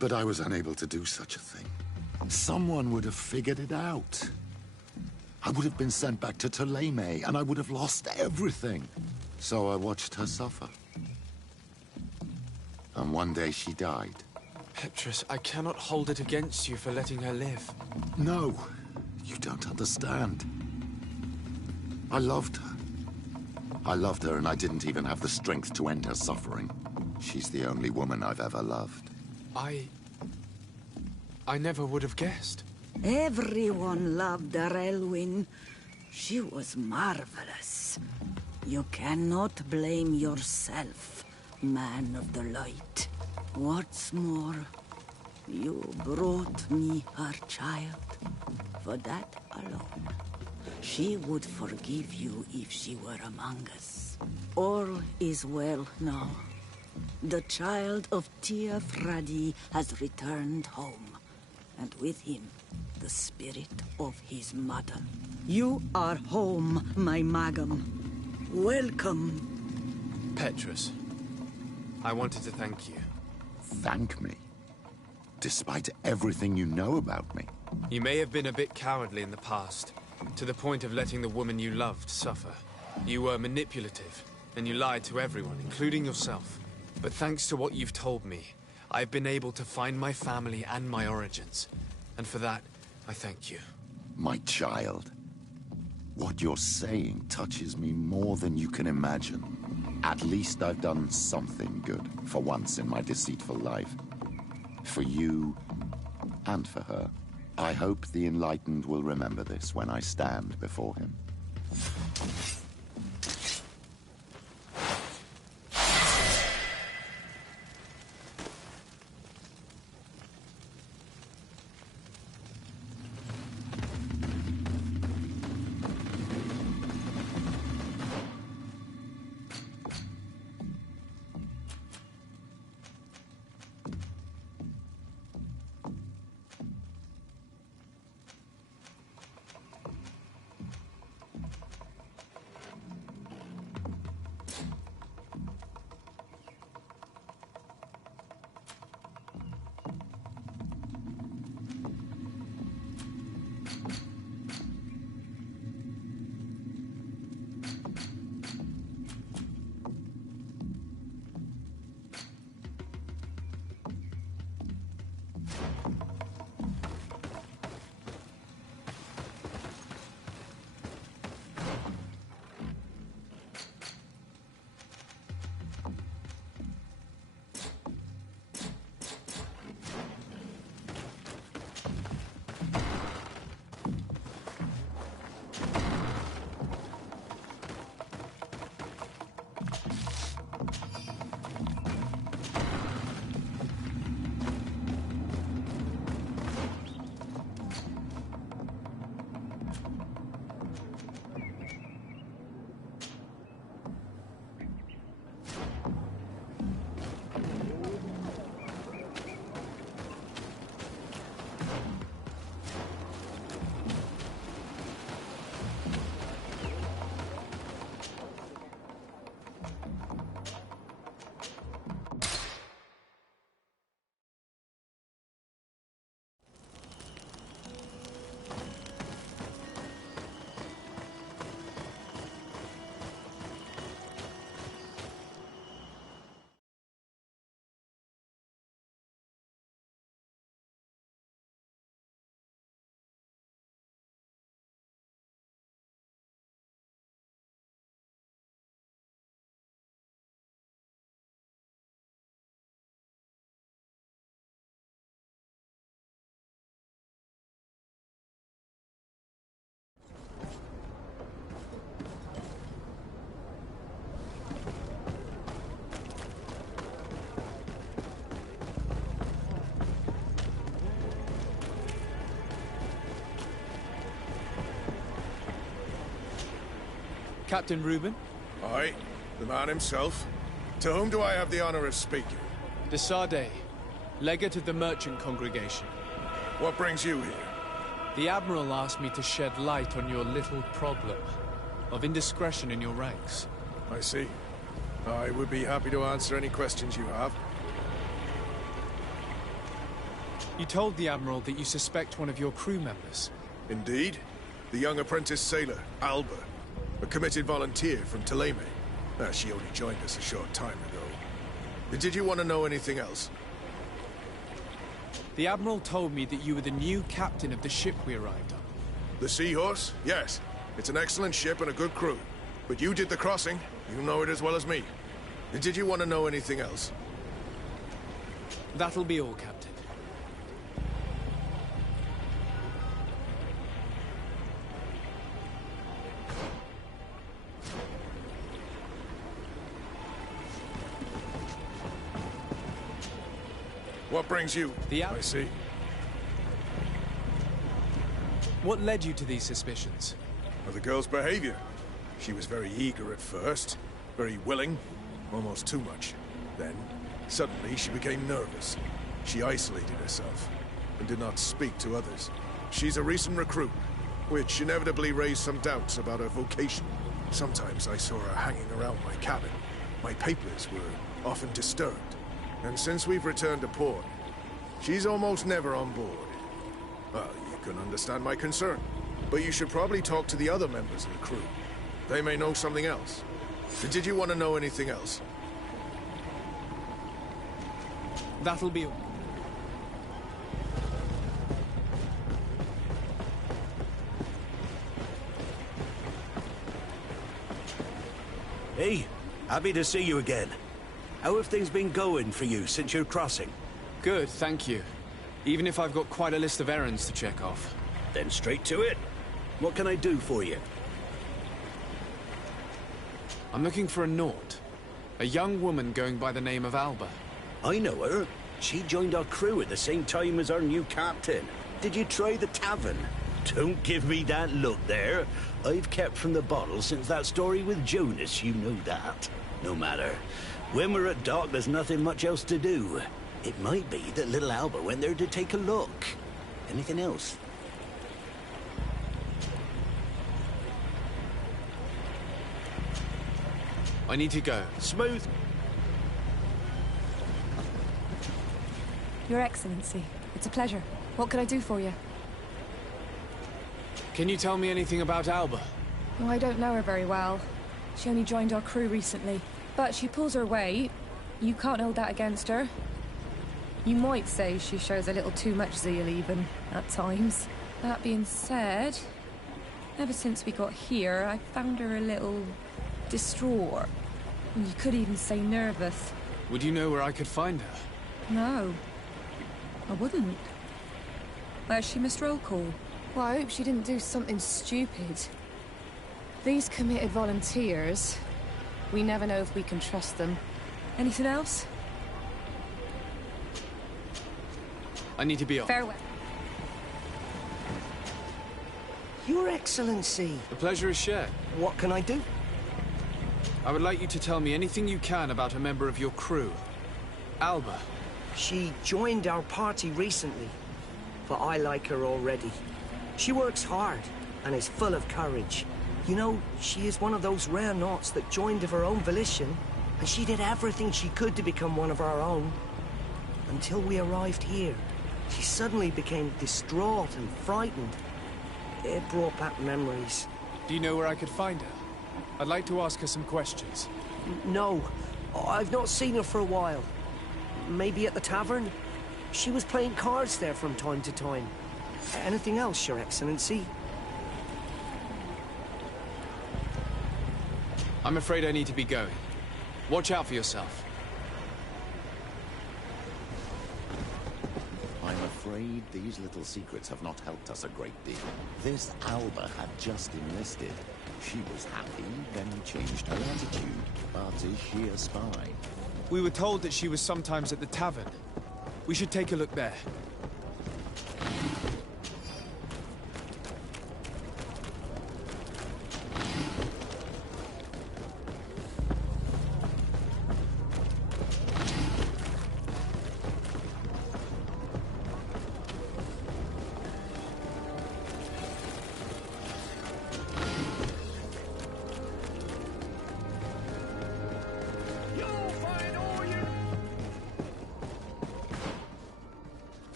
But I was unable to do such a thing. Someone would have figured it out. I would have been sent back to Ptolemy, and I would have lost everything. So I watched her suffer. And one day she died. Petrus, I cannot hold it against you for letting her live. No, you don't understand. I loved her. I loved her, and I didn't even have the strength to end her suffering. She's the only woman I've ever loved. I never would have guessed. Everyone loved Relwyn. She was marvelous. You cannot blame yourself, man of the light. What's more, you brought me her child. For that alone, she would forgive you if she were among us. All is well now. The child of Tia Fradi has returned home, and with him, the spirit of his mother. You are home, my Magum. Welcome. Petrus, I wanted to thank you. Thank me? Despite everything you know about me? You may have been a bit cowardly in the past, to the point of letting the woman you loved suffer. You were manipulative, and you lied to everyone, including yourself. But thanks to what you've told me, I've been able to find my family and my origins. And for that, I thank you. My child. What you're saying touches me more than you can imagine. At least I've done something good, for once in my deceitful life. For you, and for her. I hope the Enlightened will remember this when I stand before him. Captain Reuben? Aye, the man himself. To whom do I have the honor of speaking? De Sade, legate of the merchant congregation. What brings you here? The Admiral asked me to shed light on your little problem of indiscretion in your ranks. I see. I would be happy to answer any questions you have. You told the Admiral that you suspect one of your crew members. Indeed. The young apprentice sailor, Alba. A committed volunteer from Thélème. She only joined us a short time ago. Did you want to know anything else? The Admiral told me that you were the new captain of the ship we arrived on. The Seahorse? Yes. It's an excellent ship and a good crew. But you did the crossing. You know it as well as me. Did you want to know anything else? That'll be all, Captain. What brings you? I see. What led you to these suspicions? Well, the girl's behavior. She was very eager at first, very willing, almost too much. Then, suddenly, she became nervous. She isolated herself and did not speak to others. She's a recent recruit, which inevitably raised some doubts about her vocation. Sometimes I saw her hanging around my cabin. My papers were often disturbed. And since we've returned to port, she's almost never on board. Well, you can understand my concern, but you should probably talk to the other members of the crew. They may know something else. Did you want to know anything else? That'll be all. Hey, happy to see you again. How have things been going for you since your crossing? Good, thank you. Even if I've got quite a list of errands to check off. Then straight to it. What can I do for you? I'm looking for a Naut. A young woman going by the name of Alba. I know her. She joined our crew at the same time as our new captain. Did you try the tavern? Don't give me that look there. I've kept from the bottle since that story with Jonas, you know that. No matter. When we're at dock, there's nothing much else to do. It might be that little Alba went there to take a look. Anything else? I need to go. Smooth. Your Excellency, it's a pleasure. What could I do for you? Can you tell me anything about Alba? Well, I don't know her very well. She only joined our crew recently. But she pulls her weight. You can't hold that against her. You might say she shows a little too much zeal even, at times. That being said, ever since we got here, I found her a little distraught. You could even say nervous. Would you know where I could find her? No, I wouldn't. Where's she missed roll call? Well, I hope she didn't do something stupid. These committed volunteers, we never know if we can trust them. Anything else? I need to be off. Farewell. Your Excellency. The pleasure is shared. What can I do? I would like you to tell me anything you can about a member of your crew. Alba. She joined our party recently, but I like her already. She works hard and is full of courage. You know, she is one of those rare Nauts that joined of her own volition, and she did everything she could to become one of our own. Until we arrived here, she suddenly became distraught and frightened. It brought back memories. Do you know where I could find her? I'd like to ask her some questions. No, I've not seen her for a while. Maybe at the tavern? She was playing cards there from time to time. Anything else, Your Excellency? I'm afraid I need to be going. Watch out for yourself. I'm afraid these little secrets have not helped us a great deal. This Alba had just enlisted. She was happy, then changed her attitude. But is she a spy? We were told that she was sometimes at the tavern. We should take a look there.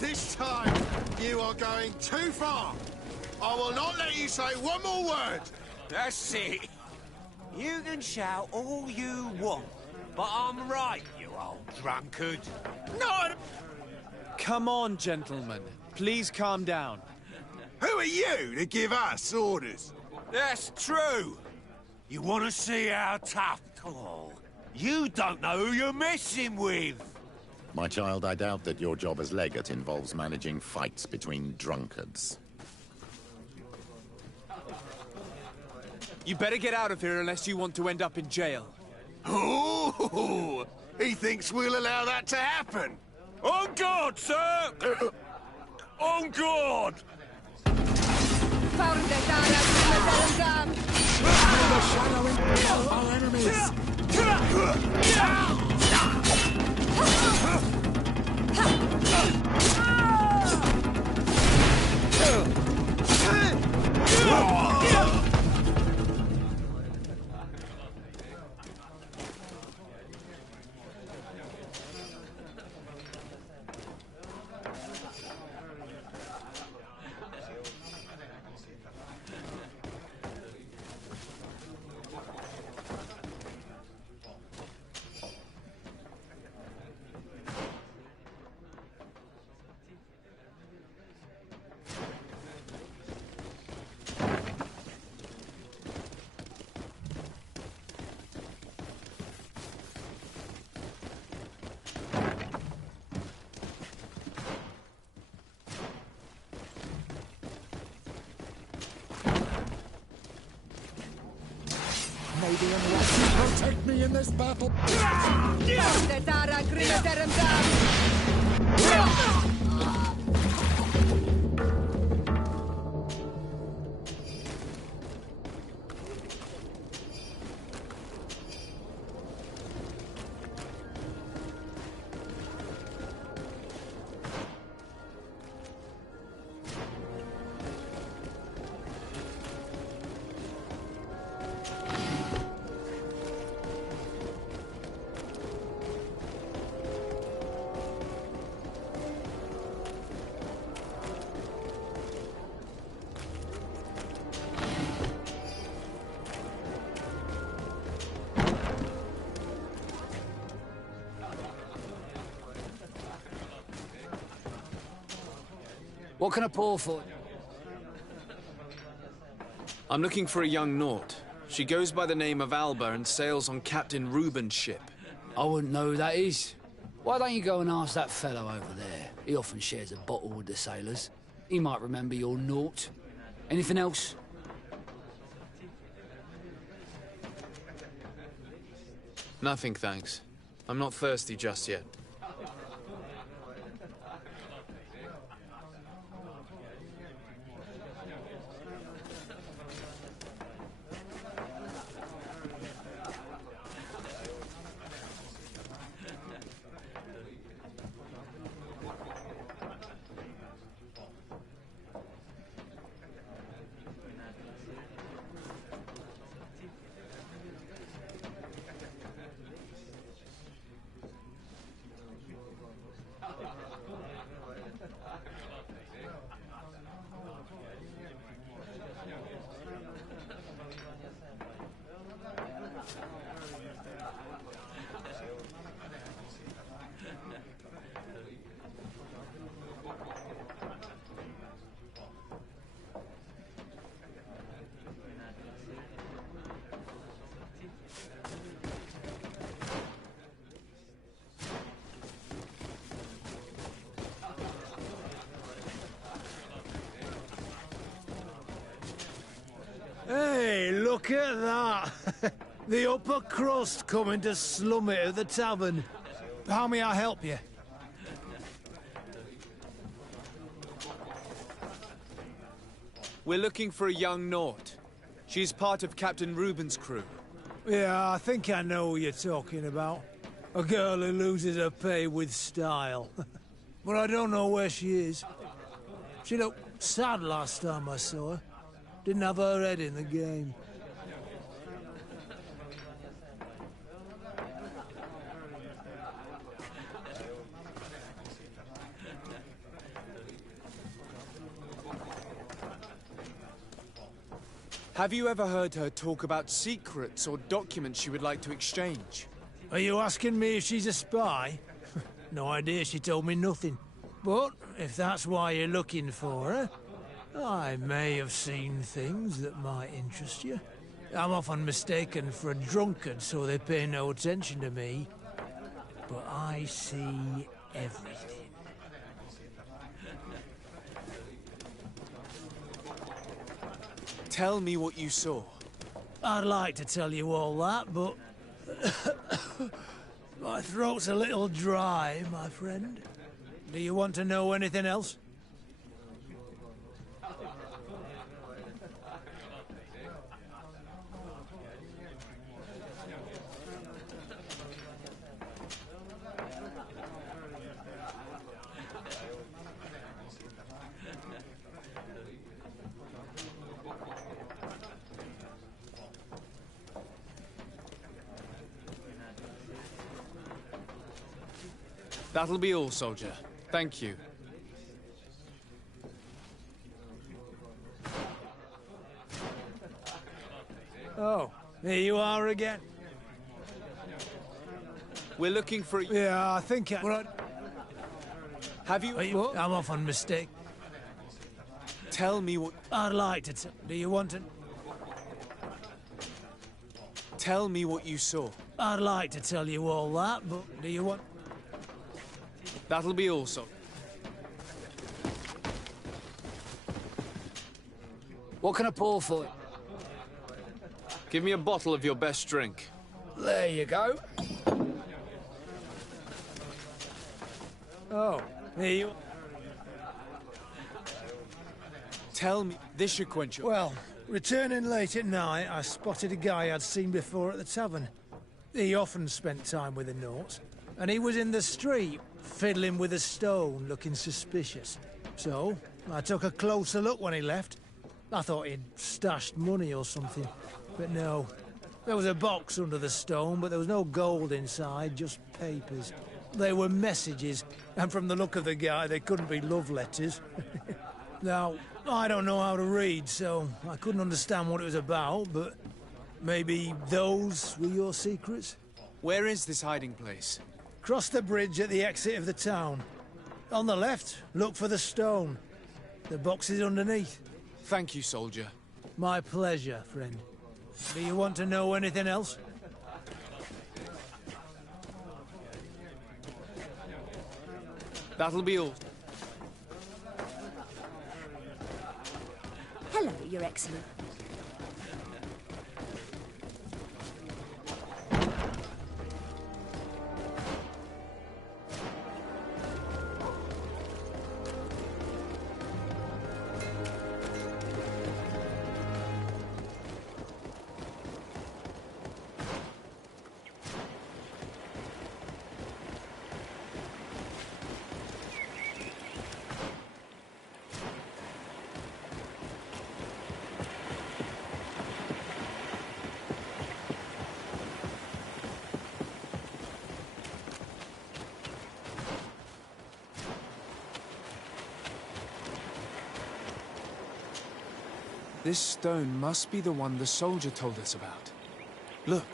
This time, you are going too far. I will not let you say one more word. That's it. You can shout all you want, but I'm right, you old drunkard. No! Come on, gentlemen. Please calm down. Who are you to give us orders? That's true. You want to see how tough? Oh, you don't know who you're messing with. My child, I doubt that your job as legate involves managing fights between drunkards. You better get out of here unless you want to end up in jail. Oh, he thinks we'll allow that to happen. On guard, sir! On guard! Our enemies! Maybe unless you protect me in this battle. What can I pour for? I'm looking for a young Naut. She goes by the name of Alba and sails on Captain Reuben's ship. I wouldn't know who that is. Why don't you go and ask that fellow over there? He often shares a bottle with the sailors. He might remember your Naut. Anything else? Nothing, thanks. I'm not thirsty just yet. Hey, look at that! The upper crust coming to slum it at the tavern. How may I help you? We're looking for a young Naut. She's part of Captain Reuben's crew. Yeah, I think I know what you're talking about. A girl who loses her pay with style. But I don't know where she is. She looked sad last time I saw her. Didn't have her head in the game. Have you ever heard her talk about secrets or documents she would like to exchange? Are you asking me if she's a spy? No idea, she told me nothing. But if that's why you're looking for her, I may have seen things that might interest you. I'm often mistaken for a drunkard, so they pay no attention to me. But I see everything. Tell me what you saw. I'd like to tell you all that, but... my throat's a little dry, my friend. Do you want to know anything else? That'll be all, soldier. Thank you. Oh, here you are again. We're looking for... Yeah, I think I... Well, Have you... I'm off on mistake. Tell me what... I'd like to tell... Do you want to... Tell me what you saw. I'd like to tell you all that, but do you want... That'll be all, soldier. What can I pour for you? Give me a bottle of your best drink. There you go. Oh, here you... Tell me, this should quench your... Well, returning late at night, I spotted a guy I'd seen before at the tavern. He often spent time with the Norts, and he was in the street, fiddling with a stone, looking suspicious. So, I took a closer look when he left. I thought he'd stashed money or something, but no. There was a box under the stone, but there was no gold inside, just papers. They were messages, and from the look of the guy, they couldn't be love letters. Now, I don't know how to read, so I couldn't understand what it was about, but maybe those were your secrets? Where is this hiding place? Cross the bridge at the exit of the town. On the left, look for the stone. The box is underneath. Thank you, soldier. My pleasure, friend. Do you want to know anything else? That'll be all. Hello, Your Excellency. This stone must be the one the soldier told us about. Look,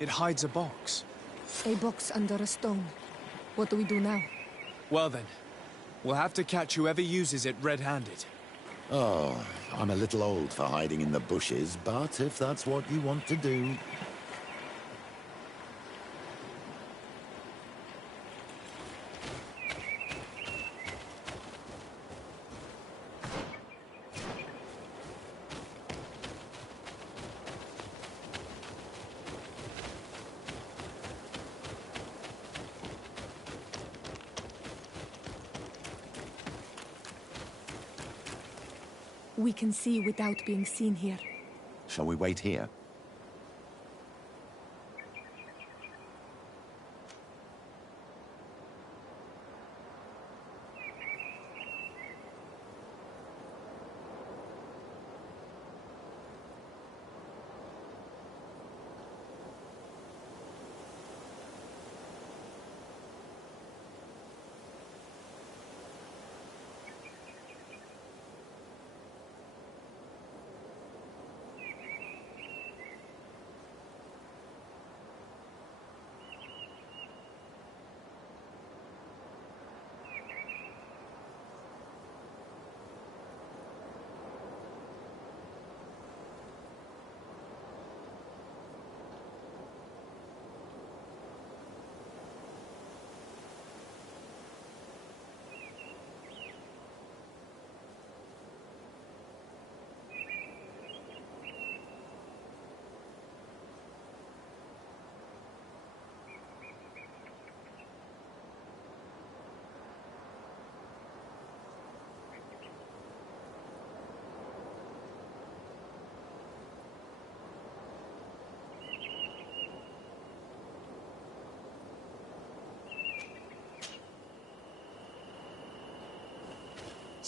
it hides a box. A box under a stone. What do we do now? Well then, we'll have to catch whoever uses it red-handed. Oh, I'm a little old for hiding in the bushes, but if that's what you want to do... We can see without being seen here. Shall we wait here?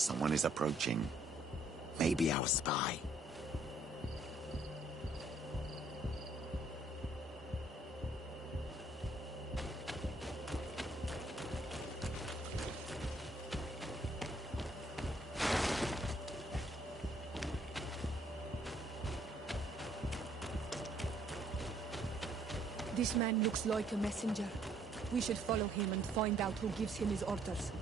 Someone is approaching. Maybe our spy. This man looks like a messenger. We should follow him and find out who gives him his orders.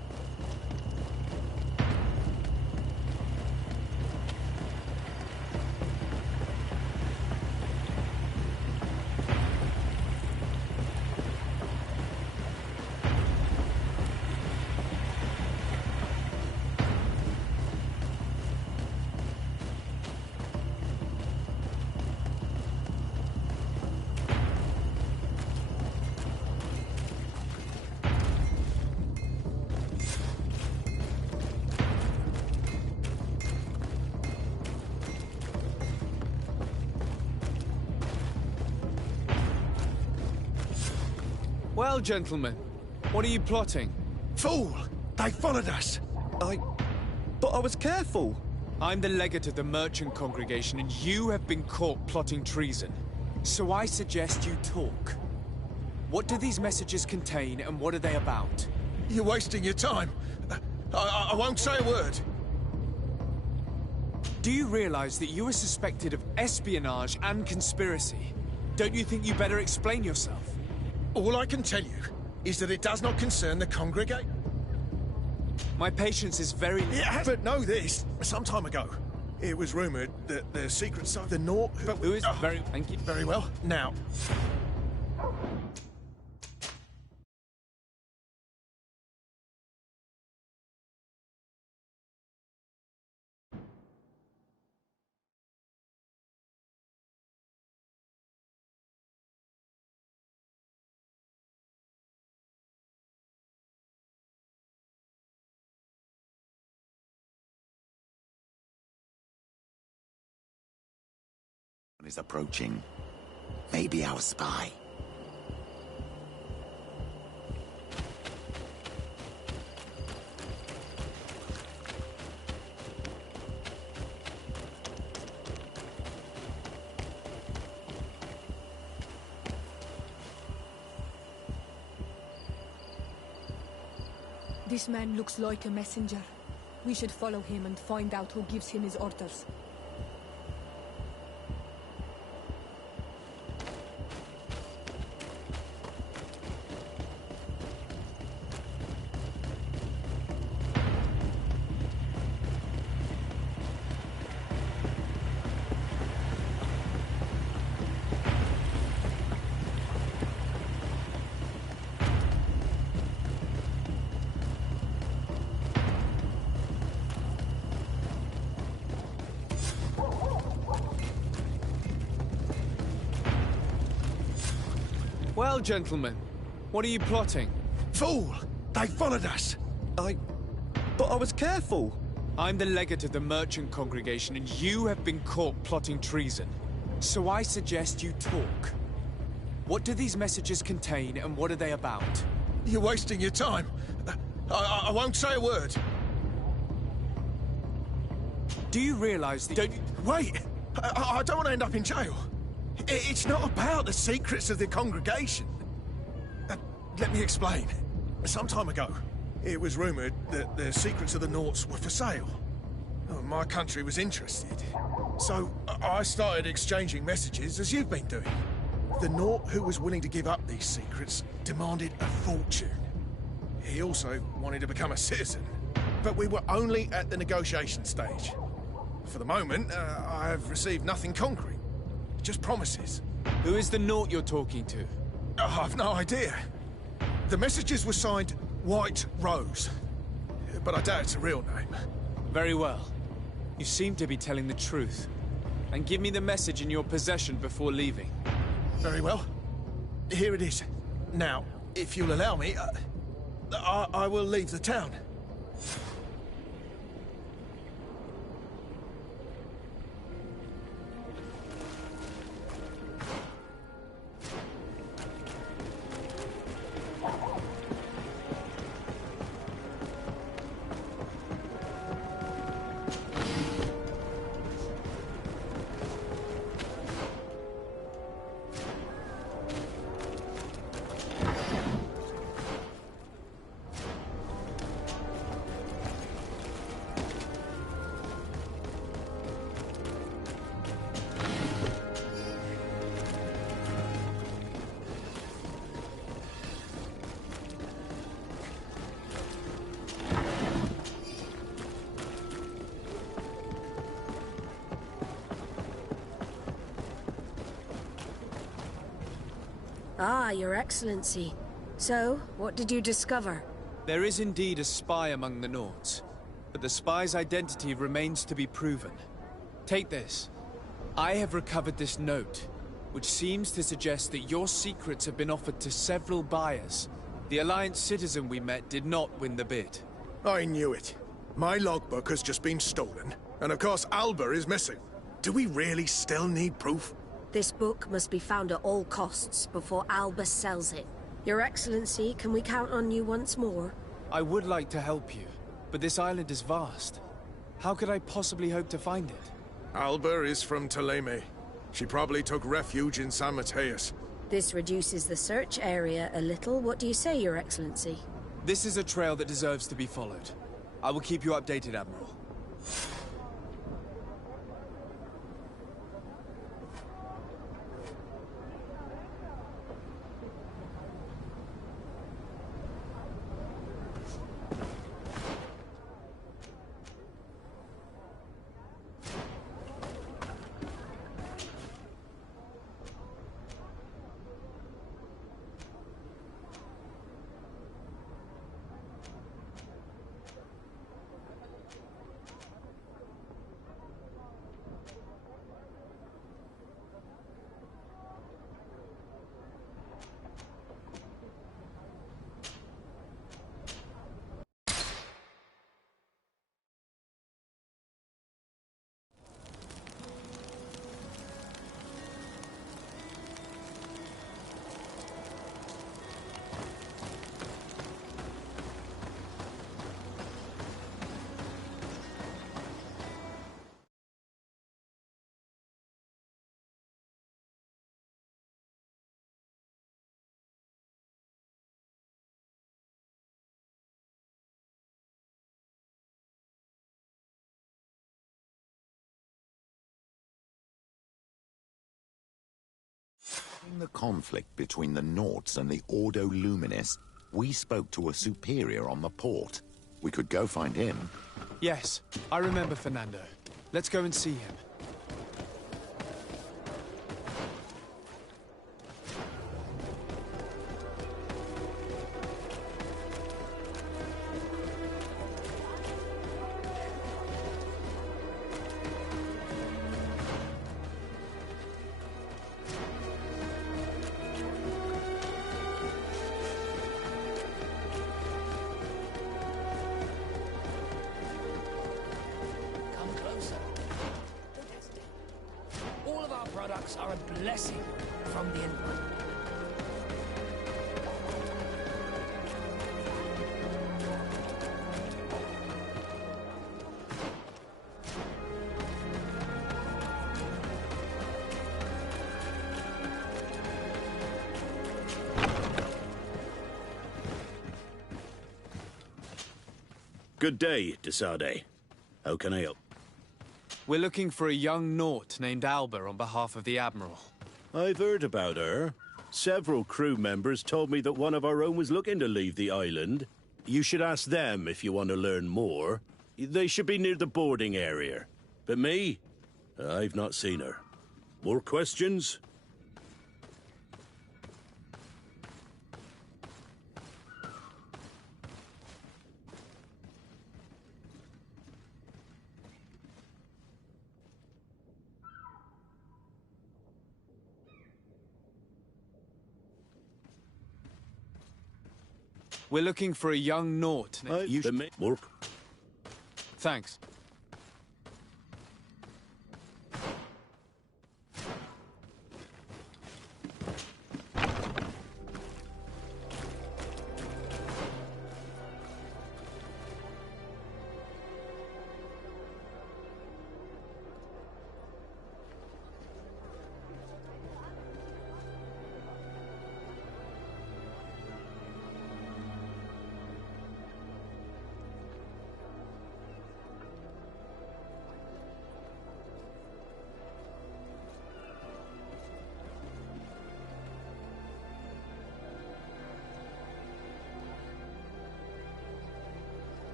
Well, gentlemen, what are you plotting? Fool! They followed us! But I was careful! I'm the legate of the merchant congregation, and you have been caught plotting treason. So I suggest you talk. What do these messages contain, and what are they about? You're wasting your time. I won't say a word. Do you realize that you are suspected of espionage and conspiracy? Don't you think you better explain yourself? All I can tell you is that it does not concern the congregate. My patience is very... But know this. Some time ago, it was rumoured that the secret side of the North... Who is... Thank you. Very well. Now... is approaching. Maybe our spy. This man looks like a messenger. We should follow him and find out who gives him his orders. Well, gentlemen, what are you plotting? Fool! They followed us! But I was careful! I'm the legate of the merchant congregation, and you have been caught plotting treason. So I suggest you talk. What do these messages contain, and what are they about? You're wasting your time. I won't say a word. Do you realize that... Wait! I don't want to end up in jail. It's not about the secrets of the congregation. Let me explain. Some time ago, it was rumoured that the secrets of the Norts were for sale. My country was interested. So I started exchanging messages as you've been doing. The Nort who was willing to give up these secrets demanded a fortune. He also wanted to become a citizen. But we were only at the negotiation stage. For the moment, I have received nothing concrete. Just promises. Who is the Nort you're talking to? I've no idea. The messages were signed White Rose. But I doubt it's a real name. Very well. You seem to be telling the truth. And give me the message in your possession before leaving. Very well. Here it is. Now, if you'll allow me, I will leave the town. Your Excellency. So, what did you discover? There is indeed a spy among the Nords, but the spy's identity remains to be proven. Take this. I have recovered this note, which seems to suggest that your secrets have been offered to several buyers. The Alliance citizen we met did not win the bid. I knew it. My logbook has just been stolen, and of course Alba is missing. Do we really still need proof? This book must be found at all costs before Alba sells it. Your Excellency, can we count on you once more? I would like to help you, but this island is vast. How could I possibly hope to find it? Alba is from Teleme. She probably took refuge in San Mateus. This reduces the search area a little. What do you say, Your Excellency? This is a trail that deserves to be followed. I will keep you updated, Admiral. In the conflict between the Nauts and the Ordo Luminis, we spoke to a superior on the port. We could go find him. Yes, I remember Fernando. Let's go and see him. Products are a blessing from the environment. Good day, Desade. How can I help? We're looking for a young Naut named Alba on behalf of the Admiral. I've heard about her. Several crew members told me that one of our own was looking to leave the island. You should ask them if you want to learn more. They should be near the boarding area. But me? I've not seen her. More questions? We're looking for a young Naut. More. Thanks.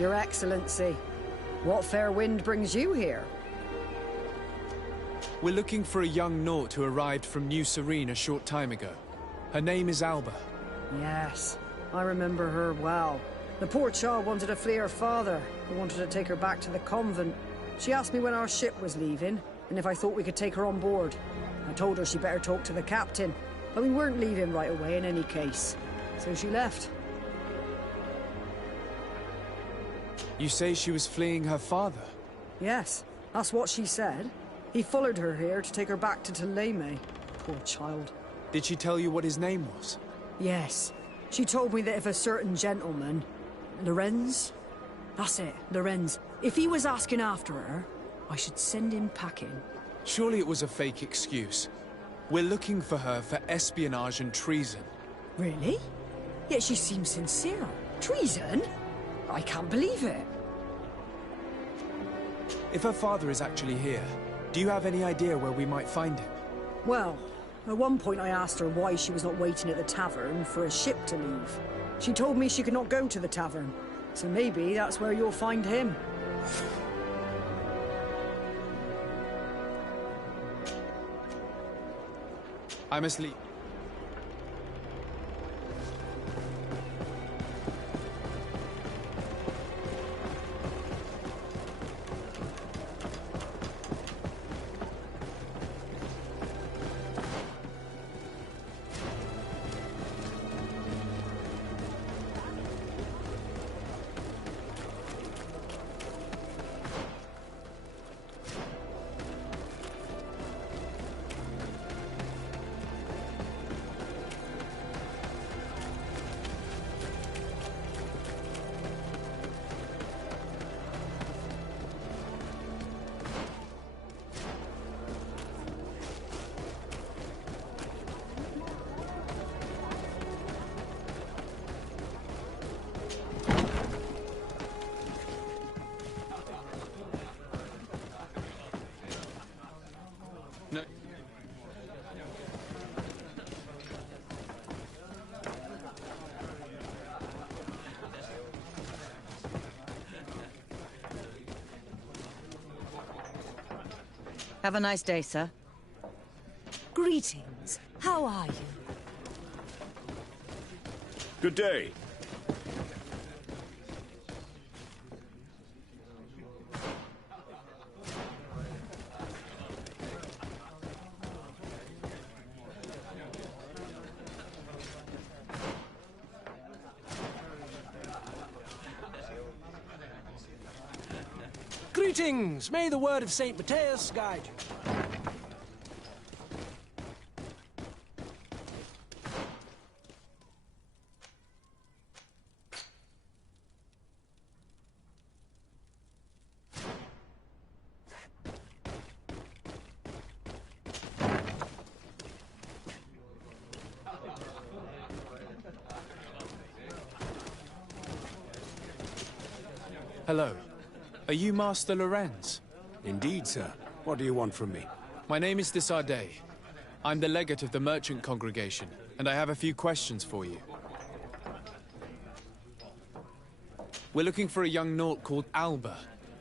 Your Excellency, what fair wind brings you here? We're looking for a young Naut who arrived from New Serene a short time ago. Her name is Alba. Yes, I remember her well. The poor child wanted to flee her father, who wanted to take her back to the convent. She asked me when our ship was leaving, and if I thought we could take her on board. I told her she better talk to the captain, but we weren't leaving right away in any case. So she left. You say she was fleeing her father? Yes, that's what she said. He followed her here to take her back to Thélème. Poor child. Did she tell you what his name was? Yes. She told me that if a certain gentleman... Lorenz? That's it, Lorenz. If he was asking after her, I should send him packing. Surely it was a fake excuse. We're looking for her for espionage and treason. Really? Yet she seems sincere. Treason? I can't believe it. If her father is actually here, do you have any idea where we might find him? Well, at one point I asked her why she was not waiting at the tavern for a ship to leave. She told me she could not go to the tavern, so maybe that's where you'll find him. I must leave. No. Have a nice day, sir. Greetings. How are you? Good day. Greetings! May the word of St. Matthias guide you. Hello. Are you Master Lorenz? Indeed, sir. What do you want from me? My name is Desardet. I'm the legate of the merchant congregation, and I have a few questions for you. We're looking for a young Naut called Alba.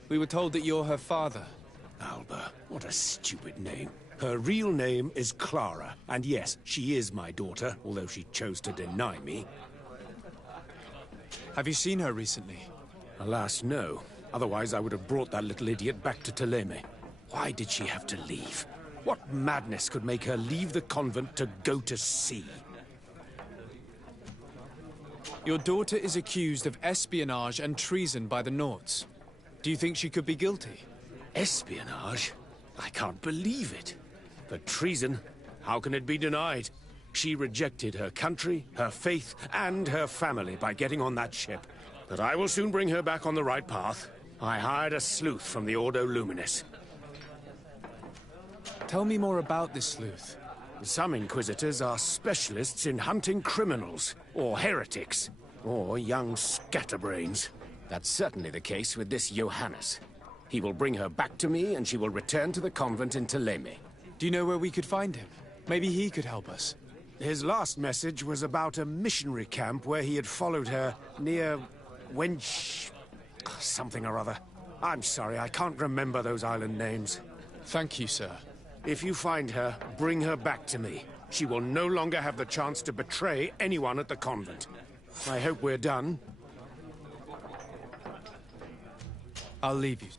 We were told that you're her father. Alba. What a stupid name. Her real name is Clara, and yes, she is my daughter, although she chose to deny me. Have you seen her recently? Alas, no. Otherwise, I would have brought that little idiot back to Thélème. Why did she have to leave? What madness could make her leave the convent to go to sea? Your daughter is accused of espionage and treason by the Nauts. Do you think she could be guilty? Espionage? I can't believe it. But treason? How can it be denied? She rejected her country, her faith, and her family by getting on that ship. But I will soon bring her back on the right path. I hired a sleuth from the Ordo Luminis. Tell me more about this sleuth. Some inquisitors are specialists in hunting criminals, or heretics, or young scatterbrains. That's certainly the case with this Johannes. He will bring her back to me, and she will return to the convent in Thélème. Do you know where we could find him? Maybe he could help us. His last message was about a missionary camp where he had followed her near something or other. I'm sorry, I can't remember those island names. Thank you, sir. If you find her, bring her back to me. She will no longer have the chance to betray anyone at the convent. I hope we're done. I'll leave you.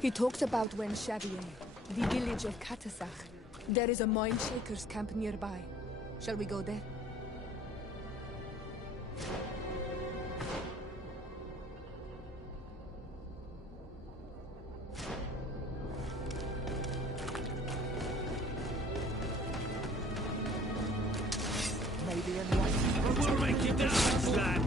He talks about when Xavier, the village of Katasach. There is a mine shaker's camp nearby. Shall we go there? Maybe in one. We'll make it down, lad.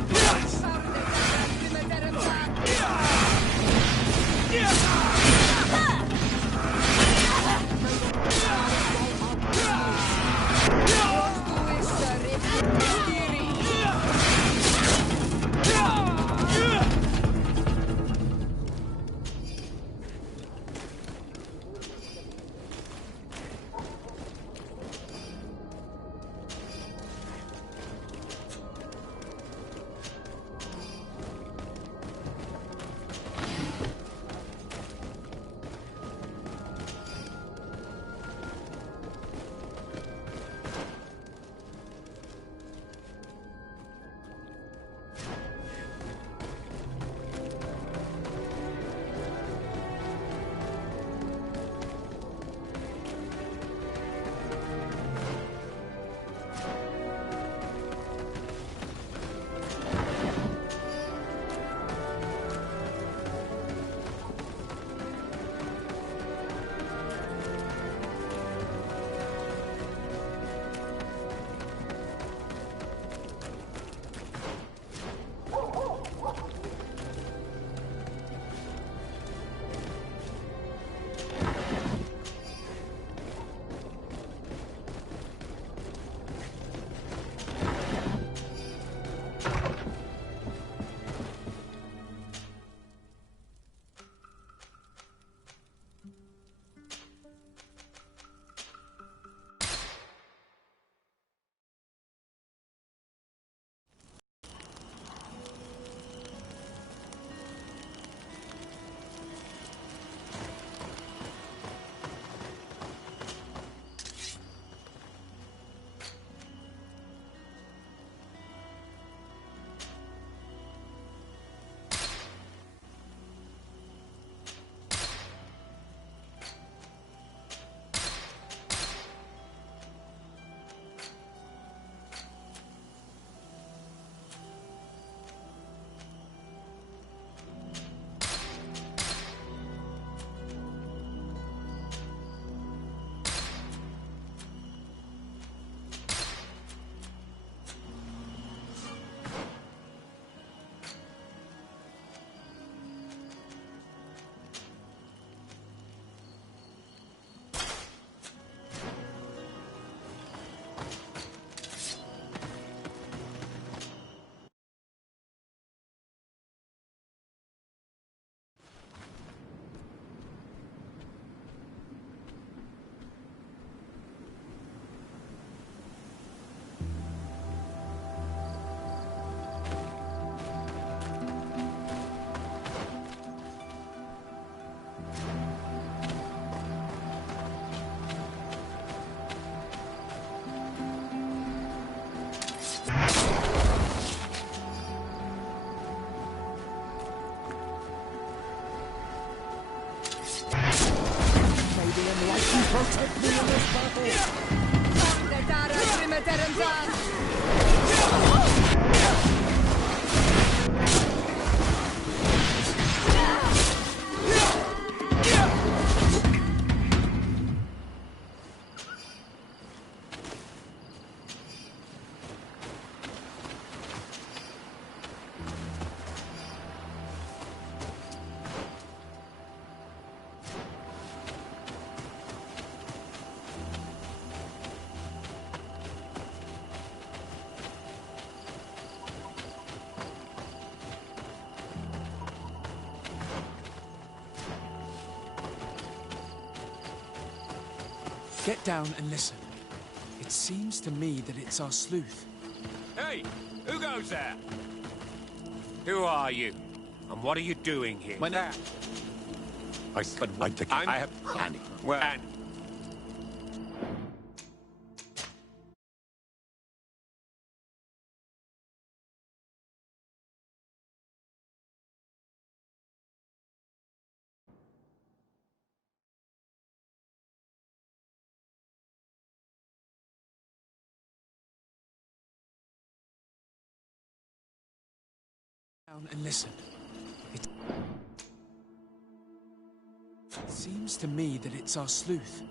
Protect me in this battle! Get down and listen. It seems to me that it's our sleuth. Hey, who goes there? Who are you? And what are you doing here? My name... I have... Annie. Well, Annie. Down and listen. It seems to me that it's our sleuth.